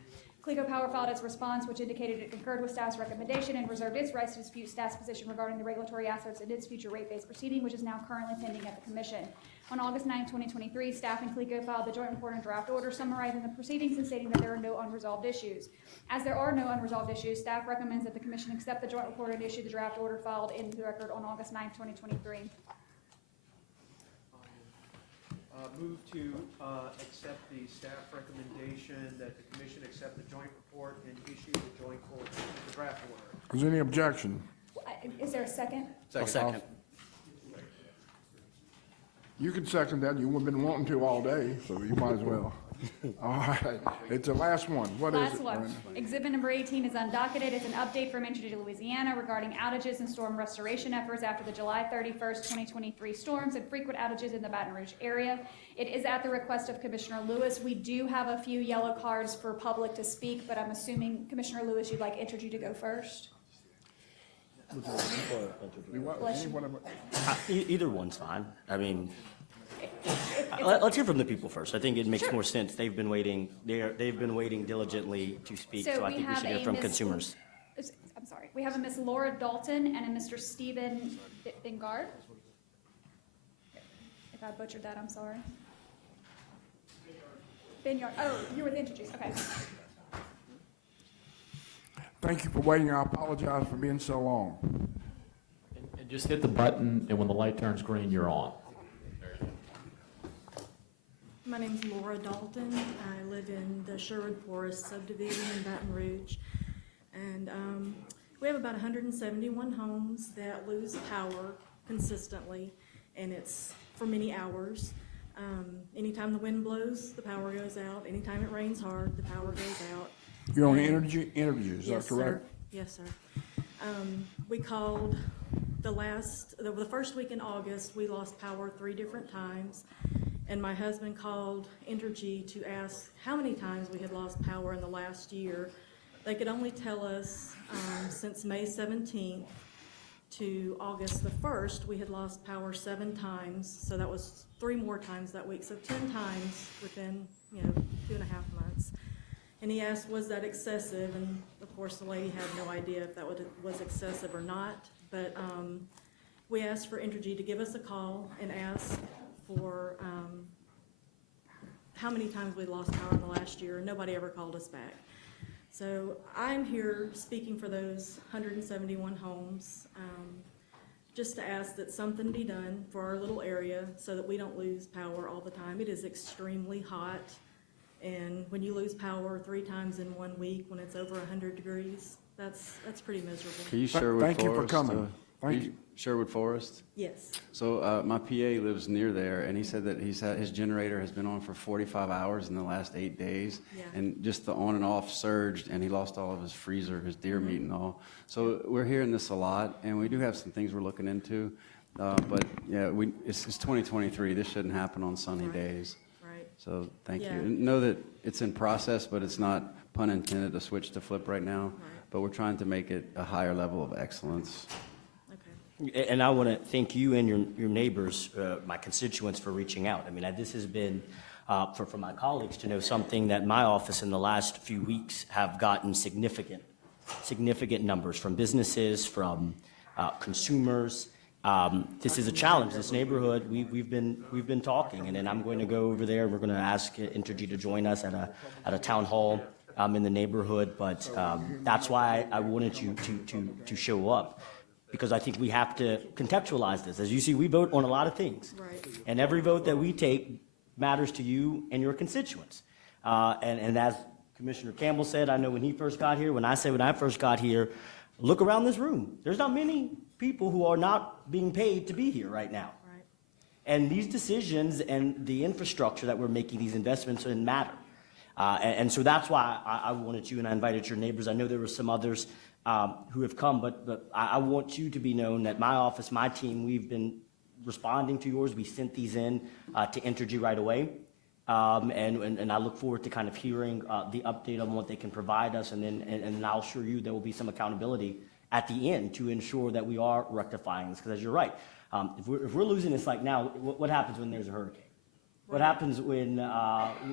Cleco Power filed its response, which indicated it concurred with staff's recommendation and reserved its rights to dispute staff's position regarding the regulatory assets in its future rate-based proceeding, which is now currently pending at the Commission. On August 9, 2023, staff and Cleco filed the joint report and draft order summarizing the proceedings and stating that there are no unresolved issues. As there are no unresolved issues, staff recommends that the Commission accept the joint report and issue the draft order filed into the record on August 9, 2023. Move to accept the staff recommendation that the commission accept the joint report and issue the joint the draft order. Is there any objection? Is there a second? Second. You can second that. You've been wanting to all day, so you might as well. All right. It's the last one. What is it? Last one. Brandon? Exhibit number 18 is undocketed. It's an update from Entergy, Louisiana regarding outages and storm restoration efforts after the July 31st, 2023 storms and frequent outages in the Baton Rouge area. It is at the request of Commissioner Lewis. We do have a few yellow cards for public to speak, but I'm assuming, Commissioner Lewis, you'd like Entergy to go first? Bless you. Either one's fine. I mean, let's hear from the people first. I think it makes more sense. They've been waiting. They've been waiting diligently to speak. So I think we should hear from consumers. I'm sorry. We have a Miss Laura Dalton and a Mr. Stephen Bingard. If I butchered that, I'm sorry. Binyard. Oh, you're with Entergy. Okay. Thank you for waiting. I apologize for being so long. And just hit the button, and when the light turns green, you're on. My name's Laura Dalton. I live in the Sherwood Forest subdivision in Baton Rouge. And We have about 171 homes that lose power consistently, and it's for many hours. Anytime the wind blows, the power goes out. Anytime it rains hard, the power goes out. You're on And- energy, is that Yes, sir. correct? Yes, sir. We called the first week in August, we lost power 3 different times. And my husband called Entergy to ask how many times we had lost power in the last year. They could only tell us since May 17th to August the 1st, we had lost power 7 times. So that was 3 more times that week. So 10 times within, 2.5 months. And he asked, was that excessive? And of course, the lady had no idea if that was excessive or not. But we asked for Entergy to give us a call and ask for how many times we lost power in the last year, and nobody ever called us back. So I'm here speaking for those 171 homes, just to ask that something be done for our little area so that we don't lose power all the time. It is extremely hot, and when you lose power 3 times in 1 week, when it's over 100 degrees, that's pretty miserable. Can you Sherwood Thank you for Forest, coming. Thank you. Sherwood Forest? Yes. So my PA lives near there, and he said that his generator has been on for 45 hours in the last 8 days. Yeah. And just the on and off surged, and he lost all of his freezer, his deer meat and all. So we're hearing this a lot, and we do have some things we're looking into. But yeah, it's 2023. This shouldn't happen on sunny days. Right. So thank you. Yeah. And know that it's in process, but it's not, pun intended, a switch to flip right now. Right. But we're trying to make it a higher level of excellence. And I want to thank you and your neighbors, my constituents, for reaching out. I mean, this has been, for my colleagues to know, something that my office in the last few weeks have gotten significant numbers from businesses, from consumers. This is a challenge. This neighborhood, we've been talking, and then I'm going to go over there. We're going to ask Entergy to join us at a town hall in the neighborhood. But that's why I wanted you to show up. Because I think we have to contextualize this. As you see, we vote on a lot of things. Right. And every vote that we take matters to you and your constituents. And as Commissioner Campbell said, I know when he first got here, when I first got here, look around this room. There's not many people who are not being paid to be here right now. Right. And these decisions and the infrastructure that we're making, these investments in matter. And so that's why I wanted you, and I invited your neighbors. I know there were some others who have come, but I want you to be known that my office, my team, we've been responding to yours. We sent these in to Entergy right away. And I look forward to kind of hearing the update on what they can provide us, and I'll assure you there will be some accountability at the end to ensure that we are rectifying this. Because as you're right, if we're losing this like now, what happens when there's a hurricane? What happens when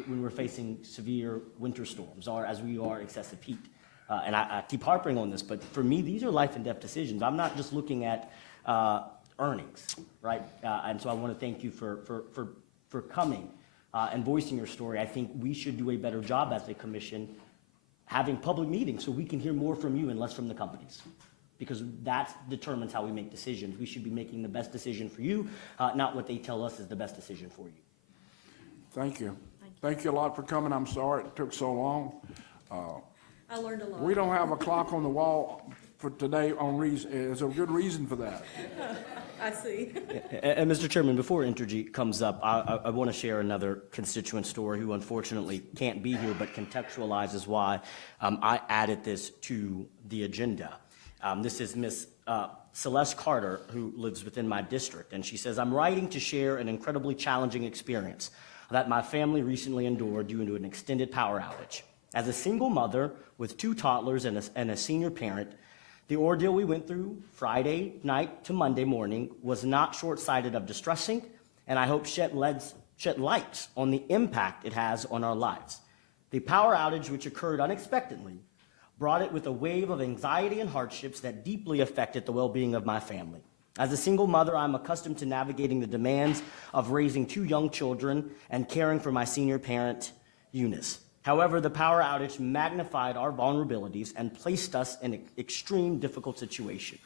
we're facing severe winter storms, or as we are excessive heat? And I keep harping on this, but for me, these are life and death decisions. I'm not just looking at earnings, right? And so I want to thank you for coming and voicing your story. I think we should do a better job as a commission having public meetings so we can hear more from you and less from the companies. Because that determines how we make decisions. We should be making the best decision for you, not what they tell us is the best decision for you. Thank you. Thank you a lot for coming. I'm sorry it took so long. I learned a lot. We don't have a clock on the wall for today on reason. There's a good reason for that. I see. And Mr. Chairman, before Entergy comes up, I want to share another constituent story who unfortunately can't be here, but contextualizes why I added this to the agenda. This is Miss Celeste Carter, who lives within my district, and she says, I'm writing to share an incredibly challenging experience that my family recently endured due to an extended power outage. As a single mother with 2 toddlers and a senior parent, the ordeal we went through Friday night to Monday morning was not short-sighted of distressing, and I hope shed light on the impact it has on our lives. The power outage, which occurred unexpectedly, brought it with a wave of anxiety and hardships that deeply affected the well-being of my family. As a single mother, I'm accustomed to navigating the demands of raising 2 young children and caring for my senior parent, Eunice. However, the power outage magnified our vulnerabilities and placed us in an extreme difficult situation.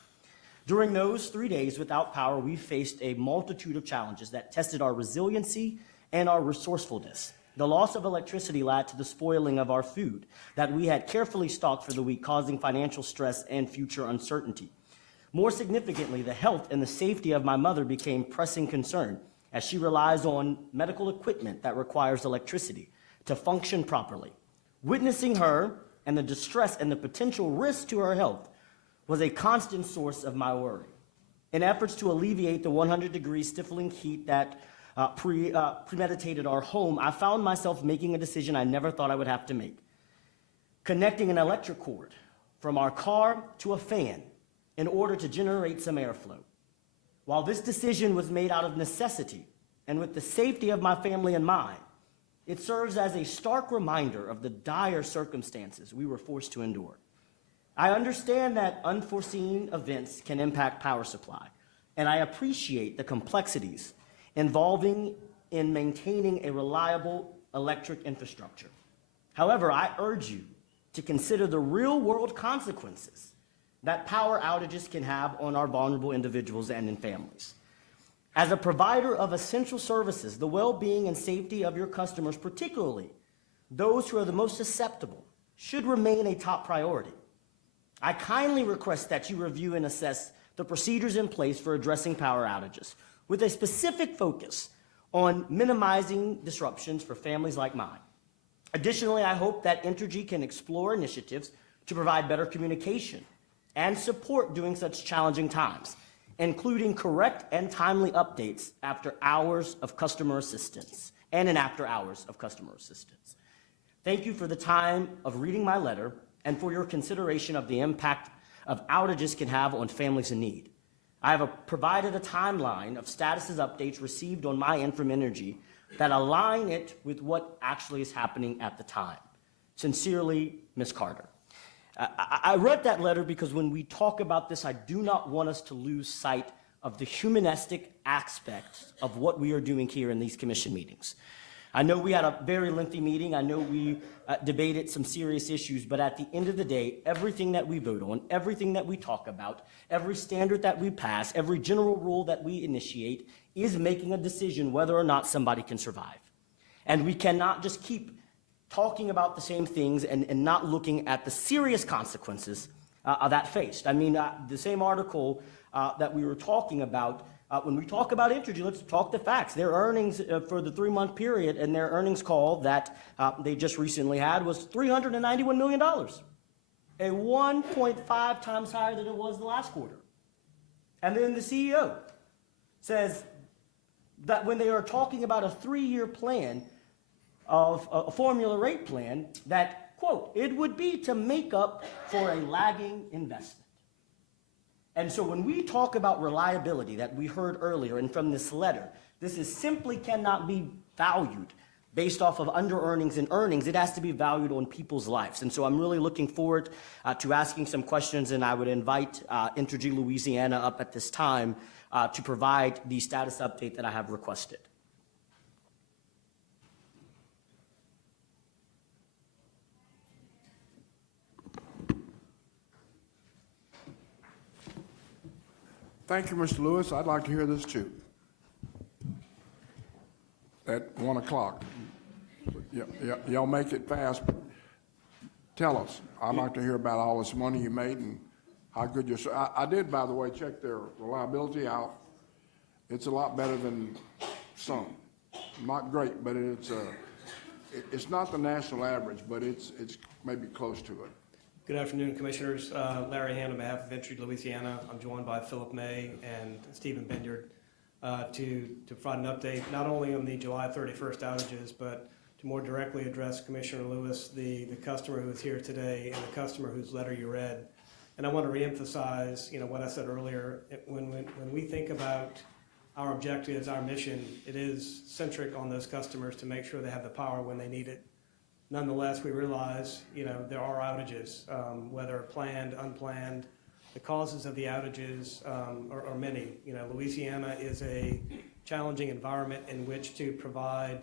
During those 3 days without power, we faced a multitude of challenges that tested our resiliency and our resourcefulness. The loss of electricity led to the spoiling of our food that we had carefully stocked for the week, causing financial stress and future uncertainty. More significantly, the health and the safety of my mother became pressing concern as she relies on medical equipment that requires electricity to function properly. Witnessing her and the distress and the potential risk to her health was a constant source of my worry. In efforts to alleviate the 100-degree stifling heat that premeditated our home, I found myself making a decision I never thought I would have to make. Connecting an electric cord from our car to a fan in order to generate some airflow. While this decision was made out of necessity and with the safety of my family in mind, it serves as a stark reminder of the dire circumstances we were forced to endure. I understand that unforeseen events can impact power supply, and I appreciate the complexities involving in maintaining a reliable electric infrastructure. However, I urge you to consider the real-world consequences that power outages can have on our vulnerable individuals and in families. As a provider of essential services, the well-being and safety of your customers, particularly those who are the most susceptible, should remain a top priority. I kindly request that you review and assess the procedures in place for addressing power outages, with a specific focus on minimizing disruptions for families like mine. Additionally, I hope that Entergy can explore initiatives to provide better communication and support during such challenging times, including correct and timely updates after hours of customer assistance and in after hours of customer assistance. Thank you for the time of reading my letter and for your consideration of the impact of outages can have on families in need. I have provided a timeline of status updates received on my end from Entergy that align it with what actually is happening at the time. Sincerely, Ms. Carter. I read that letter because when we talk about this, I do not want us to lose sight of the humanistic aspects of what we are doing here in these commission meetings. I know we had a very lengthy meeting. I know we debated some serious issues, but at the end of the day, everything that we vote on, everything that we talk about, every standard that we pass, every general rule that we initiate is making a decision whether or not somebody can survive. And we cannot just keep talking about the same things and not looking at the serious consequences that faced. I mean, the same article that we were talking about, when we talk about Entergy, let's talk the facts. Their earnings for the 3-month period and their earnings call that they just recently had was $391 million, a 1.5 times higher than it was the last quarter. And then the CEO says that when they are talking about a 3-year plan of a formula rate plan, that, quote, it would be to make up for a lagging investment. And so when we talk about reliability that we heard earlier and from this letter, this is simply cannot be valued based off of under earnings and earnings. It has to be valued on people's lives. And so I'm really looking forward to asking some questions, and I would invite Entergy Louisiana up at this time to provide the status update that I have requested. Thank you, Mr. Lewis. I'd like to hear this too. At 1 o'clock. Y'all make it fast, but tell us. I'd like to hear about all this money you made and how good you're. I did, by the way, check their reliability out. It's a lot better than some. Not great, but it's not the national average, but it's maybe close to it. Good afternoon, Commissioners. Larry Hand on behalf of Entergy Louisiana. I'm joined by Philip May and Stephen Benyard to provide an update not only on the July 31st outages, but to more directly address Commissioner Lewis, the customer who is here today and the customer whose letter you read. And I want to reemphasize, what I said earlier. When we think about our objectives, our mission, it is centric on those customers to make sure they have the power when they need it. Nonetheless, we realize, there are outages, whether planned, unplanned. The causes of the outages are many. Louisiana is a challenging environment in which to provide,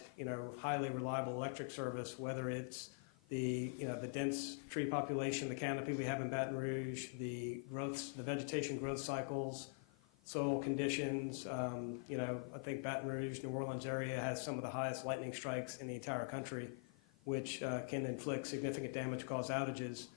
highly reliable electric service, whether it's the dense tree population, the canopy we have in Baton Rouge, the vegetation growth cycles, soil conditions. I think Baton Rouge, New Orleans area has some of the highest lightning strikes in the entire country, which can inflict significant damage, cause outages.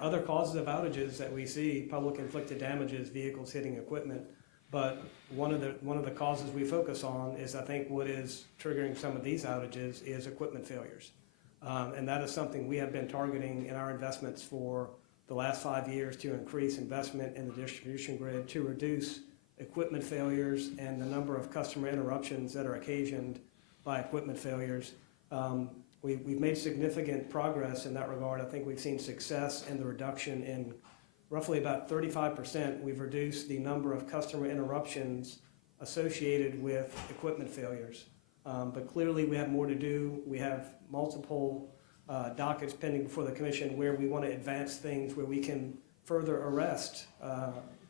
Other causes of outages that we see, public inflicted damages, vehicles hitting equipment. But one of the causes we focus on is, I think, what is triggering some of these outages is equipment failures. And that is something we have been targeting in our investments for the last 5 years to increase investment in the distribution grid to reduce equipment failures and the number of customer interruptions that are occasioned by equipment failures. We've made significant progress in that regard. I think we've seen success in the reduction in roughly about 35%. We've reduced the number of customer interruptions associated with equipment failures. But clearly we have more to do. We have multiple dockets pending before the commission where we want to advance things where we can further arrest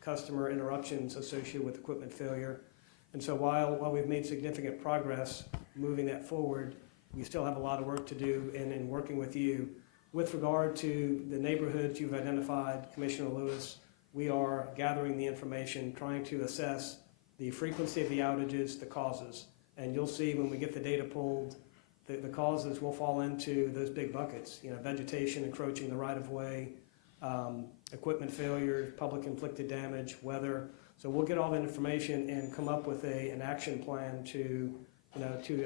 customer interruptions associated with equipment failure. And so while we've made significant progress moving that forward, we still have a lot of work to do in working with you. With regard to the neighborhoods you've identified, Commissioner Lewis, we are gathering the information, trying to assess the frequency of the outages, the causes. And you'll see when we get the data pulled, the causes will fall into those big buckets. Vegetation encroaching the right-of-way, equipment failure, public inflicted damage, weather. So we'll get all that information and come up with an action plan to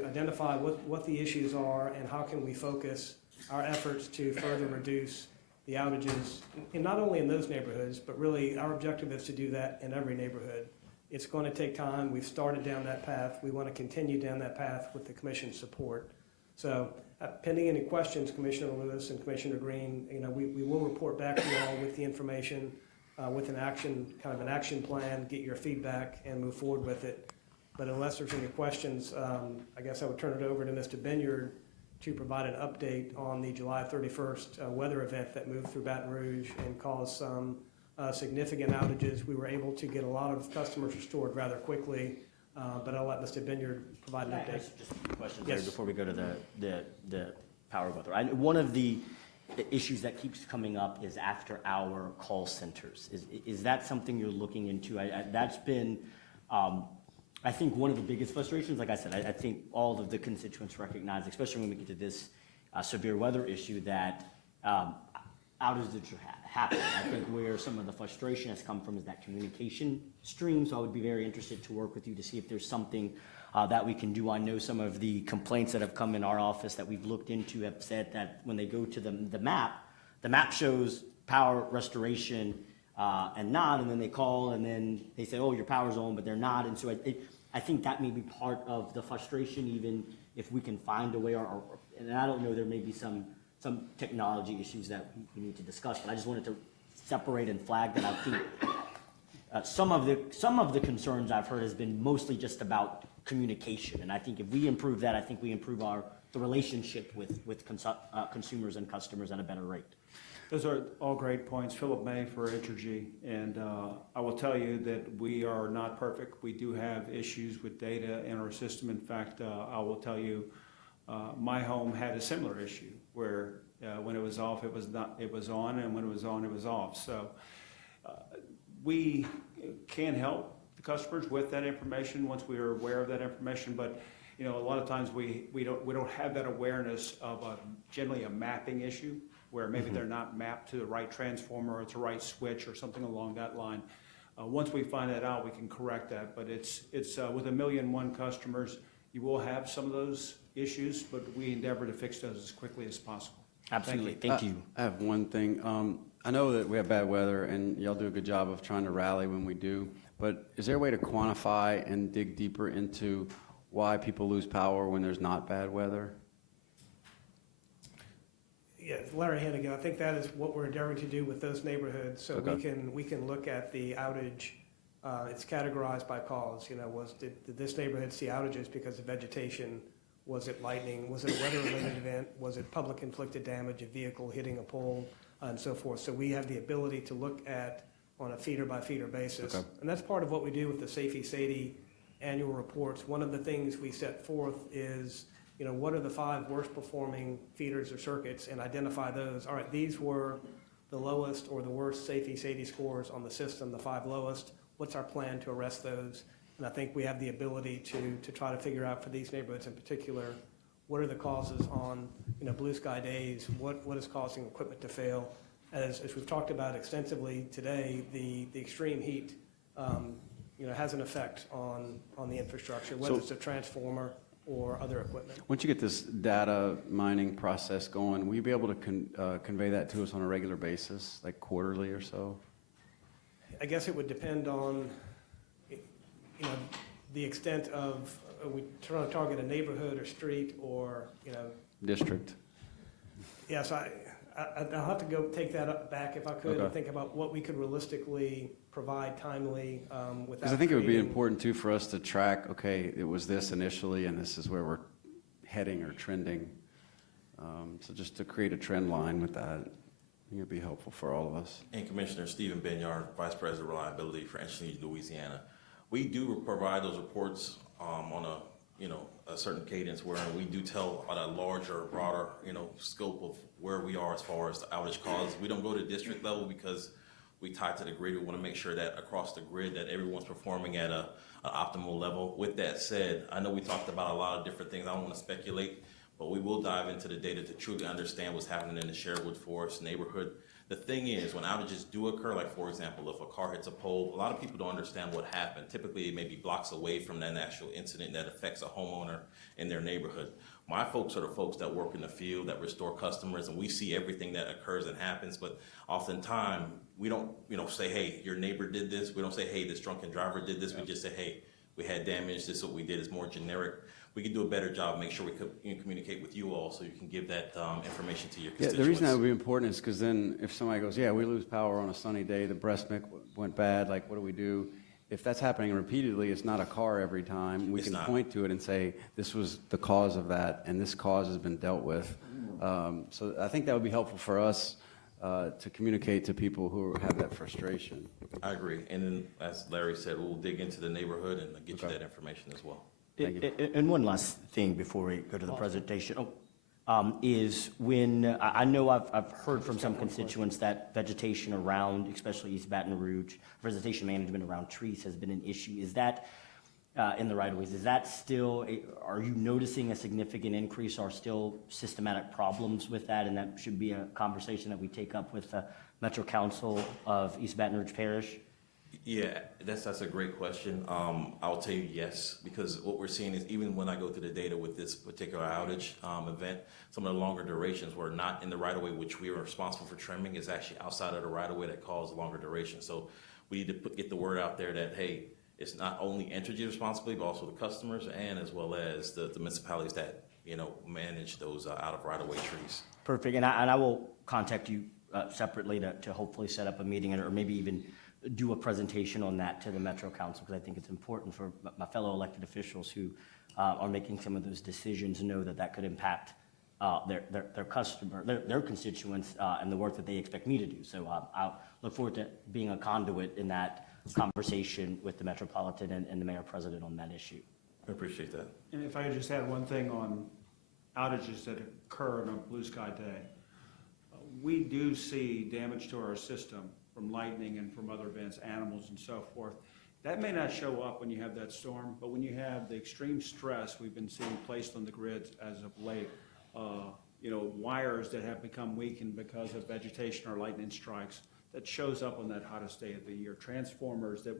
identify what the issues are and how can we focus our efforts to further reduce the outages, and not only in those neighborhoods, but really our objective is to do that in every neighborhood. It's going to take time. We've started down that path. We want to continue down that path with the commission's support. So pending any questions, Commissioner Lewis and Commissioner Green, we will report back to you all with the information, with an action plan, get your feedback and move forward with it. But unless there's any questions, I guess I would turn it over to Mr. Binyard to provide an update on the July 31st weather event that moved through Baton Rouge and caused some significant outages. We were able to get a lot of customers restored rather quickly, but I'll let Mr. Binyard provide an update. Just a few questions there before we go to the power weather. One of the issues that keeps coming up is after-hour call centers. Is that something you're looking into? That's been, I think, one of the biggest frustrations. Like I said, I think all of the constituents recognize, especially when we get to this severe weather issue, that outages happen. I think where some of the frustration has come from is that communication stream. So I would be very interested to work with you to see if there's something that we can do. I know some of the complaints that have come in our office that we've looked into have said that when they go to the map shows power restoration and not, and then they call and then they say, oh, your power's on, but they're not. And so I think that may be part of the frustration, even if we can find a way, and I don't know, there may be some technology issues that we need to discuss, but I just wanted to separate and flag that. I think some of the concerns I've heard has been mostly just about communication, and I think if we improve that, I think we improve the relationship with consumers and customers at a better rate. Those are all great points. Philip May for Entergy, and I will tell you that we are not perfect. We do have issues with data in our system. In fact, I will tell you, my home had a similar issue where when it was off, it was on, and when it was on, it was off. So we can help the customers with that information once we are aware of that information, but a lot of times we don't have that awareness of generally a mapping issue, where maybe they're not mapped to the right transformer or to the right switch or something along that line. Once we find that out, we can correct that. But it's with 1,000,001 customers, you will have some of those issues, but we endeavor to fix those as quickly as possible. Absolutely. Thank you. I have one thing. I know that we have bad weather, and y'all do a good job of trying to rally when we do, but is there a way to quantify and dig deeper into why people lose power when there's not bad weather? Yeah, Larry Hannigan, I think that is what we're endeavoring to do with those neighborhoods. So we can look at the outage. It's categorized by cause. Did this neighborhood see outages because of vegetation? Was it lightning? Was it a weather-related event? Was it public inflicted damage, a vehicle hitting a pole, and so forth? So we have the ability to look at on a feeder-by-feeder basis. And that's part of what we do with the SAFE-SADE annual reports. One of the things we set forth is, what are the 5 worst performing feeders or circuits, and identify those. All right, these were the lowest or the worst SAFE-SADE scores on the system, the 5 lowest. what's our plan to arrest those? And I think we have the ability to try to figure out for these neighborhoods in particular, what are the causes on, blue sky days? What is causing equipment to fail? As we've talked about extensively today, the extreme heat, has an effect on the infrastructure, whether it's a transformer or other equipment. Once you get this data mining process going, will you be able to convey that to us on a regular basis, like quarterly or so? I guess it would depend on, the extent of, are we trying to target a neighborhood or street or, District. Yes, I'll have to go take that up back if I could and think about what we could realistically provide timely without. Because I think it would be important too for us to track, okay, it was this initially and this is where we're heading or trending. So just to create a trend line with that, I think it'd be helpful for all of us. And Commissioner Stephen Benyard, Vice President of Reliability for Entergy Louisiana. We do provide those reports on a certain cadence where we do tell on a larger, broader, scope of where we are as far as the outage cause. We don't go to district level because we tie to the grid. We want to make sure that across the grid that everyone's performing at an optimal level. With that said, I know we talked about a lot of different things. I don't want to speculate, but we will dive into the data to truly understand what's happening in the Sherwood Forest neighborhood. The thing is, when outages do occur, like for example, if a car hits a pole, a lot of people don't understand what happened. Typically, it may be blocks away from that actual incident that affects a homeowner in their neighborhood. My folks are the folks that work in the field, that restore customers, and we see everything that occurs and happens, but oftentimes, we don't, say, hey, your neighbor did this. We don't say, hey, this drunken driver did this. We just say, hey, we had damage. This is what we did. It's more generic. We can do a better job, make sure we communicate with you all so you can give that information to your constituents. Yeah, the reason that would be important is because then if somebody goes, yeah, we lose power on a sunny day, the breast milk went bad, like what do we do? If that's happening repeatedly, it's not a car every time. We can point to it and say, this was the cause of that, and this cause has been dealt with. So I think that would be helpful for us to communicate to people who have that frustration. I agree. And then, as Larry said, we'll dig into the neighborhood and get you that information as well. And one last thing before we go to the presentation, is when, I know I've heard from some constituents that vegetation around, especially East Baton Rouge, vegetation management around trees has been an issue. Is that in the right of ways? Is that still, are you noticing a significant increase or still systematic problems with that? And that should be a conversation that we take up with the Metro Council of East Baton Rouge Parish? Yeah, that's a great question. I'll tell you yes, because what we're seeing is even when I go through the data with this particular outage event, some of the longer durations were not in the right of way, which we are responsible for trimming, is actually outside of the right of way that caused longer duration. So we need to get the word out there that, hey, it's not only Entergy responsibility, but also the customers and as well as the municipalities that, manage those out of right of way trees. Perfect, and I will contact you separately to hopefully set up a meeting or maybe even do a presentation on that to the Metro Council, because I think it's important for my fellow elected officials who are making some of those decisions to know that could impact their customer, their constituents, and the work that they expect me to do. So I'll look forward to being a conduit in that conversation with the Metropolitan and the Mayor President on that issue. I appreciate that. And if I could just add one thing on outages that occur on a blue sky day. We do see damage to our system from lightning and from other events, animals and so forth. That may not show up when you have that storm, but when you have the extreme stress we've been seeing placed on the grids as of late, wires that have become weakened because of vegetation or lightning strikes, that shows up on that hottest day of the year. Transformers that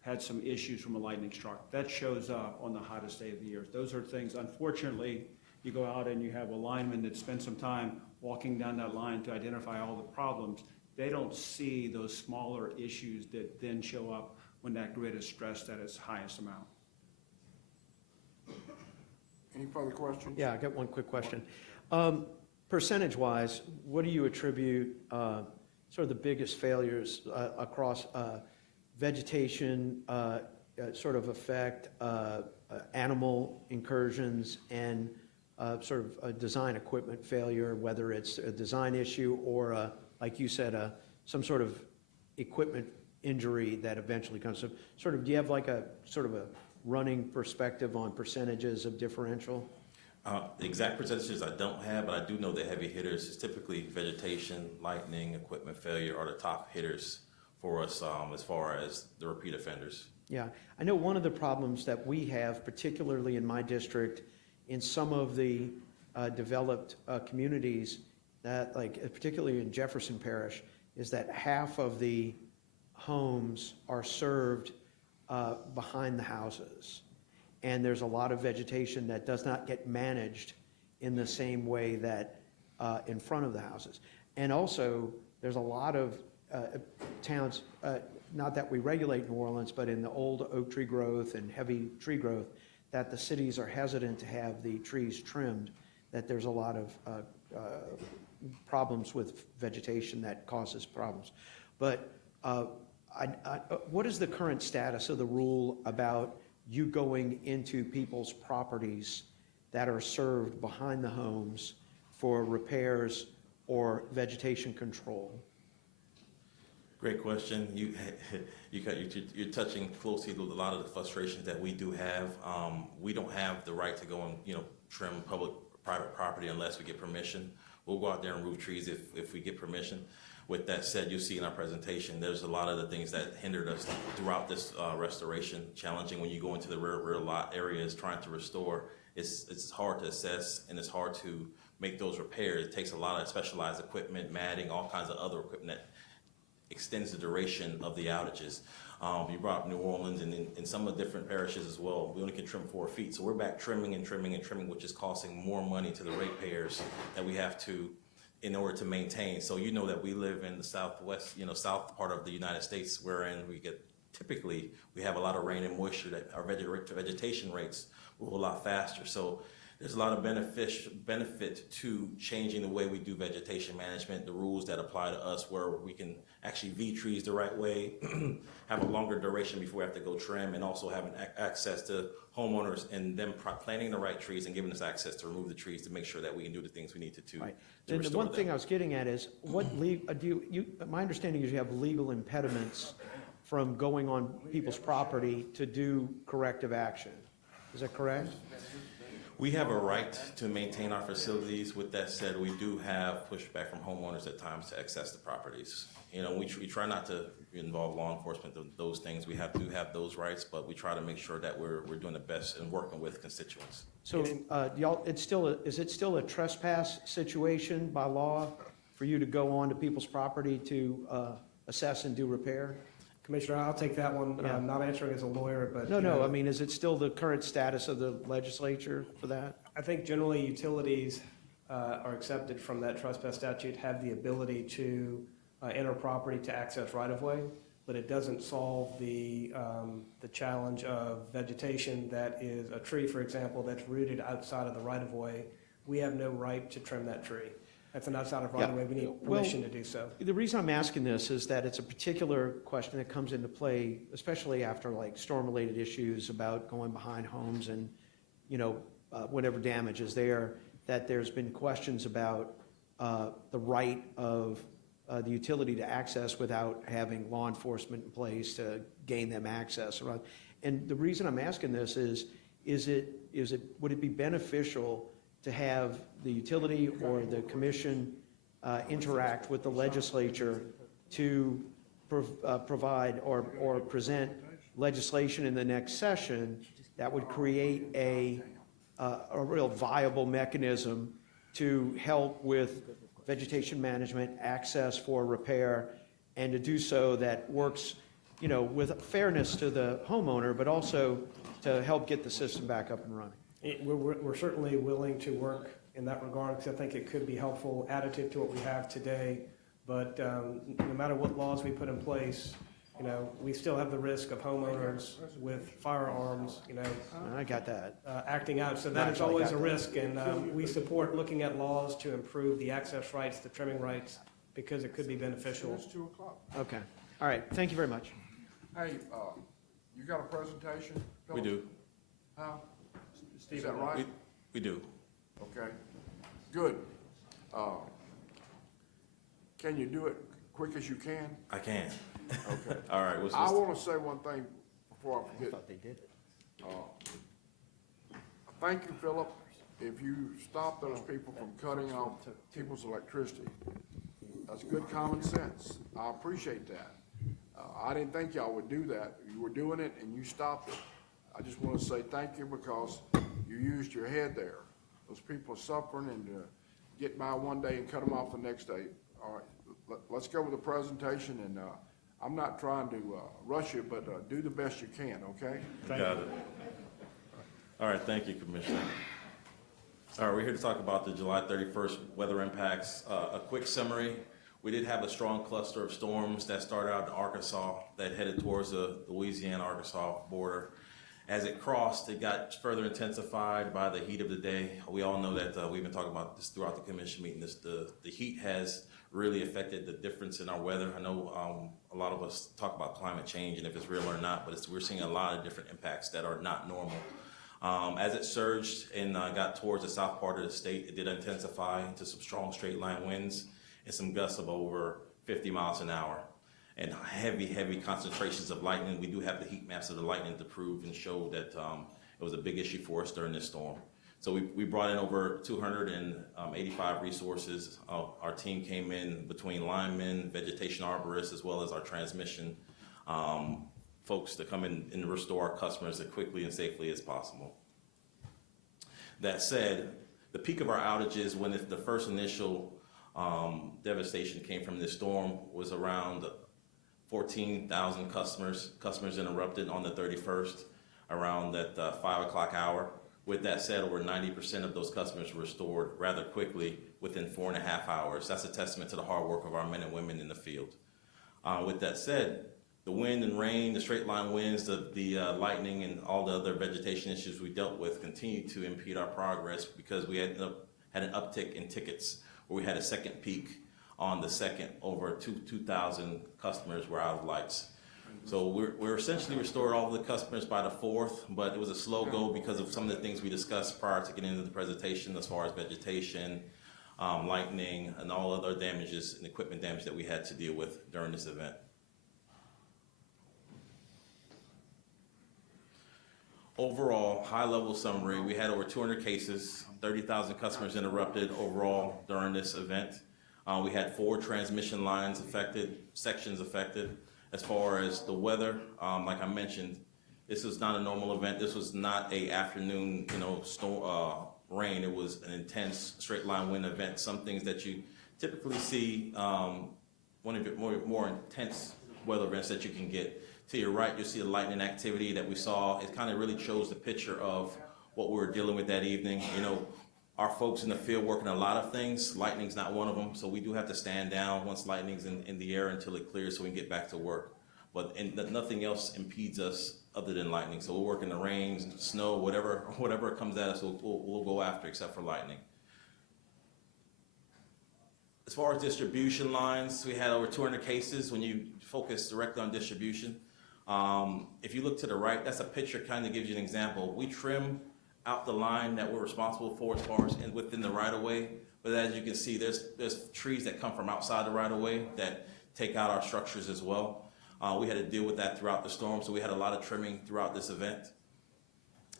had some issues from a lightning strike, that shows up on the hottest day of the year. Those are things, unfortunately, you go out and you have a lineman that spends some time walking down that line to identify all the problems. They don't see those smaller issues that then show up when that grid is stressed at its highest amount. Any further questions? Yeah, I got one quick question. Percentage-wise, what do you attribute sort of the biggest failures across vegetation sort of effect, animal incursions, and sort of a design equipment failure, whether it's a design issue or, like you said, some sort of equipment injury that eventually comes up? Sort of, do you have like a sort of a running perspective on percentages of differential? The exact percentages I don't have, but I do know the heavy hitters is typically vegetation, lightning, equipment failure are the top hitters for us as far as the repeat offenders. Yeah, I know one of the problems that we have, particularly in my district, in some of the developed communities, that particularly in Jefferson Parish, is that half of the homes are served behind the houses. And there's a lot of vegetation that does not get managed in the same way that in front of the houses. And also, there's a lot of towns, not that we regulate New Orleans, but in the old oak tree growth and heavy tree growth, that the cities are hesitant to have the trees trimmed, that there's a lot of problems with vegetation that causes problems. But what is the current status of the rule about you going into people's properties that are served behind the homes for repairs or vegetation control? Great question. You're touching closely to a lot of the frustrations that we do have. We don't have the right to go and trim private property unless we get permission. We'll go out there and root trees if we get permission. With that said, you'll see in our presentation, there's a lot of the things that hindered us throughout this restoration. Challenging when you go into the rear lot areas trying to restore. It's hard to assess and it's hard to make those repairs. It takes a lot of specialized equipment, matting, all kinds of other equipment that extends the duration of the outages. You brought up New Orleans and in some of the different parishes as well. We only can trim 4 feet. So we're back trimming and trimming and trimming, which is costing more money to the ratepayers that we have to in order to maintain. So you know that we live in the southwest, south part of the United States, wherein typically we have a lot of rain and moisture that our vegetation rates move a lot faster. So there's a lot of benefit to changing the way we do vegetation management, the rules that apply to us where we can actually V-trees the right way, have a longer duration before we have to go trim, and also having access to homeowners and them planting the right trees and giving us access to remove the trees to make sure that we can do the things we need to Right. to The restore one them. thing I was getting at is, my understanding is you have legal impediments from going on people's property to do corrective action. Is that correct? We have a right to maintain our facilities. With that said, we do have pushback from homeowners at times to access the properties. We try not to involve law enforcement in those things. We do have those rights, but we try to make sure that we're doing the best and working with constituents. So is it still a trespass situation by law for you to go on to people's property to assess and do repair? Commissioner, I'll take that one. Yeah. I'm not answering as a lawyer, but. No, I mean, is it still the current status of the legislature for that? I think generally utilities are accepted from that trespass statute, have the ability to enter property to access right-of-way, but it doesn't solve the challenge of vegetation that is a tree, for example, that's rooted outside of the right-of-way. We have no right to trim that tree. That's an outside of right-of-way. We need permission to do so. The reason I'm asking this is that it's a particular question that comes into play, especially after storm-related issues about going behind homes and, whatever damage is there, that there's been questions about the right of the utility to access without having law enforcement in place to gain them access. And the reason I'm asking this is would it be beneficial to have the utility or the commission interact with the legislature to provide or present legislation in the next session that would create a real viable mechanism to help with vegetation management, access for repair, and to do so that works, with fairness to the homeowner, but also to help get the system back up and running? We're certainly willing to work in that regard, because I think it could be helpful, additive to what we have today. But no matter what laws we put in place, we still have the risk of homeowners with firearms, I got that. acting out. So that is always a risk, and we support looking at laws to improve the access rights, the trimming rights, because it could be beneficial. It's 2 o'clock. Okay. All right. Thank you very much. Hey, you got a presentation? We do. Huh? Is that right? We do. Okay, good. Can you do it quick as you can? I can. Okay. All right. I want to say one thing before I forget. I thought they did it. Thank you, Philip. If you stop those people from cutting off people's electricity, that's good common sense. I appreciate that. I didn't think y'all would do that. You were doing it and you stopped it. I just want to say thank you because you used your head there. Those people are suffering and get by one day and cut them off the next day. All right, let's go with the presentation, and I'm not trying to rush you, but do the best you can, okay? Got it. All right, thank you, Commissioner. All right, we're here to talk about the July 31st weather impacts. A quick summary. We did have a strong cluster of storms that started out in Arkansas that headed towards the Louisiana-Arkansas border. As it crossed, it got further intensified by the heat of the day. We all know that we've been talking about this throughout the commission meeting. The heat has really affected the difference in our weather. I know a lot of us talk about climate change and if it's real or not, but we're seeing a lot of different impacts that are not normal. As it surged and got towards the south part of the state, it did intensify into some strong straight line winds and some gusts of over 50 miles an hour. And heavy concentrations of lightning. We do have the heat maps of the lightning to prove and show that it was a big issue for us during this storm. So we brought in over 285 resources. Our team came in between linemen, vegetation arborists, as well as our transmission folks to come in and restore our customers as quickly and safely as possible. That said, the peak of our outages when the first initial devastation came from this storm was around 14,000 customers interrupted on the 31st around that 5 o'clock hour. With that said, over 90% of those customers were restored rather quickly within 4.5 hours. That's a testament to the hard work of our men and women in the field. With that said, the wind and rain, the straight line winds, the lightning, and all the other vegetation issues we dealt with continue to impede our progress because we had an uptick in tickets where we had a second peak on the second. Over 2,000 customers were out of lights. So we're essentially restored all of the customers by the 4th, but it was a slow go because of some of the things we discussed prior to getting into the presentation as far as vegetation, lightning, and all other damages and equipment damage that we had to deal with during this event. Overall, high-level summary, we had over 200 cases, 30,000 customers interrupted overall during this event. We had 4 transmission lines affected, sections affected. As far as the weather, like I mentioned, this was not a normal event. This was not a afternoon, storm, rain. It was an intense straight line wind event. Some things that you typically see, one of your more intense weather events that you can get. To your right, you'll see the lightning activity that we saw. It kind of really shows the picture of what we were dealing with that evening. Our folks in the field working a lot of things. Lightning's not one of them, so we do have to stand down once lightning's in the air until it clears so we can get back to work. But nothing else impedes us other than lightning. So we'll work in the rain, snow, whatever comes at us, we'll go after except for lightning. As far as distribution lines, we had over 200 cases when you focus directly on distribution. If you look to the right, that's a picture kind of gives you an example. We trim out the line that we're responsible for as far as within the right-of-way. But as you can see, there's trees that come from outside the right-of-way that take out our structures as well. We had to deal with that throughout the storm, so we had a lot of trimming throughout this event.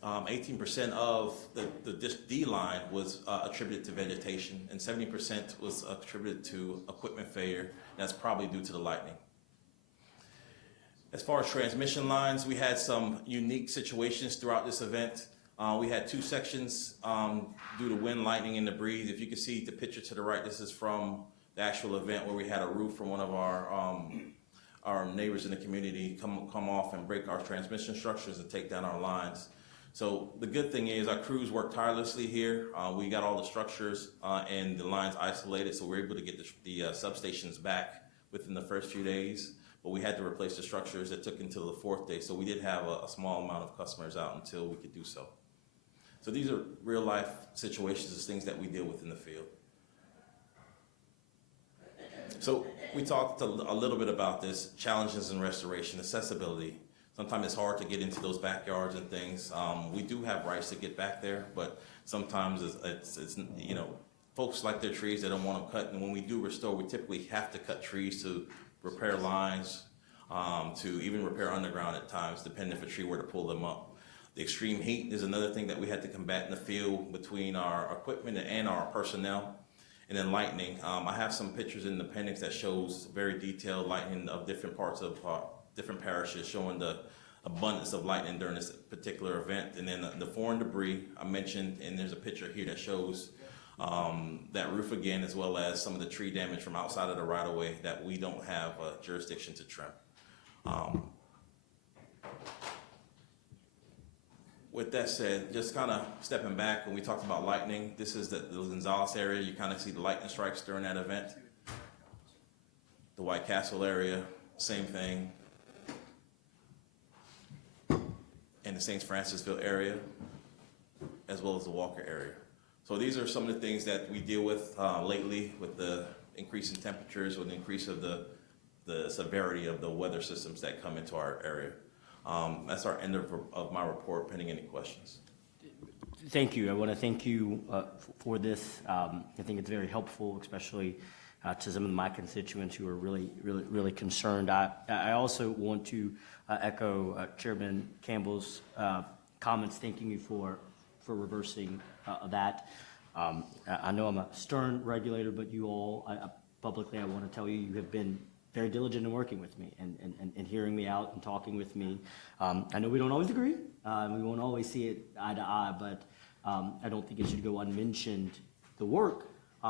18% of the D line was attributed to vegetation, and 70% was attributed to equipment failure. That's probably due to the lightning. As far as transmission lines, we had some unique situations throughout this event. We had 2 sections due to wind, lightning, and the breeze. If you can see the picture to the right, this is from the actual event where we had a roof from one of our neighbors in the community come off and break our transmission structures and take down our lines. So the good thing is our crews worked tirelessly here. We got all the structures and the lines isolated, so we were able to get the substations back within the first few days. But we had to replace the structures. It took until the 4th day, so we did have a small amount of customers out until we could do so. So these are real life situations, things that we deal with in the field. So we talked a little bit about this, challenges in restoration, accessibility. Sometimes it's hard to get into those backyards and things. We do have rights to get back there, but sometimes it's folks like their trees, they don't want them cut. And when we do restore, we typically have to cut trees to repair lines, to even repair underground at times, depending if a tree were to pull them up. The extreme heat is another thing that we had to combat in the field between our equipment and our personnel. And then lightning, I have some pictures in the appendix that shows very detailed lightning of different parts of different parishes, showing the abundance of lightning during this particular event. And then the foreign debris I mentioned, and there's a picture here that shows that roof again, as well as some of the tree damage from outside of the right of way that we don't have jurisdiction to trim. With that said, just kind of stepping back, when we talked about lightning, this is the Gonzales area. You kind of see the lightning strikes during that event. The White Castle area, same thing. And the St. Francisville area, as well as the Walker area. So these are some of the things that we deal with lately with the increase in temperatures, with the increase of the severity of the weather systems that come into our area. That's our end of my report, pending any questions. Thank you. I want to thank you for this. I think it's very helpful, especially to some of my constituents who are really concerned. I also want to echo Chairman Campbell's comments, thanking you for reversing that. I know I'm a stern regulator, but you all, publicly, I want to tell you, you have been very diligent in working with me and hearing me out and talking with me. I know we don't always agree, and we won't always see it eye to eye, but I don't think it should go unmentioned the work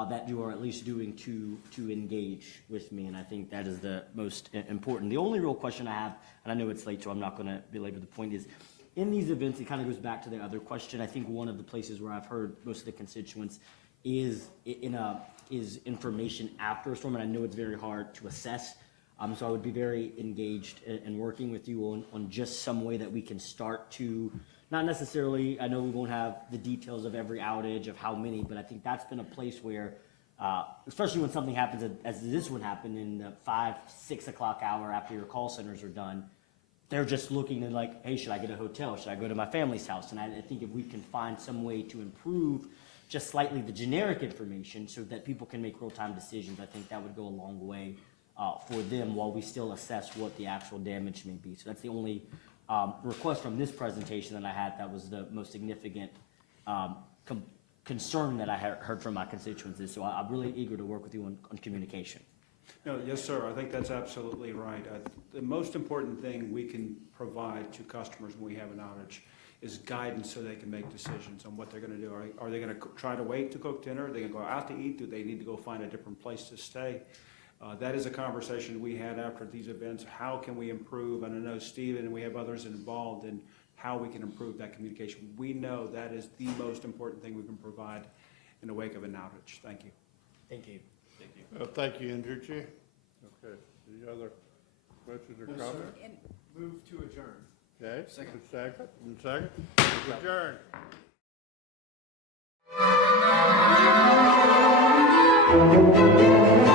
that you are at least doing to engage with me, and I think that is the most important. The only real question I have, and I know it's late, so I'm not going to belabor the point, is in these events, it kind of goes back to the other question. I think one of the places where I've heard most of the constituents is information after a storm, and I know it's very hard to assess. So I would be very engaged in working with you on just some way that we can start to, not necessarily, I know we won't have the details of every outage, of how many, but I think that's been a place where, especially when something happens, as this one happened in the 5, 6 o'clock hour after your call centers are done, they're just looking and like, hey, should I get a hotel? Should I go to my family's house? And I think if we can find some way to improve just slightly the generic information so that people can make real-time decisions, I think that would go a long way for them while we still assess what the actual damage may be. So that's the only request from this presentation that I had that was the most significant concern that I heard from my constituents. So I'm really eager to work with you on communication. No, yes, sir. I think that's absolutely right. The most important thing we can provide to customers when we have an outage is guidance so they can make decisions on what they're going to do. Are they going to try to wait to cook dinner? Are they going to go out to eat? Do they need to go find a different place to stay? That is a conversation we had after these events. How can we improve? And I know Stephen and we have others involved in how we can improve that communication. We know that is the most important thing we can provide in the wake of an outage. Thank you. Thank you. Thank you. Thank you, Entergy. Okay, any other questions or comments? Move to adjourn. Okay, second. Second. Adjourn.